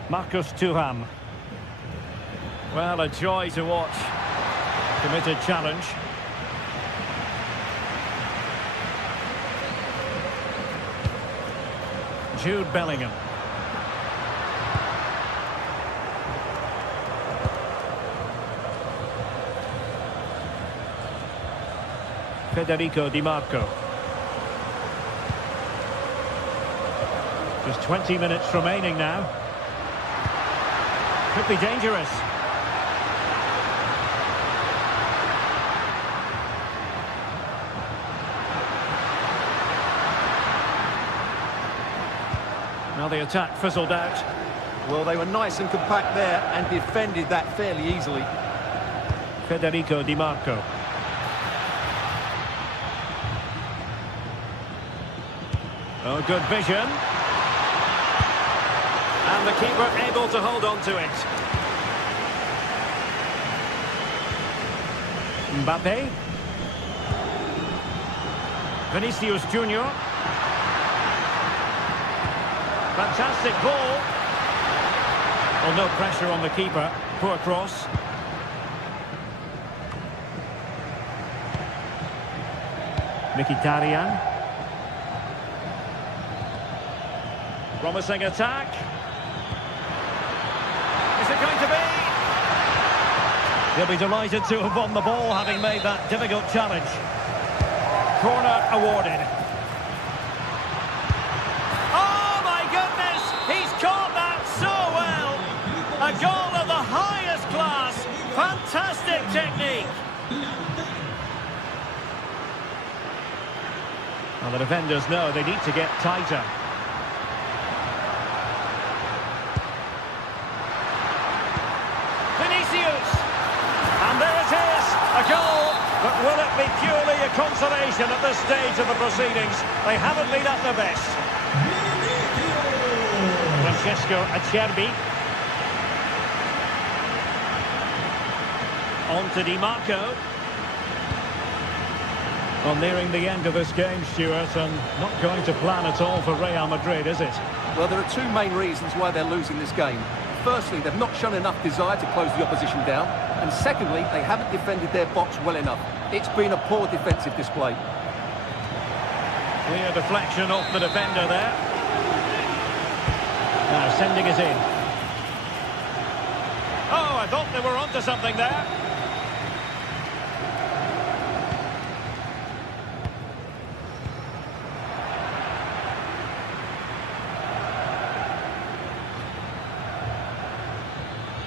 Marcus Thuram. Well, a joy to watch. Committed challenge. Jude Bellingham. Federico Di Marco. Just 20 minutes remaining now. Could be dangerous. Now the attack fizzled out. Well, they were nice and compact there and defended that fairly easily. Federico Di Marco. Oh, good vision. And the keeper able to hold on to it. Mbappe. Vinicius Junior. Fantastic ball. Well, no pressure on the keeper. Poor cross. Mkhitaryan. Promising attack. Is it going to be? He'll be delighted to have won the ball, having made that difficult challenge. Corner awarded. Oh my goodness! He's caught that so well! A goal of the highest class. Fantastic technique. Well, the defenders know they need to get tighter. Vinicius! And there it is, a goal. But will it be purely a consolation at this stage of the proceedings? They haven't been at their best. Francesco Acerbi. On to Di Marco. Well, nearing the end of this game, Stuart, and not going to plan at all for Real Madrid, is it? Well, there are two main reasons why they're losing this game. Firstly, they've not shown enough desire to close the opposition down. And secondly, they haven't defended their box well enough. It's been a poor defensive display. Clear deflection off the defender there. Now sending it in. Oh, I thought they were onto something there.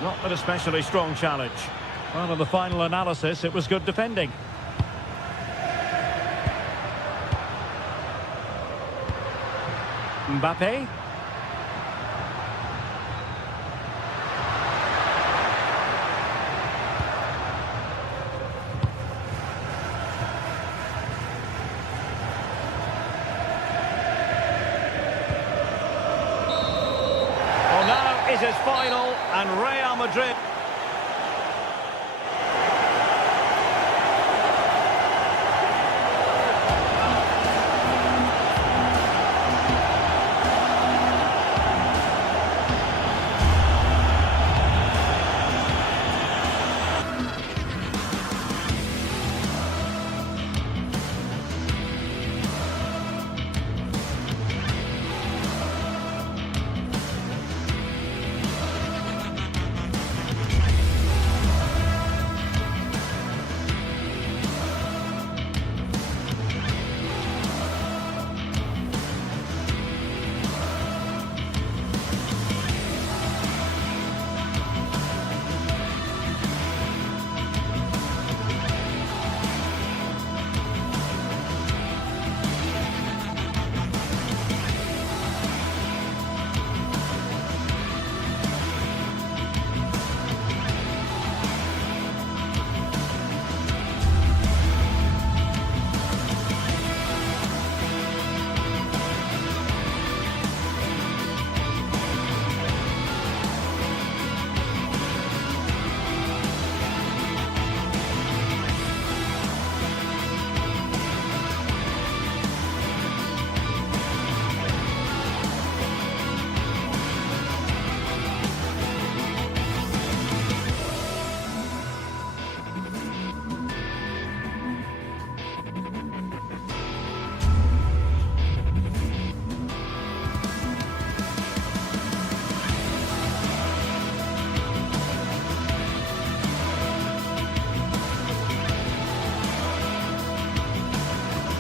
Not an especially strong challenge. Well, in the final analysis, it was good defending. Mbappe. Well, now it is final, and Real Madrid...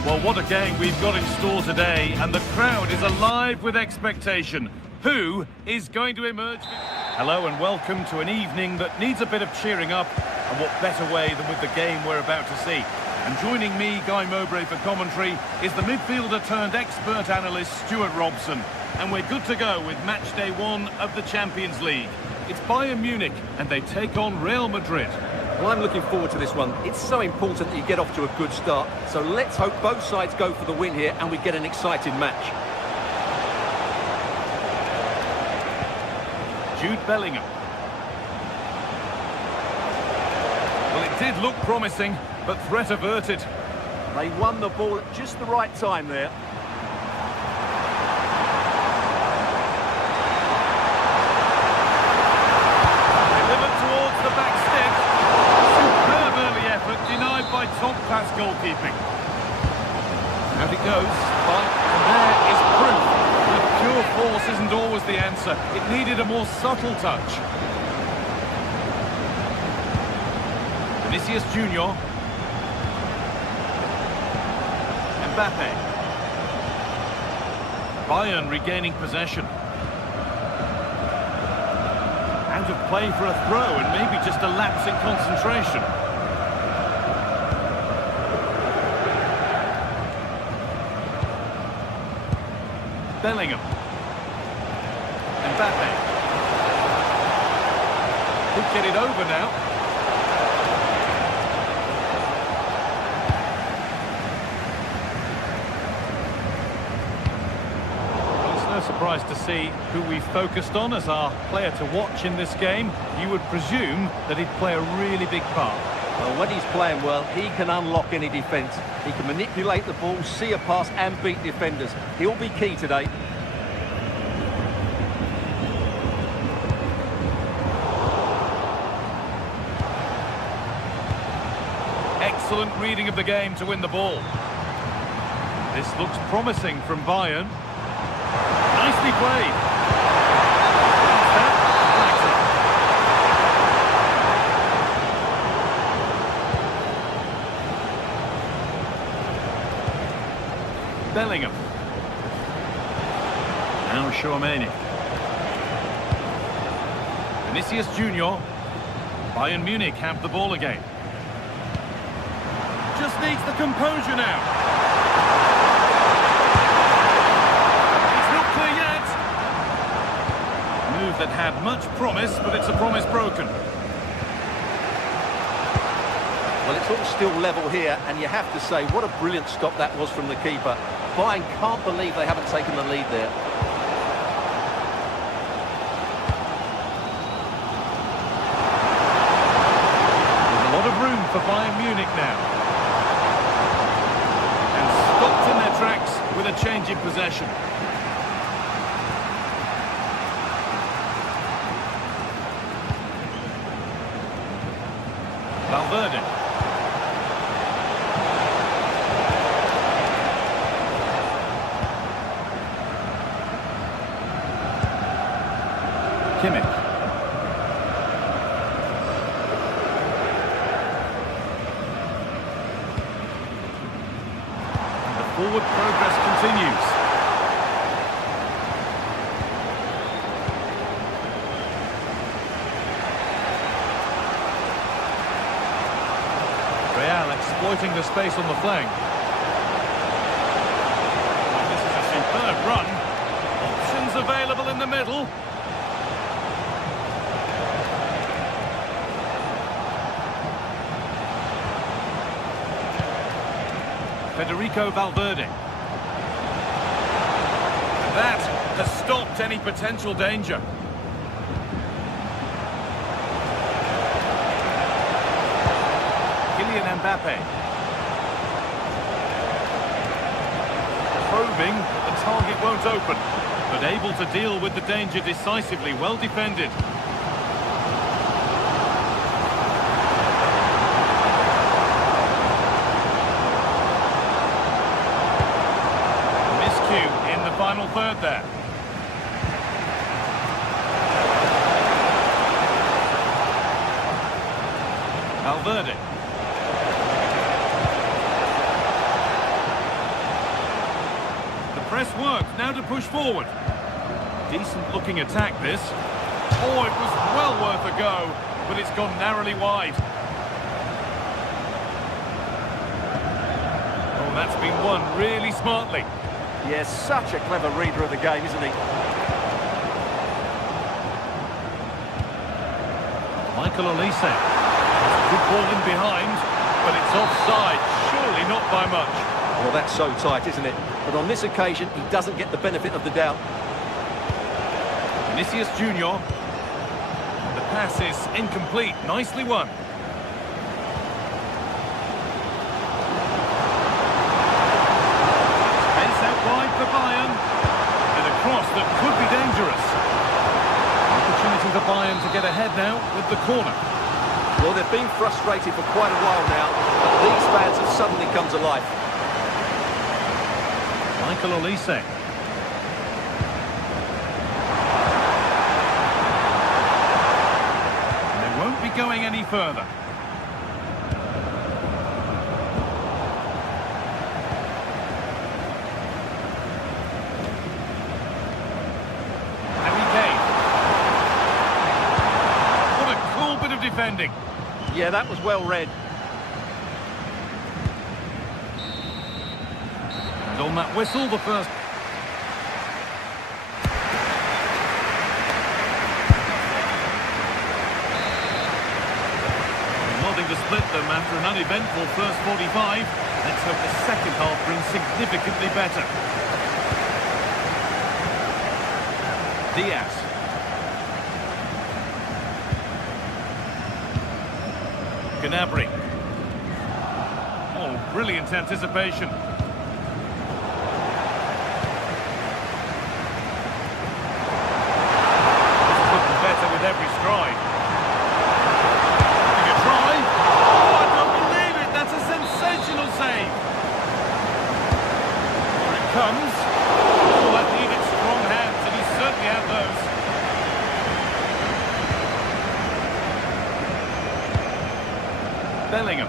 Well, what a game we've got in store today, and the crowd is alive with expectation. Who is going to emerge? Hello and welcome to an evening that needs a bit of cheering up, and what better way than with the game we're about to see. And joining me, Guy Mowbray, for commentary is the midfielder turned expert analyst Stuart Robson. And we're good to go with match day 1 of the Champions League. It's Bayern Munich and they take on Real Madrid. Well, I'm looking forward to this one. It's so important that you get off to a good start. So let's hope both sides go for the win here and we get an exciting match. Jude Bellingham. Well, it did look promising, but threat averted. They won the ball at just the right time there. Delivered towards the back stick. Superb early effort, denied by top-class goalkeeping. Out it goes, but there is proof that pure force isn't always the answer. It needed a more subtle touch. Vinicius Junior. Mbappe. Bayern regaining possession. Out of play for a throw and maybe just a lapse in concentration. Bellingham. Mbappe. Could get it over now. Surprised to see who we focused on as our player to watch in this game. You would presume that he'd play a really big part. Well, when he's playing well, he can unlock any defence. He can manipulate the ball, see a pass and beat defenders. He'll be key today. Excellent reading of the game to win the ball. This looks promising from Bayern. Nicely played. Bellingham. Now Tchouaméni. Vinicius Junior. Bayern Munich have the ball again. Just needs the composure now. That had much promise, but it's a promise broken. Well, it's all still level here, and you have to say, what a brilliant stop that was from the keeper. Bayern can't believe they haven't taken the lead there. There's a lot of room for Bayern Munich now. And stopped in their tracks with a change in possession. Valverde. Kimmich. And the forward progress continues. Exploiting the space on the flank. This is a superb run. Options available in the middle. Federico Valverde. And that has stopped any potential danger. Mbappe. Probing, the target won't open, but able to deal with the danger decisively, well defended. Miscue in the final third there. Valverde. Press worked, now to push forward. Decent looking attack this. Oh, it was well worth a go, but it's gone narrowly wide. That's been won really smartly. Yeah, such a clever reader of the game, isn't he? Michael Olise. Good ball in behind, but it's offside. Surely not by much. Well, that's so tight, isn't it? But on this occasion, he doesn't get the benefit of the doubt. Vinicius Junior. The pass is incomplete. Nicely won. Space out wide for Bayern. And a cross that could be dangerous. Opportunity for Bayern to get ahead now with the corner. Well, they've been frustrated for quite a while now, but these fans have suddenly come to life. Michael Olise. They won't be going any further. Harry Kane. What a cool bit of defending. Yeah, that was well read. And on that whistle, the first... Nodding to split them after an uneventful first 45. Let's hope the second half brings significantly better. Diaz. Gnabry. Oh, brilliant anticipation. It's looking better with every stride. Having a try. Oh, I don't believe it. That's a sensational save. Here it comes. Oh, that needed strong hands, and he certainly had those. Bellingham.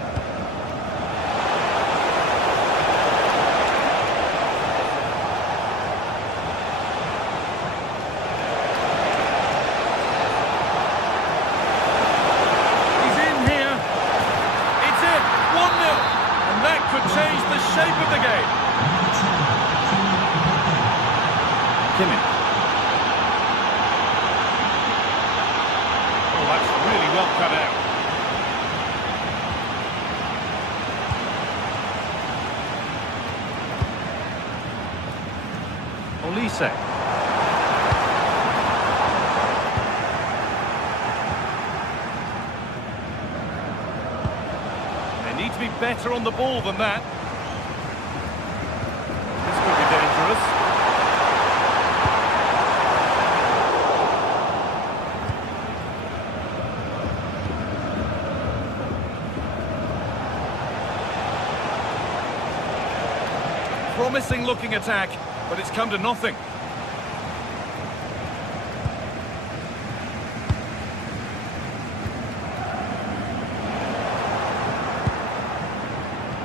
He's in here. It's it. 1-0. And that could change the shape of the game. Kimmich. Oh, that's really well cut out. Olise. They need to be better on the ball than that. This could be dangerous. Promising looking attack. But it's come to nothing.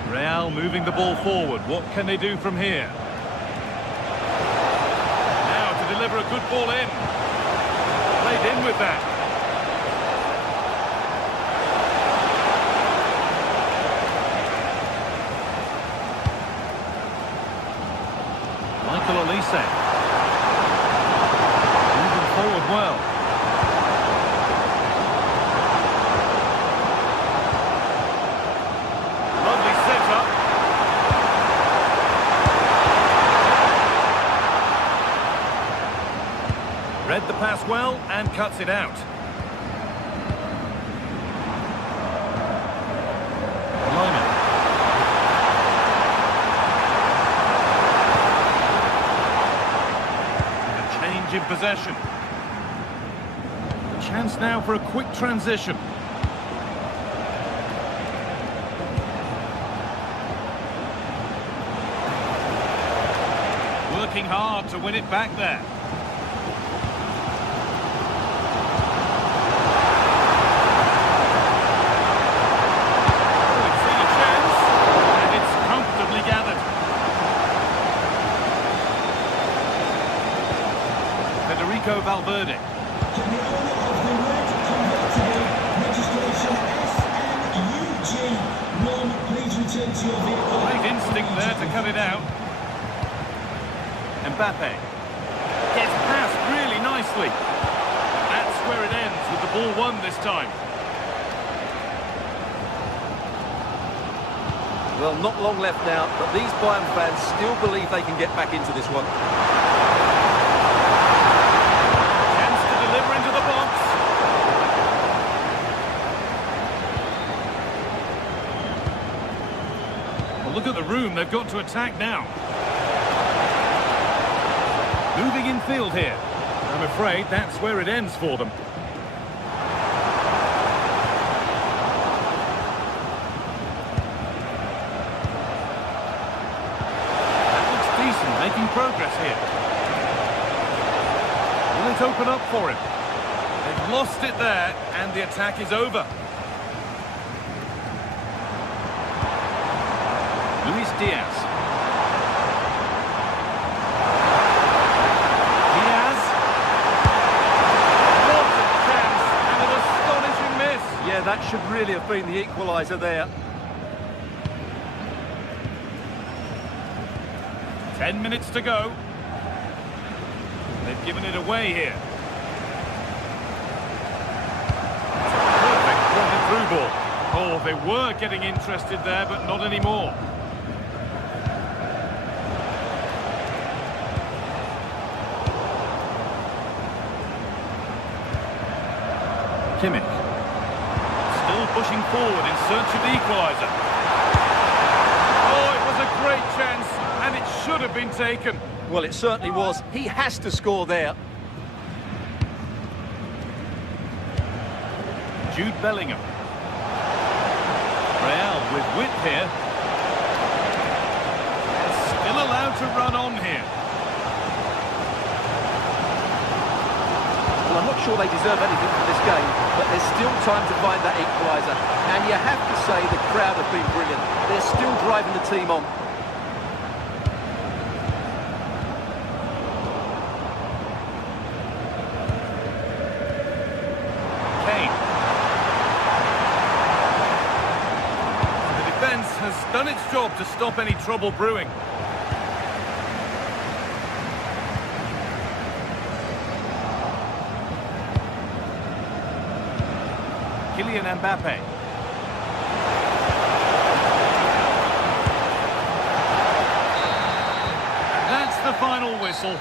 Real moving the ball forward. What can they do from here? Now to deliver a good ball in. Played in with that. Michael Olise. Moving forward well. Lovely setup. Read the pass well and cuts it out. In possession. A chance now for a quick transition. Working hard to win it back there. Oh, it's seen a chance, and it's comfortably gathered. Federico Valverde. Can the owner of the red convertible registration SNUG1 please return to your vehicle? Great instinct there to cut it out. Mbappe gets past really nicely. That's where it ends with the ball won this time. Well, not long left now, but these Bayern fans still believe they can get back into this one. Chance to deliver into the box. Well, look at the room they've got to attack now. Moving in field here. I'm afraid that's where it ends for them. Making progress here. Will it open up for him? They've lost it there, and the attack is over. Luis Diaz. Diaz. What a chance, and an astonishing miss. Yeah, that should really have been the equaliser there. 10 minutes to go. They've given it away here. Perfect through ball. Oh, they were getting interested there, but not anymore. Kimmich. Still pushing forward in search of the equaliser. Oh, it was a great chance. And it should have been taken. Well, it certainly was. He has to score there. Jude Bellingham. Real with width here. Still allowed to run on here. Well, I'm not sure they deserve anything from this game, but there's still time to find that equaliser. And you have to say the crowd have been brilliant. They're still driving the team on. Has done its job to stop any trouble brewing. Kylian Mbappe. That's the final whistle.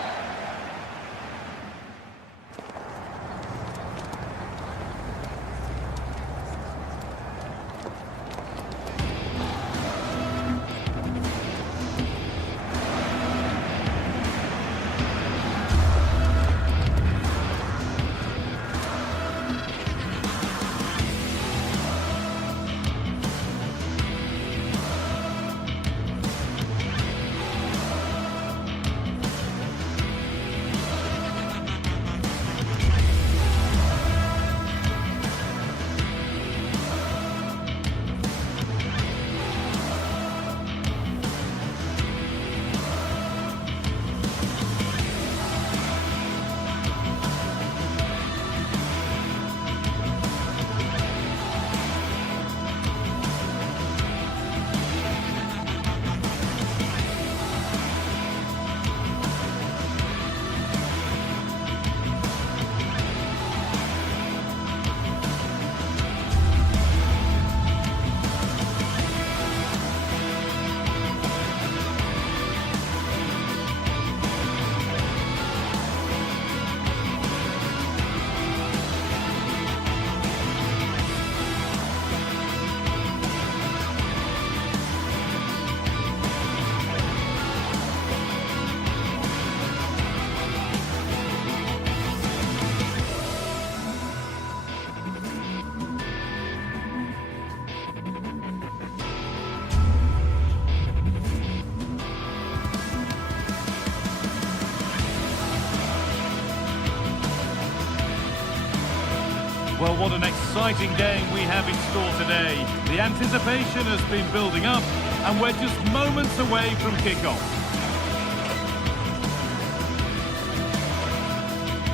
Well, what an exciting game we have in store today. The anticipation has been building up, and we're just moments away from kickoff.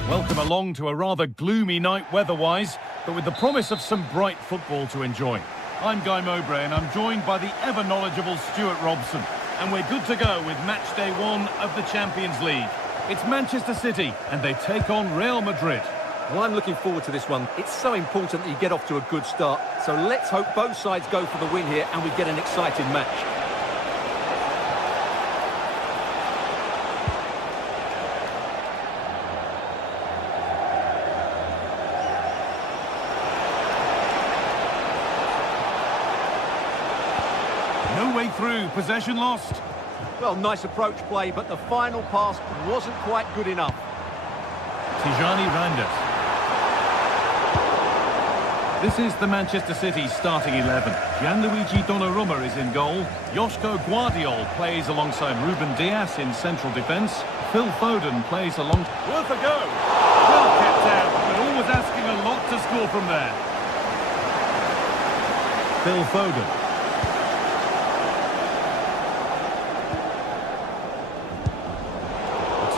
Welcome along to a rather gloomy night weather-wise, but with the promise of some bright football to enjoy. I'm Guy Mowbray, and I'm joined by the ever-knowledgeable Stuart Robson. And we're good to go with match day 1 of the Champions League. It's Manchester City, and they take on Real Madrid. Well, I'm looking forward to this one. It's so important that you get off to a good start. So let's hope both sides go for the win here and we get an exciting match. No way through, possession lost. Well, nice approach play, but the final pass wasn't quite good enough. Tijani Randas. This is the Manchester City starting 11. Gianluigi Donnarumma is in goal. Joško Guardiol plays alongside Ruben Dias in central defence. Phil Foden plays along... Worth a go! Well kept out, but always asking a lot to score from there. Phil Foden.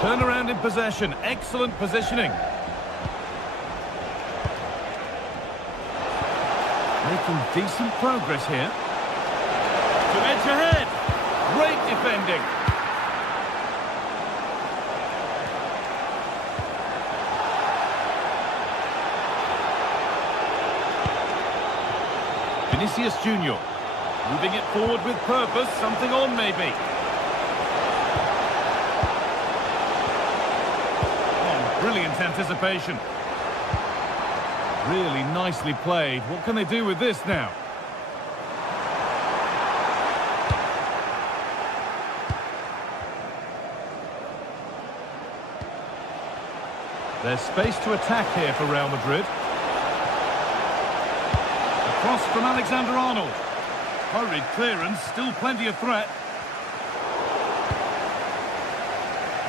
Turnaround in possession, excellent positioning. Making decent progress here. To edge ahead. Great defending. Vinicius Junior. Moving it forward with purpose, something on maybe. Brilliant anticipation. Really nicely played. What can they do with this now? There's space to attack here for Real Madrid. Across from Alexander-Arnold. Hurried clearance, still plenty of threat.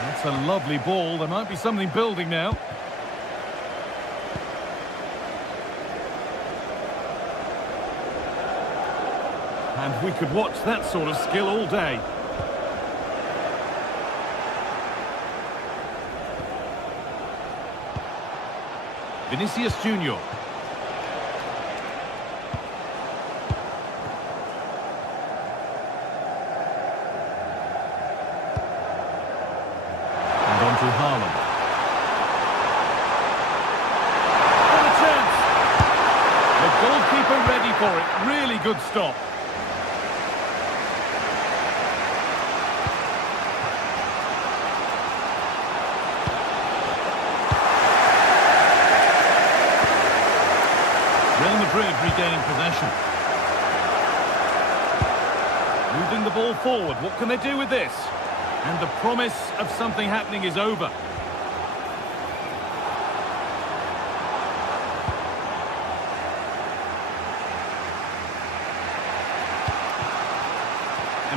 That's a lovely ball. There might be something building now. And we could watch that sort of skill all day. Vinicius Junior. To Haaland. What a chance! The goalkeeper ready for it. Really good stop. Real Madrid regaining possession. Moving the ball forward. What can they do with this? And the promise of something happening is over.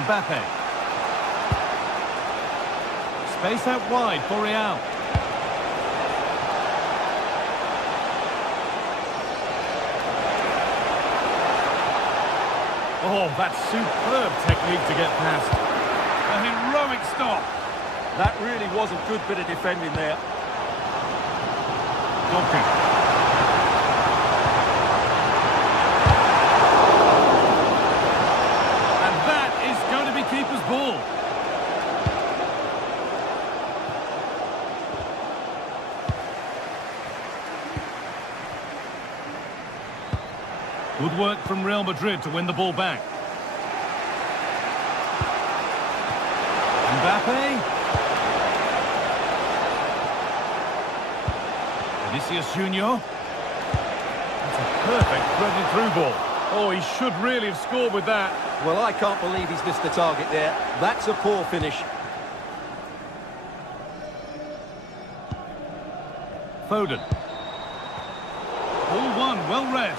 Mbappe. Space out wide for Real. Oh, that's superb technique to get past. A heroic stop. That really was a good bit of defending there. Doku. And that is going to be keeper's ball. Good work from Real Madrid to win the ball back. Mbappe. Vinicius Junior. That's a perfect threaded through ball. Oh, he should really have scored with that. Well, I can't believe he's missed the target there. That's a poor finish. Foden. All one, well read.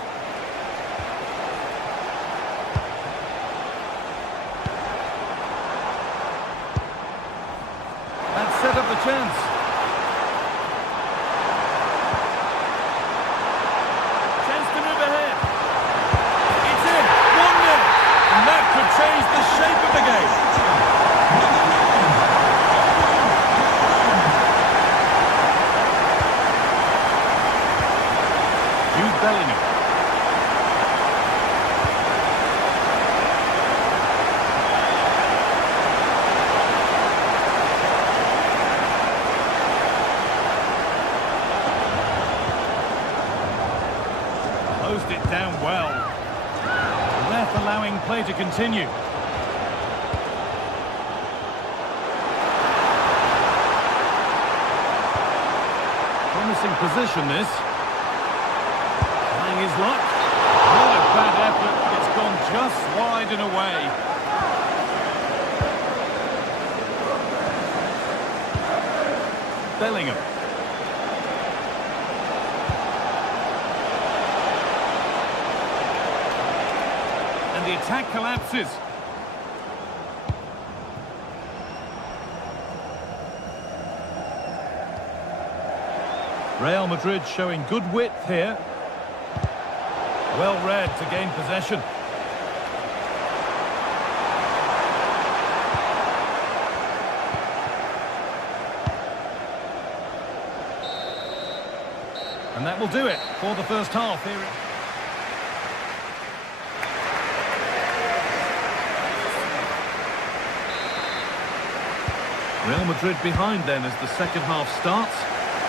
That set up the chance. Chance to move ahead. It's in, 1-0. And that could change the shape of the game. Bellingham. closed it down well. The ref allowing play to continue. Promising position, this. Trying his luck. Not a bad effort. It's gone just wide and away. Bellingham. And the attack collapses. Real Madrid showing good width here. Well read to gain possession. And that will do it for the first half here. Real Madrid behind then as the second half starts.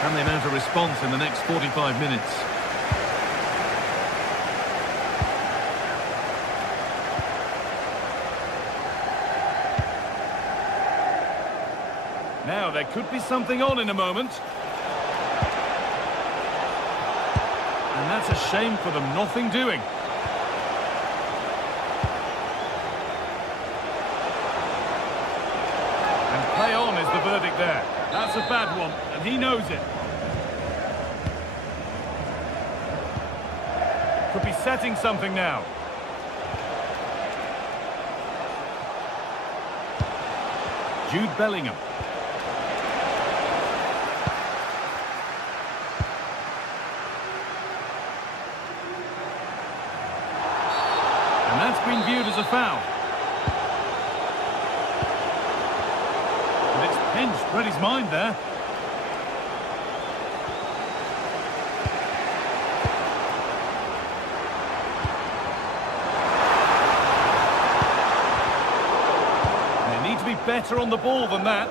Can they mount a response in the next 45 minutes? Now, there could be something on in a moment. And that's a shame for them, nothing doing. And play on is the verdict there. That's a bad one, and he knows it. Could be setting something now. Jude Bellingham. And that's been viewed as a foul. And it's pinched Freddie's mind there. They need to be better on the ball than that.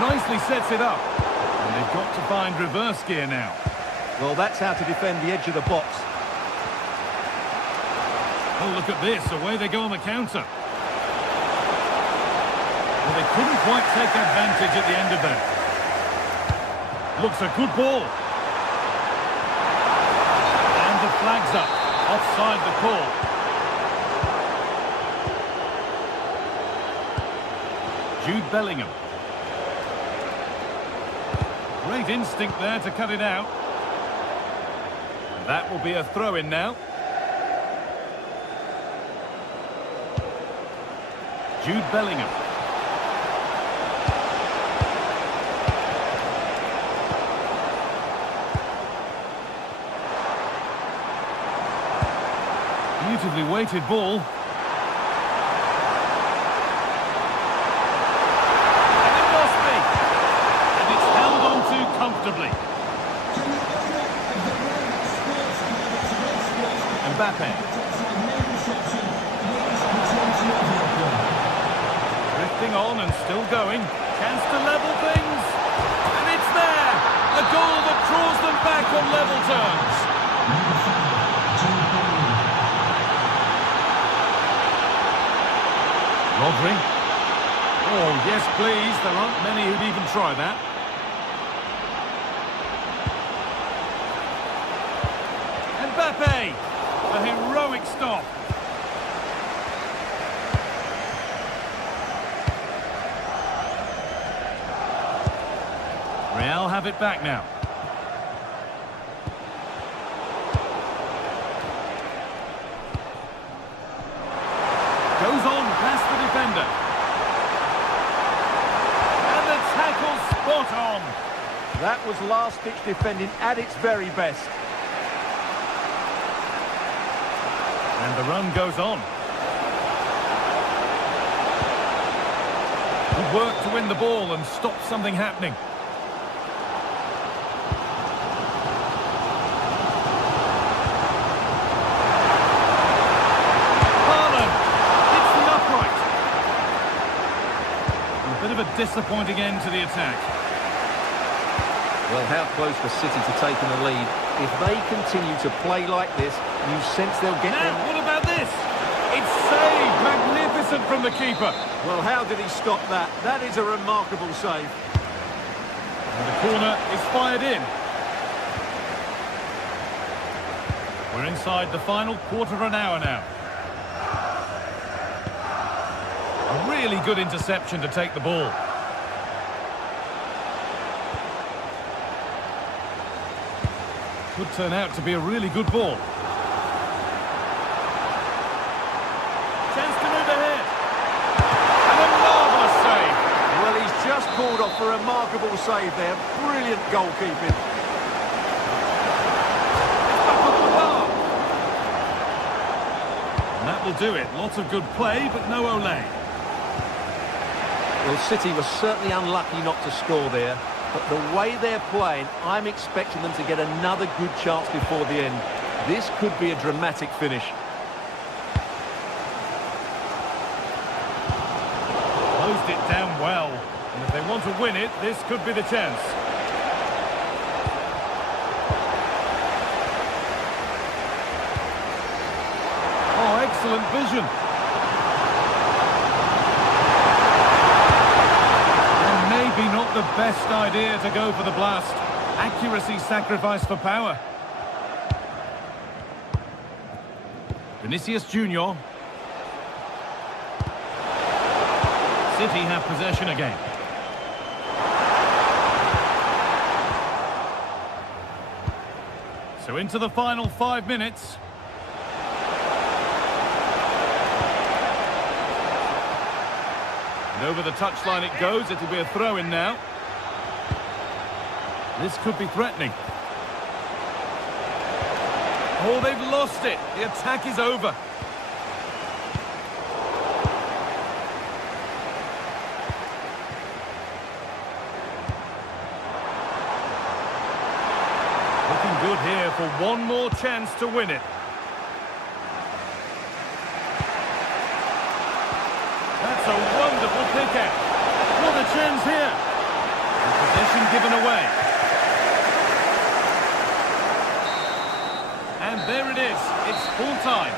Nicely sets it up. And they've got to find reverse gear now. Well, that's how to defend the edge of the box. Oh, look at this. Away they go on the counter. Well, they couldn't quite take advantage at the end of that. Looks a good ball. And the flag's up. Offside the call. Jude Bellingham. Great instinct there to cut it out. And that will be a throw-in now. Jude Bellingham. Beautifully weighted ball. Comfortably. Mbappe. Drifting on and still going. Chance to level things. And it's there. A goal that draws them back on level terms. Rodri. Oh, yes, please. There aren't many who'd even try that. Mbappe, a heroic stop. Real have it back now. Goes on past the defender. And the tackle spot on. That was last-ditch defending at its very best. And the run goes on. Good work to win the ball and stop something happening. disappointing end to the attack. Well, how close for City to taking the lead. If they continue to play like this, you sense they'll get Now, them. what about this? It's saved! Magnificent from the keeper. Well, how did he stop that? That is a remarkable save. And the corner is fired in. We're inside the final quarter of an hour now. A really good interception to take the ball. Could turn out to be a really good ball. Chance to move ahead. And a marvellous save. Well, he's just pulled off a remarkable save there. Brilliant goalkeeping. Back up the bar. And that will do it. Lots of good play, but no Olé. Well, City was certainly unlucky not to score there, but the way they're playing, I'm expecting them to get another good chance before the end. This could be a dramatic finish. Closed it down well. And if they want to win it, this could be the chance. Oh, excellent vision. And maybe not the best idea to go for the blast. Accuracy sacrificed for power. Vinicius Junior. City have possession again. So into the final 5 minutes. And over the touchline it goes. It'll be a throw-in now. This could be threatening. Oh, they've lost it. The attack is over. Looking good here for one more chance to win it. That's a wonderful pick out. What a chance here. And possession given away. And there it is. It's full time.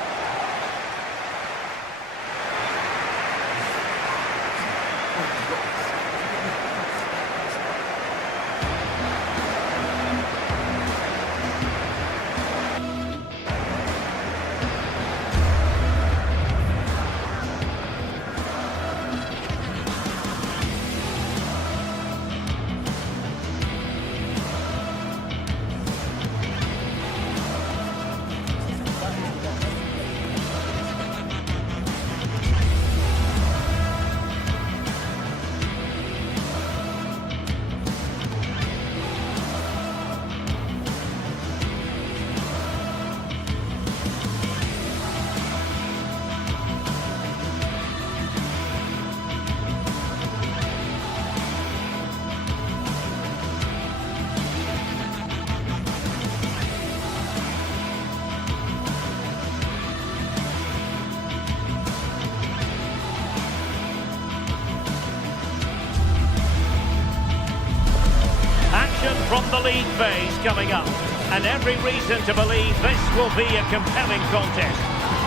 From the league phase coming up, and every reason to believe this will be a compelling contest.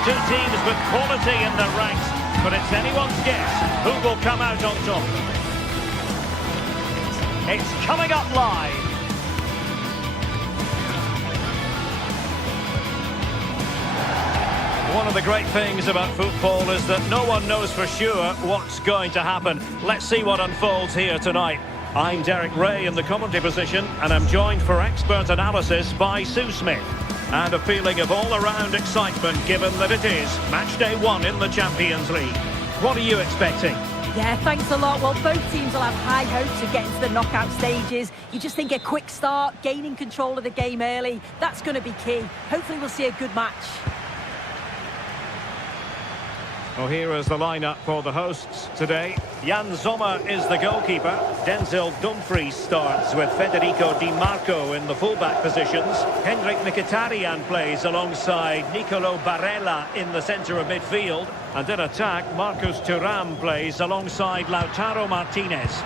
Two teams with quality in their ranks, but it's anyone's guess who will come out on top. It's coming up live. One of the great things about football is that no one knows for sure what's going to happen. Let's see what unfolds here tonight. I'm Derek Ray in the commentary position, and I'm joined for expert analysis by Sue Smith. And a feeling of all-around excitement given that it is match day 1 in the Champions League. What are you expecting? Yeah, thanks a lot. Well, both teams will have high hopes of getting to the knockout stages. You just think a quick start, gaining control of the game early, that's going to be key. Hopefully we'll see a good match. Well, here is the lineup for the hosts today. Jan Sommer is the goalkeeper. Denzel Dumfries starts with Federico Di Marco in the fullback positions. Hendrik Mkhitaryan plays alongside Nicolo Barella in the centre of midfield. And in attack, Marcus Thuram plays alongside Lautaro Martinez.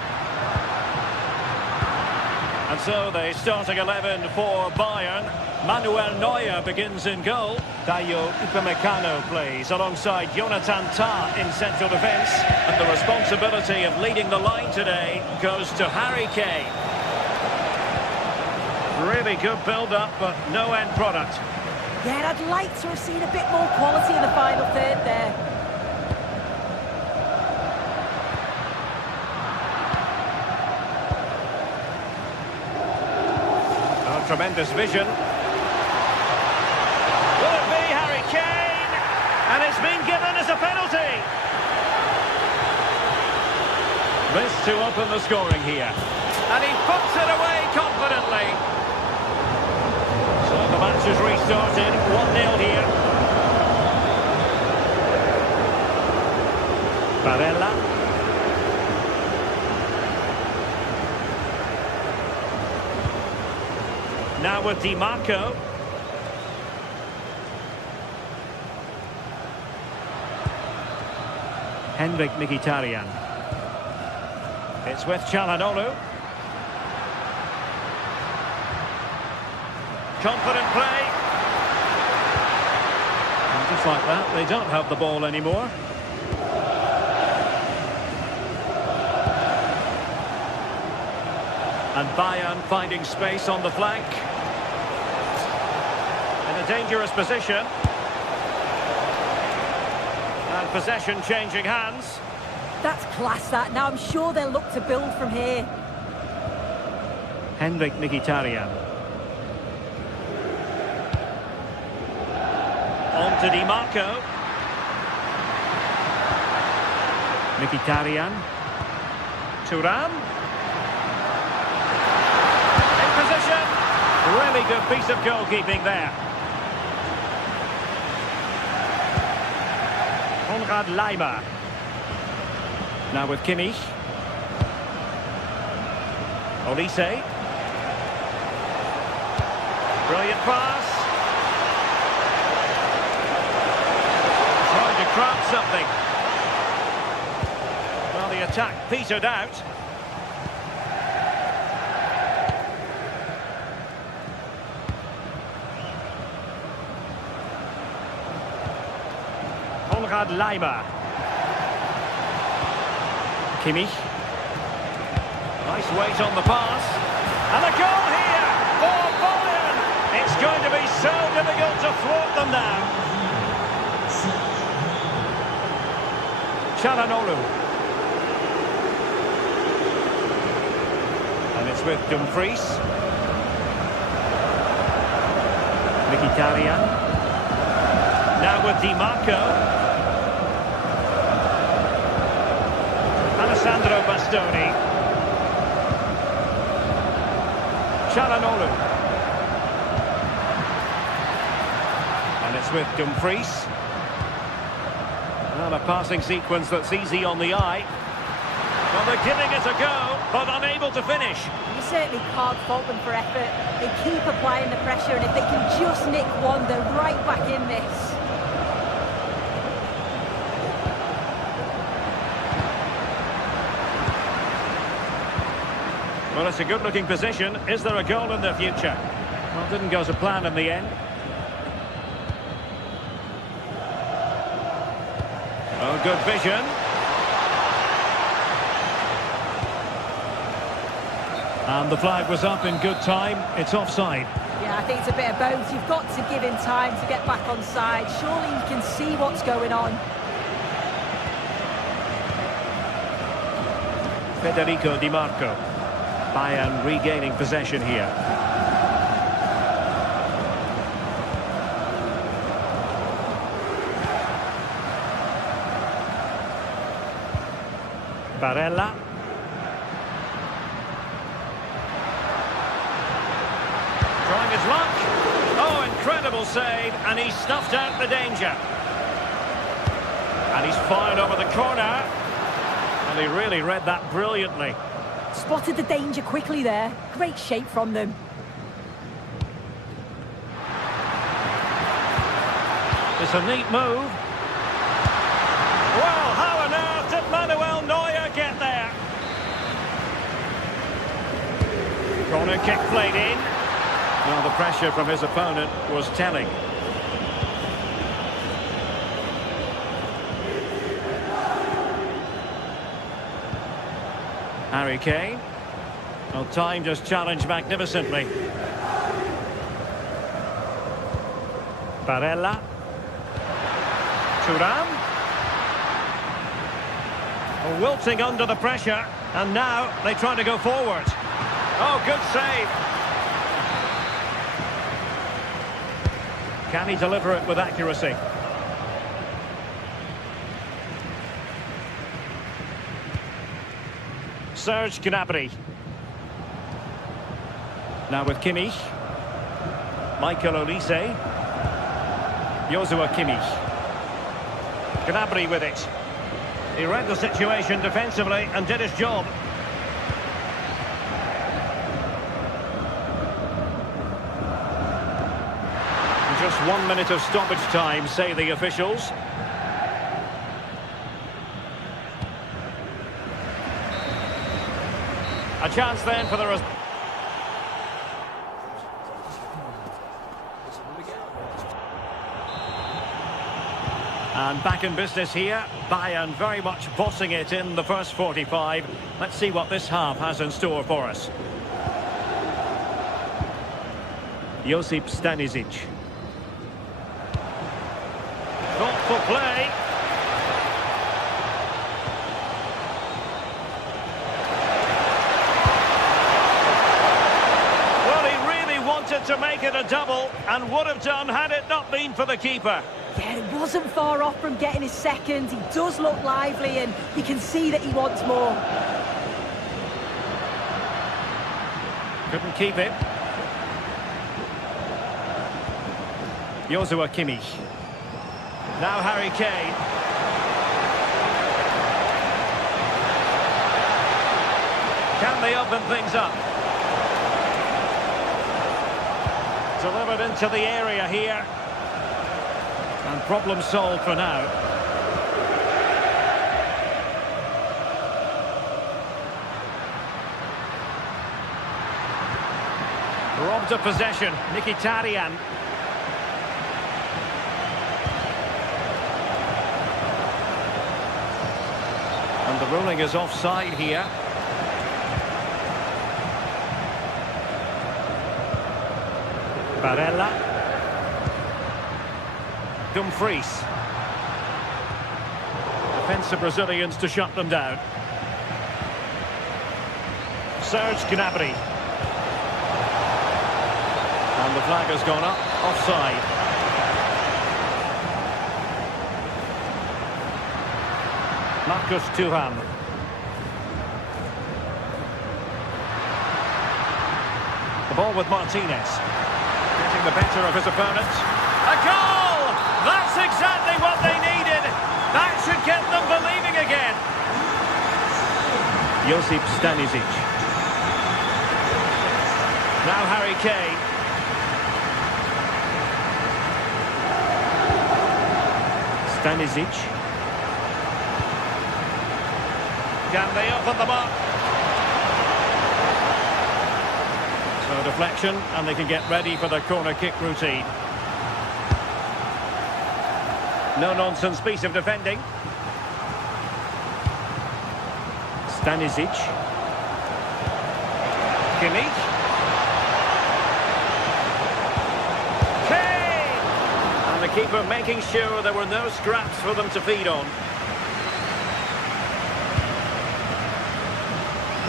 And so the starting 11 for Bayern. Manuel Neuer begins in goal. Dayo Upamecano plays alongside Jonathan Tah in central defence. And the responsibility of leading the line today goes to Harry Kane. Really good build-up, but no end product. Yeah, I'd like to have seen a bit more quality in the final third there. Oh, tremendous vision. Will it be Harry Kane? And it's been given as a penalty. This to open the scoring here. And he puts it away confidently. So the match has restarted. 1-0 here. Barella. Now with Di Marco. Hendrik Mkhitaryan. It's with Çalhanoğlu. Confident play. And just like that, they don't have the ball anymore. And Bayern finding space on the flank. In a dangerous position. And possession changing hands. That's class, that. Now I'm sure they'll look to build from here. Hendrik Mkhitaryan. On to Di Marco. Mkhitaryan. Thuram. In position. Really good piece of goalkeeping there. Konrad Laimer. Now with Kimmich. Olise. Brilliant pass. Trying to craft something. Well, the attack petered out. Konrad Laimer. Kimmich. Nice weight on the pass. And a goal here for Bayern. It's going to be so difficult to thwart them now. Çalhanoğlu. And it's with Dumfries. Mkhitaryan. Now with Di Marco. Alessandro Bastoni. Çalhanoğlu. And it's with Dumfries. Well, a passing sequence that's easy on the eye. Well, they're giving it a go, but unable to finish. You certainly can't fault them for effort. They keep applying the pressure, and if they can just nick one, they're right back in this. Well, it's a good-looking position. Is there a goal in the future? Well, it didn't go to plan in the end. Oh, good vision. And the flag was up in good time. It's offside. Yeah, I think it's a bit of both. You've got to give him time to get back on side. Surely you can see what's going on. Federico Di Marco. Bayern regaining possession here. Barella. Trying his luck. Oh, incredible save, and he snuffed out the danger. And he's fired over the corner. And he really read that brilliantly. Spotted the danger quickly there. Great shape from them. It's a neat move. Well, how on earth did Manuel Neuer get there? Corner kick played in. Well, the pressure from his opponent was telling. Harry Kane. Well, timed his challenge magnificently. Barella. Thuram. Wilting under the pressure, and now they try to go forward. Oh, good save. Can he deliver it with accuracy? Serge Gnabry. Now with Kimmich. Michael Olise. Joshua Kimmich. Gnabry with it. He read the situation defensively and did his job. Just 1 minute of stoppage time, say the officials. A chance then for the... And back in business here. Bayern very much bossing it in the first 45. Let's see what this half has in store for us. Josip Stanisic. Thoughtful play. Well, he really wanted to make it a double and would have done had it not been for the keeper. Yeah, it wasn't far off from getting his second. He does look lively and you can see that he wants more. Couldn't keep it. Joshua Kimmich. Now Harry Kane. Can they open things up? Delivered into the area here. And problem solved for now. Robbed of possession. Mkhitaryan. And the ruling is offside here. Barella. Dumfries. Defensive Brazilians to shut them down. Serge Gnabry. And the flag has gone up. Offside. Marcus Thuram. The ball with Martinez. Getting the better of his opponent. A goal! That's exactly what they needed. That should get them believing again. Josip Stanisic. Now Harry Kane. Stanisic. Can they open them up? So deflection, and they can get ready for the corner kick routine. No-nonsense piece of defending. Stanisic. Kimmich. Kane! And the keeper making sure there were no scraps for them to feed on.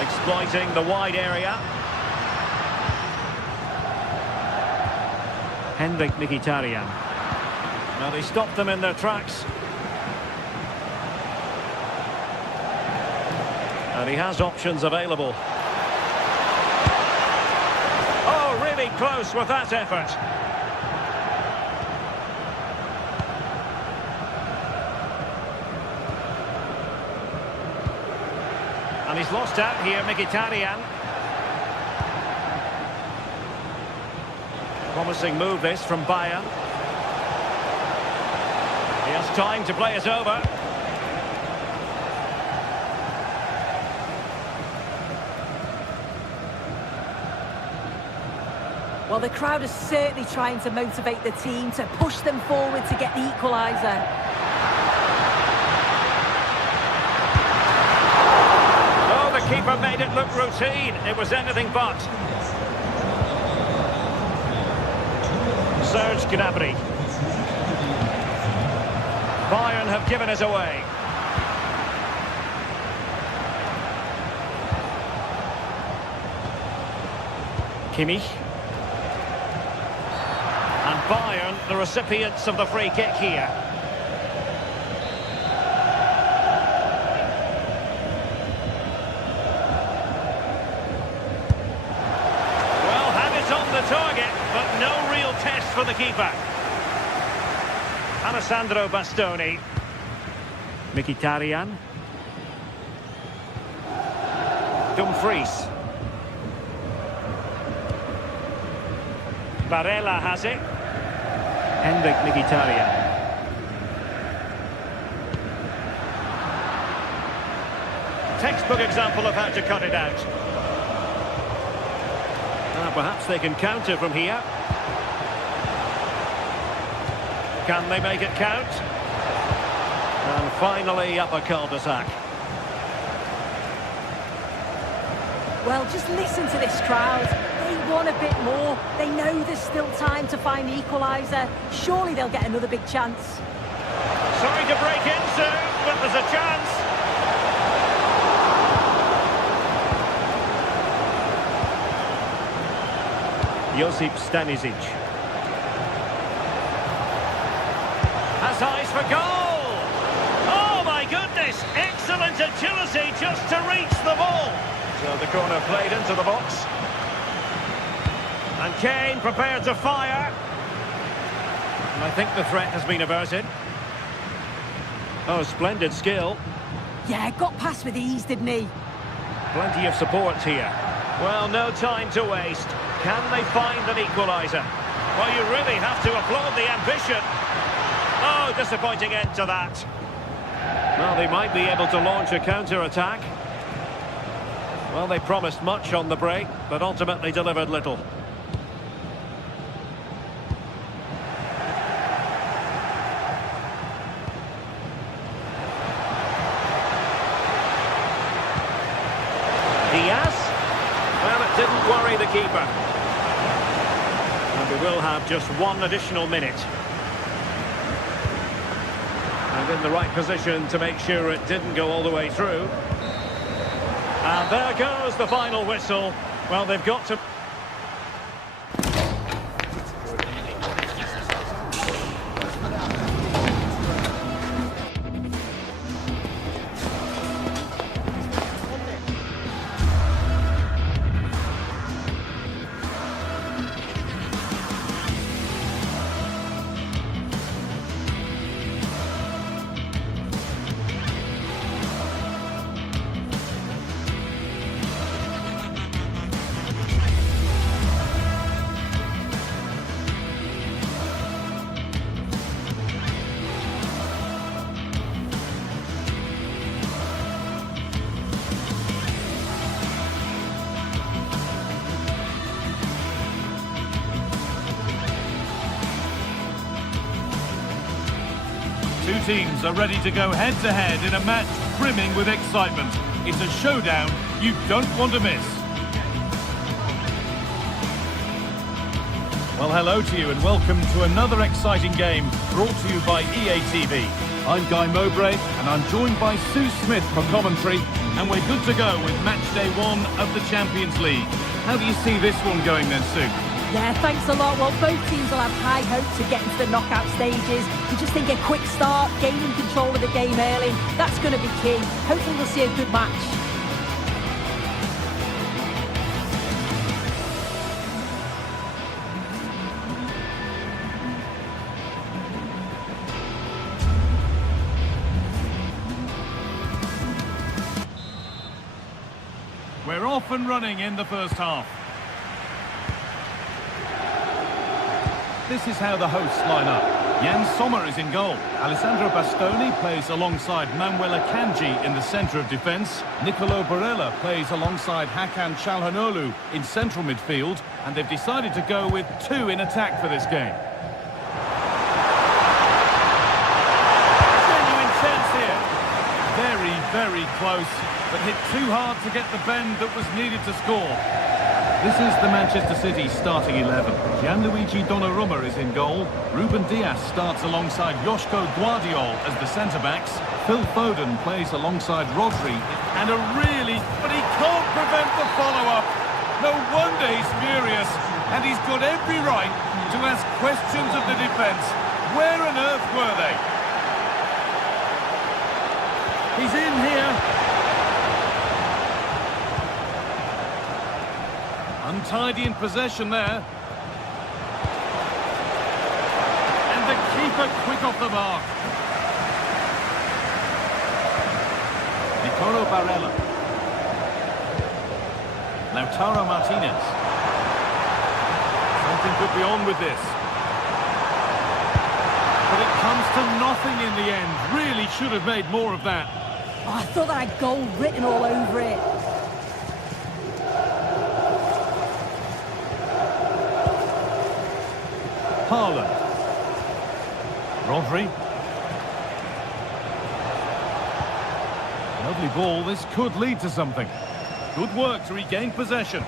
Exploiting the wide area. Henrik Mkhitaryan. Now they stopped them in their tracks. And he has options available. Oh, really close with that effort. And he's lost out here, Mkhitaryan. Promising move this from Bayern. He has time to play it over. Well, the crowd is certainly trying to motivate the team to push them forward to get the equaliser. Oh, the keeper made it look routine. It was anything but. Serge Gnabry. Bayern have given it away. Kimmich. And Bayern, the recipients of the free kick here. Well, had it on the target, but no real test for the keeper. Alessandro Bastoni. Mkhitaryan. Dumfries. Barella has it. Henrik Mkhitaryan. Textbook example of how to cut it out. Perhaps they can counter from here. Can they make it count? And finally up a cul-de-sac. Well, just listen to this crowd. They want a bit more. They know there's still time to find the equaliser. Surely they'll get another big chance. Sorry to break in, sir, but there's a chance. Josip Stanisic. Has eyes for goal. Oh, my goodness. Excellent agility just to reach the ball. So the corner played into the box. And Kane prepared to fire. And I think the threat has been averted. Oh, splendid skill. Yeah, got past with ease, didn't he? Plenty of support here. Well, no time to waste. Can they find an equaliser? Well, you really have to applaud the ambition. Oh, disappointing end to that. Well, they might be able to launch a counter-attack. Well, they promised much on the break, but ultimately delivered little. Diaz? Well, it didn't worry the keeper. And we will have just one additional minute. And in the right position to make sure it didn't go all the way through. And there goes the final whistle. Well, they've got to... Two teams are ready to go head-to-head in a match brimming with excitement. It's a showdown you don't want to miss. Well, hello to you and welcome to another exciting game brought to you by EA TV. I'm Guy Mowbray and I'm joined by Sue Smith for commentary, and we're good to go with match day 1 of the Champions League. How do you see this one going then, Sue? Yeah, thanks a lot. Well, both teams will have high hopes to get into the knockout stages. You just think a quick start, gaining control of the game early, that's going to be key. Hopefully we'll see a good match. We're off and running in the first half. This is how the hosts line up. Jan Sommer is in goal. Alessandro Bastoni plays alongside Manuel Akanji in the centre of defence. Nicolo Barella plays alongside Hakan Çalhanoğlu in central midfield. And they've decided to go with two in attack for this game. Genuine chance here. Very, very close, but hit too hard to get the bend that was needed to score. This is the Manchester City starting 11. Gianluigi Donnarumma is in goal. Ruben Dias starts alongside Joško Guardiol as the centre-backs. Phil Foden plays alongside Rodri. And but he can't prevent the follow-up. No wonder he's furious. And he's got every right to ask questions of the defence. Where on earth were they? He's in here. Untidy in possession there. And the keeper quick off the mark. Nicolo Barella. Lautaro Martinez. Something could be on with this. But it comes to nothing in the end. Really should have made more of that. Oh, I thought that had goal written all over it. Haaland. Rodri. Lovely ball. This could lead to something. Good work to regain possession.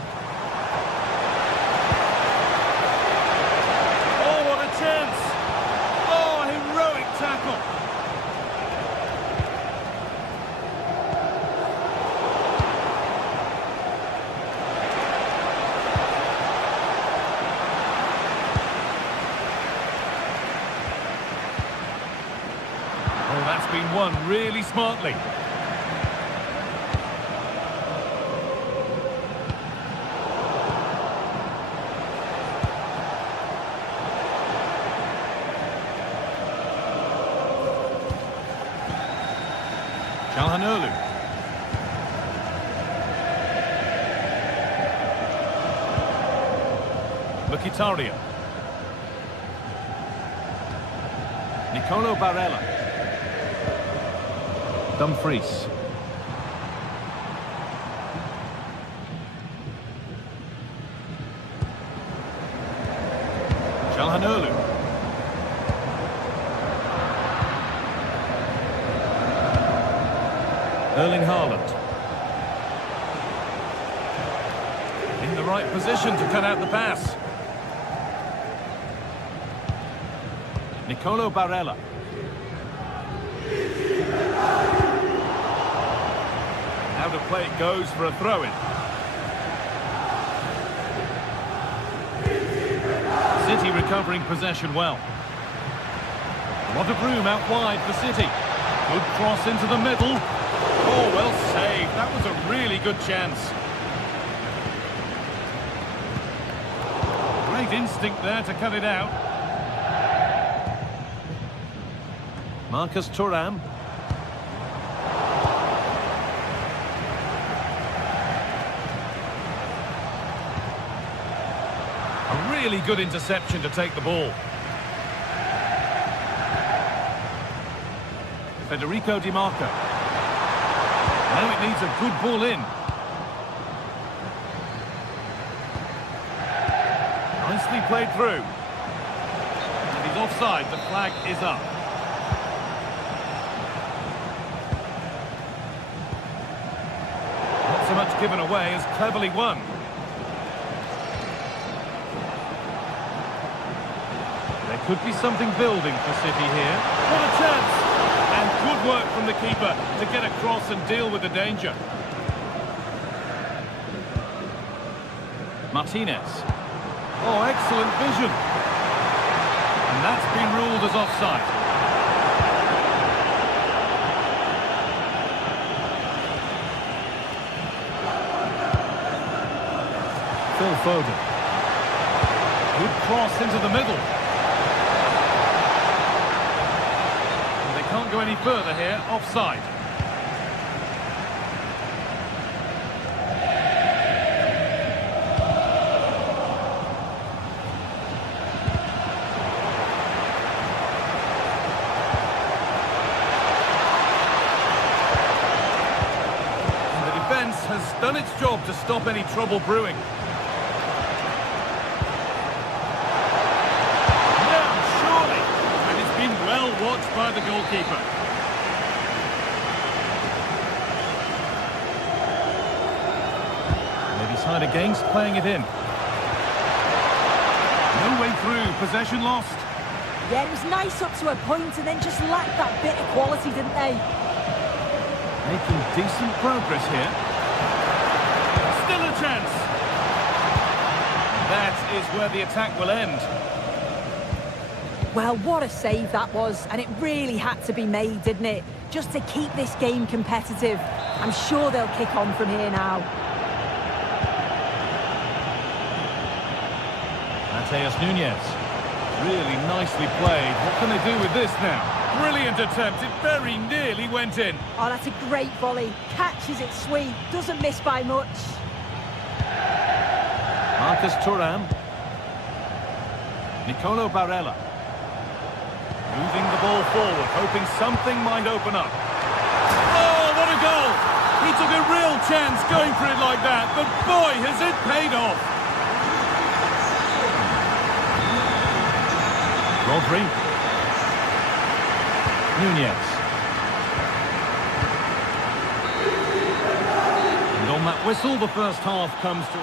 Oh, what a chance! Oh, heroic tackle. Oh, that's been won really smartly. Çalhanoğlu. Mkhitaryan. Nicolo Barella. Dumfries. Çalhanoğlu. Erling Haaland. In the right position to cut out the pass. Nicolo Barella. Out of play it goes for a throw-in. City recovering possession well. A lot of room out wide for City. Good cross into the middle. Oh, well saved. That was a really good chance. Great instinct there to cut it out. Marcus Thuram. A really good interception to take the ball. Federico Di Marco. Now it needs a good ball in. Nicely played through. And he's offside. The flag is up. Not so much given away as cleverly won. There could be something building for City here. What a chance! And good work from the keeper to get across and deal with the danger. Martinez. Oh, excellent vision. And that's been ruled as offside. Phil Foden. Good cross into the middle. Can't go any further here, offside. done its job to stop any trouble brewing. Yeah, surely. And it's been well watched by the goalkeeper. They decide against playing it in. No way through, possession lost. Yeah, it was nice up to a point and then just lacked that bit of quality, didn't they? Making decent progress here. Still a chance. That is where the attack will end. Well, what a save that was, and it really had to be made, didn't it? Just to keep this game competitive. I'm sure they'll kick on from here now. Mateus Nunes. Really nicely played. What can they do with this now? Brilliant attempt. It very nearly went in. Oh, that's a great volley. Catches it sweet. Doesn't miss by much. Marcus Thuram. Nicolo Barella. Moving the ball forward, hoping something might open up. Oh, what a goal! He took a real chance going for it like that, but boy, has it paid off! Rodri. Nunez. And on that whistle, the first half comes to...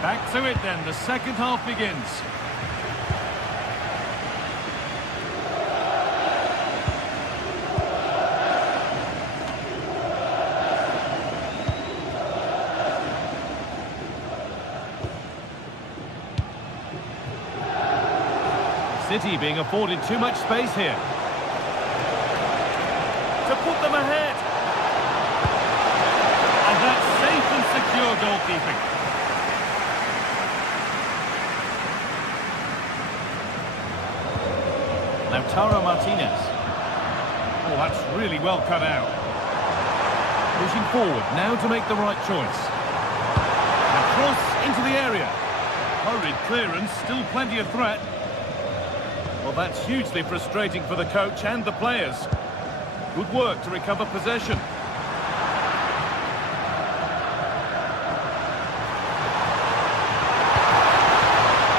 Back to it then, the second half begins. City being afforded too much space here. To put them ahead. And that's safe and secure goalkeeping. Lautaro Martinez. Oh, that's really well cut out. Pushing forward, now to make the right choice. And cross into the area. Hurried clearance, still plenty of threat. Well, that's hugely frustrating for the coach and the players. Good work to recover possession.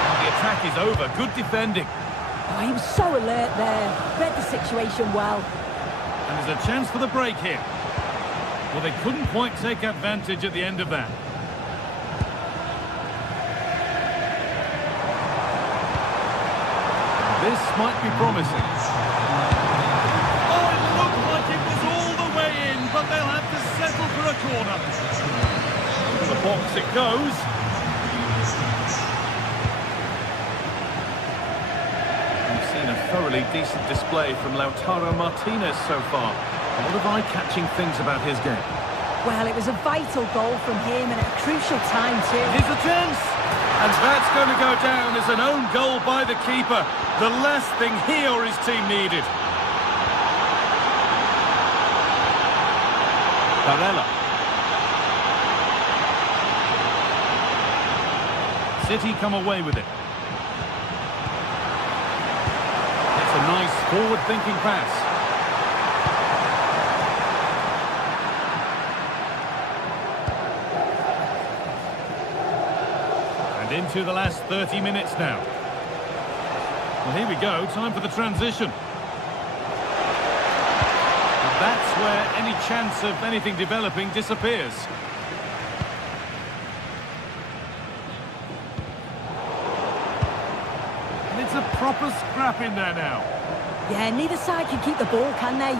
And the attack is over. Good defending. Oh, he was so alert there. Read the situation well. And there's a chance for the break here. Well, they couldn't quite take advantage at the end of that. This might be promising. Oh, it looked like it was all the way in, but they'll have to settle for a corner. To the box it goes. We've seen a thoroughly decent display from Lautaro Martinez so far. A lot of eye-catching things about his game. Well, it was a vital goal from him and at a crucial time too. Here's a chance. And that's going to go down as an own goal by the keeper. The last thing he or his team needed. Barella. City come away with it. It's a nice forward-thinking pass. Into the last 30 minutes now. Well, here we go, time for the transition. And that's where any chance of anything developing disappears. And it's a proper scrap in there now. Yeah, neither side can keep the ball, can they?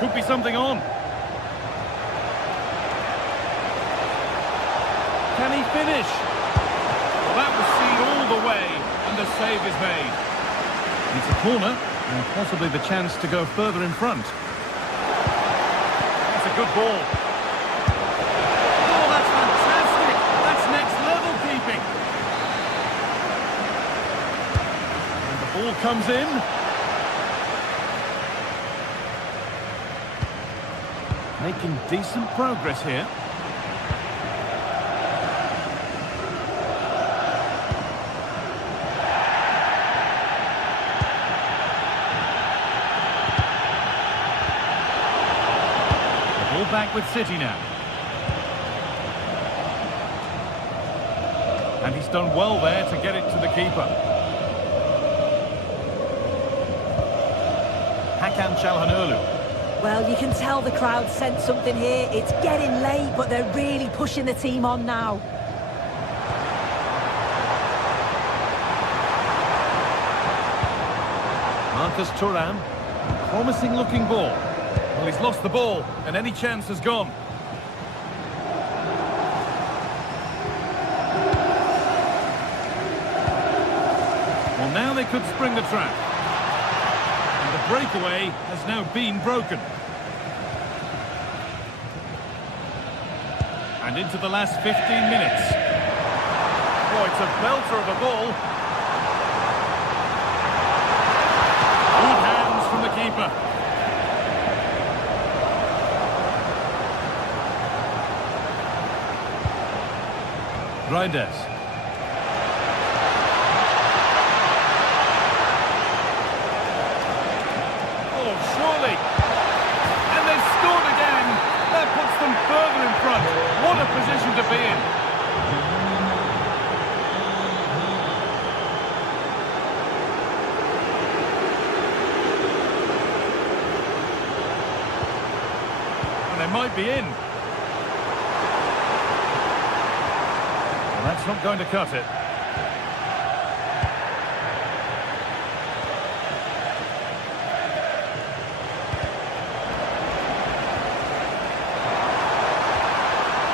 Could be something on. Can he finish? Well, that was seen all the way, and the save is made. It's a corner, and possibly the chance to go further in front. That's a good ball. Oh, that's fantastic! That's next level keeping. And the ball comes in. Making decent progress here. Ball back with City now. And he's done well there to get it to the keeper. Hakan Çalhanoğlu. Well, you can tell the crowd sense something here. It's getting late, but they're really pushing the team on now. Marcus Thuram. Promising looking ball. Well, he's lost the ball, and any chance has gone. Well, now they could spring the trap. And the breakaway has now been broken. And into the last 15 minutes. Oh, it's a belter of a ball. Good hands from the keeper. Reinders. Oh, surely. And they've scored again. That puts them further in front. What a position to be in. And they might be in. Well, that's not going to cut it.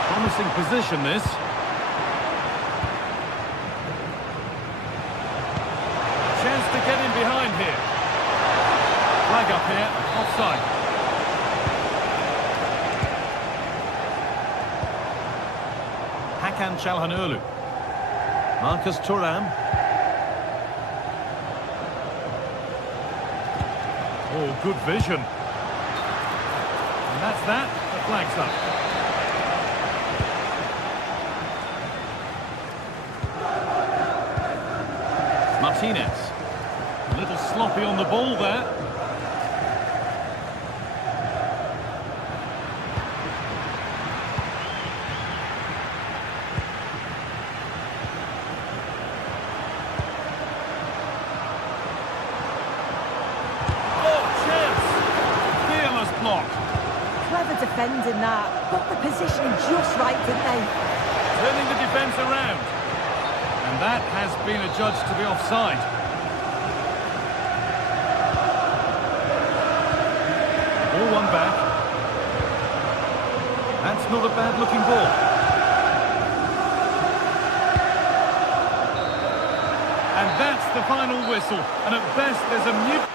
Promising position, this. Chance to get in behind here. Flag up here, offside. Hakan Çalhanoğlu. Marcus Thuram. Oh, good vision. And that's that. The flag's up. Martinez. A little sloppy on the ball there. Clever defending that. Got the positioning just right, didn't they? Turning the defence around. And that has been adjudged to be offside. Ball one back. That's not a bad looking ball. And that's the final whistle. And at best there's a mute.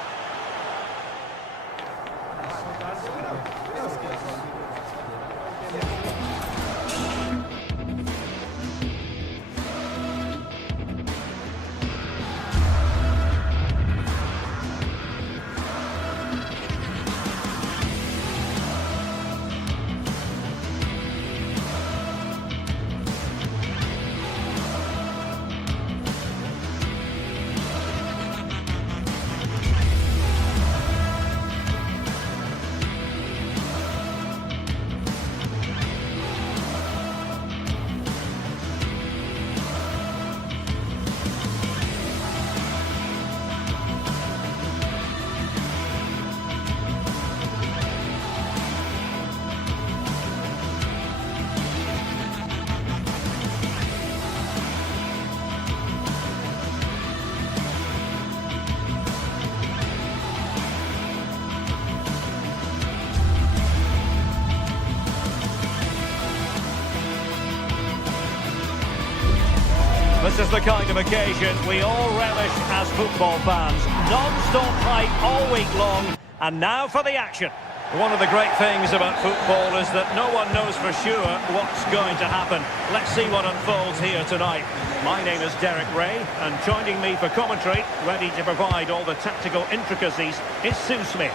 This is the kind of occasion we all relish as football fans. Non-stop hype all week long, and now for the action. One of the great things about football is that no one knows for sure what's going to happen. Let's see what unfolds here tonight. My name is Derek Ray, and joining me for commentary, ready to provide all the tactical intricacies, is Sue Smith.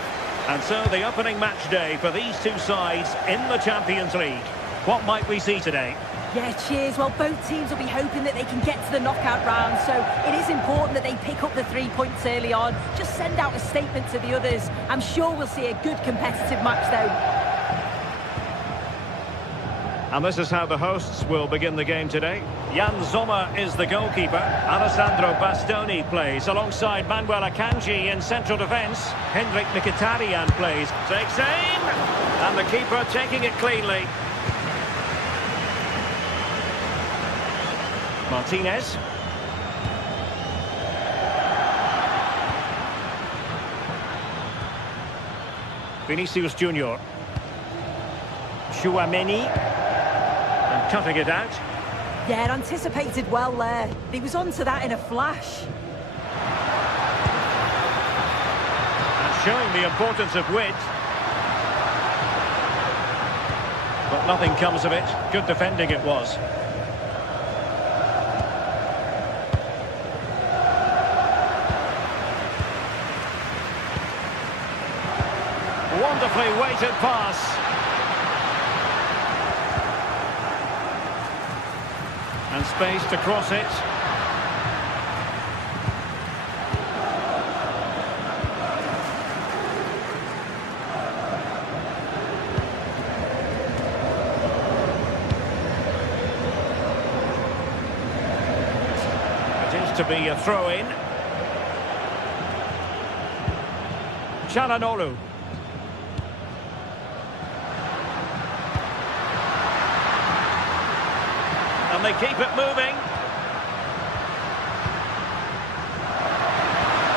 And so the opening match day for these two sides in the Champions League. What might we see today? Yeah, cheers. Well, both teams will be hoping that they can get to the knockout round, so it is important that they pick up the 3 points early on. Just send out a statement to the others. I'm sure we'll see a good competitive match, though. And this is how the hosts will begin the game today. Jan Sommer is the goalkeeper. Alessandro Bastoni plays alongside Manuel Akanji in central defence. Hendrik Mkhitaryan plays. Takes aim! And the keeper taking it cleanly. Martinez. Vinicius Junior. Chouameni. And cutting it out. Yeah, anticipated well there. He was onto that in a flash. And showing the importance of width. But nothing comes of it. Good defending it was. Wonderfully weighted pass. And space to cross it. It is to be a throw-in. Çalhanoğlu. And they keep it moving.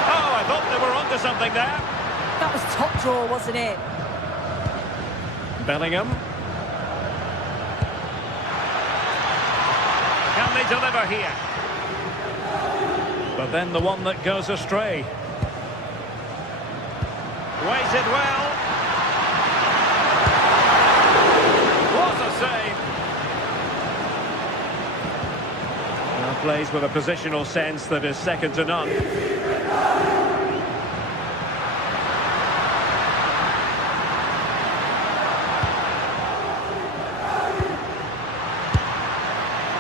Oh, I thought they were onto something there. That was top draw, wasn't it? Bellingham. Can they deliver here? But then the one that goes astray. Weighted well. What a save. Plays with a positional sense that is second to none.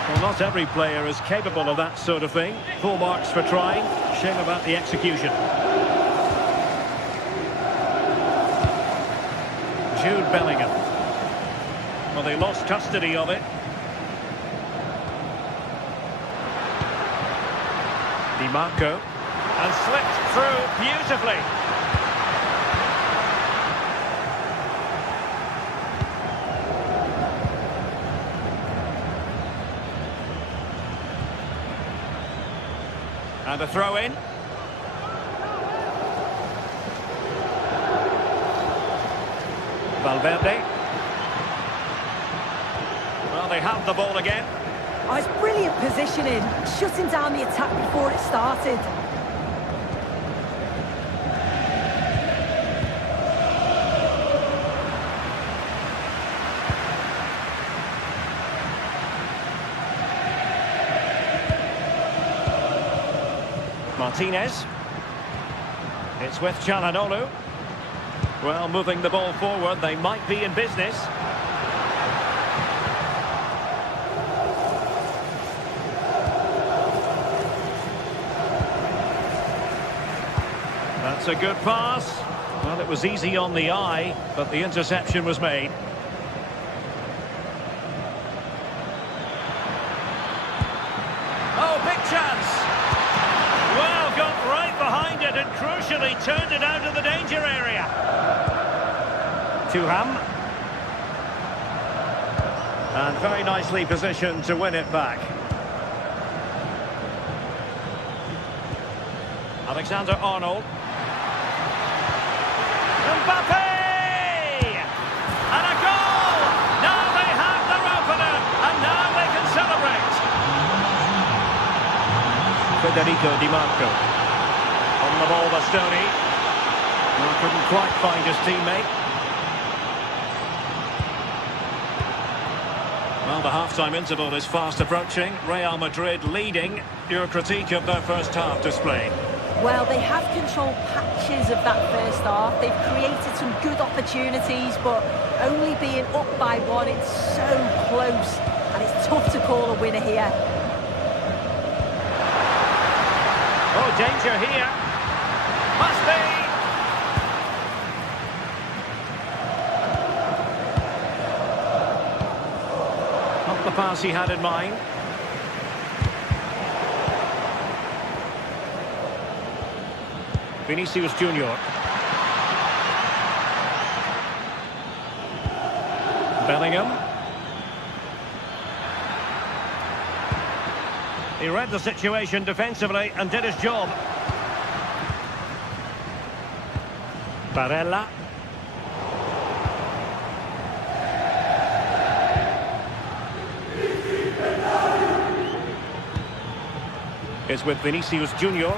Well, not every player is capable of that sort of thing. Full marks for trying. Shame about the execution. Jude Bellingham. Well, they lost custody of it. Di Marco, and slipped through beautifully. And a throw in. Valverde. Well, they have the ball again. Oh, it's brilliant positioning, shutting down the attack before it started. Martinez. It's with Çalhanoğlu. Well, moving the ball forward, they might be in business. That's a good pass. Well, it was easy on the eye, but the interception was made. Oh, big chance. Well, got right behind it and crucially turned it out of the danger area. Thuram. And very nicely positioned to win it back. Alexander-Arnold. Mbappe! And a goal! Now they have their opener, and now they can celebrate. Federico Di Marco. On the ball, Bastoni. Well, couldn't quite find his teammate. Well, the half-time interval is fast approaching. Real Madrid leading. Your critique of their first half display? Well, they have controlled patches of that first half. They've created some good opportunities, but only being up by one, it's so close, and it's tough to call a winner here. Oh, danger here. Must be. pass he had in mind. Vinicius Junior. Bellingham. He read the situation defensively and did his job. Barella. It's with Vinicius Junior.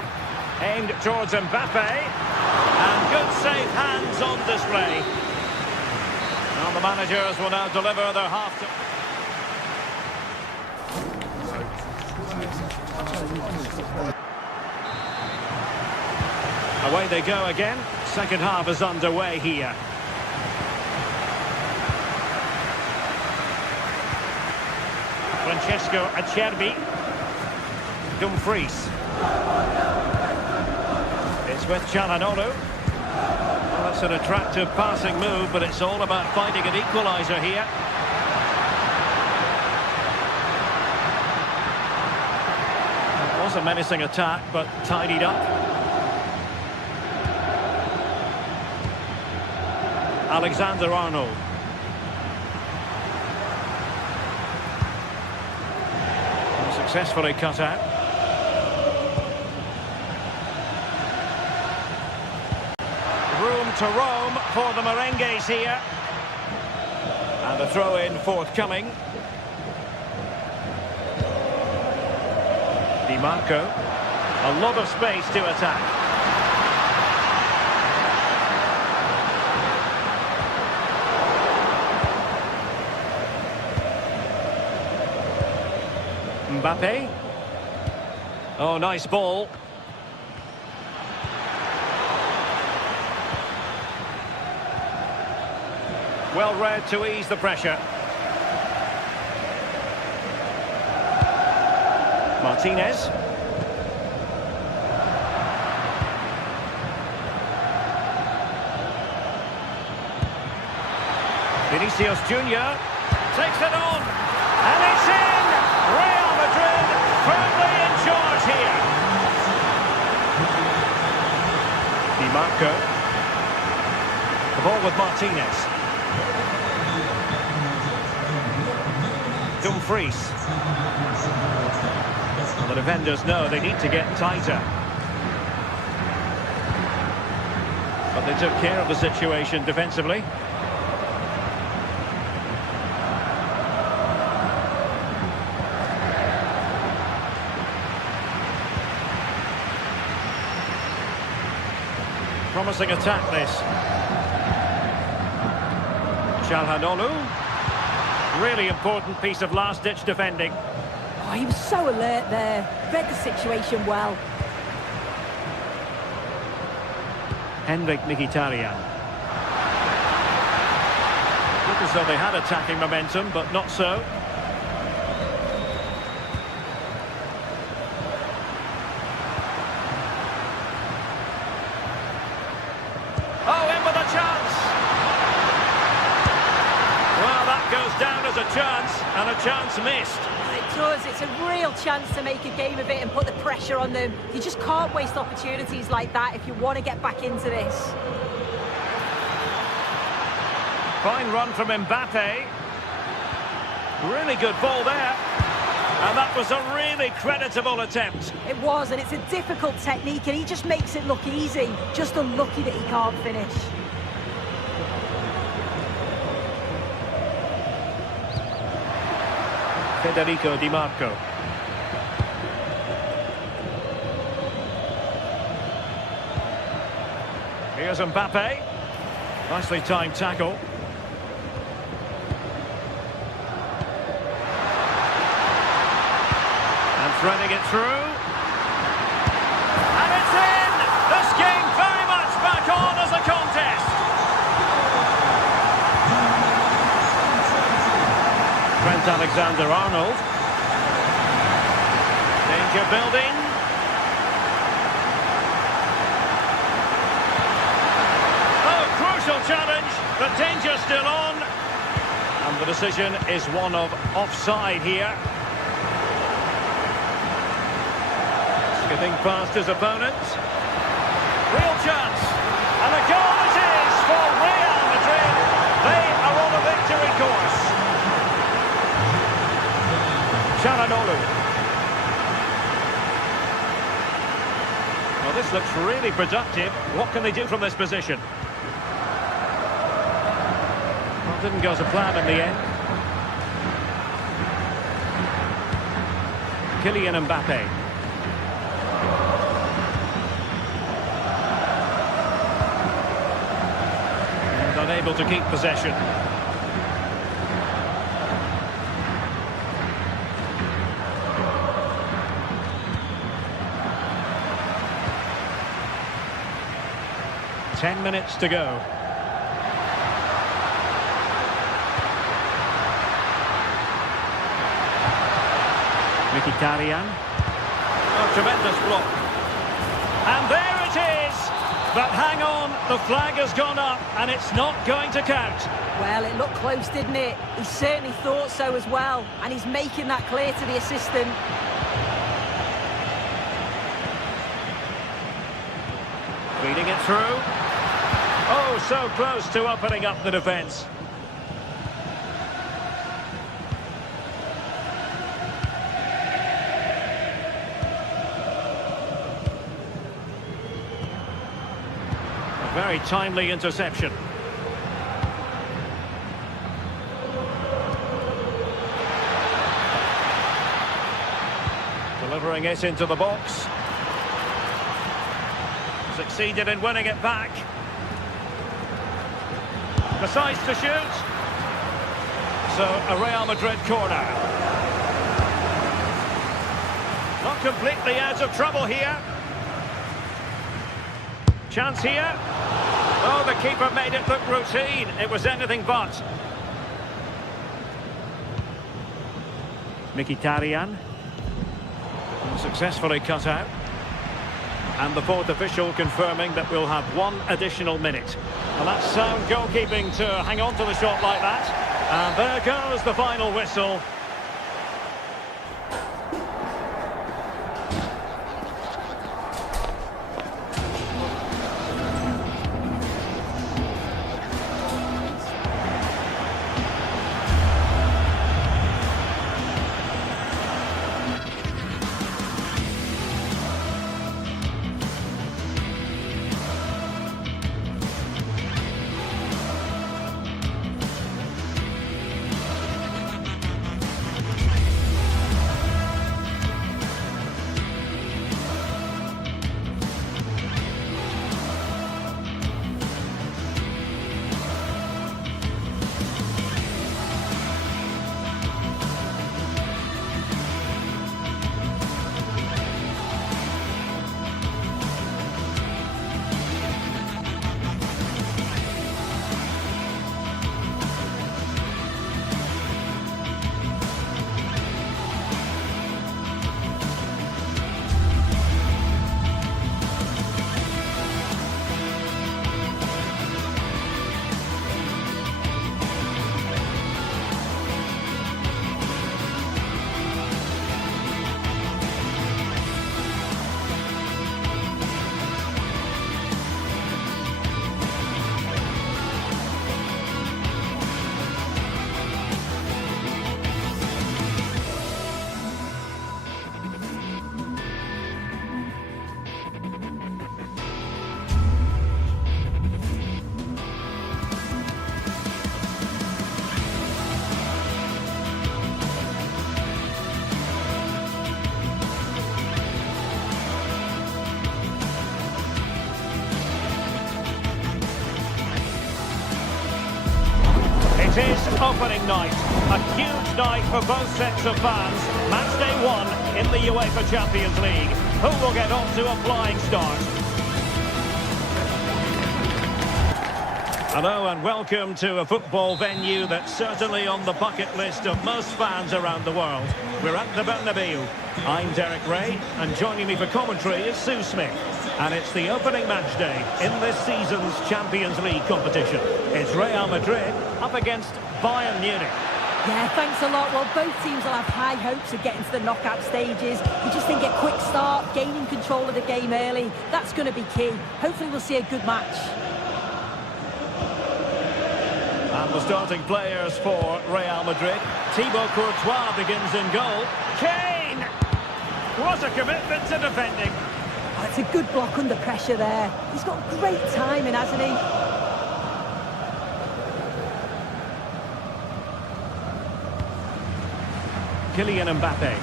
Aimed towards Mbappe. And good safe hands on display. Now the managers will now deliver their half-time. Away they go again. Second half is underway here. Francesco Acerbi. Dumfries. It's with Çalhanoğlu. Well, that's an attractive passing move, but it's all about finding an equaliser here. It was a menacing attack, but tidied up. Alexander-Arnold. Successfully cut out. Room to roam for the Merengues here. And a throw-in forthcoming. Di Marco. A lot of space to attack. Mbappe. Oh, nice ball. Well read to ease the pressure. Martinez. Vinicius Junior takes it on. And it's in! Real Madrid firmly in charge here. Di Marco. The ball with Martinez. Dumfries. Well, the defenders know they need to get tighter. But they took care of the situation defensively. Promising attack, this. Çalhanoğlu. Really important piece of last-ditch defending. Oh, he was so alert there. Read the situation well. Henrik Mkhitaryan. Looked as though they had attacking momentum, but not so. A chance, and a chance missed. It does. It's a real chance to make a game of it and put the pressure on them. You just can't waste opportunities like that if you want to get back into this. Fine run from Mbappe. Really good ball there. And that was a really creditable attempt. It was, and it's a difficult technique, and he just makes it look easy. Just unlucky that he can't finish. Federico Di Marco. Here's Mbappe. Nicely timed tackle. And threading it through. And it's in! This game very much back on as a contest. Trent Alexander-Arnold. Danger building. Oh, crucial challenge. The danger still on. And And the decision is one of offside here. Skipping past his opponent. Real chance. And a goal it is for Real Madrid. They are on a victory course. Çalhanoğlu. Well, this looks really productive. What can they do from this position? Well, didn't go to plan in the end. Kylian Mbappe. And unable to keep possession. Ten minutes to go. Mkhitaryan. Oh, tremendous block. And there it is! But hang on, the flag has gone up and it's not going to count. Well, it looked close, didn't it? He certainly thought so as well. And he's making that clear to the assistant. Feeding it through. Oh, so close to opening up the defence. A very timely interception. Delivering it into the box. Succeeded in winning it back. Decides to shoot. So a Real Madrid corner. Not completely out of trouble here. Chance here. Oh, the keeper made it look routine. It was anything but. Mkhitaryan. Successfully cut out. And the fourth official confirming that we'll have one additional minute. Well, that's sound goalkeeping to hang on to the shot like that. And there goes the final whistle. It is opening night, a huge night for both sets of fans. Match day one in the UEFA Champions League. Who will get off to a flying start? Hello and welcome to a football venue that's certainly on the bucket list of most fans around the world. We're at the Bernabeu. I'm Derek Ray, and joining me for commentary is Sue Smith. And it's the opening match day in this season's Champions League competition. It's Real Madrid up against Bayern Munich. Yeah, thanks a lot. Well, both teams will have high hopes of getting to the knockout stages. You just think a quick start, gaining control of the game early, that's going to be key. Hopefully we'll see a good match. And the starting players for Real Madrid. Thibaut Courtois begins in goal. Kane! What a commitment to defending. Oh, it's a good block under pressure there. He's got great timing, hasn't he? Kylian Mbappe.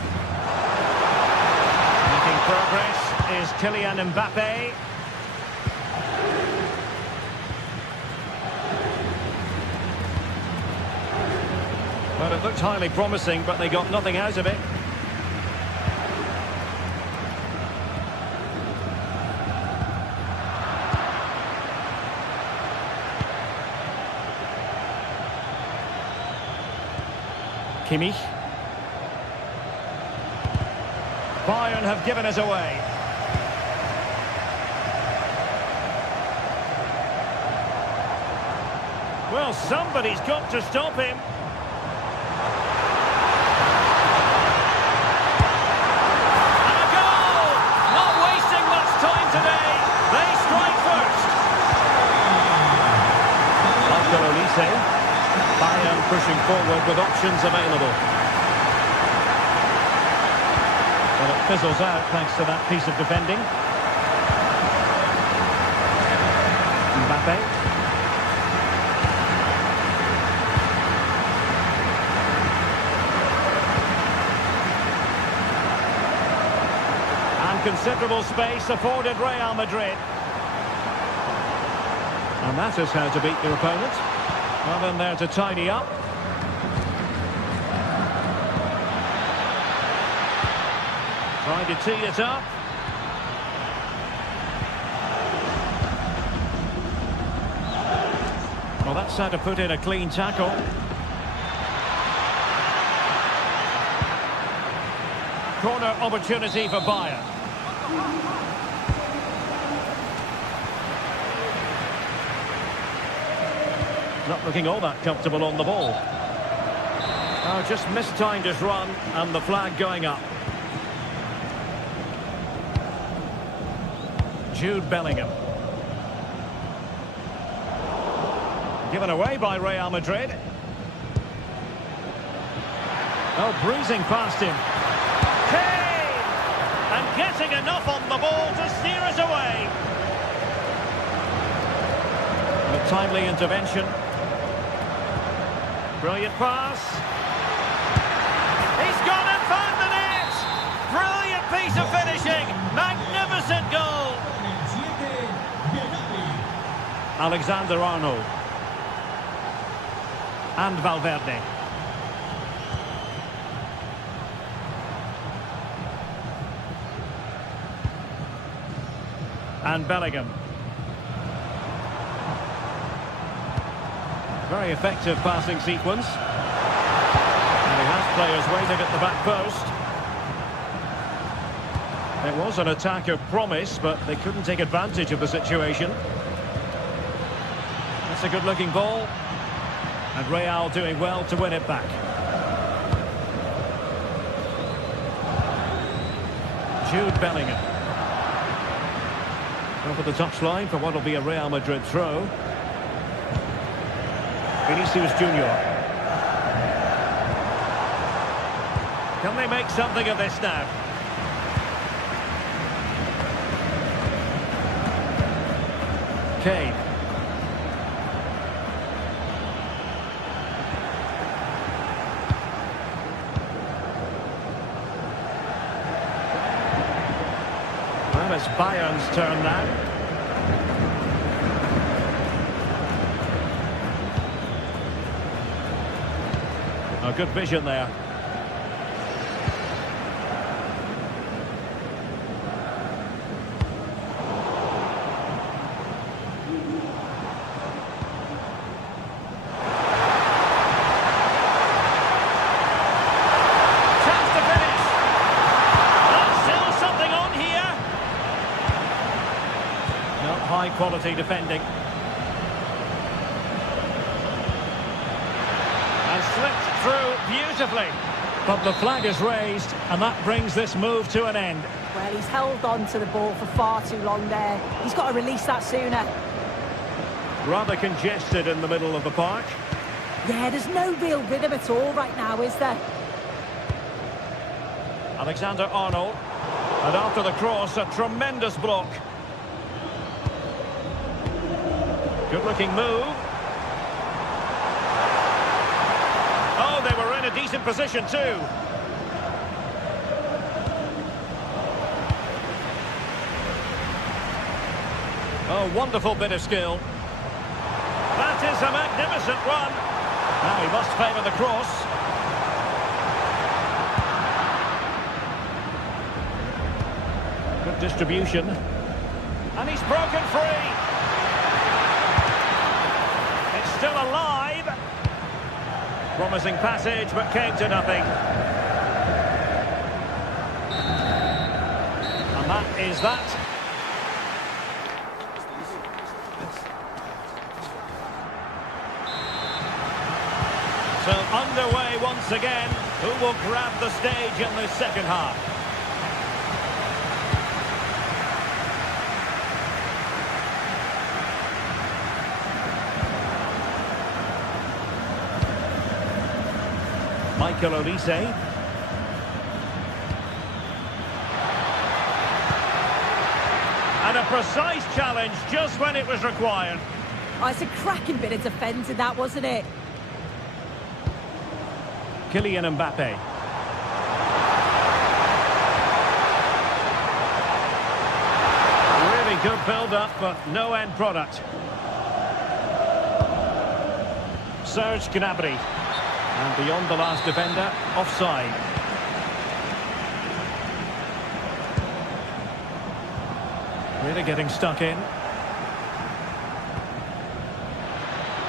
Making progress is Kylian Mbappe. Well, it looked highly promising, but they got nothing out of it. Kimmich. Bayern have given us away. Well, somebody's got to stop him. And a goal! Not wasting much time today. They strike first. Michael Olise. Bayern pushing forward with options available. Well, it fizzles out thanks to that piece of defending. Mbappe. And considerable space afforded Real Madrid. And that is how to beat your opponent. Well, in there to tidy up. Trying to tee it up. Well, that's how to put in a clean tackle. Corner opportunity for Bayern. Not looking all that comfortable on the ball. Oh, just mistimed his run and the flag going up. Jude Bellingham. Given away by Real Madrid. Oh, breezing past him. Kane! And getting enough on the ball to steer us away. A timely intervention. Brilliant pass. He's gone and found the net! Brilliant piece of finishing. Magnificent goal. Alexander-Arnold. And Valverde. And Bellingham. Very effective passing sequence. And he has players waiting at the back post. It was an attack of promise, but they couldn't take advantage of the situation. That's a good-looking ball. And Real doing well to win it back. Jude Bellingham. Over the touchline for what will be a Real Madrid throw. Vinicius Junior. Can they make something of this now? Kane. Well, it's Bayern's turn now. Oh, good vision there. High-quality defending. And slipped through beautifully. But the flag is raised, and that brings this move to an end. Well, he's held on to the ball for far too long there. He's got to release that sooner. Rather congested in the middle of the park. Yeah, there's no real rhythm at all right now, is there? Alexander-Arnold. And after the cross, a tremendous block. Good-looking move. Oh, they were in a decent position too. Oh, wonderful bit of skill. That is a magnificent run. Now he must favour the cross. Good distribution. And he's broken free. It's still alive. Promising passage, but came to nothing. And that is that. So underway once again. Who will grab the stage in the second half? Michael Olise. And a precise challenge just when it was required. Oh, it's a cracking bit of defending that, wasn't it? Kylian Mbappe. Really good build-up, but no end product. Serge Gnabry. And beyond the last defender, offside. Really getting stuck in.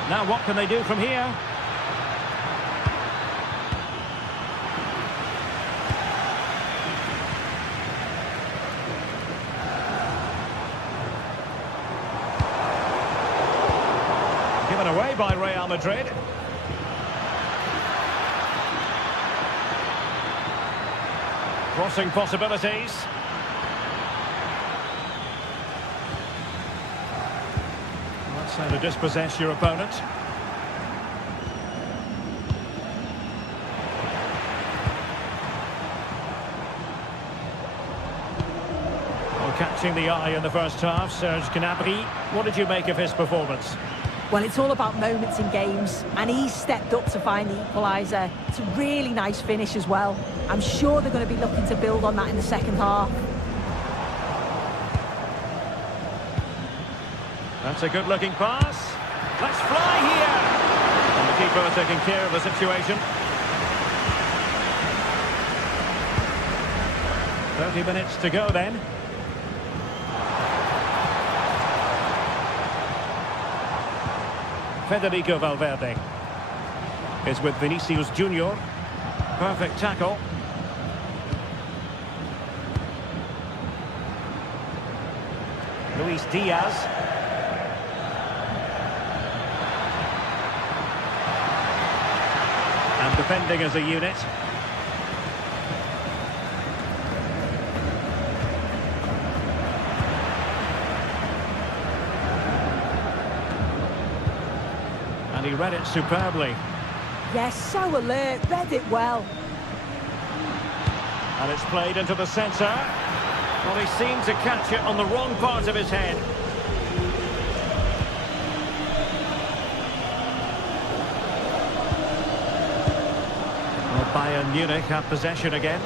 Now what can they do from here? Given away by Real Madrid. Crossing possibilities. That's how to dispossess your opponent. Well, catching the eye in the first half, Serge Gnabry. What did you make of his performance? Well, it's all about moments in games, and he's stepped up to find the equaliser. It's a really nice finish as well. I'm sure they're going to be looking to build on that in the second half. That's a good-looking pass. Let's fly here! And the keeper taking care of the situation. 30 minutes to go then. Federico Valverde is with Vinicius Junior. Perfect tackle. Luis Diaz. And defending as a unit. And he read it superbly. Yes, so alert, read it well. And it's played into the centre. Well, he seemed to catch it on the wrong part of his head. Well, Bayern Munich have possession again.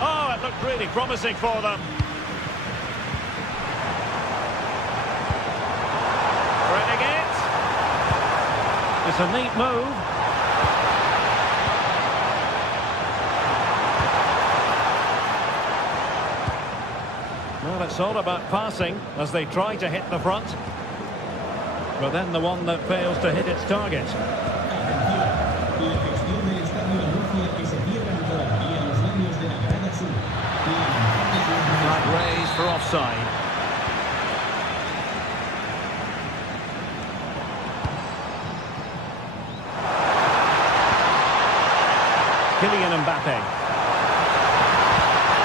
Oh, it looked really promising for them. It's a neat move. Well, it's all about passing as they try to hit the front. But then the one that fails to hit its target. Flag raised for offside. Kylian Mbappe.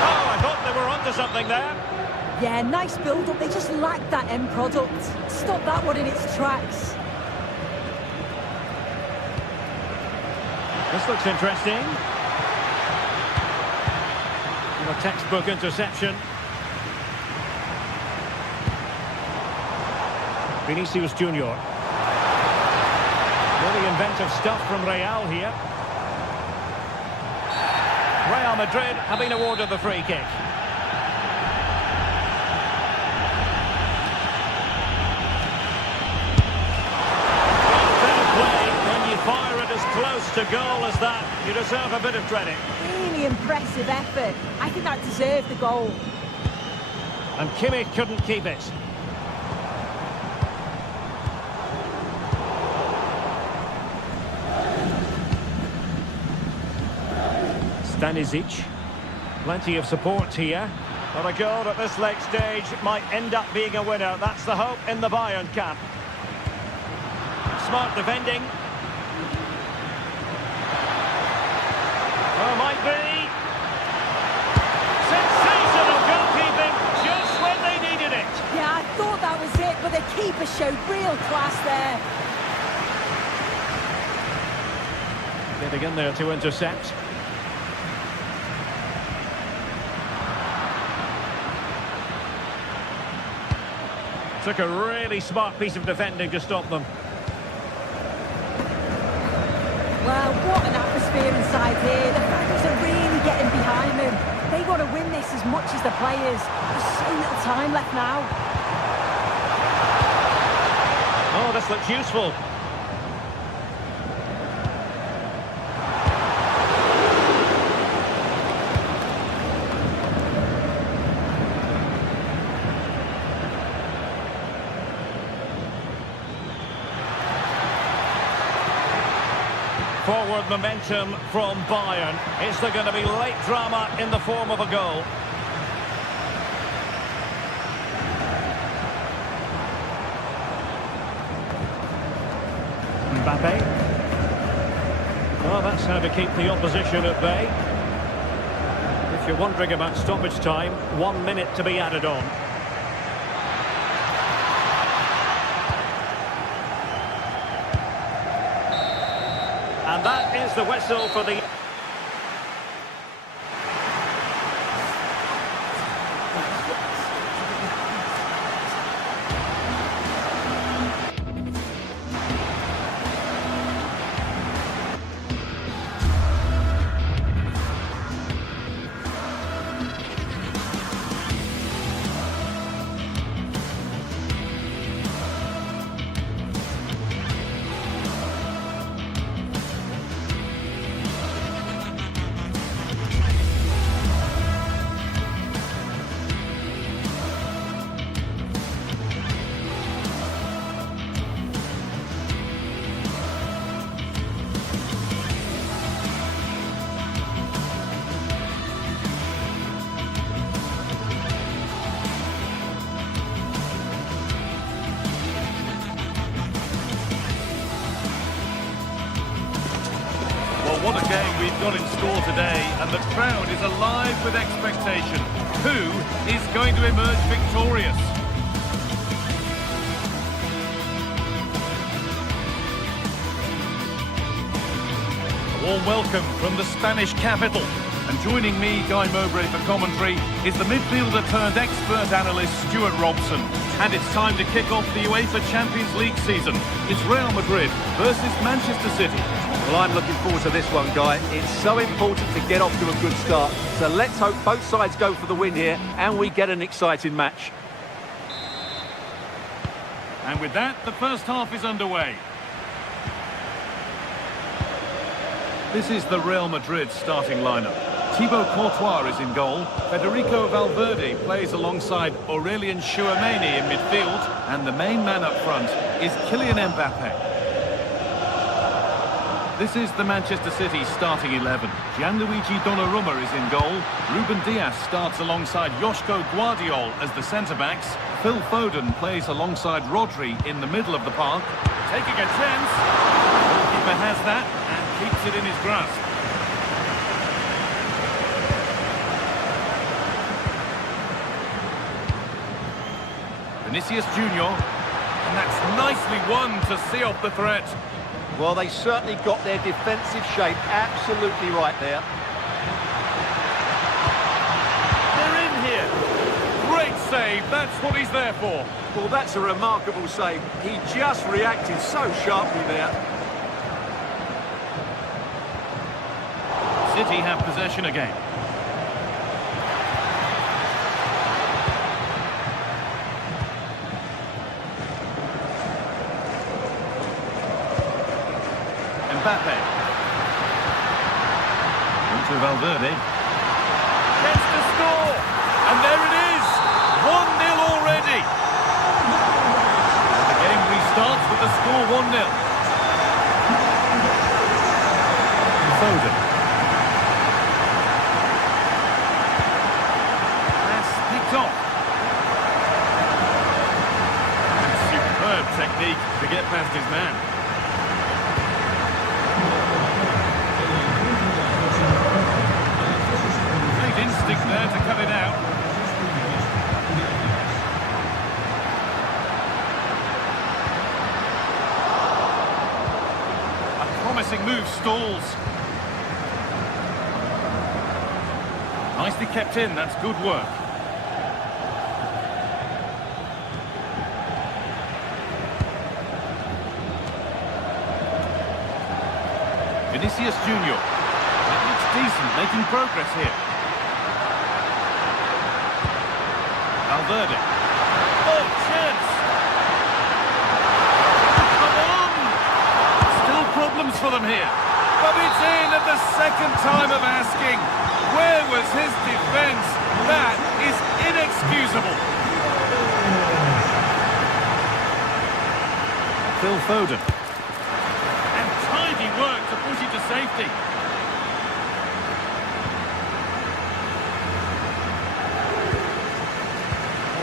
Oh, I thought they were onto something there. Yeah, nice build-up. They just lacked that end product. Stop that one in its tracks. This looks interesting. A textbook interception. Vinicius Junior. Really inventive stuff from Real here. Real Madrid have been awarded the free kick. Fair play. When you fire it as close to goal as that, you deserve a bit of credit. Really impressive effort. I think that deserved the goal. And Kimmich couldn't keep it. Stanisic. Plenty of support here. But a goal at this late stage might end up being a winner. That's the hope in the Bayern camp. Smart defending. Oh, might be. Sensational goalkeeping just when they needed it. Yeah, I thought that was it, but the keeper showed real class there. Getting in there to intercept. Took a really smart piece of defending to stop them. Well, what an atmosphere inside here. The fans are really getting behind them. They want to win this as much as the players. There's so little time left now. Oh, this looks useful. Forward momentum from Bayern. Is there going to be late drama in the form of a goal? Mbappe. Well, that's how to keep the opposition at bay. If you're wondering about stoppage time, 1 minute to be added on. And that is the whistle for the... Well, what a game we've got in store today, and the crowd is alive with expectation. Who is going to emerge victorious? A warm welcome from the Spanish capital. And joining me, Guy Mowbray, for commentary, is the midfielder-turned-expert analyst Stuart Robson. And it's time to kick off the UEFA Champions League season. It's Real Madrid versus Manchester City. Well, I'm looking forward to this one, Guy. It's so important to get off to a good start. So let's hope both sides go for the win here and we get an exciting match. And with that, the first half is underway. This is the Real Madrid starting lineup. Thibaut Courtois is in goal. Federico Valverde plays alongside Aurelien Tchouameni in midfield. And the main man up front is Kylian Mbappe. This is the Manchester City starting 11. Gianluigi Donnarumma is in goal. Ruben Dias starts alongside Joško Guardiol as the centre-backs. Phil Foden plays alongside Rodri in the middle of the park. Taking a chance. The goalkeeper has that and keeps it in his grasp. Vinicius Junior. And that's nicely won to see off the threat. Well, they certainly got their defensive shape absolutely right there. They're in here. Great save, that's what he's there for. Well, that's a remarkable save. He just reacted so sharply there. City have possession again. Mbappe. Into Valverde. Gets to score! And there it is! 1-0 already! And the game restarts with the score 1-0. Foden. That's picked off. And superb technique to get past his man. Instinct there to cut it out. A promising move stalls. Nicely kept in, that's good work. Vinicius Junior. That looks decent, making progress here. Valverde. Oh, chance! Come on! Still problems for them here. But it's in at the second time of asking. Where was his defence? That is inexcusable. Phil Foden. And tidy work to push it to safety.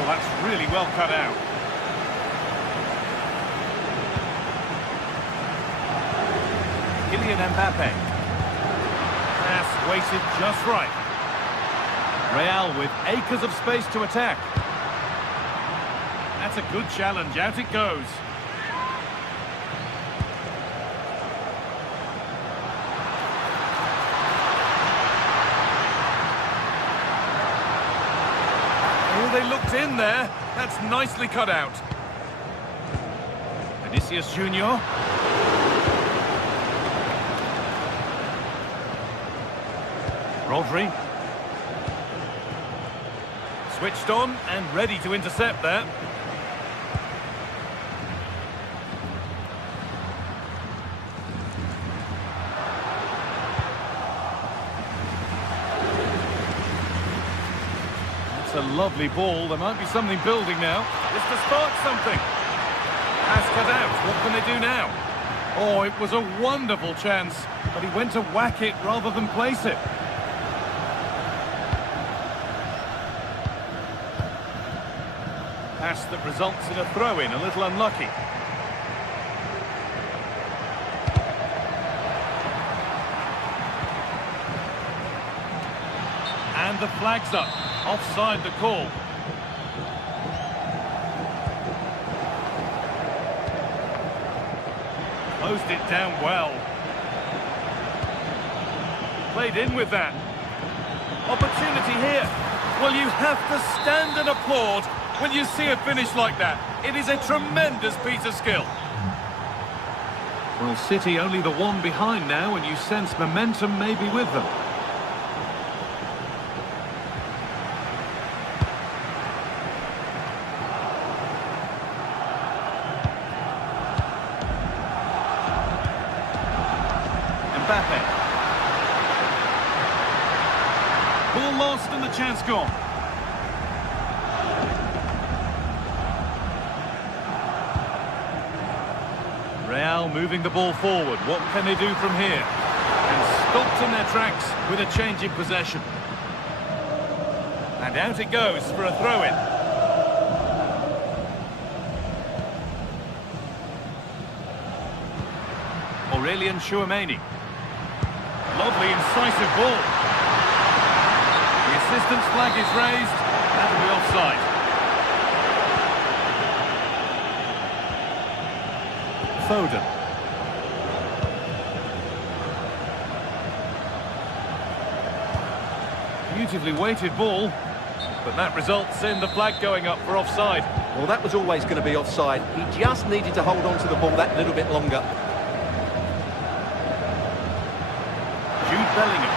That's really well cut out. Kylian Mbappe. Pass weighted just right. Real with acres of space to attack. That's a good challenge. Out it goes. They looked in there. That's nicely cut out. Vinicius Junior. Rodri. Switched on and ready to intercept there. A lovely ball. There might be something building now. Just to spark something. Pass cut out. What can they do now? Oh, it was a wonderful chance, but he went to whack it rather than place it. Pass that results in a throw-in. A little unlucky. And the flag's up. Offside the call. Closed it down well. Played in with that. Opportunity here. Well, you have to stand and applaud when you see a finish like that. It is a tremendous piece of skill. Well, City only the one behind now, and you sense momentum may be with them. Mbappe. Ball lost and the chance gone. Real moving the ball forward. What can they do from here? And stopped in their tracks with a change in possession. And out it goes for a throw-in. Aurelian Chouameni. Lovely, incisive ball. The assistant's flag is raised. That'll be offside. Foden. Beautifully weighted ball, but that results in the flag going up for offside. Well, that was always going to be offside. He just needed to hold on to the ball that little bit longer. Jude Bellingham.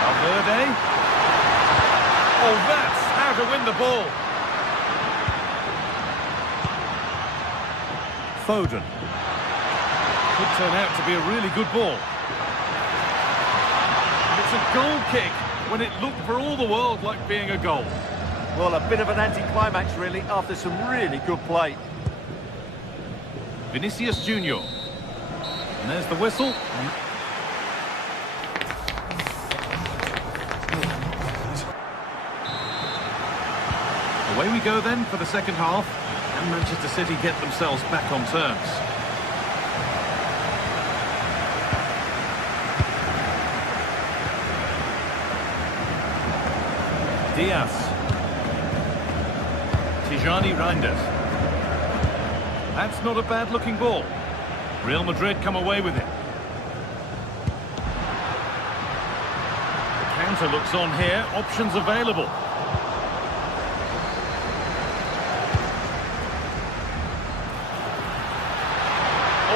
Valverde. Oh, that's how to win the ball. Foden. Could turn out to be a really good ball. And it's a goal kick when it looked for all the world like being a goal. Well, a bit of an anticlimax, really, after some really good play. Vinicius Junior. And there's the whistle. Away we go then for the second half. And Manchester City get themselves back on terms. Diaz. Tijani Reinders. That's not a bad-looking ball. Real Madrid come away with it. The counter looks on here. Options available.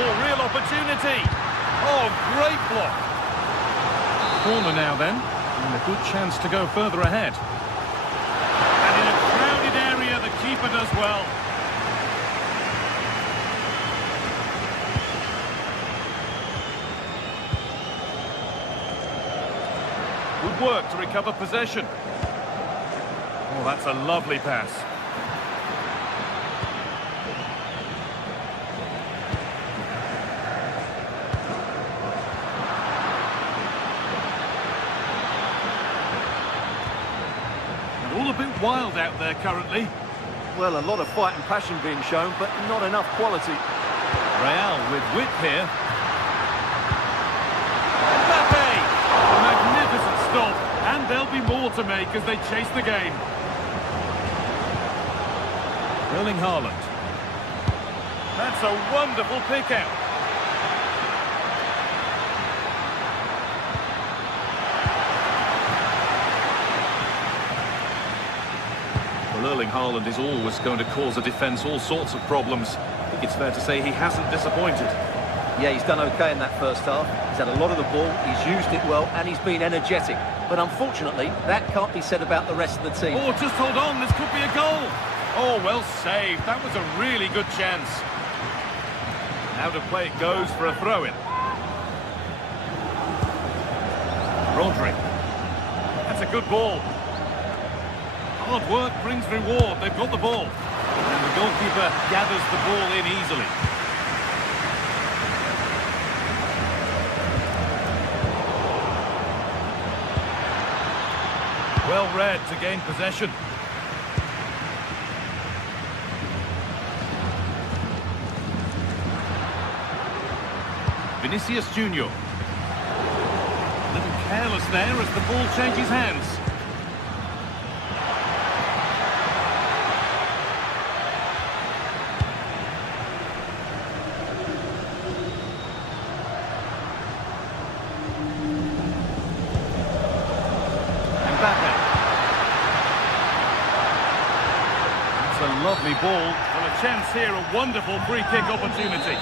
Oh, real opportunity. Oh, great block. Corner now then. And a good chance to go further ahead. And in a crowded area, the keeper does well. Good work to recover possession. Oh, that's a lovely pass. All a bit wild out there currently. Well, a lot of fight and passion being shown, but not enough quality. Real with width here. Mbappe! A magnificent stop, and there'll be more to make as they chase the game. Erling Haaland. That's a wonderful pick out. Well, Erling Haaland is always going to cause a defence all sorts of problems. I think it's fair to say he hasn't disappointed. Yeah, he's done okay in that first half. He's had a lot of the ball, he's used it well, and he's been energetic. But unfortunately, that can't be said about the rest of the team. Oh, just hold on, this could be a goal. Oh, well saved. That was a really good chance. Out of play it goes for a throw-in. Rodri. That's a good ball. Hard work brings reward. They've got the ball. And the goalkeeper gathers the ball in easily. Well read to gain possession. Vinicius Junior. A little careless there as the ball changes hands. It's a lovely ball. Well, a chance here, a wonderful free kick opportunity.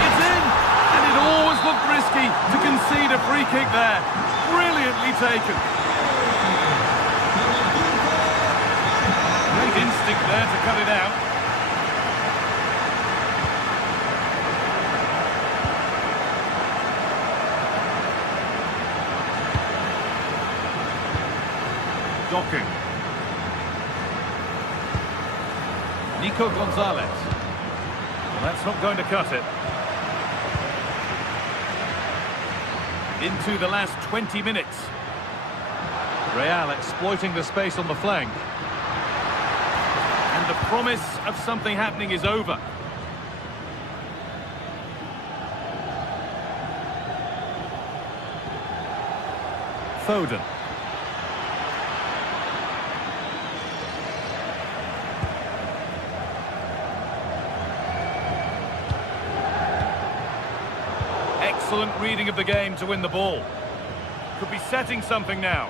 It's in! And it always looked risky to concede a free kick there. Brilliantly taken. Great instinct there to cut it out. Docking. Nico Gonzalez. Well, that's not going to cut it. Into the last 20 minutes. Real exploiting the space on the flank. And the promise of something happening is over. Foden. Excellent reading of the game to win the ball. Could be setting something now.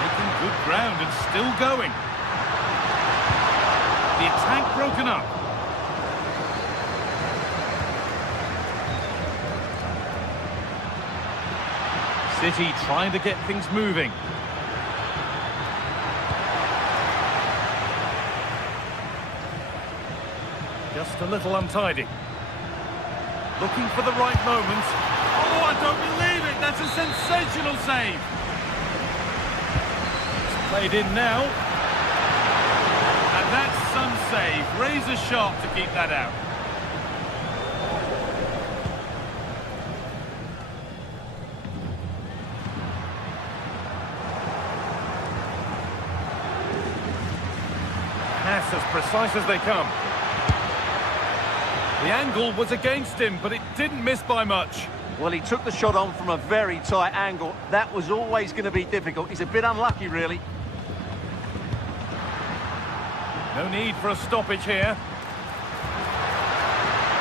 Making good ground and still going. The attack broken up. City trying to get things moving. Just a little untidy. Looking for the right moment. Oh, I don't believe it! That's a sensational save! It's played in now. And that's some save. Razor sharp to keep that out. Pass as precise as they come. The angle was against him, but it didn't miss by much. Well, he took the shot on from a very tight angle. That was always going to be difficult. He's a bit unlucky, really. No need for a stoppage here.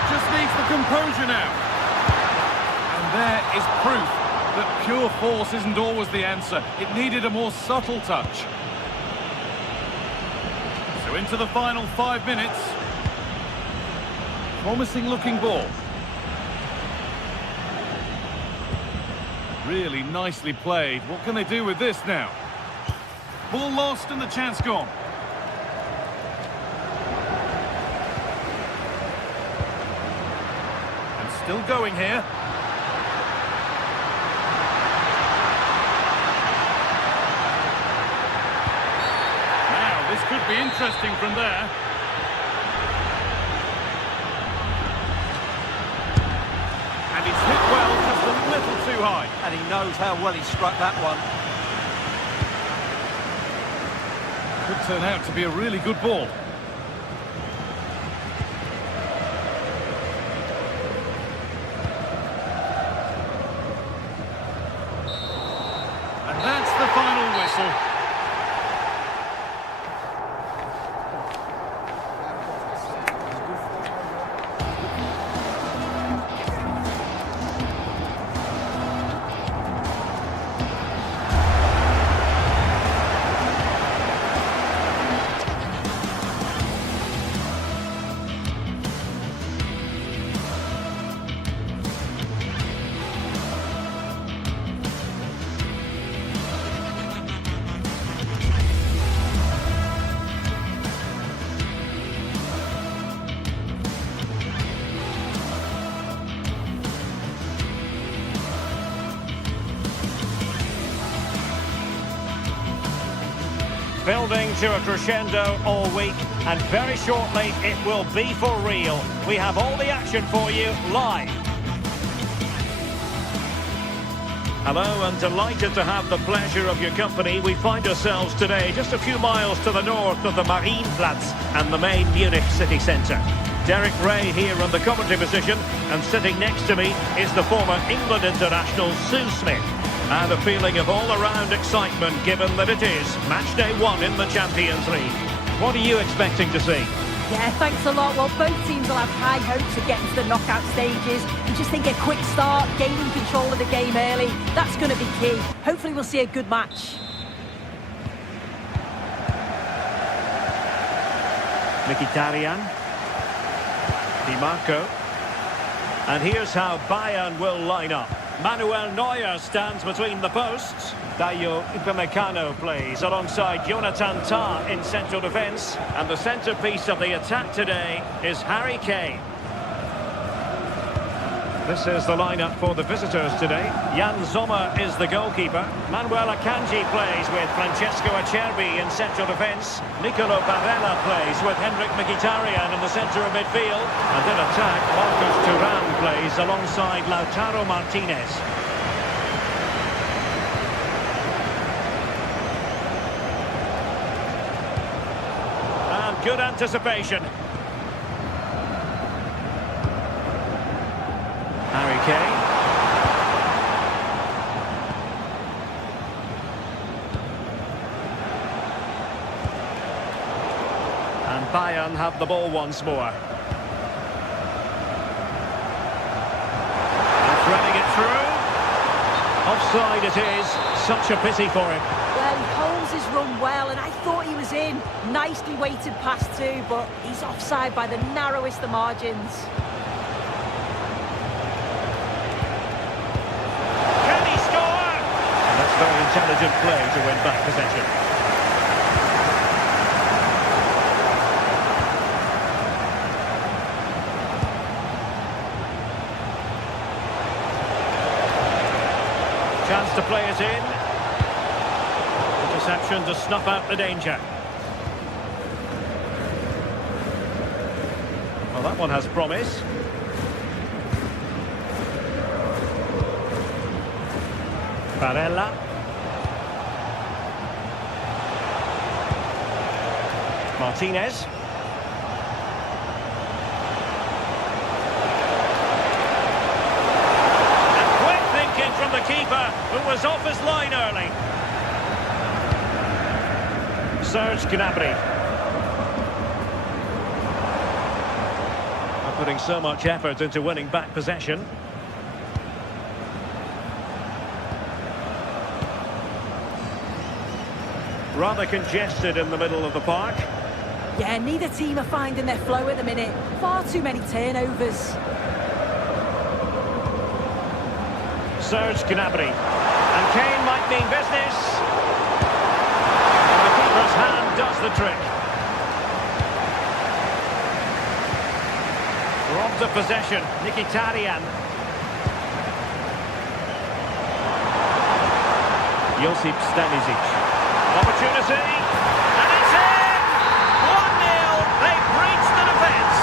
Just needs the composure now. And there is proof that pure force isn't always the answer. It needed a more subtle touch. So into the final 5 minutes. Promising looking ball. Really nicely played. What can they do with this now? Ball lost and the chance gone. And still going here. Now, this could be interesting from there. And he's hit well, just a little too high. And he knows how well he struck that one. Could turn out to be a really good ball. And that's the final whistle. Building to a crescendo all week, and very shortly it will be for real. We have all the action for you live. Hello, and delighted to have the pleasure of your company. We find ourselves today just a few miles to the north of the Marienplatz and the main Munich city centre. Derek Ray here on the commentary position, and sitting next to me is the former England international Sue Smith. And a feeling of all-around excitement, given that it is match day 1 in the Champions League. What are you expecting to see? Yeah, thanks a lot. Well, both teams will have high hopes of getting to the knockout stages. You just think a quick start, gaining control of the game early, that's going to be key. Hopefully we'll see a good match. Mkhitaryan. Di Marco. And here's how Bayern will line up. Manuel Neuer stands between the posts. Dayo Upamecano plays alongside Jonathan Tah in central defence. And the centrepiece of the attack today is Harry Kane. This is the lineup for the visitors today. Jan Sommer is the goalkeeper. Manuel Akanji plays with Francesco Acerbi in central defence. Nicolo Barella plays with Henrik Mkhitaryan in the centre of midfield. And in attack, Marcus Thuram plays alongside Lautaro Martinez. good anticipation. Harry Kane. And Bayern have the ball once more. And threading it through. Offside it is. Such a pity for him. Well, he holds his run well, and I thought he was in. Nicely weighted pass too, but he's offside by the narrowest of margins. Can he score? And that's very intelligent play to win back possession. Chance to play it in. Interception to snuff out the danger. Well, that one has promise. Barella. Martinez. From the keeper, who was off his line early. Serge Gnabry. Putting so much effort into winning back possession. Rather congested in the middle of the park. Yeah, neither team are finding their flow at the minute. Far too many turnovers. Serge Gnabry. And Kane might mean business. And the keeper's hand does the trick. Robbed of possession. Mkhitaryan. Josip Stanisic. Opportunity. And it's in! 1-0. They breached the defence.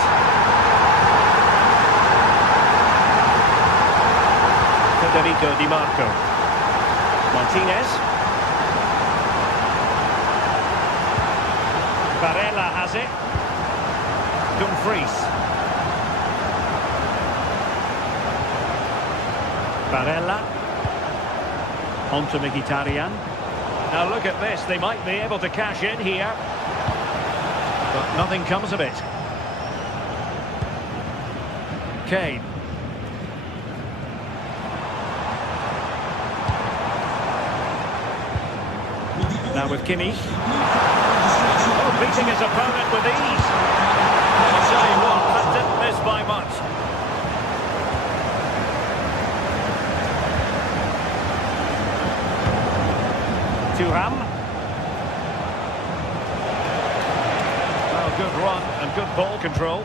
Federico Di Marco. Martinez. Barella has it. Dumfries. Barella. On to Mkhitaryan. Now look at this. They might be able to cash in here. But nothing comes of it. Kane. Now with Kimmich. Oh, beating his opponent with ease. I'll tell you what, that didn't miss by much. Thuram. Well, good run and good ball control.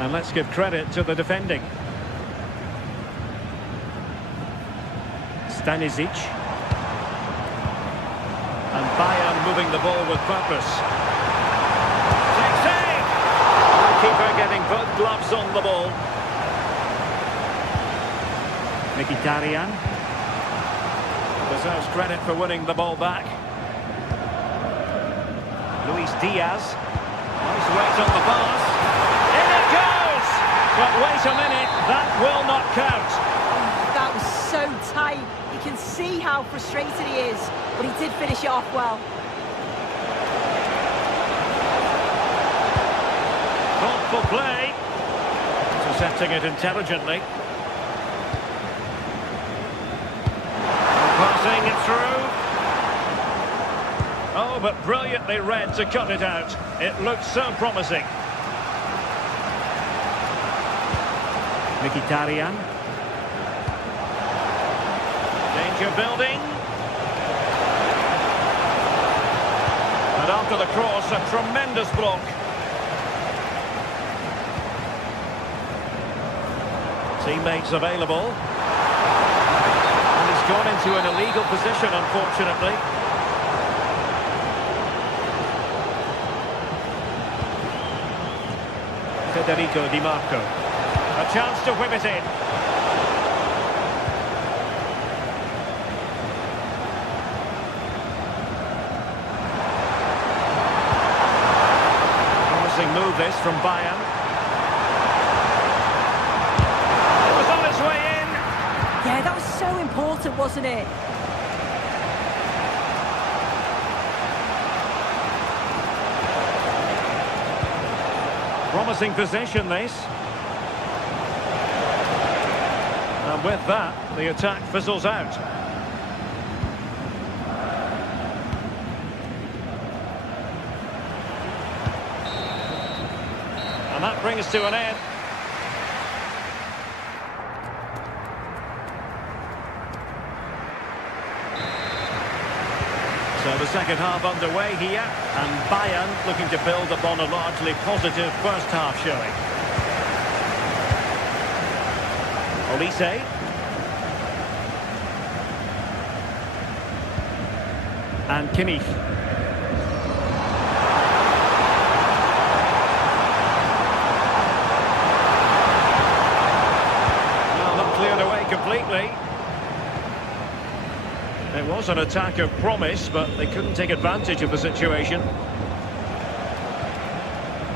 And let's give credit to the defending. Stanisic. And Bayern moving the ball with purpose. Save! The keeper getting both gloves on the ball. Mkhitaryan deserves credit for winning the ball back. Luis Diaz. Nice weight on the pass. In it goes! But wait a minute, that will not count. That was so tight. You can see how frustrated he is, but he did finish it off well. Thoughtful play. Intercepting it intelligently. Passing it through. Oh, but brilliantly read to cut it out. It looked so promising. Mkhitaryan. Danger building. And after the cross, a tremendous block. Teammates available. And he's gone into an illegal position, unfortunately. Federico Di Marco. A chance to whip it in. move this from Bayern. It was on its way in. Yeah, that was so important, wasn't it? Promising possession, this. And with that, the attack fizzles out. And that brings to an end. So the second half underway here, and Bayern looking to build upon a largely positive first half showing. Olise. And Kimmich. Well, not cleared away completely. It was an attack of promise, but they couldn't take advantage of the situation.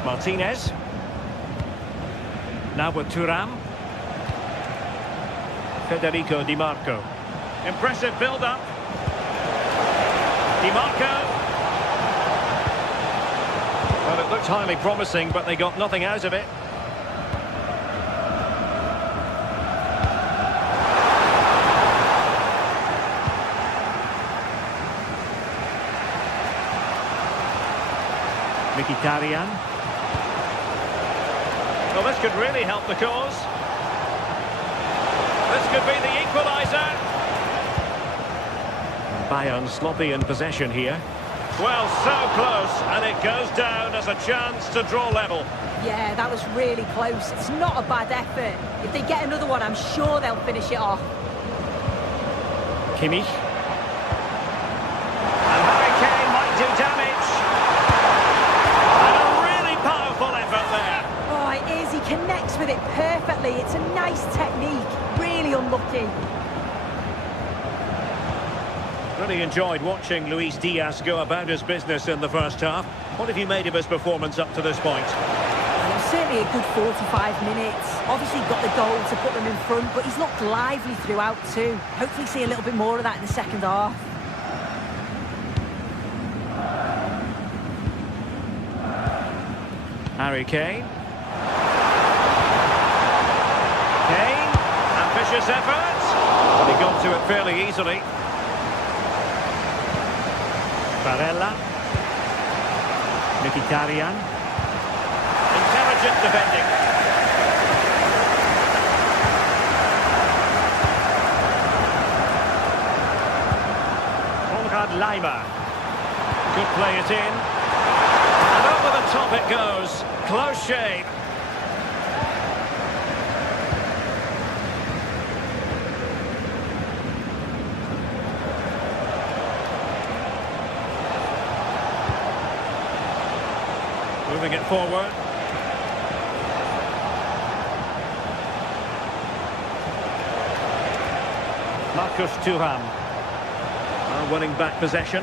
Martinez. Now with Thuram. Federico Di Marco. Impressive build-up. Di Marco. Well, it looked highly promising, but they got nothing out of it. Mkhitaryan. Well, this could really help the cause. This could be the equaliser. Bayern sloppy in possession here. Well, so close, and it goes down as a chance to draw level. Yeah, that was really close. It's not a bad effort. If they get another one, I'm sure they'll finish it off. Kimmich. And Harry Kane might do damage. And a really powerful effort there. Oh, it is. He connects with it perfectly. It's a nice technique. Really unlucky. Really enjoyed watching Luis Diaz go about his business in the first half. What have you made of his performance up to this point? Well, it was certainly a good 45 minutes. Obviously got the goal to put them in front, but he's looked lively throughout too. Hopefully see a little bit more of that in the second half. Harry Kane. Kane. Ambitious effort. But he got to it fairly easily. Barella. Mkhitaryan. Intelligent defending. Lima. Could play it in. And over the top it goes. Close shave. Moving it forward. Marcus Thuram. Winning back possession.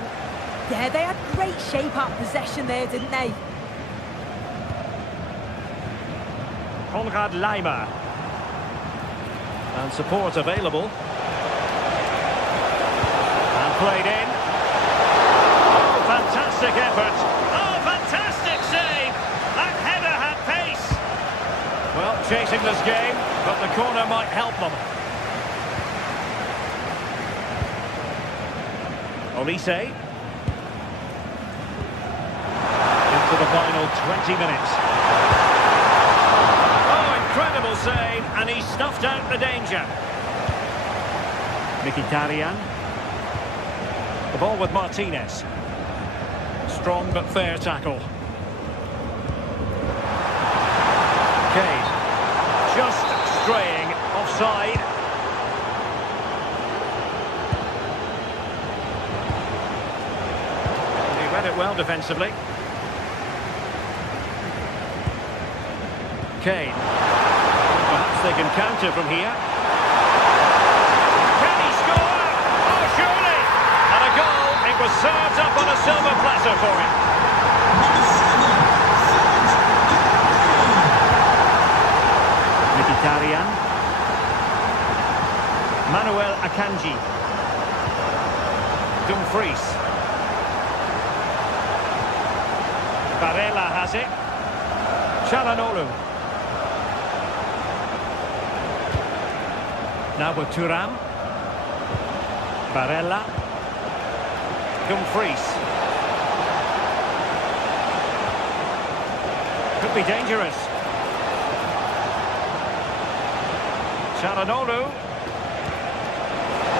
Yeah, they had great shape up possession there, didn't they? Lima. And support available. And played in. Oh, fantastic effort. Oh, fantastic save. That header had pace. Well, chasing this game, but the corner might help them. Olise. Into the final 20 minutes. Oh, incredible save, and he snuffed out the danger. Mkhitaryan. The ball with Martinez. Strong but fair tackle. Kane. Just straying offside. Read it well defensively. Kane. Perhaps they can counter from here. Can he score? Oh, surely! And a goal. It was served up on a silver platter for him. Emmanuel Akanji. Dumfries. Barella has it. Çalhanoğlu. Now with Thuram. Barella. Dumfries. Could be dangerous. Çalhanoğlu.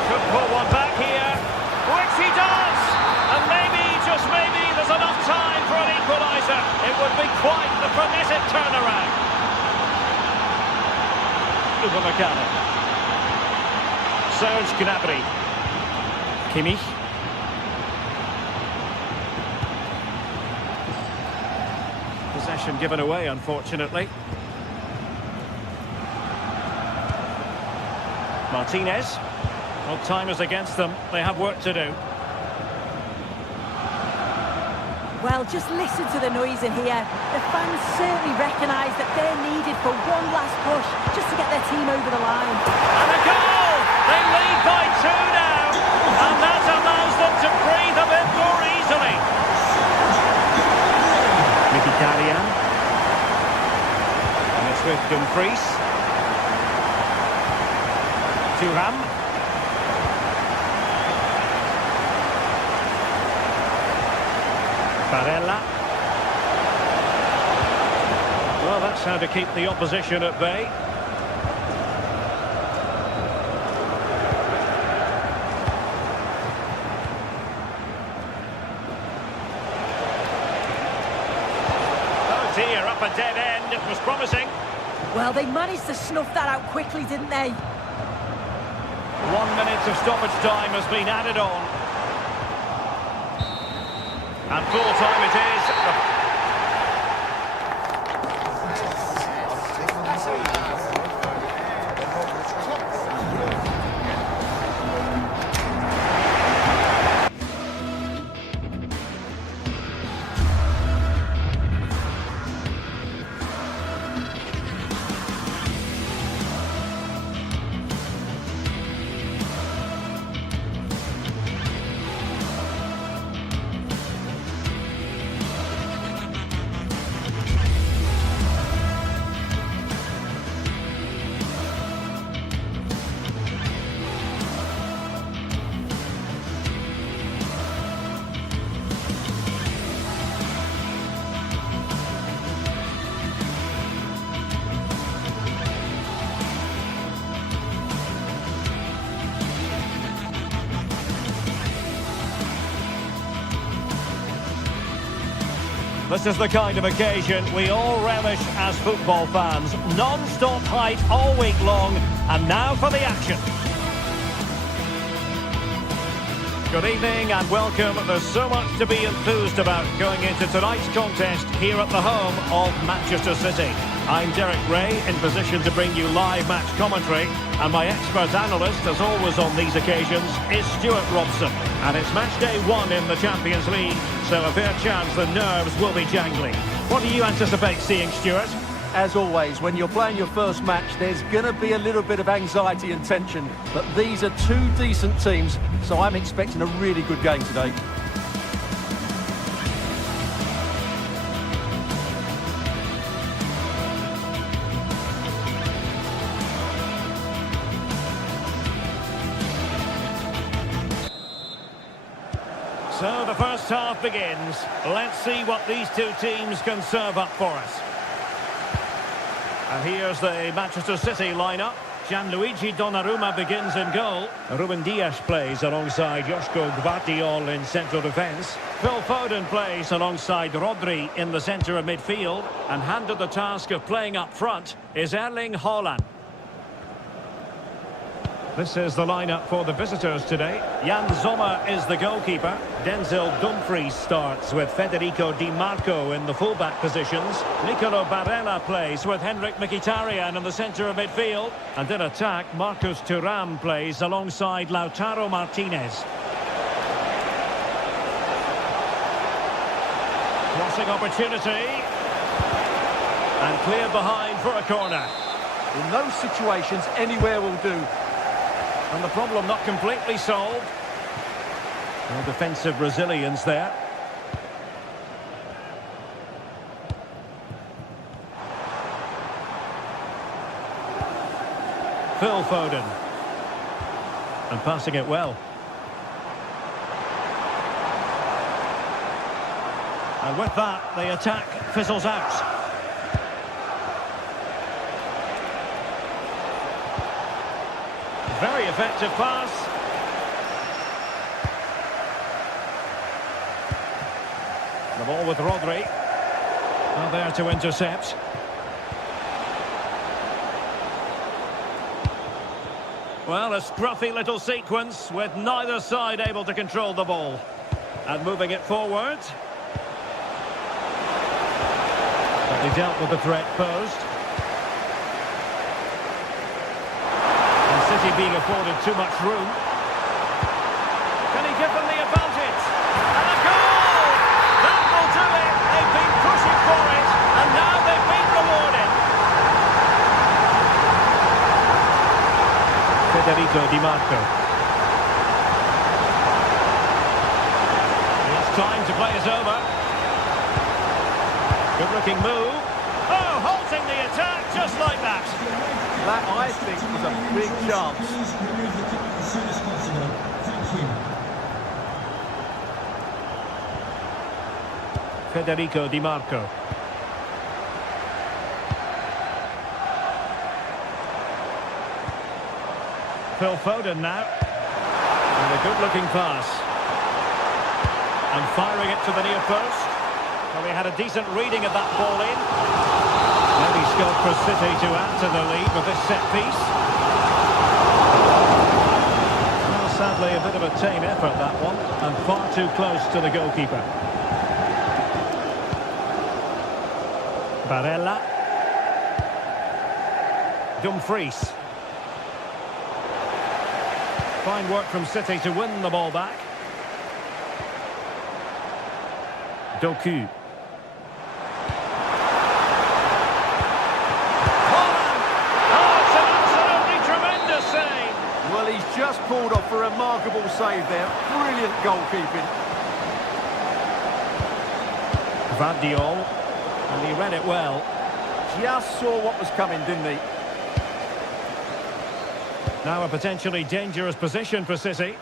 Could pull one back here. Which he does! And maybe, just maybe, there's enough time for an equaliser. It would be quite the frenetic turnaround. Upamecano. Serge Gnabry. Kimmich. Possession given away, unfortunately. Martinez. Well, time is against them. They have work to do. Well, just listen to the noise in here. The fans certainly recognise that they're needed for one last push, just to get their team over the line. And a goal! They lead by 2 now, and that allows them to breathe a bit more easily. Mkhitaryan. And it's with Dumfries. Thuram. Barella. Well, that's how to keep the opposition at bay. Oh dear, up a dead end. It was promising. Well, they managed to snuff that out quickly, didn't they? 1 minute of stoppage time has been added on. And full time it is. This is the kind of occasion we all relish as football fans. Non-stop hype all week long, and now for the action. Good evening and welcome. There's so much to be enthused about going into tonight's contest here at the home of Manchester City. I'm Derek Ray, in position to bring you live match commentary, and my expert analyst, as always on these occasions, is Stuart Robson. And it's match day 1 in the Champions League, so a fair chance the nerves will be jangling. What do you anticipate seeing, Stuart? As always, when you're playing your first match, there's going to be a little bit of anxiety and tension. But these are two decent teams, so I'm expecting a really good game today. So the first half begins. Let's see what these two teams can serve up for us. And here's the Manchester City lineup. Gianluigi Donnarumma begins in goal. Ruben Dias plays alongside Joško Gvardiol in central defence. Phil Foden plays alongside Rodri in the centre of midfield. And handed the task of playing up front is Erling Haaland. This is the lineup for the visitors today. Jan Sommer is the goalkeeper. Denzel Dumfries starts with Federico Di Marco in the fullback positions. Nicolo Barella plays with Henrik Mkhitaryan in the centre of midfield. And in attack, Marcus Thuram plays alongside Lautaro Martinez. Crossing opportunity. And cleared behind for a corner. In those situations, anywhere will do. And the problem not completely solved. No defensive resilience there. Phil Foden. And passing it well. And with that, the attack fizzles out. Very effective pass. The ball with Rodri. Now there to intercept. Well, a scruffy little sequence with neither side able to control the ball. And moving it forward. But they dealt with the threat posed. And City being afforded too much room. Can he give them the advantage? And a goal! That will do it! They've been pushing for it, and now they've been rewarded. Federico Di Marco. It's time to play is over. Good looking move. Oh, halting the attack just like that. That, I think, was a big chance. Federico Di Marco. Phil Foden now. And a good-looking pass. And firing it to the near post. Well, he had a decent reading of that ball in. Maybe scope for City to add to the lead with this set piece. Well, sadly, a bit of a tame effort, that one. And far too close to the goalkeeper. Barella. Dumfries. Fine work from City to win the ball back. Doku. Well, he's just pulled off a remarkable save there. Brilliant goalkeeping. Vardiol. And he read it well. Just saw what was coming, didn't he? Now a potentially dangerous position for City.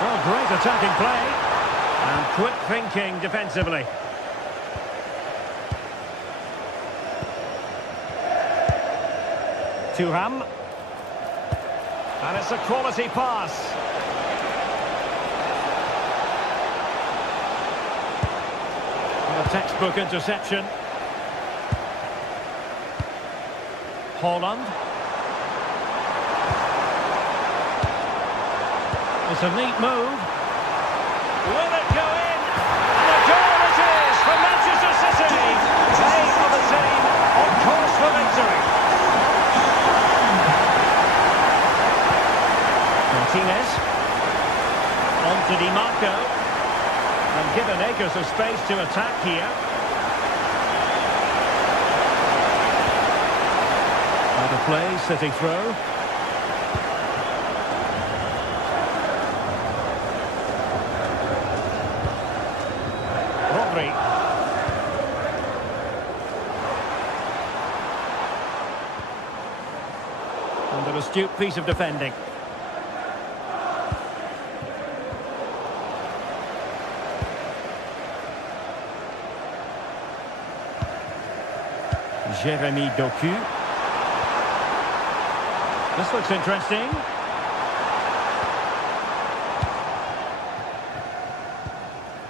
Oh, great attacking play. And quick thinking defensively. Thuram. And it's a quality pass. And a textbook interception. Holland. It's a neat move. Will it go in? And a goal it is for Manchester City. They are the team on course for victory. Martinez. On to Di Marco. And given acres of space to attack here. Out of play, City throw. Rodri. And an astute piece of defending. Jeremy Doku. This looks interesting.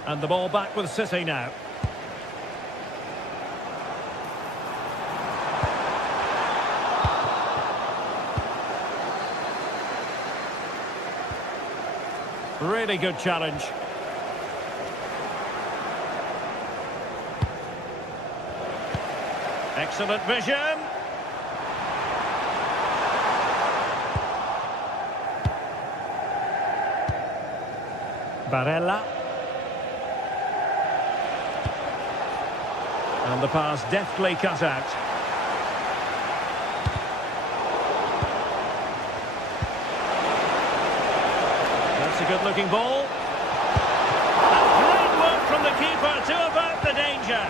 And the ball back with City now. Really good challenge. Excellent vision. Barella. And the pass deftly cut out. That's a good-looking ball. And great work from the keeper to avert the danger.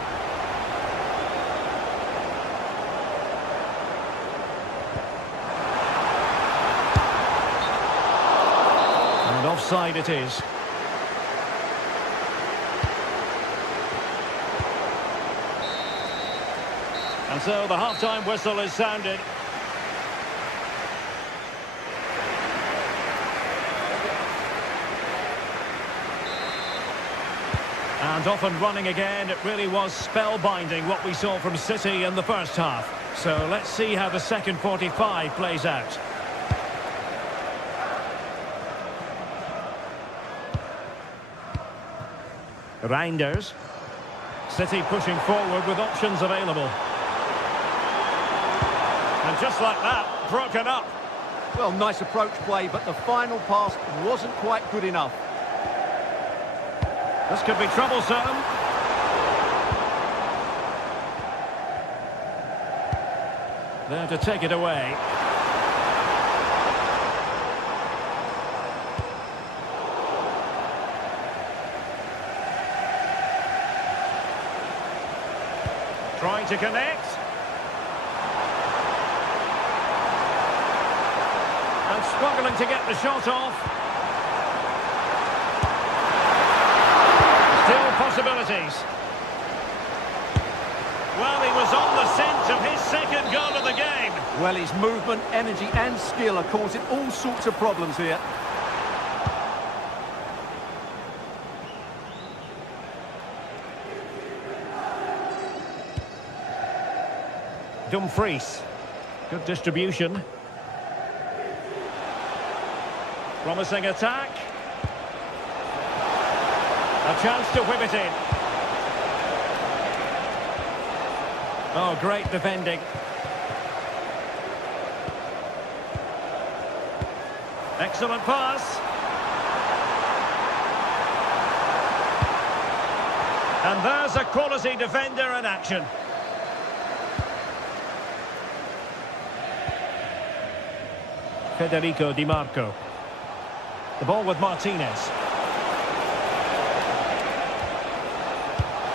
And offside it is. And so the half-time whistle is sounded. And off and running again. It really was spellbinding what we saw from City in the first half. So let's see how the second 45 plays out. Reinders. City pushing forward with options available. And just like that, broken up. Well, nice approach play, but the final pass wasn't quite good enough. This could be troublesome. There to take it away. Trying to connect. And struggling to get the shot off. Still possibilities. Well, he was on the scent of his second goal of the game. Well, his movement, energy and skill are causing all sorts of problems here. Dumfries. Good distribution. Promising attack. A chance to whip it in. Oh, great defending. Excellent pass. And there's a quality defender in action. Federico Di Marco. The ball with Martinez.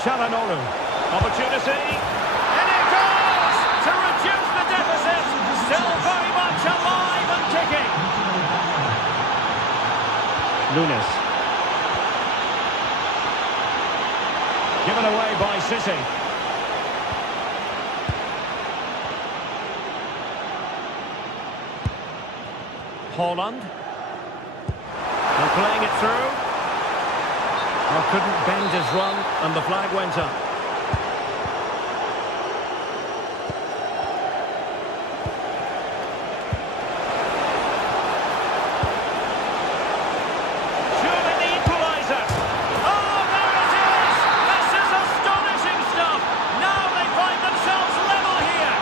Çalhanoğlu. Opportunity. And it goes to reduce the deficit. Still very much alive and kicking. Nunes. Given away by City. Haaland. And playing it through. Well, couldn't bend his run, and the flag went up. Surely the equaliser. Oh, there it is! This is astonishing stuff! Now they find themselves level here.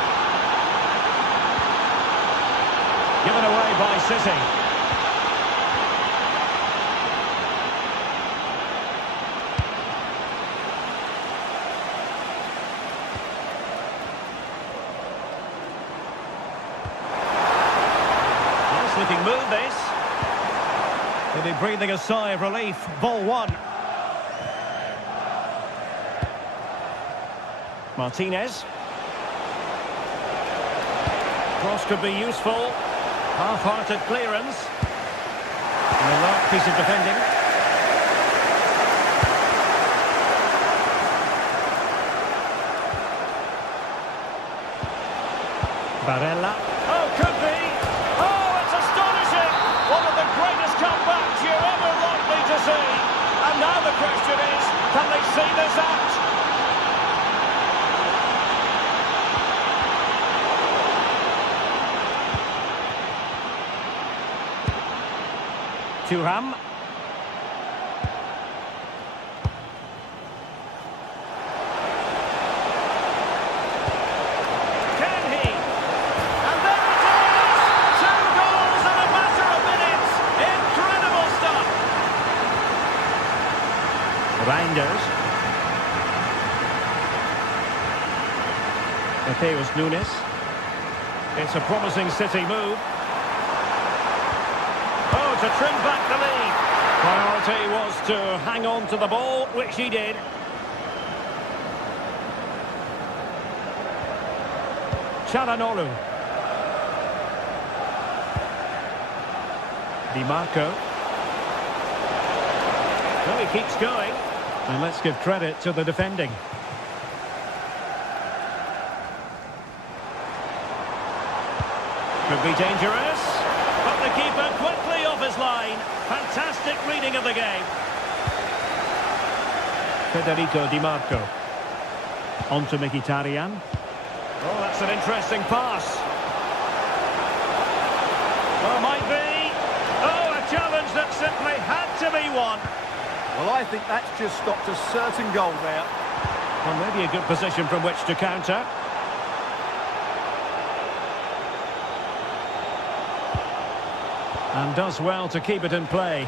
Given away by City. Looking move this. He'll be breathing a sigh of relief. Ball one. Martinez. Cross could be useful. Half-hearted clearance. And a large piece of defending. Barella. Oh, could be. One of the greatest comebacks you're ever likely to see. And now the question is, can they see this out? Thuram. Reinders. Mateus Nunes. It's a promising City move. Oh, to trim back the lead. Priority was to hang on to the ball, which he did. Çalhanoğlu. Di Marco. Well, he keeps going. And let's give credit to the defending. Could be dangerous. But the keeper quickly off his line. Fantastic reading of the game. Federico Di Marco. On to Mkhitaryan. Oh, that's an interesting pass. Oh, might be. Oh, a challenge that simply had to be won. Well, I think that's just stopped a certain goal there. Well, maybe a good position from which to counter. And does well to keep it in play.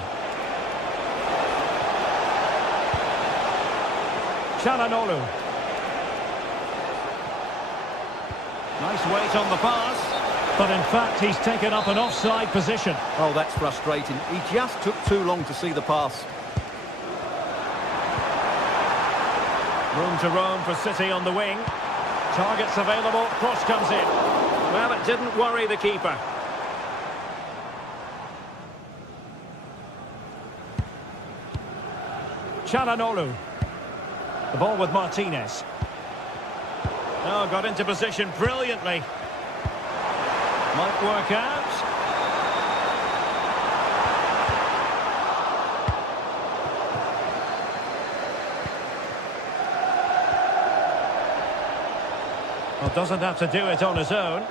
Çalhanoğlu. Nice weight on the pass. But in fact, he's taken up an offside position. Oh, that's frustrating. He just took too long to see the pass. Room to roam for City on the wing. Targets available, cross comes in. Well, it didn't worry the keeper. Çalhanoğlu. The ball with Martinez. Oh, got into position brilliantly. Might work out. Well, doesn't have to do it on his own.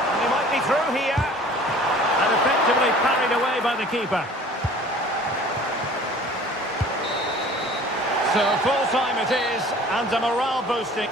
And he might be through here. And effectively parried away by the keeper. So full time it is, and a morale boosting.